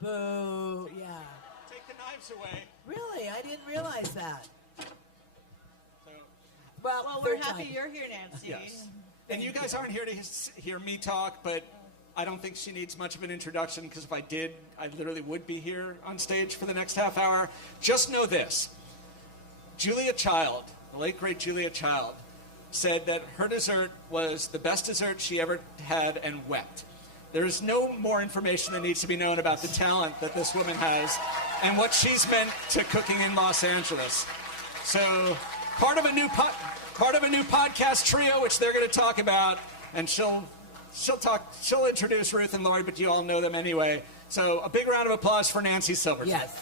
Boo, yeah. Take the knives away. Really? I didn't realize that. Well, we're third happy time. you're here, Nancy. Yes. And you guys aren't here to hear me talk, but I don't think she needs much of an introduction, because if I did, I literally would be here on stage for the next half hour. Just know this. Julia Child, the late great Julia Child, said that her dessert was the best dessert she ever had and wept. There is no more information that needs to be known about the talent that this woman has and what she's meant to cooking in Los Angeles. So part of a new podcast trio, which they're going to talk about, and she'll introduce Ruth and Lori, but you all know them anyway. So a big round of applause for Nancy Silverton. Yes.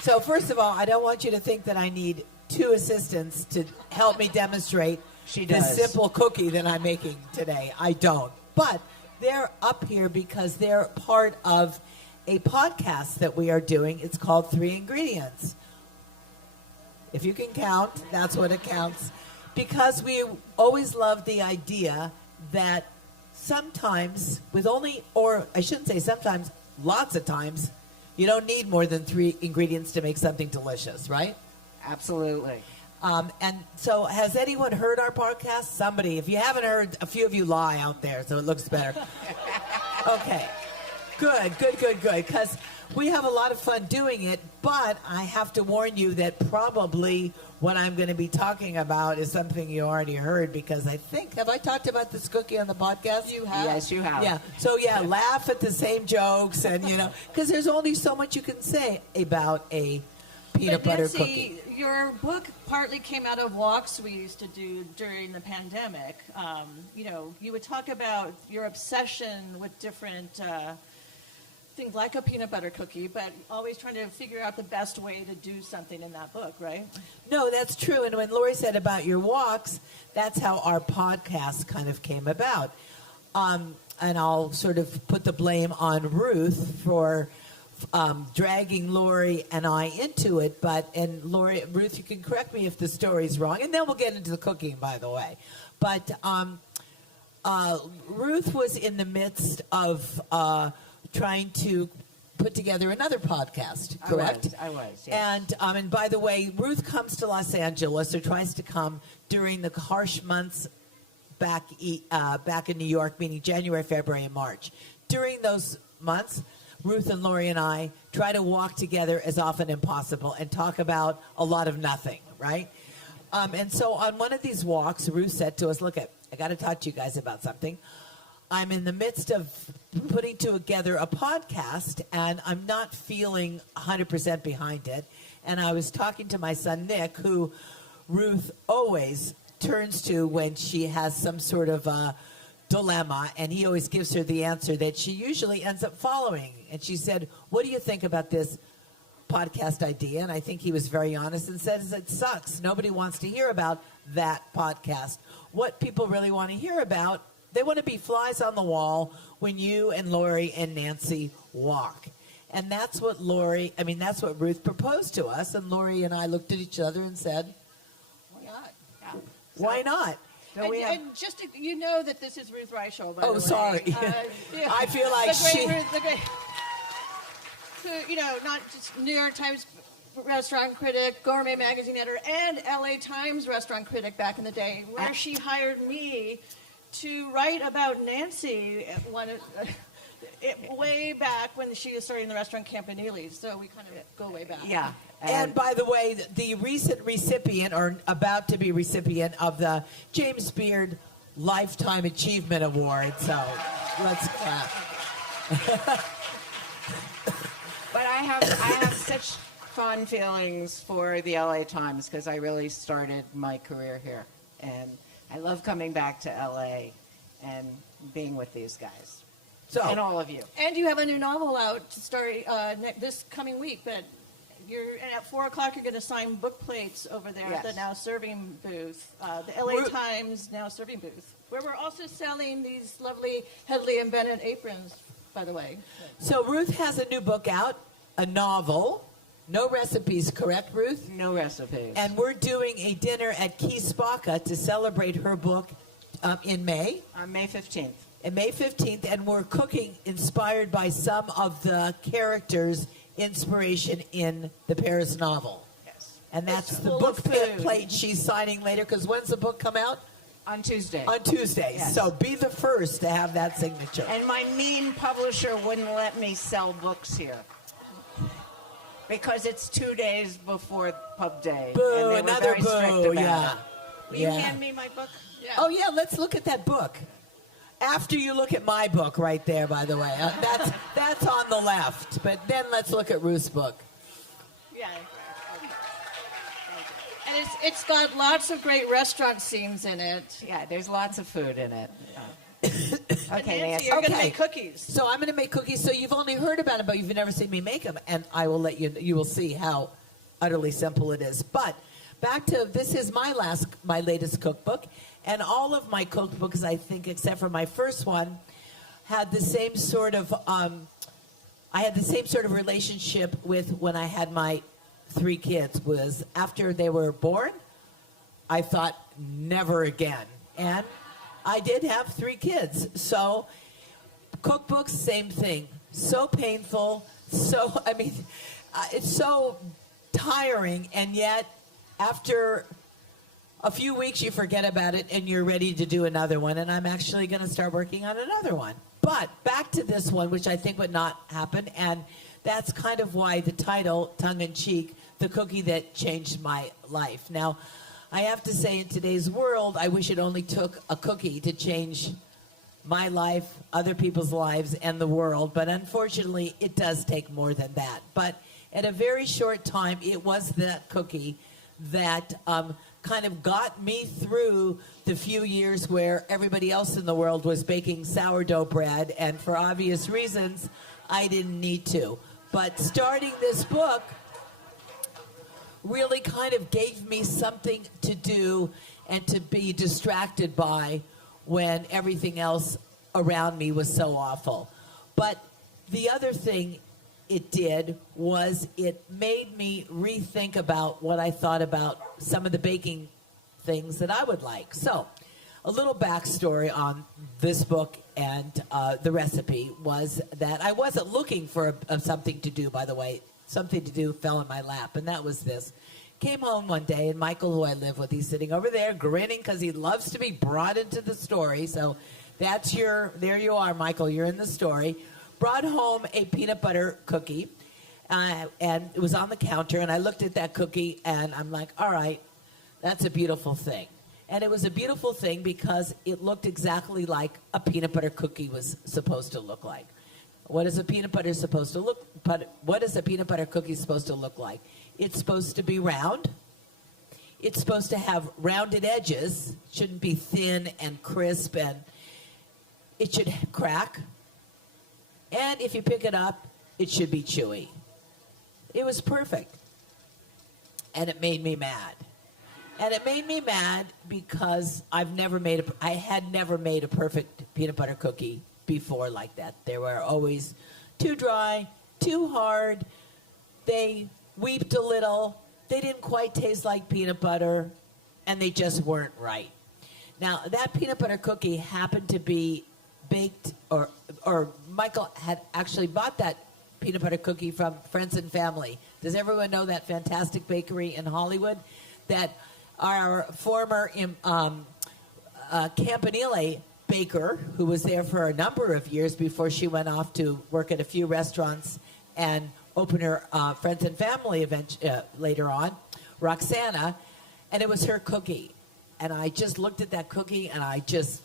So first of all, I don't want you to think that I need two assistants to help me demonstrate this simple cookie that I'm making today. I don't. But they're up here because they're part of a podcast that we are doing. It's called 3 Ingredients. If you can count, that's what it counts. Because we always love the idea that sometimes I shouldn't say sometimes, lots of times, you don't need more than 3 ingredients to make something delicious, right? Absolutely. And so has anyone heard our podcast? Somebody. If you haven't heard, a few of you lie out there, so it looks better. Okay. Good. Because we have a lot of fun doing it, but I have to warn you that probably what I'm going to be talking about is something you already heard, because I think, have I talked about this cookie on the podcast? You have. Yes, you have. Yeah. So, laugh at the same jokes, and, because there's only so much you can say about a peanut butter Nancy, cookie. Your book partly came out of walks we used to do during the pandemic. You would talk about your obsession with different things like a peanut butter cookie, but always trying to figure out the best way to do something in that book, right? No, that's true. And when Lori said about your walks, that's how our podcast kind of came about. And I'll sort of put the blame on Ruth for dragging Lori and I into it. Ruth, you can correct me if the story's wrong, and then we'll get into the cooking, by the way. But Ruth was in the midst of trying to put together another podcast, correct? I was, yes. And by the way, Ruth comes to Los Angeles, or tries to come during the harsh months back in New York, meaning January, February, and March. During those months, Ruth and Lori and I try to walk together as often as possible and talk about a lot of nothing, right? And so on one of these walks, Ruth said to us, look, I got to talk to you guys about something. I'm in the midst of putting together a podcast, and I'm not feeling 100% behind it. And I was talking to my son, Nick, who Ruth always turns to when she has some sort of dilemma, and he always gives her the answer that she usually ends up following. And she said, what do you think about this podcast idea? And I think he was very honest and says it sucks. Nobody wants to hear about that podcast. What people really want to hear about, they want to be flies on the wall when you and Lori and Nancy walk. And that's what that's what Ruth proposed to us. And Lori and I looked at each other and said, why not? Yeah. Why not? And just to, you know that this is Ruth Reichel, by the way. Sorry. I feel like not just New York Times restaurant critic, Gourmet magazine editor, and LA Times restaurant critic back in the day, where she hired me to write about Nancy way back when she was starting the restaurant Campanile. So we kind of go way back. Yeah. And by the way, the recent recipient, or about to be recipient, of the James Beard Lifetime Achievement Award. So let's clap. But I have such fond feelings for the LA Times, because I really started my career here. And I love coming back to LA and being with these guys. And all of you. And you have a new novel out to start this coming week, but at 4 o'clock you're going to sign book plates over there at the Now Serving booth, the LA Times Now Serving booth, where we're also selling these lovely Hedley and Bennett aprons, by the way. So Ruth has a new book out, a novel. No recipes, correct, Ruth? No recipes. And we're doing a dinner at Key Spaka to celebrate her book in May. On May 15th. And May 15th, and we're cooking inspired by some of the characters' inspiration in the Paris novel. Yes. And that's It's the full book of food. plate she's signing later, because when's the book come out? On Tuesday. On Tuesday. Yes. So be the first to have that signature. And my mean publisher wouldn't let me sell books here. Because it's 2 days before pub day. Boo, and they were another very boo, strict about yeah. it. Will Yeah. you hand me my book? Oh, yeah, let's look at that book. After you look at my book right there, by the way. That's on the left. But then let's look at Ruth's book. Yeah. And it's got lots of great restaurant scenes in it. Yeah, there's lots of food in it. Okay, Nancy. you're going to Okay. make cookies. So I'm going to make cookies. So you've only heard about them, but you've never seen me make them. And I will let you will see how utterly simple it is. But back to, this is my latest cookbook. And all of my cookbooks, I think, except for my first one, had the same sort of, I had the same sort of relationship with when I had my 3 kids. Was after they were born, I thought, never again. And I did have 3 kids. So cookbooks, same thing. So painful. So, I mean, it's so tiring. And yet, after a few weeks, you forget about it and you're ready to do another one. And I'm actually going to start working on another one. But back to this one, which I think would not happen. And that's kind of why the title, tongue-in-cheek, The Cookie That Changed My Life. Now, I have to say, in today's world, I wish it only took a cookie to change my life, other people's lives, and the world. But unfortunately, it does take more than that. But at a very short time, it was that cookie that kind of got me through the few years where everybody else in the world was baking sourdough bread. And for obvious reasons, I didn't need to. But starting this book really kind of gave me something to do and to be distracted by when everything else around me was so awful. But the other thing it did was it made me rethink about what I thought about some of the baking things that I would like. So a little backstory on this book and the recipe was that I wasn't looking for something to do, by the way. Something to do fell in my lap, and that was this. Came home one day, and Michael, who I live with, he's sitting over there grinning because he loves to be brought into the story. So there you are, Michael, you're in the story. Brought home a peanut butter cookie, and it was on the counter, and I looked at that cookie, and I'm like, all right, that's a beautiful thing. And it was a beautiful thing because it looked exactly like a peanut butter cookie was supposed to look like. What is a peanut butter supposed to look? What is a peanut butter cookie supposed to look like? It's supposed to be round. It's supposed to have rounded edges. It shouldn't be thin and crisp, and it should crack. And if you pick it up, it should be chewy. It was perfect. And it made me mad. And it made me mad because I had never made a perfect peanut butter cookie before like that. They were always too dry, too hard. They weeped a little. They didn't quite taste like peanut butter, and they just weren't right. Now, that peanut butter cookie happened to be baked, or Michael had actually bought that peanut butter cookie from Friends and Family. Does everyone know that fantastic bakery in Hollywood? That our former Campanile baker, who was there for a number of years before she went off to work at a few restaurants and open her Friends and Family event later on, Roxana, and it was her cookie. And I just looked at that cookie, and I just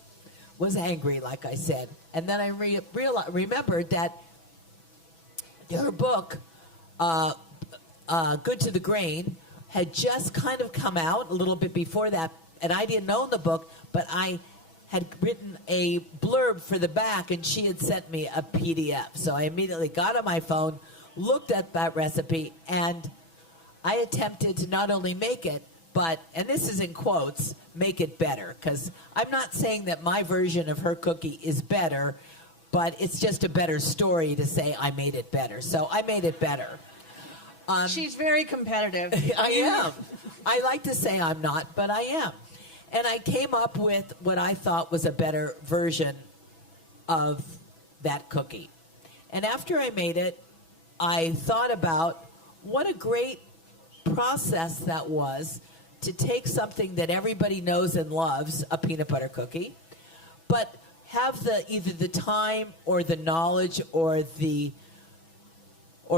was angry, like I said. And then I remembered that her book, Good to the Grain, had just kind of come out a little bit before that, and I didn't own the book, but I had written a blurb for the back, and she had sent me a PDF. So I immediately got on my phone, looked at that recipe, and I attempted to not only make it, but, and this is in quotes, make it better. Because I'm not saying that my version of her cookie is better, but it's just a better story to say I made it better. So I made it better. She's very competitive. I am. I like to say I'm not, but I am. And I came up with what I thought was a better version of that cookie. And after I made it, I thought about what a great process that was to take something that everybody knows and loves, a peanut butter cookie, but have either the time or the knowledge or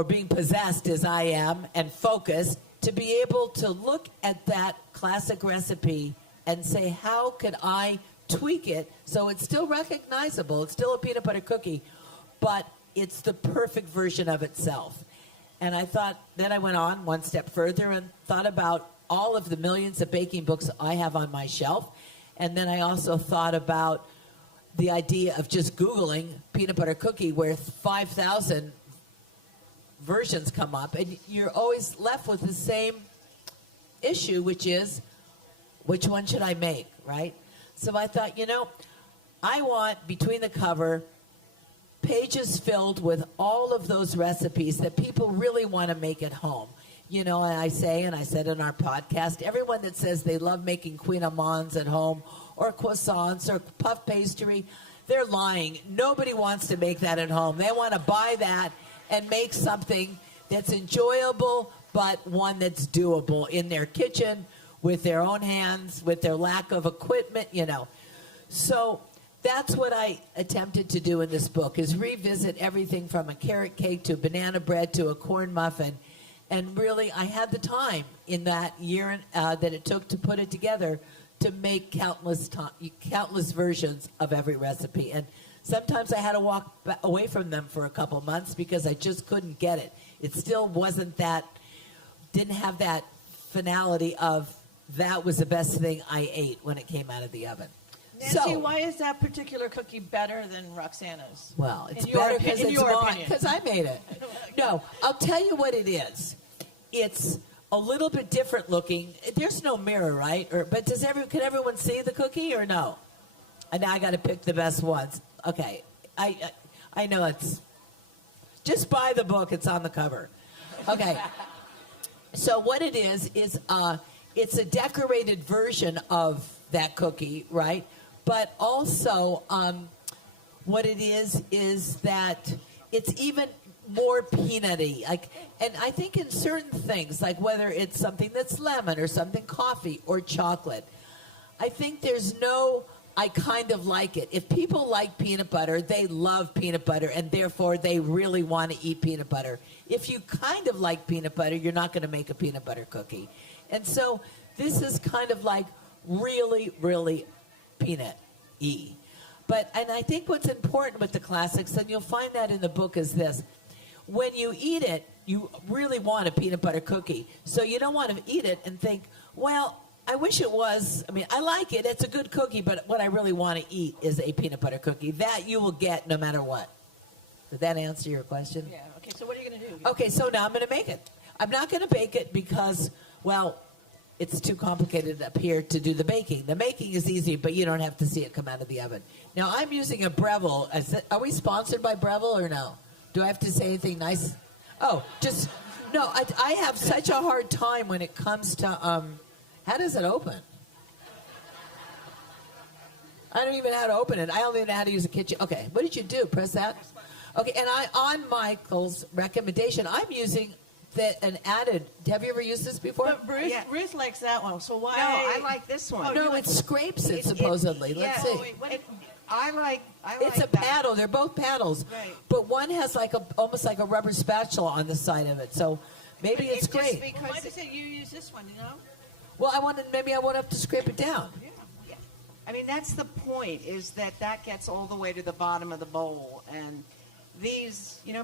being possessed as I am and focused to be able to look at that classic recipe and say, how could I tweak it so it's still recognizable, it's still a peanut butter cookie, but it's the perfect version of itself. And I thought, then I went on one step further and thought about all of the millions of baking books I have on my shelf. And then I also thought about the idea of just Googling peanut butter cookie where 5,000 versions come up, and you're always left with the same issue, which is, which one should I make, right? So I thought, I want, between the cover, pages filled with all of those recipes that people really want to make at home. And I say, and I said in our podcast, everyone that says they love making Queen Amands at home or croissants or puff pastry, they're lying. Nobody wants to make that at home. They want to buy that and make something that's enjoyable, but one that's doable in their kitchen with their own hands, with their lack of equipment, So that's what I attempted to do in this book, is revisit everything from a carrot cake to a banana bread to a corn muffin. And really, I had the time in that year that it took to put it together to make countless versions of every recipe. And sometimes I had to walk away from them for a couple months because I just couldn't get it. It still didn't have that finality of that was the best thing I ate when it came out of the oven. Nancy, why is that particular cookie better than Roxana's? Well, it's better because it's mine, because I made it. No, I'll tell you what it is. It's a little bit different looking. There's no mirror, right? But can everyone see the cookie or no? And now I got to pick the best ones. Okay, I know it's. Just buy the book. It's on the cover. Okay. So what it is it's a decorated version of that cookie, right? But also, what it is that it's even more peanutty. And I think in certain things, like whether it's something that's lemon or something coffee or chocolate, I think I kind of like it. If people like peanut butter, they love peanut butter, and therefore they really want to eat peanut butter. If you kind of like peanut butter, you're not going to make a peanut butter cookie. And so this is kind of like really, really peanut-y. And I think what's important with the classics, and you'll find that in the book, is this. When you eat it, you really want a peanut butter cookie. So you don't want to eat it and think, well, I wish it was. I mean, I like it. It's a good cookie, but what I really want to eat is a peanut butter cookie. That you will get no matter what. Did that answer your question? Yeah. Okay, so what are you going to do? Okay, so now I'm going to make it. I'm not going to bake it because, well, it's too complicated up here to do the baking. The making is easy, but you don't have to see it come out of the oven. Now, I'm using a Breville. Are we sponsored by Breville or no? Do I have to say anything nice? Oh, just, no, I have such a hard time when it comes to, how does it open? I don't even know how to open it. I only know how to use a kitchen. Okay, what did you do? Press that? Okay, and on Michael's recommendation, I'm using an added. Have you ever used this before? But Ruth likes that one. So why? No, I like this one. No, it scrapes it supposedly. Let's see. I like it's a paddle. They're both paddles, right. But one has almost like a rubber spatula on the side of it. So maybe it's great. Well, why does you use this one? Well, maybe I won't have to scrape it down. Yeah. I mean, that's the point. Is that gets all the way to the bottom of the bowl, and these, do you know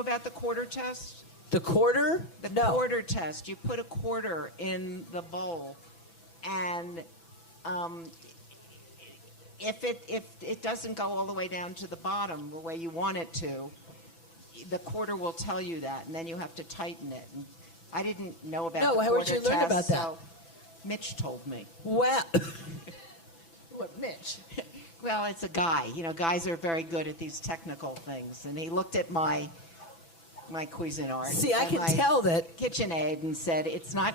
about the quarter test? The quarter? The quarter test. You put a quarter in the bowl, and if it doesn't go all the way down to the bottom the way you want it to, the quarter will tell you that, and then you have to tighten it. And I didn't know about the quarter test. How would you learn about that? So Mitch told me. Well, what, Mitch? Well, it's a guy. Guys are very good at these technical things, and he looked at my Cuisinart. See, I can tell that KitchenAid and said, it's not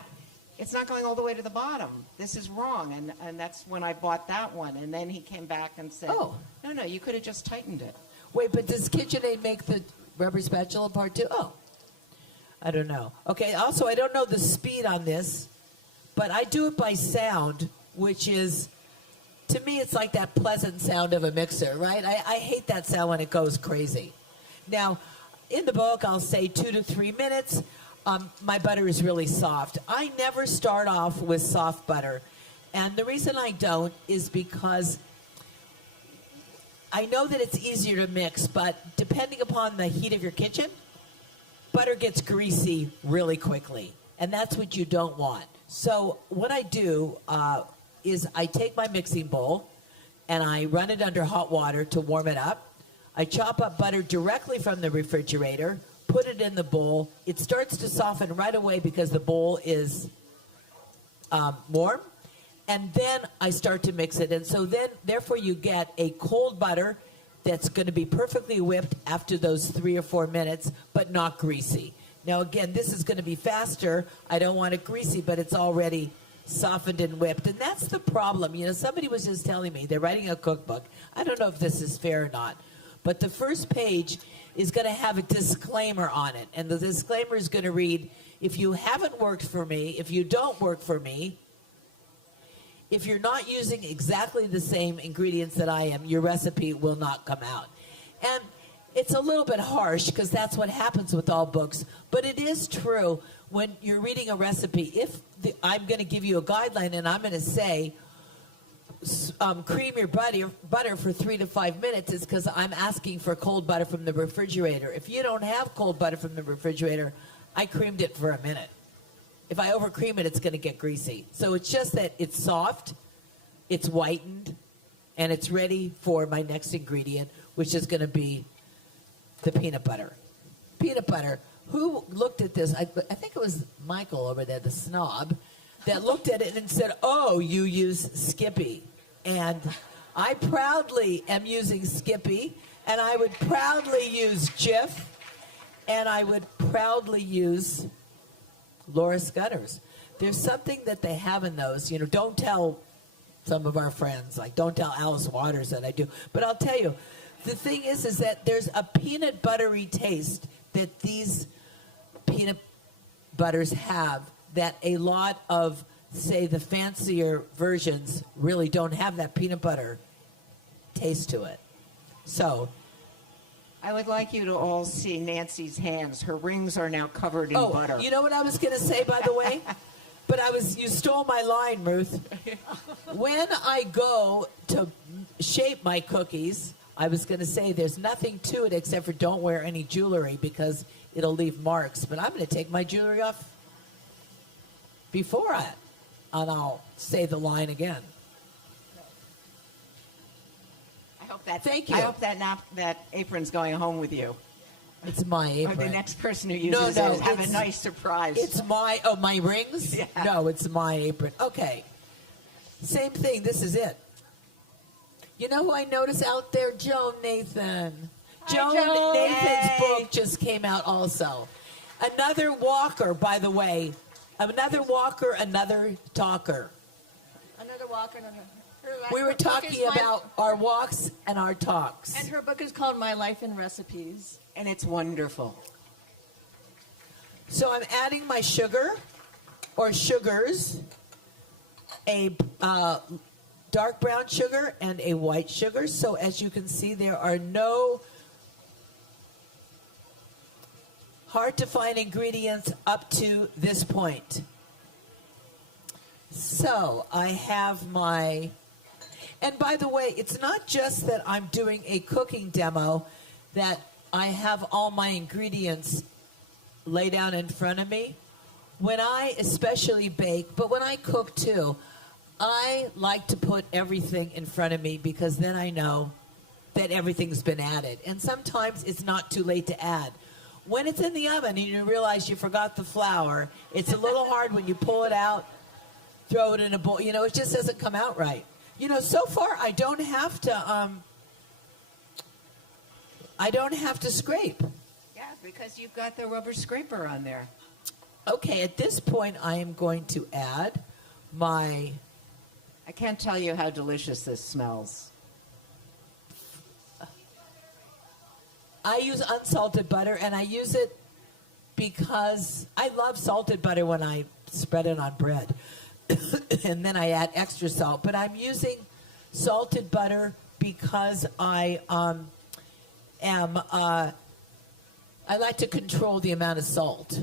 it's not going all the way to the bottom. This is wrong. And that's when I bought that one. And then he came back and said, Oh. no, you could have just tightened it. Wait, but does KitchenAid make the rubber spatula part too? Oh, I don't know. Okay, also, I don't know the speed on this, but I do it by sound, which is, to me, it's like that pleasant sound of a mixer, right? I hate that sound when it goes crazy. Now, in the book, I'll say 2 to 3 minutes. My butter is really soft. I never start off with soft butter. And the reason I don't is because I know that it's easier to mix, but depending upon the heat of your kitchen, butter gets greasy really quickly. And that's what you don't want. So what I do is I take my mixing bowl and I run it under hot water to warm it up. I chop up butter directly from the refrigerator, put it in the bowl. It starts to soften right away because the bowl is warm. And then I start to mix it. And so then, therefore, you get a cold butter that's going to be perfectly whipped after those 3 or 4 minutes, but not greasy. Now, again, this is going to be faster. I don't want it greasy, but it's already softened and whipped. And that's the problem. You know, somebody was just telling me they're writing a cookbook. I don't know if this is fair or not, but the first page is going to have a disclaimer on it. And the disclaimer is going to read, if you haven't worked for me, if you don't work for me, if you're not using exactly the same ingredients that I am, your recipe will not come out. And it's a little bit harsh because that's what happens with all books. But it is true when you're reading a recipe. If I'm going to give you a guideline and I'm going to say, cream your butter for 3 to 5 minutes, is because I'm asking for cold butter from the refrigerator. If you don't have cold butter from the refrigerator, I creamed it for a minute. If I overcream it, it's going to get greasy. So it's just that it's soft, it's whitened, and it's ready for my next ingredient, which is going to be the peanut butter. Peanut butter. Who looked at this? I think it was Michael over there, the snob, that looked at it and said, oh, you use Skippy. And I proudly am using Skippy, and I would proudly use Jif, and I would proudly use Laura Scudder's. There's something that they have in those. You know, don't tell some of our friends, like don't tell Alice Waters that I do. But I'll tell you, the thing is that there's a peanut buttery taste that these peanut butters have that a lot of, say, the fancier versions really don't have that peanut butter taste to it. So I would like you to all see Nancy's hands. Her rings are now covered in butter. You know what I was going to say, by the way? But you stole my line, Ruth. When I go to shape my cookies, I was going to say there's nothing to it except for don't wear any jewelry because it'll leave marks. But I'm going to take my jewelry off before and I'll say the line again. Thank you. I hope that apron's going home with you. It's my apron. Or the next person who uses it have a nice surprise. It's my rings? Yeah. No, it's my apron. Okay. Same thing. This is it. You know who I notice out there? Joan Nathan. Joan Nathan's book just came out also. Another walker, by the way. Another walker, another talker. Another walker, another. We were talking about our walks and our talks. And her book is called My Life in Recipes. And it's wonderful. So I'm adding my sugar, or sugars, a dark brown sugar and a white sugar. So as you can see, there are no hard to find ingredients up to this point. So I have my... And by the way, it's not just that I'm doing a cooking demo, that I have all my ingredients laid out in front of me. When I especially bake, but when I cook too, I like to put everything in front of me because then I know that everything's been added. And sometimes it's not too late to add. When it's in the oven and you realize you forgot the flour, it's a little hard when you pull it out, throw it in a bowl. You know, it just doesn't come out right. You know, so far I don't have to scrape. Yeah, because you've got the rubber scraper on there. Okay, at this point, I am going to add my... I can't tell you how delicious this smells. I use unsalted butter, and I use it because I love salted butter when I spread it on bread. And then I add extra salt. But I'm using salted butter because I like to control the amount of salt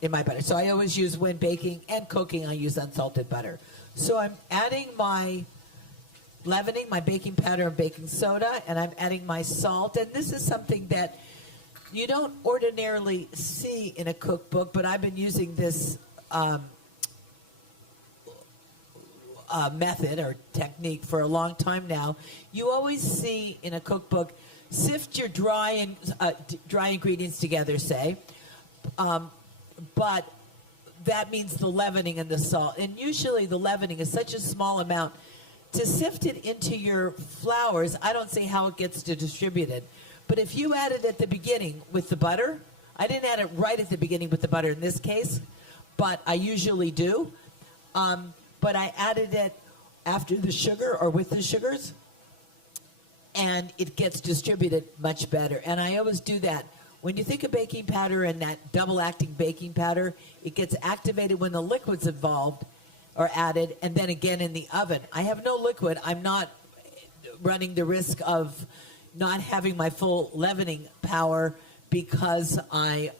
in my butter. So I always use, when baking and cooking, I use unsalted butter. So I'm adding my leavening, my baking powder and baking soda, and I'm adding my salt. And this is something that you don't ordinarily see in a cookbook, but I've been using this method or technique for a long time now. You always see in a cookbook, sift your dry ingredients together, say, but that means the leavening and the salt. And usually the leavening is such a small amount. To sift it into your flours, I don't see how it gets distributed. But if you add it at the beginning with the butter, I didn't add it right at the beginning with the butter in this case, but I usually do. But I added it after the sugar or with the sugars, and it gets distributed much better. And I always do that. When you think of baking powder and that double-acting baking powder, it gets activated when the liquid's involved or added, and then again in the oven. I have no liquid. I'm not running the risk of not having my full leavening power because I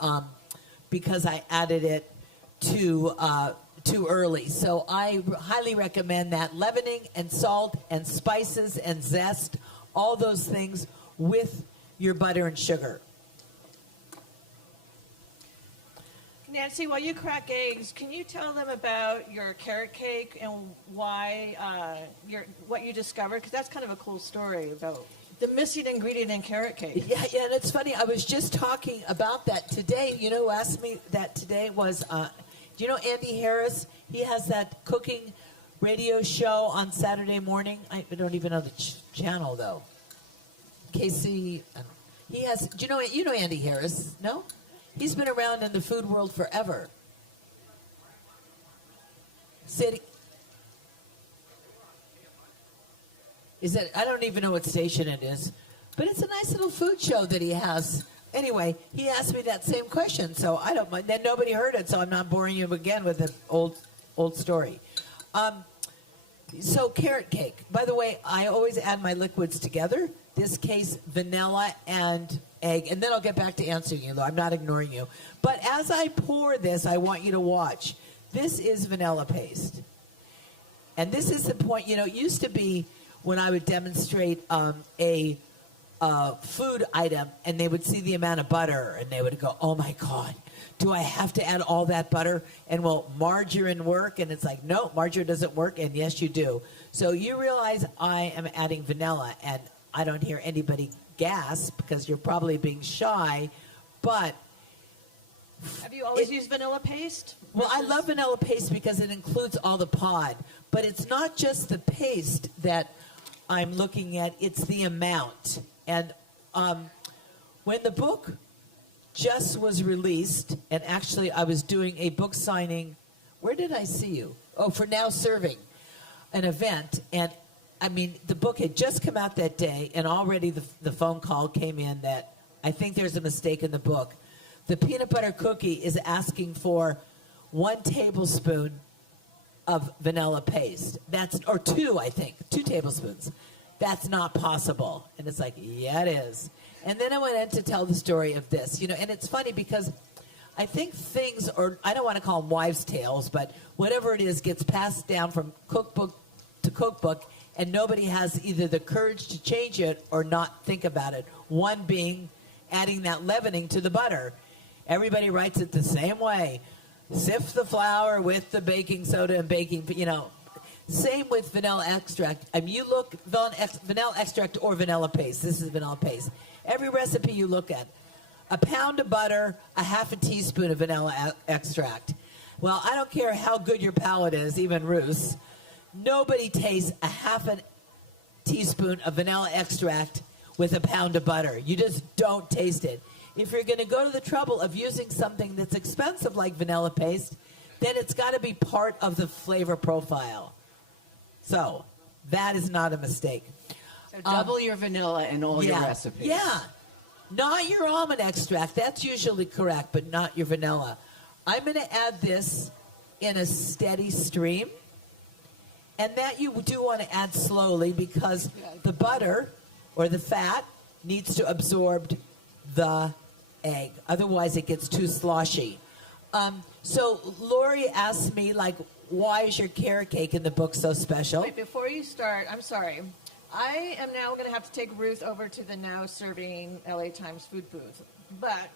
added it too early. So I highly recommend that leavening and salt and spices and zest, all those things with your butter and sugar. Nancy, while you crack eggs, can you tell them about your carrot cake and why what you discovered? Because that's kind of a cool story about the missing ingredient in carrot cake. Yeah, and it's funny. I was just talking about that today. You know who asked me that today was, do you know Andy Harris? He has that cooking radio show on Saturday morning. I don't even know the channel, though. KC, he has, do you know Andy Harris? No? He's been around in the food world forever. Is it? I don't even know what station it is, but it's a nice little food show that he has. Anyway, he asked me that same question, so I don't mind. Then nobody heard it, so I'm not boring you again with an old story. So carrot cake. By the way, I always add my liquids together. This case, vanilla and egg. And then I'll get back to answering you, though. I'm not ignoring you. But as I pour this, I want you to watch. This is vanilla paste. And this is the point. You know, it used to be when I would demonstrate a food item, and they would see the amount of butter, and they would go, oh, my God, do I have to add all that butter? And will margarine work? And it's like, no, margarine doesn't work, and yes, you do. So you realize I am adding vanilla, and I don't hear anybody gasp because you're probably being shy, but... Have you always used vanilla paste? Well, I love vanilla paste because it includes all the pod, but it's not just the paste that I'm looking at, it's the amount. And when the book just was released, and actually I was doing a book signing, where did I see you? Oh, for Now Serving, an event, and I mean, the book had just come out that day, and already the phone call came in that I think there's a mistake in the book. The peanut butter cookie is asking for 1 tablespoon of vanilla paste. Or 2, I think, 2 tablespoons. That's not possible. And it's like, yeah, it is. And then I went in to tell the story of this, you know, and it's funny because I think things, or I don't want to call them wives' tales, but whatever it is gets passed down from cookbook to cookbook, and nobody has either the courage to change it or not think about it. One being adding that leavening to the butter. Everybody writes it the same way. Sift the flour with the baking soda and baking, you know. Same with vanilla extract. I mean, you look, vanilla extract or vanilla paste. This is vanilla paste. Every recipe you look at, a pound of butter, a half a teaspoon of vanilla extract. Well, I don't care how good your palate is, even Ruth's. Nobody tastes a half a teaspoon of vanilla extract with a pound of butter. You just don't taste it. if you're going to go to the trouble of using something that's expensive like vanilla paste, then it's got to be part of the flavor profile. So that is not a mistake. So double your vanilla in all your recipes. Yeah. Not your almond extract. That's usually correct, but not your vanilla. I'm going to add this in a steady stream. And that you do want to add slowly because the butter or the fat needs to absorb the egg. Otherwise, it gets too sloshy. So Lori asked me, like, why is your carrot cake in the book so special? Wait, before you start, I'm sorry. I am now going to have to take Ruth over to the now serving LA Times food booth. But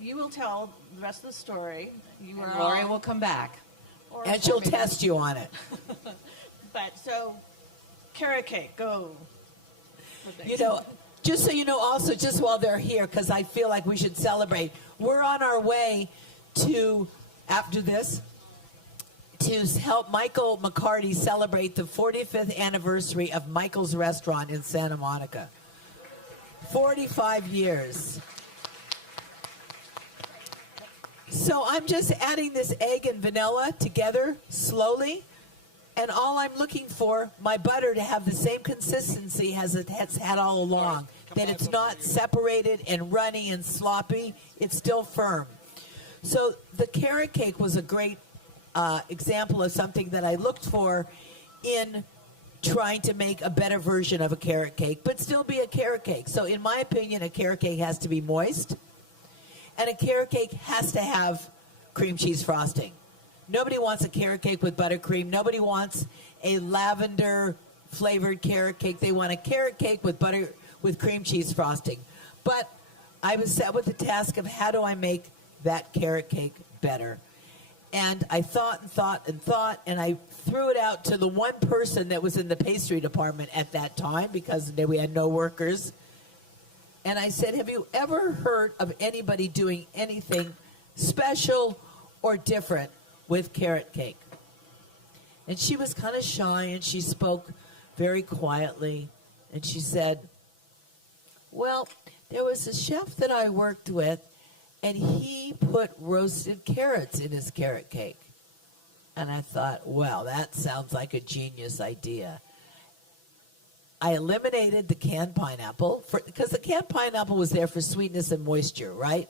you will tell the rest of the story. You And Lori will come back. And she'll test you on it. But so, carrot cake, go. You know, just so you know also, just while they're here, because I feel like we should celebrate, we're on our way to, after this, to help Michael McCarty celebrate the 45th anniversary of Michael's Restaurant in Santa Monica. 45 years. So I'm just adding this egg and vanilla together slowly. And all I'm looking for, my butter to have the same consistency as it has had all along. That it's not separated and runny and sloppy. It's still firm. So the carrot cake was a great example of something that I looked for in trying to make a better version of a carrot cake, but still be a carrot cake. So in my opinion, a carrot cake has to be moist, and a carrot cake has to have cream cheese frosting. Nobody wants a carrot cake with buttercream. Nobody wants a lavender flavored carrot cake. They want a carrot cake with cream cheese frosting. But I was set with the task of how do I make that carrot cake better? And I thought and thought and thought, and I threw it out to the one person that was in the pastry department at that time because we had no workers. And I said, have you ever heard of anybody doing anything special or different with carrot cake? And she was kind of shy, and she spoke very quietly. And she said, well, there was a chef that I worked with, and he put roasted carrots in his carrot cake. And I thought, wow, that sounds like a genius idea. I eliminated the canned pineapple, because the canned pineapple was there for sweetness and moisture, right?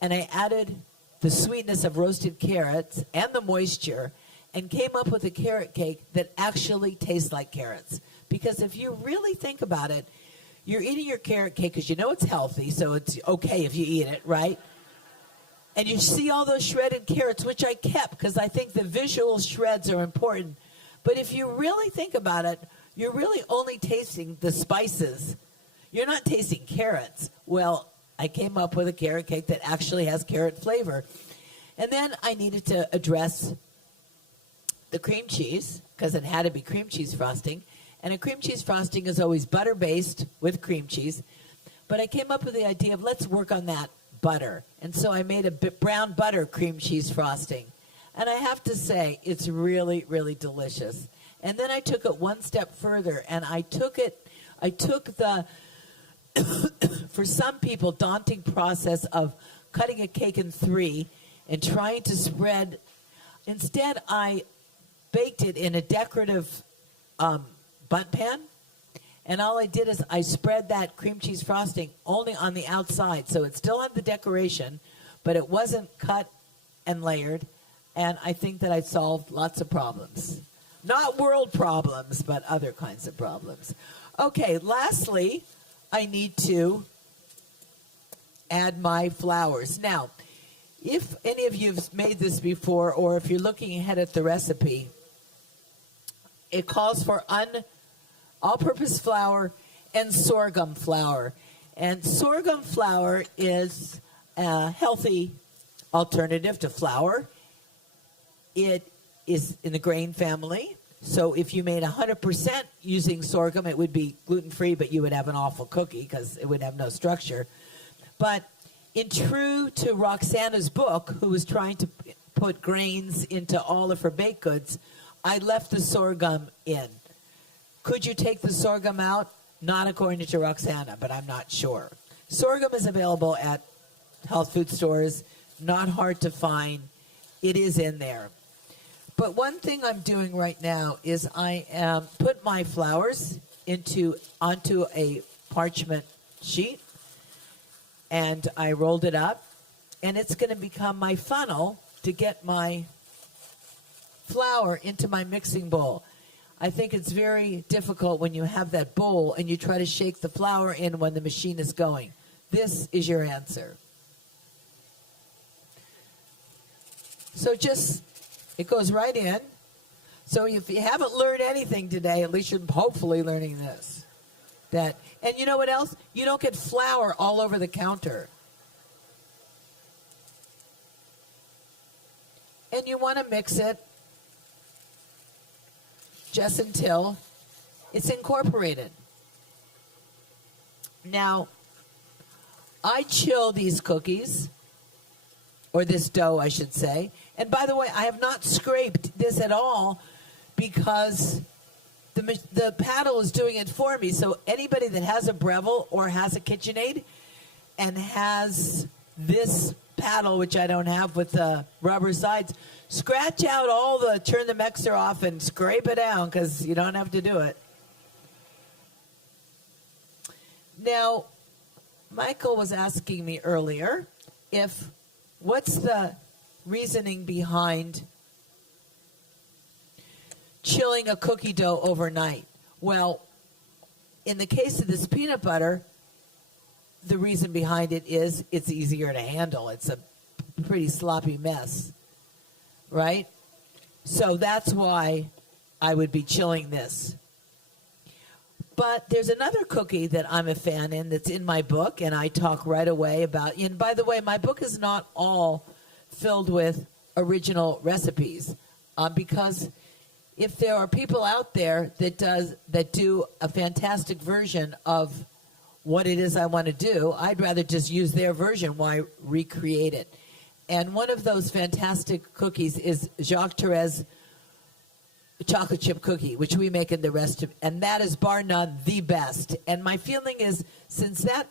And I added the sweetness of roasted carrots and the moisture and came up with a carrot cake that actually tastes like carrots. Because if you really think about it, you're eating your carrot cake because you know it's healthy, so it's okay if you eat it, right? And you see all those shredded carrots, which I kept because I think the visual shreds are important. But if you really think about it, you're really only tasting the spices. You're not tasting carrots. Well, I came up with a carrot cake that actually has carrot flavor. And then I needed to address the cream cheese, because it had to be cream cheese frosting. And a cream cheese frosting is always butter-based with cream cheese. But I came up with the idea of let's work on that butter. And so I made a brown butter cream cheese frosting. And I have to say, it's really, really delicious. And then I took it one step further, and I took the, for some people, daunting process of cutting a cake in three and trying to spread. Instead, I baked it in a decorative bundt pan, and all I did is I spread that cream cheese frosting only on the outside, so it still had the decoration, but it wasn't cut and layered, and I think that I solved lots of problems. Not world problems, but other kinds of problems. Okay, lastly, I need to add my flowers. Now, if any of you have made this before, or if you're looking ahead at the recipe, it calls for all-purpose flour and sorghum flour. And sorghum flour is a healthy alternative to flour. It is in the grain family. So if you made 100% using sorghum, it would be gluten-free, but you would have an awful cookie because it would have no structure. But in true to Roxana's book, who was trying to put grains into all of her baked goods, I left the sorghum in. Could you take the sorghum out? Not according to Roxana, but I'm not sure. Sorghum is available at health food stores, not hard to find. It is in there. But one thing I'm doing right now is I am put my flours onto a parchment sheet, and I rolled it up, and it's going to become my funnel to get my flour into my mixing bowl. I think it's very difficult when you have that bowl and you try to shake the flour in when the machine is going. This is your answer. So it goes right in. So if you haven't learned anything today, at least you're hopefully learning this. And you know what else? You don't get flour all over the counter. And you want to mix it just until it's incorporated. Now, I chill these cookies, or this dough, I should say. And by the way, I have not scraped this at all because the paddle is doing it for me. So anybody that has a Breville or has a KitchenAid and has this paddle, which I don't have with the rubber sides, scratch out turn the mixer off and scrape it down because you don't have to do it. Now, Michael was asking me earlier what's the reasoning behind chilling a cookie dough overnight? Well, in the case of this peanut butter, the reason behind it is it's easier to handle. It's a pretty sloppy mess, right? So that's why I would be chilling this. But there's another cookie that I'm a fan in that's in my book, and I talk right away about. And by the way, my book is not all filled with original recipes, because if there are people out there that do a fantastic version of what it is I want to do, I'd rather just use their version. Why recreate it? And one of those fantastic cookies is Jacques Therese chocolate chip cookie, which we make in the restaurant, and that is bar none the best. And my feeling is, since that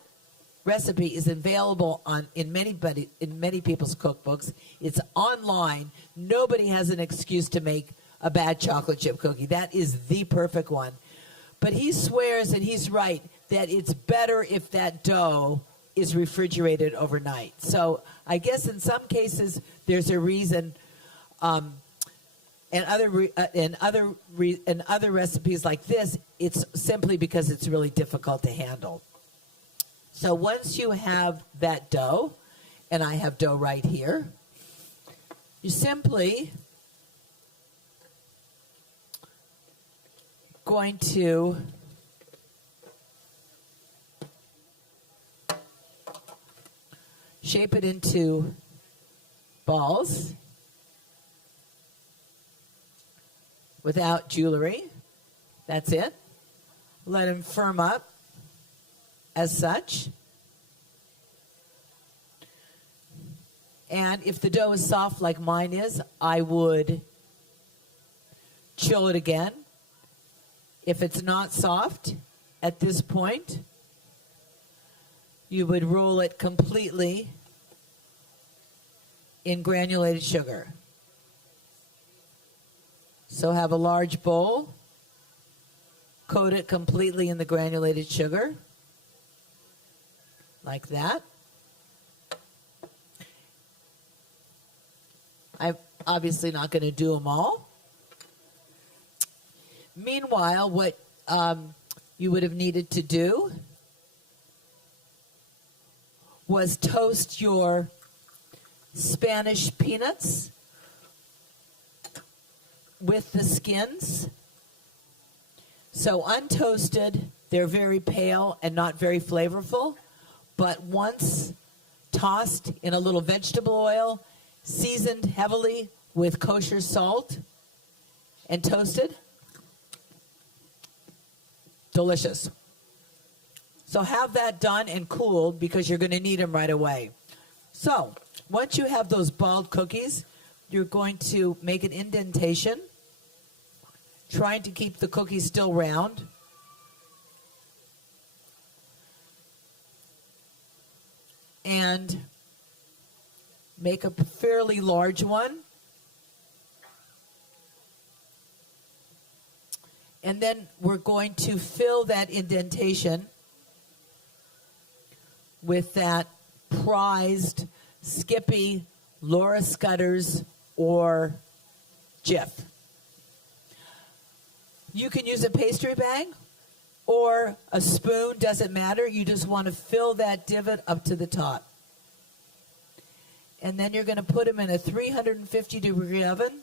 recipe is available in many people's cookbooks, it's online, nobody has an excuse to make a bad chocolate chip cookie. That is the perfect one. But he swears, and he's right, that it's better if that dough is refrigerated overnight. So I guess in some cases there's a reason. And other recipes like this, it's simply because it's really difficult to handle. So once you have that dough, and I have dough right here, you simply going to shape it into balls without jewelry. That's it. Let them firm up as such. And if the dough is soft like mine is, I would chill it again. If it's not soft at this point, you would roll it completely in granulated sugar. So have a large bowl, coat it completely in the granulated sugar, like that. I'm obviously not going to do them all. Meanwhile, what you would have needed to do was toast your Spanish peanuts with the skins. So untoasted, they're very pale and not very flavorful, but once tossed in a little vegetable oil, seasoned heavily with kosher salt, and toasted, delicious. So have that done and cooled because you're going to need them right away. So once you have those balled cookies, you're going to make an indentation, trying to keep the cookies still round. and make a fairly large one. And then we're going to fill that indentation with that prized Skippy, Laura Scudder's, or Jif. You can use a pastry bag or a spoon, doesn't matter. You just want to fill that divot up to the top. And then you're going to put them in a 350-degree oven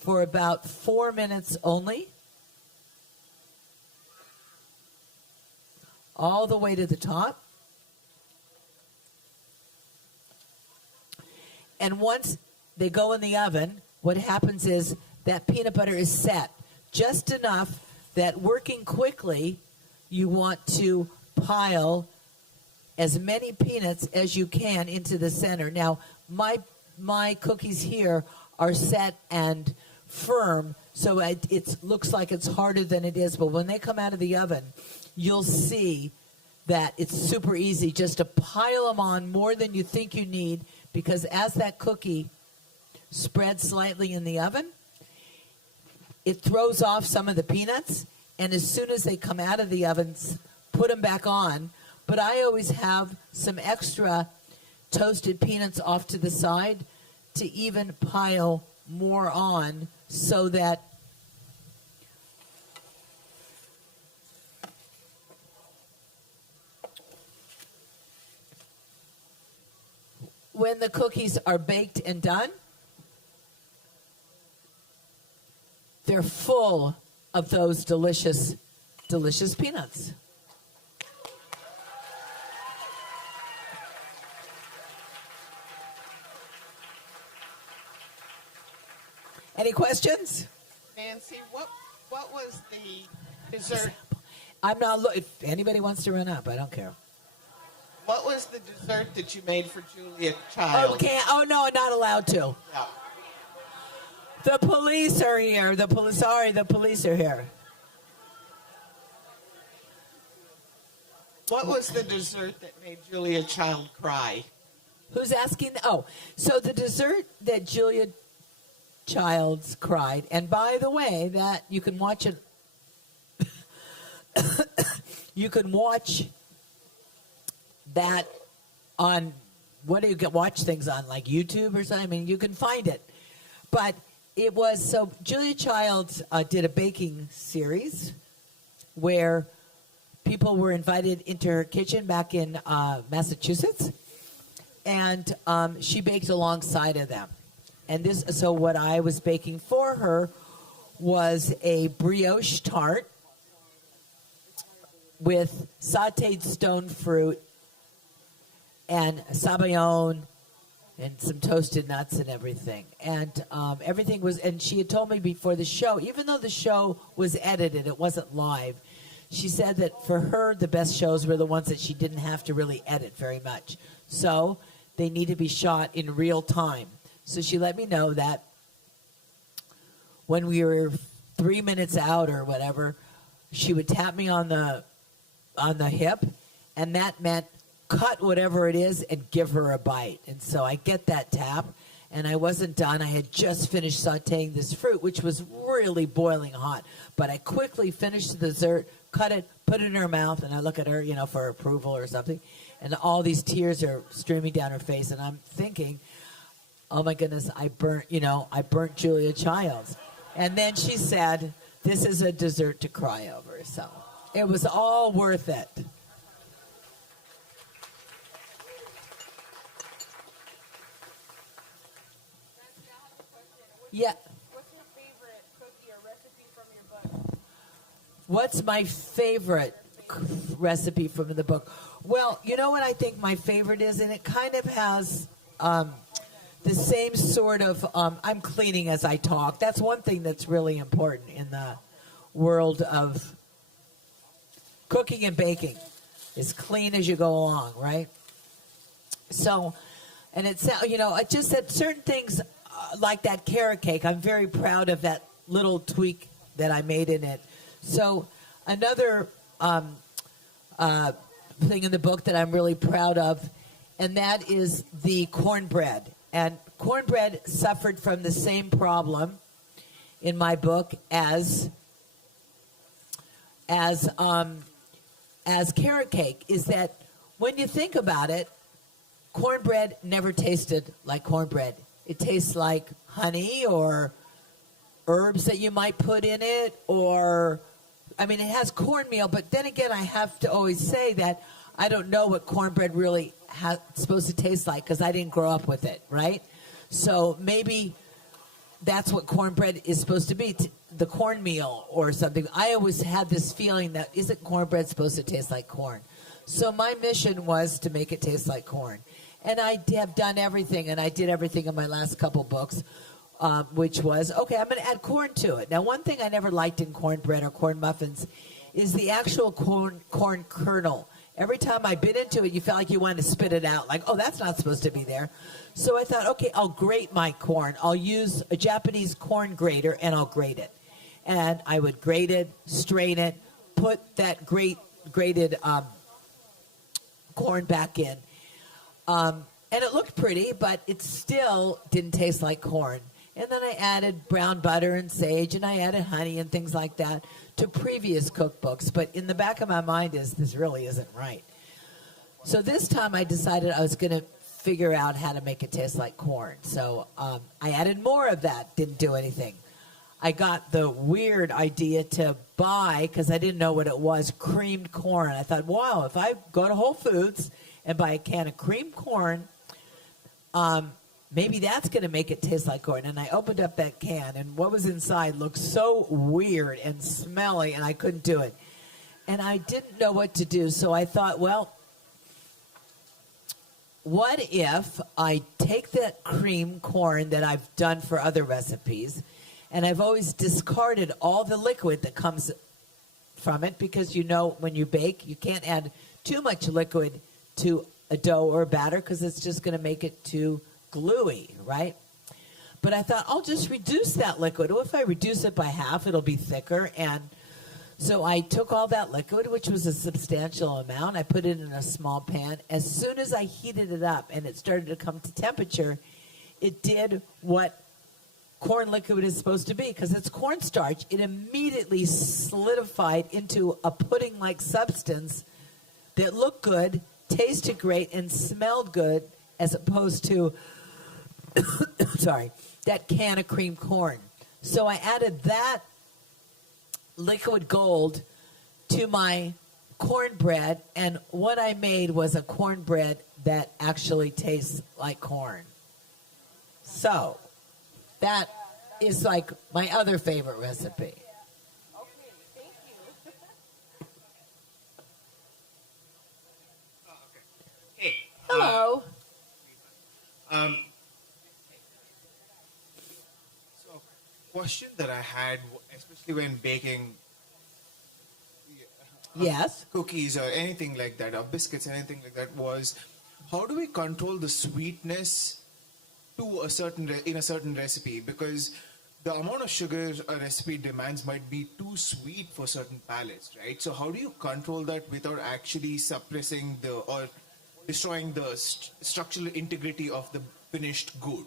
for about 4 minutes only. All the way to the top. And once they go in the oven, what happens is that peanut butter is set just enough that working quickly, you want to pile as many peanuts as you can into the center. Now, my cookies here are set and firm, so it looks like it's harder than it is, but when they come out of the oven, you'll see that it's super easy just to pile them on more than you think you need, because as that cookie spreads slightly in the oven, it throws off some of the peanuts, and as soon as they come out of the ovens, put them back on. But I always have some extra toasted peanuts off to the side to even pile more on, so that when the cookies are baked and done, they're full of those delicious, delicious peanuts. Any questions? Nancy, what was the dessert? I'm not. If anybody wants to run up, I don't care. What was the dessert that you made for Julia Child? Oh no, I'm not allowed to. No. The police are here. The police are here. What was the dessert that made Julia Child cry? Who's asking? Oh, so the dessert that Julia Child's cried, and by the way, that you can watch it. You can watch that on, what do you get? Watch things on, like YouTube or something? I mean, you can find it. But it was, so Julia Child did a baking series where people were invited into her kitchen back in Massachusetts, and she baked alongside of them. And so what I was baking for her was a brioche tart with sauteed stone fruit and sabayon and some toasted nuts and everything. And everything was, and she had told me before the show, even though the show was edited, it wasn't live, she said that for her, the best shows were the ones that she didn't have to really edit very much. So they need to be shot in real time. So she let me know that when we were 3 minutes out or whatever, she would tap me on the hip, and that meant cut whatever it is and give her a bite. And so I get that tap, and I wasn't done. I had just finished sauteing this fruit, which was really boiling hot. But I quickly finished the dessert, cut it, put it in her mouth, and I look at her, for approval or something, and all these tears are streaming down her face, and I'm thinking, oh my goodness, I burnt Julia Childs. And then she said, this is a dessert to cry over. So it was all worth it. Yeah. What's your favorite cookie or recipe from your book? What's my favorite recipe from the book? Well, you know what I think my favorite is, and it kind of has the same sort of, I'm cleaning as I talk. That's one thing that's really important in the world of cooking and baking, is clean as you go along, right? So, and it's, I just said certain things like that carrot cake. I'm very proud of that little tweak that I made in it. So another thing in the book that I'm really proud of and that is the cornbread. And cornbread suffered from the same problem in my book as carrot cake, is that when you think about it, cornbread never tasted like cornbread. It tastes like honey or herbs that you might put in it, or, I mean, it has cornmeal, but then again, I have to always say that I don't know what cornbread really supposed to taste like because I didn't grow up with it, right? So maybe that's what cornbread is supposed to be, the cornmeal or something. I always had this feeling that isn't cornbread supposed to taste like corn? So my mission was to make it taste like corn. And I have done everything, and I did everything in my last couple books, which was, okay, I'm going to add corn to it. Now, one thing I never liked in cornbread or corn muffins is the actual corn kernel. Every time I bit into it, you felt like you wanted to spit it out, like, oh, that's not supposed to be there. So I thought, okay, I'll grate my corn. I'll use a Japanese corn grater, and I'll grate it. And I would grate it, strain it, put that grated corn back in. And it looked pretty, but it still didn't taste like corn. And then I added brown butter and sage, and I added honey and things like that to previous cookbooks. But in the back of my mind is, this really isn't right. So this time I decided I was going to figure out how to make it taste like corn. So I added more of that, didn't do anything. I got the weird idea to buy, because I didn't know what it was, creamed corn. I thought, wow, if I go to Whole Foods and buy a can of creamed corn, maybe that's going to make it taste like corn. And I opened up that can, and what was inside looked so weird and smelly, and I couldn't do it. And I didn't know what to do, so I thought, well, what if I take that cream corn that I've done for other recipes, and I've always discarded all the liquid that comes from it, because you know when you bake, you can't add too much liquid to a dough or a batter because it's just going to make it too gluey, right? But I thought, I'll just reduce that liquid. Well, if I reduce it by half, it'll be thicker. And so I took all that liquid, which was a substantial amount. I put it in a small pan. As soon as I heated it up and it started to come to temperature, it did what corn liquid is supposed to be, because it's cornstarch. It immediately solidified into a pudding-like substance that looked good, tasted great, and smelled good, as opposed to, sorry, that can of cream corn. So I added that liquid gold to my cornbread, and what I made was a cornbread that actually tastes like corn. So that is like my other favorite recipe. Hello. So, question that I had, especially when baking yes, cookies or anything like that, or biscuits, anything like that, was how do we control the sweetness to a certain in a certain recipe? Because the amount of sugar a recipe demands might be too sweet for certain palates, right? So how do you control that without actually suppressing or destroying the structural integrity of the finished good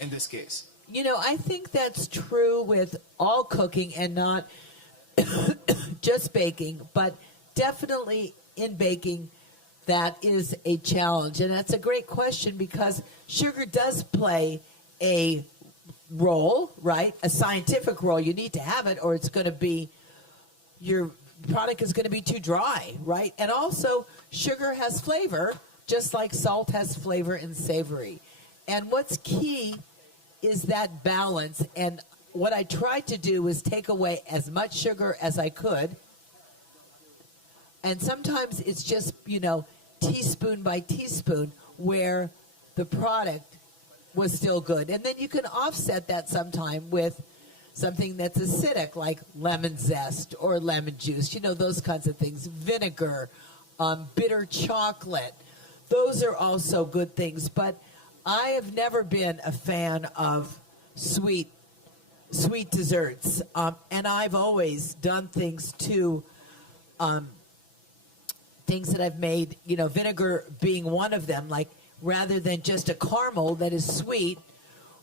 in this case? You know, I think that's true with all cooking, and not just baking, but definitely in baking that is a challenge. And that's a great question, because sugar does play a role, right? A scientific role. You need to have it, or it's going to be, your product is going to be too dry, right? And also, sugar has flavor, just like salt has flavor and savory. And what's key is that balance. And what I tried to do was take away as much sugar as I could. And sometimes it's just, teaspoon by teaspoon, where the product was still good. And then you can offset that sometime with something that's acidic, like lemon zest or lemon juice, those kinds of things. Vinegar, bitter chocolate. Those are also good things. But I have never been a fan of sweet desserts. And I've always done things to things that I've made, vinegar being one of them, like rather than just a caramel that is sweet.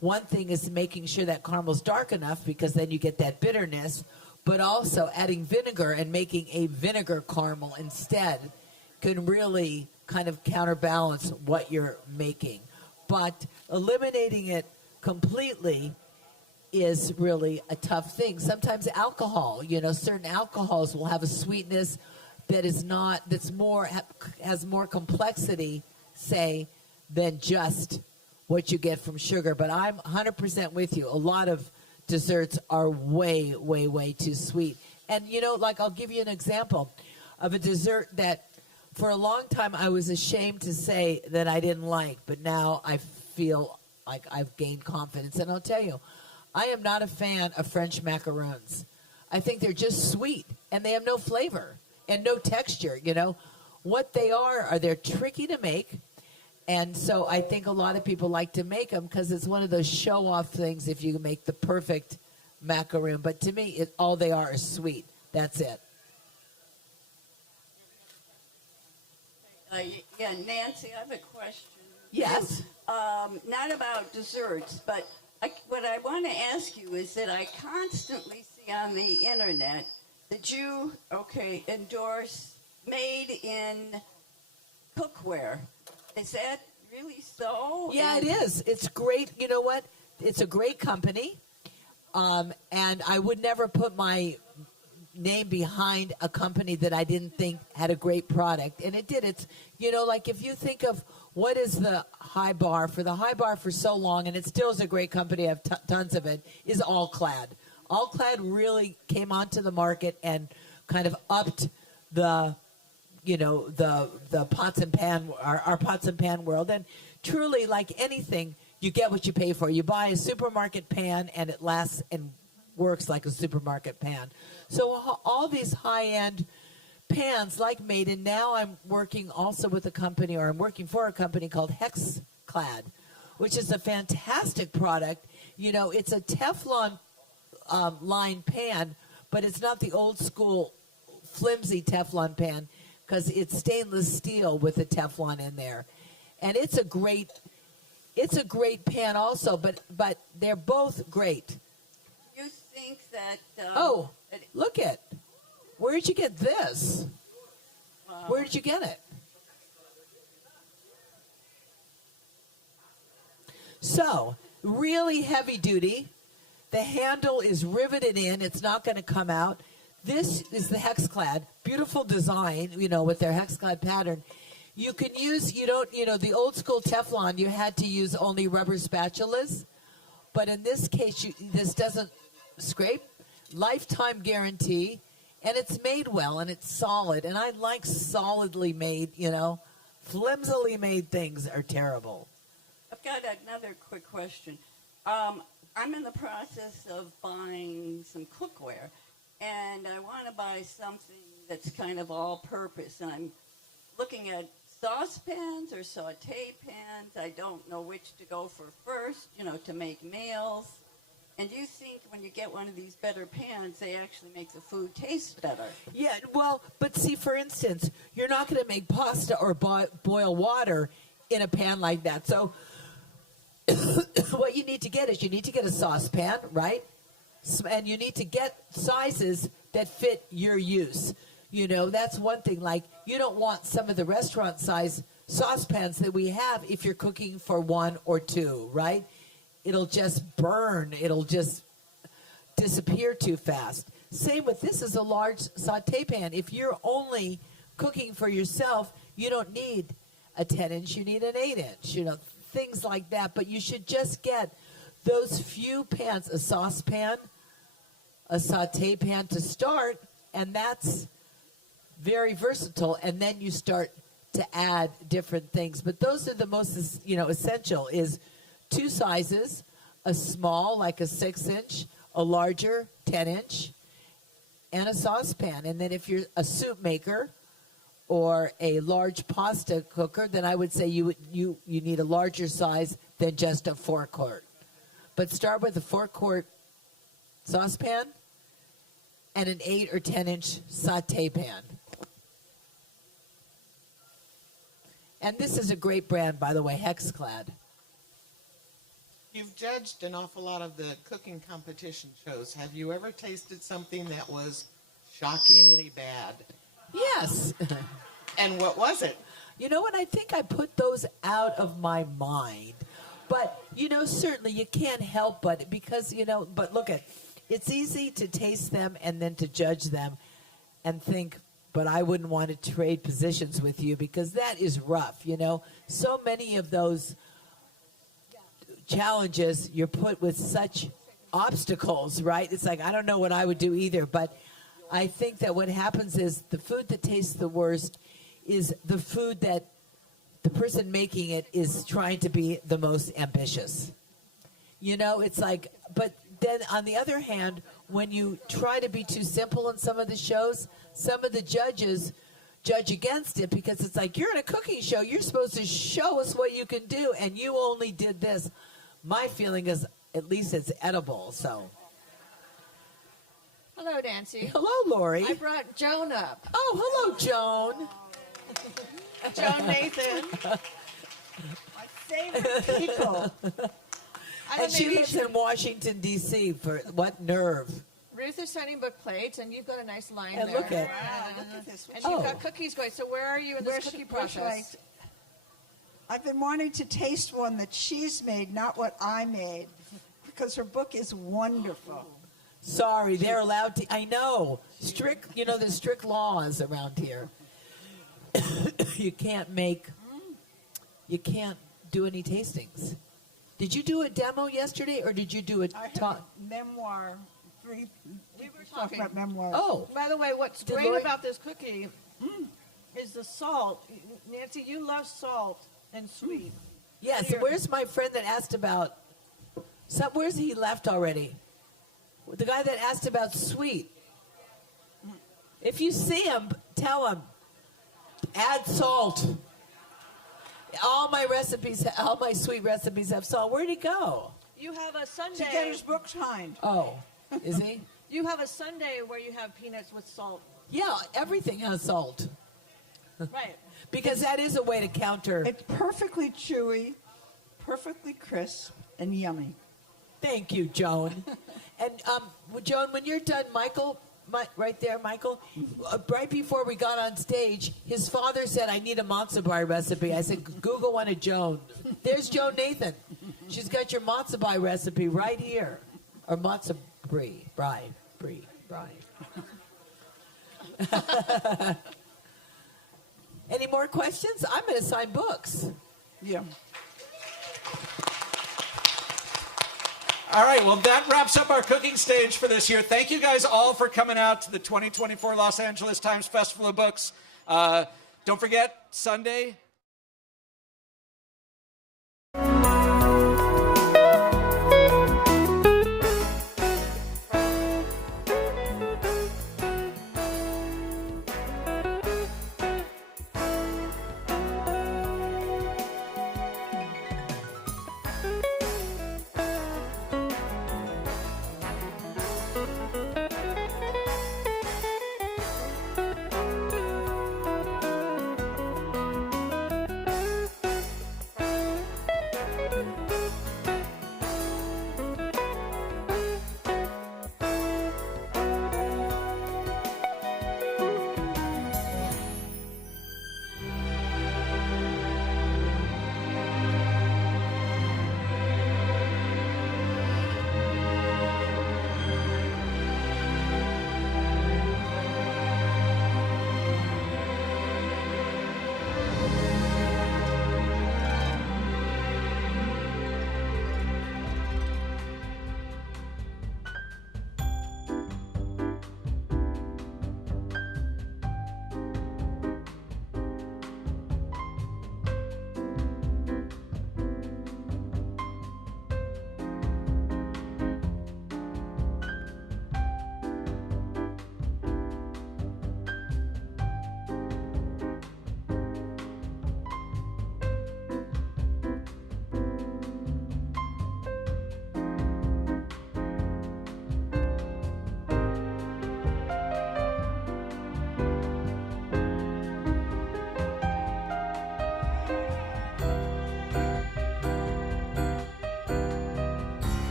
One thing is making sure that caramel's dark enough, because then you get that bitterness, but also adding vinegar and making a vinegar caramel instead can really kind of counterbalance what you're making. But eliminating it completely is really a tough thing. Sometimes alcohol, certain alcohols will have a sweetness that is not, has more complexity, say, than just what you get from sugar. But I'm 100% with you. A lot of desserts are way, way, way too sweet. And, I'll give you an example of a dessert that for a long time I was ashamed to say that I didn't like, but now I feel like I've gained confidence. And I'll tell you, I am not a fan of French macaroons. I think they're just sweet, and they have no flavor and no texture, What they are they're tricky to make. And so I think a lot of people like to make them because it's one of those show-off things if you can make the perfect macaroon. But to me, all they are is sweet. That's it. Yeah, Nancy, I have a question. Yes. Not about desserts, but what I want to ask you is that I constantly see on the internet that you, endorse made in cookware. Is that really so? Yeah, it is. It's great. You know what? It's a great company. And I would never put my name behind a company that I didn't think had a great product. And it did. It's, if you think of what is the high bar for so long, and it still is a great company, I have tons of it, is All Clad. All Clad really came onto the market and kind of upped the pots and pan, our pots and pan world. And truly, like anything, you get what you pay for. You buy a supermarket pan and it lasts and works like a supermarket pan. So all these high-end pans like Maiden, now I'm working also with a company, or I'm working for a company called HexClad, which is a fantastic product. It's a Teflon lined pan, but it's not the old school flimsy Teflon pan, because it's stainless steel with the Teflon in there. And it's a great pan also, but they're both great. You think that... look it. Where did you get this? Wow. Where did you get it? So, really heavy duty. The handle is riveted in. It's not going to come out. This is the HexClad. Beautiful design, with their HexClad pattern. You can use, the old school Teflon, you had to use only rubber spatulas. But in this case, this doesn't scrape. Lifetime guarantee. And it's made well, and it's solid. And I like solidly made, flimsily made things are terrible. I've got another quick question. I'm in the process of buying some cookware, and I want to buy something that's kind of all-purpose. And I'm looking at saucepans or saute pans. I don't know which to go for first, to make meals. And do you think when you get one of these better pans, they actually make the food taste better? Yeah, well, but see, for instance, you're not going to make pasta or boil water in a pan like that. So what you need to get is a saucepan, right? And you need to get sizes that fit your use. That's one thing. Like, you don't want some of the restaurant size saucepans that we have if you're cooking for one or two, right? It'll just burn. It'll just disappear too fast. Same with this is a large saute pan. If you're only cooking for yourself, you don't need a 10-inch. You need an 8-inch, things like that. But you should just get those few pans, a saucepan, a saute pan to start, and that's very versatile. And then you start to add different things. But those are the most, essential is 2 sizes, a small, like a 6-inch, a larger, 10-inch, and a saucepan. And then if you're a soup maker or a large pasta cooker, then I would say you need a larger size than just a 4-quart. But start with a 4-quart saucepan and an 8 or 10-inch saute pan. And this is a great brand, by the way, Hexclad. You've judged an awful lot of the cooking competition shows. Have you ever tasted something that was shockingly bad? Yes. And what was it? You know what? I think I put those out of my mind. But, certainly you can't help but, because, but look it's easy to taste them and then to judge them and think, but I wouldn't want to trade positions with you because that is rough, So many of those challenges you're put with such obstacles, right? It's like, I don't know what I would do either, but I think that what happens is the food that tastes the worst is the food that the person making it is trying to be the most ambitious. It's like, but then on the other hand, when you try to be too simple in some of the shows, some of the judges judge against it because it's like, you're in a cooking show, you're supposed to show us what you can do, and you only did this. My feeling is, at least it's edible, so. Hello, Nancy. Hello, Lori. I brought Joan up. Oh, hello, Joan. Joan Nathan. My favorite people. And she lives in Washington, D.C. for what nerve? Ruth is sending book plates, and you've got a nice line And there. look at- Look at this. And Oh. you've got cookies going. So where are you in this cookie process? I've been wanting to taste one that she's made, not what I made, because her book is wonderful. Sorry, they're allowed to. I know. There's strict laws around here. You can't do any tastings. Did you do a demo yesterday, or did you do a talk? Memoir. We were talk talking about memoirs. Oh. By the way, what's Did great Lori- about this cookie is the salt. Nancy, you love salt and sweet. Yes. Here. Where's my friend that asked about? Where's he left already? The guy that asked about sweet. If you see him, tell him. Add salt. All my sweet recipes have salt. Where'd he go? You have a Sunday. To get his book signed. Oh, is he? You have a Sunday where you have peanuts with salt. Yeah, everything has salt. Right. Because that is a way to counter. It's perfectly chewy, perfectly crisp, and yummy. Thank you, Joan. And Joan, when you're done, Michael, right there, Michael, right before we got on stage, his father said, I need a matzo brie recipe. I said, Google one of Joan. There's Joan Nathan. She's got your matzo brie recipe right here. Or matzo brie. Any more questions? I'm going to sign books. Yeah. All right, well, that wraps up our cooking stage for this year. Thank you guys all for coming out to the 2024 Los Angeles Times Festival of Books. Don't forget, Sunday,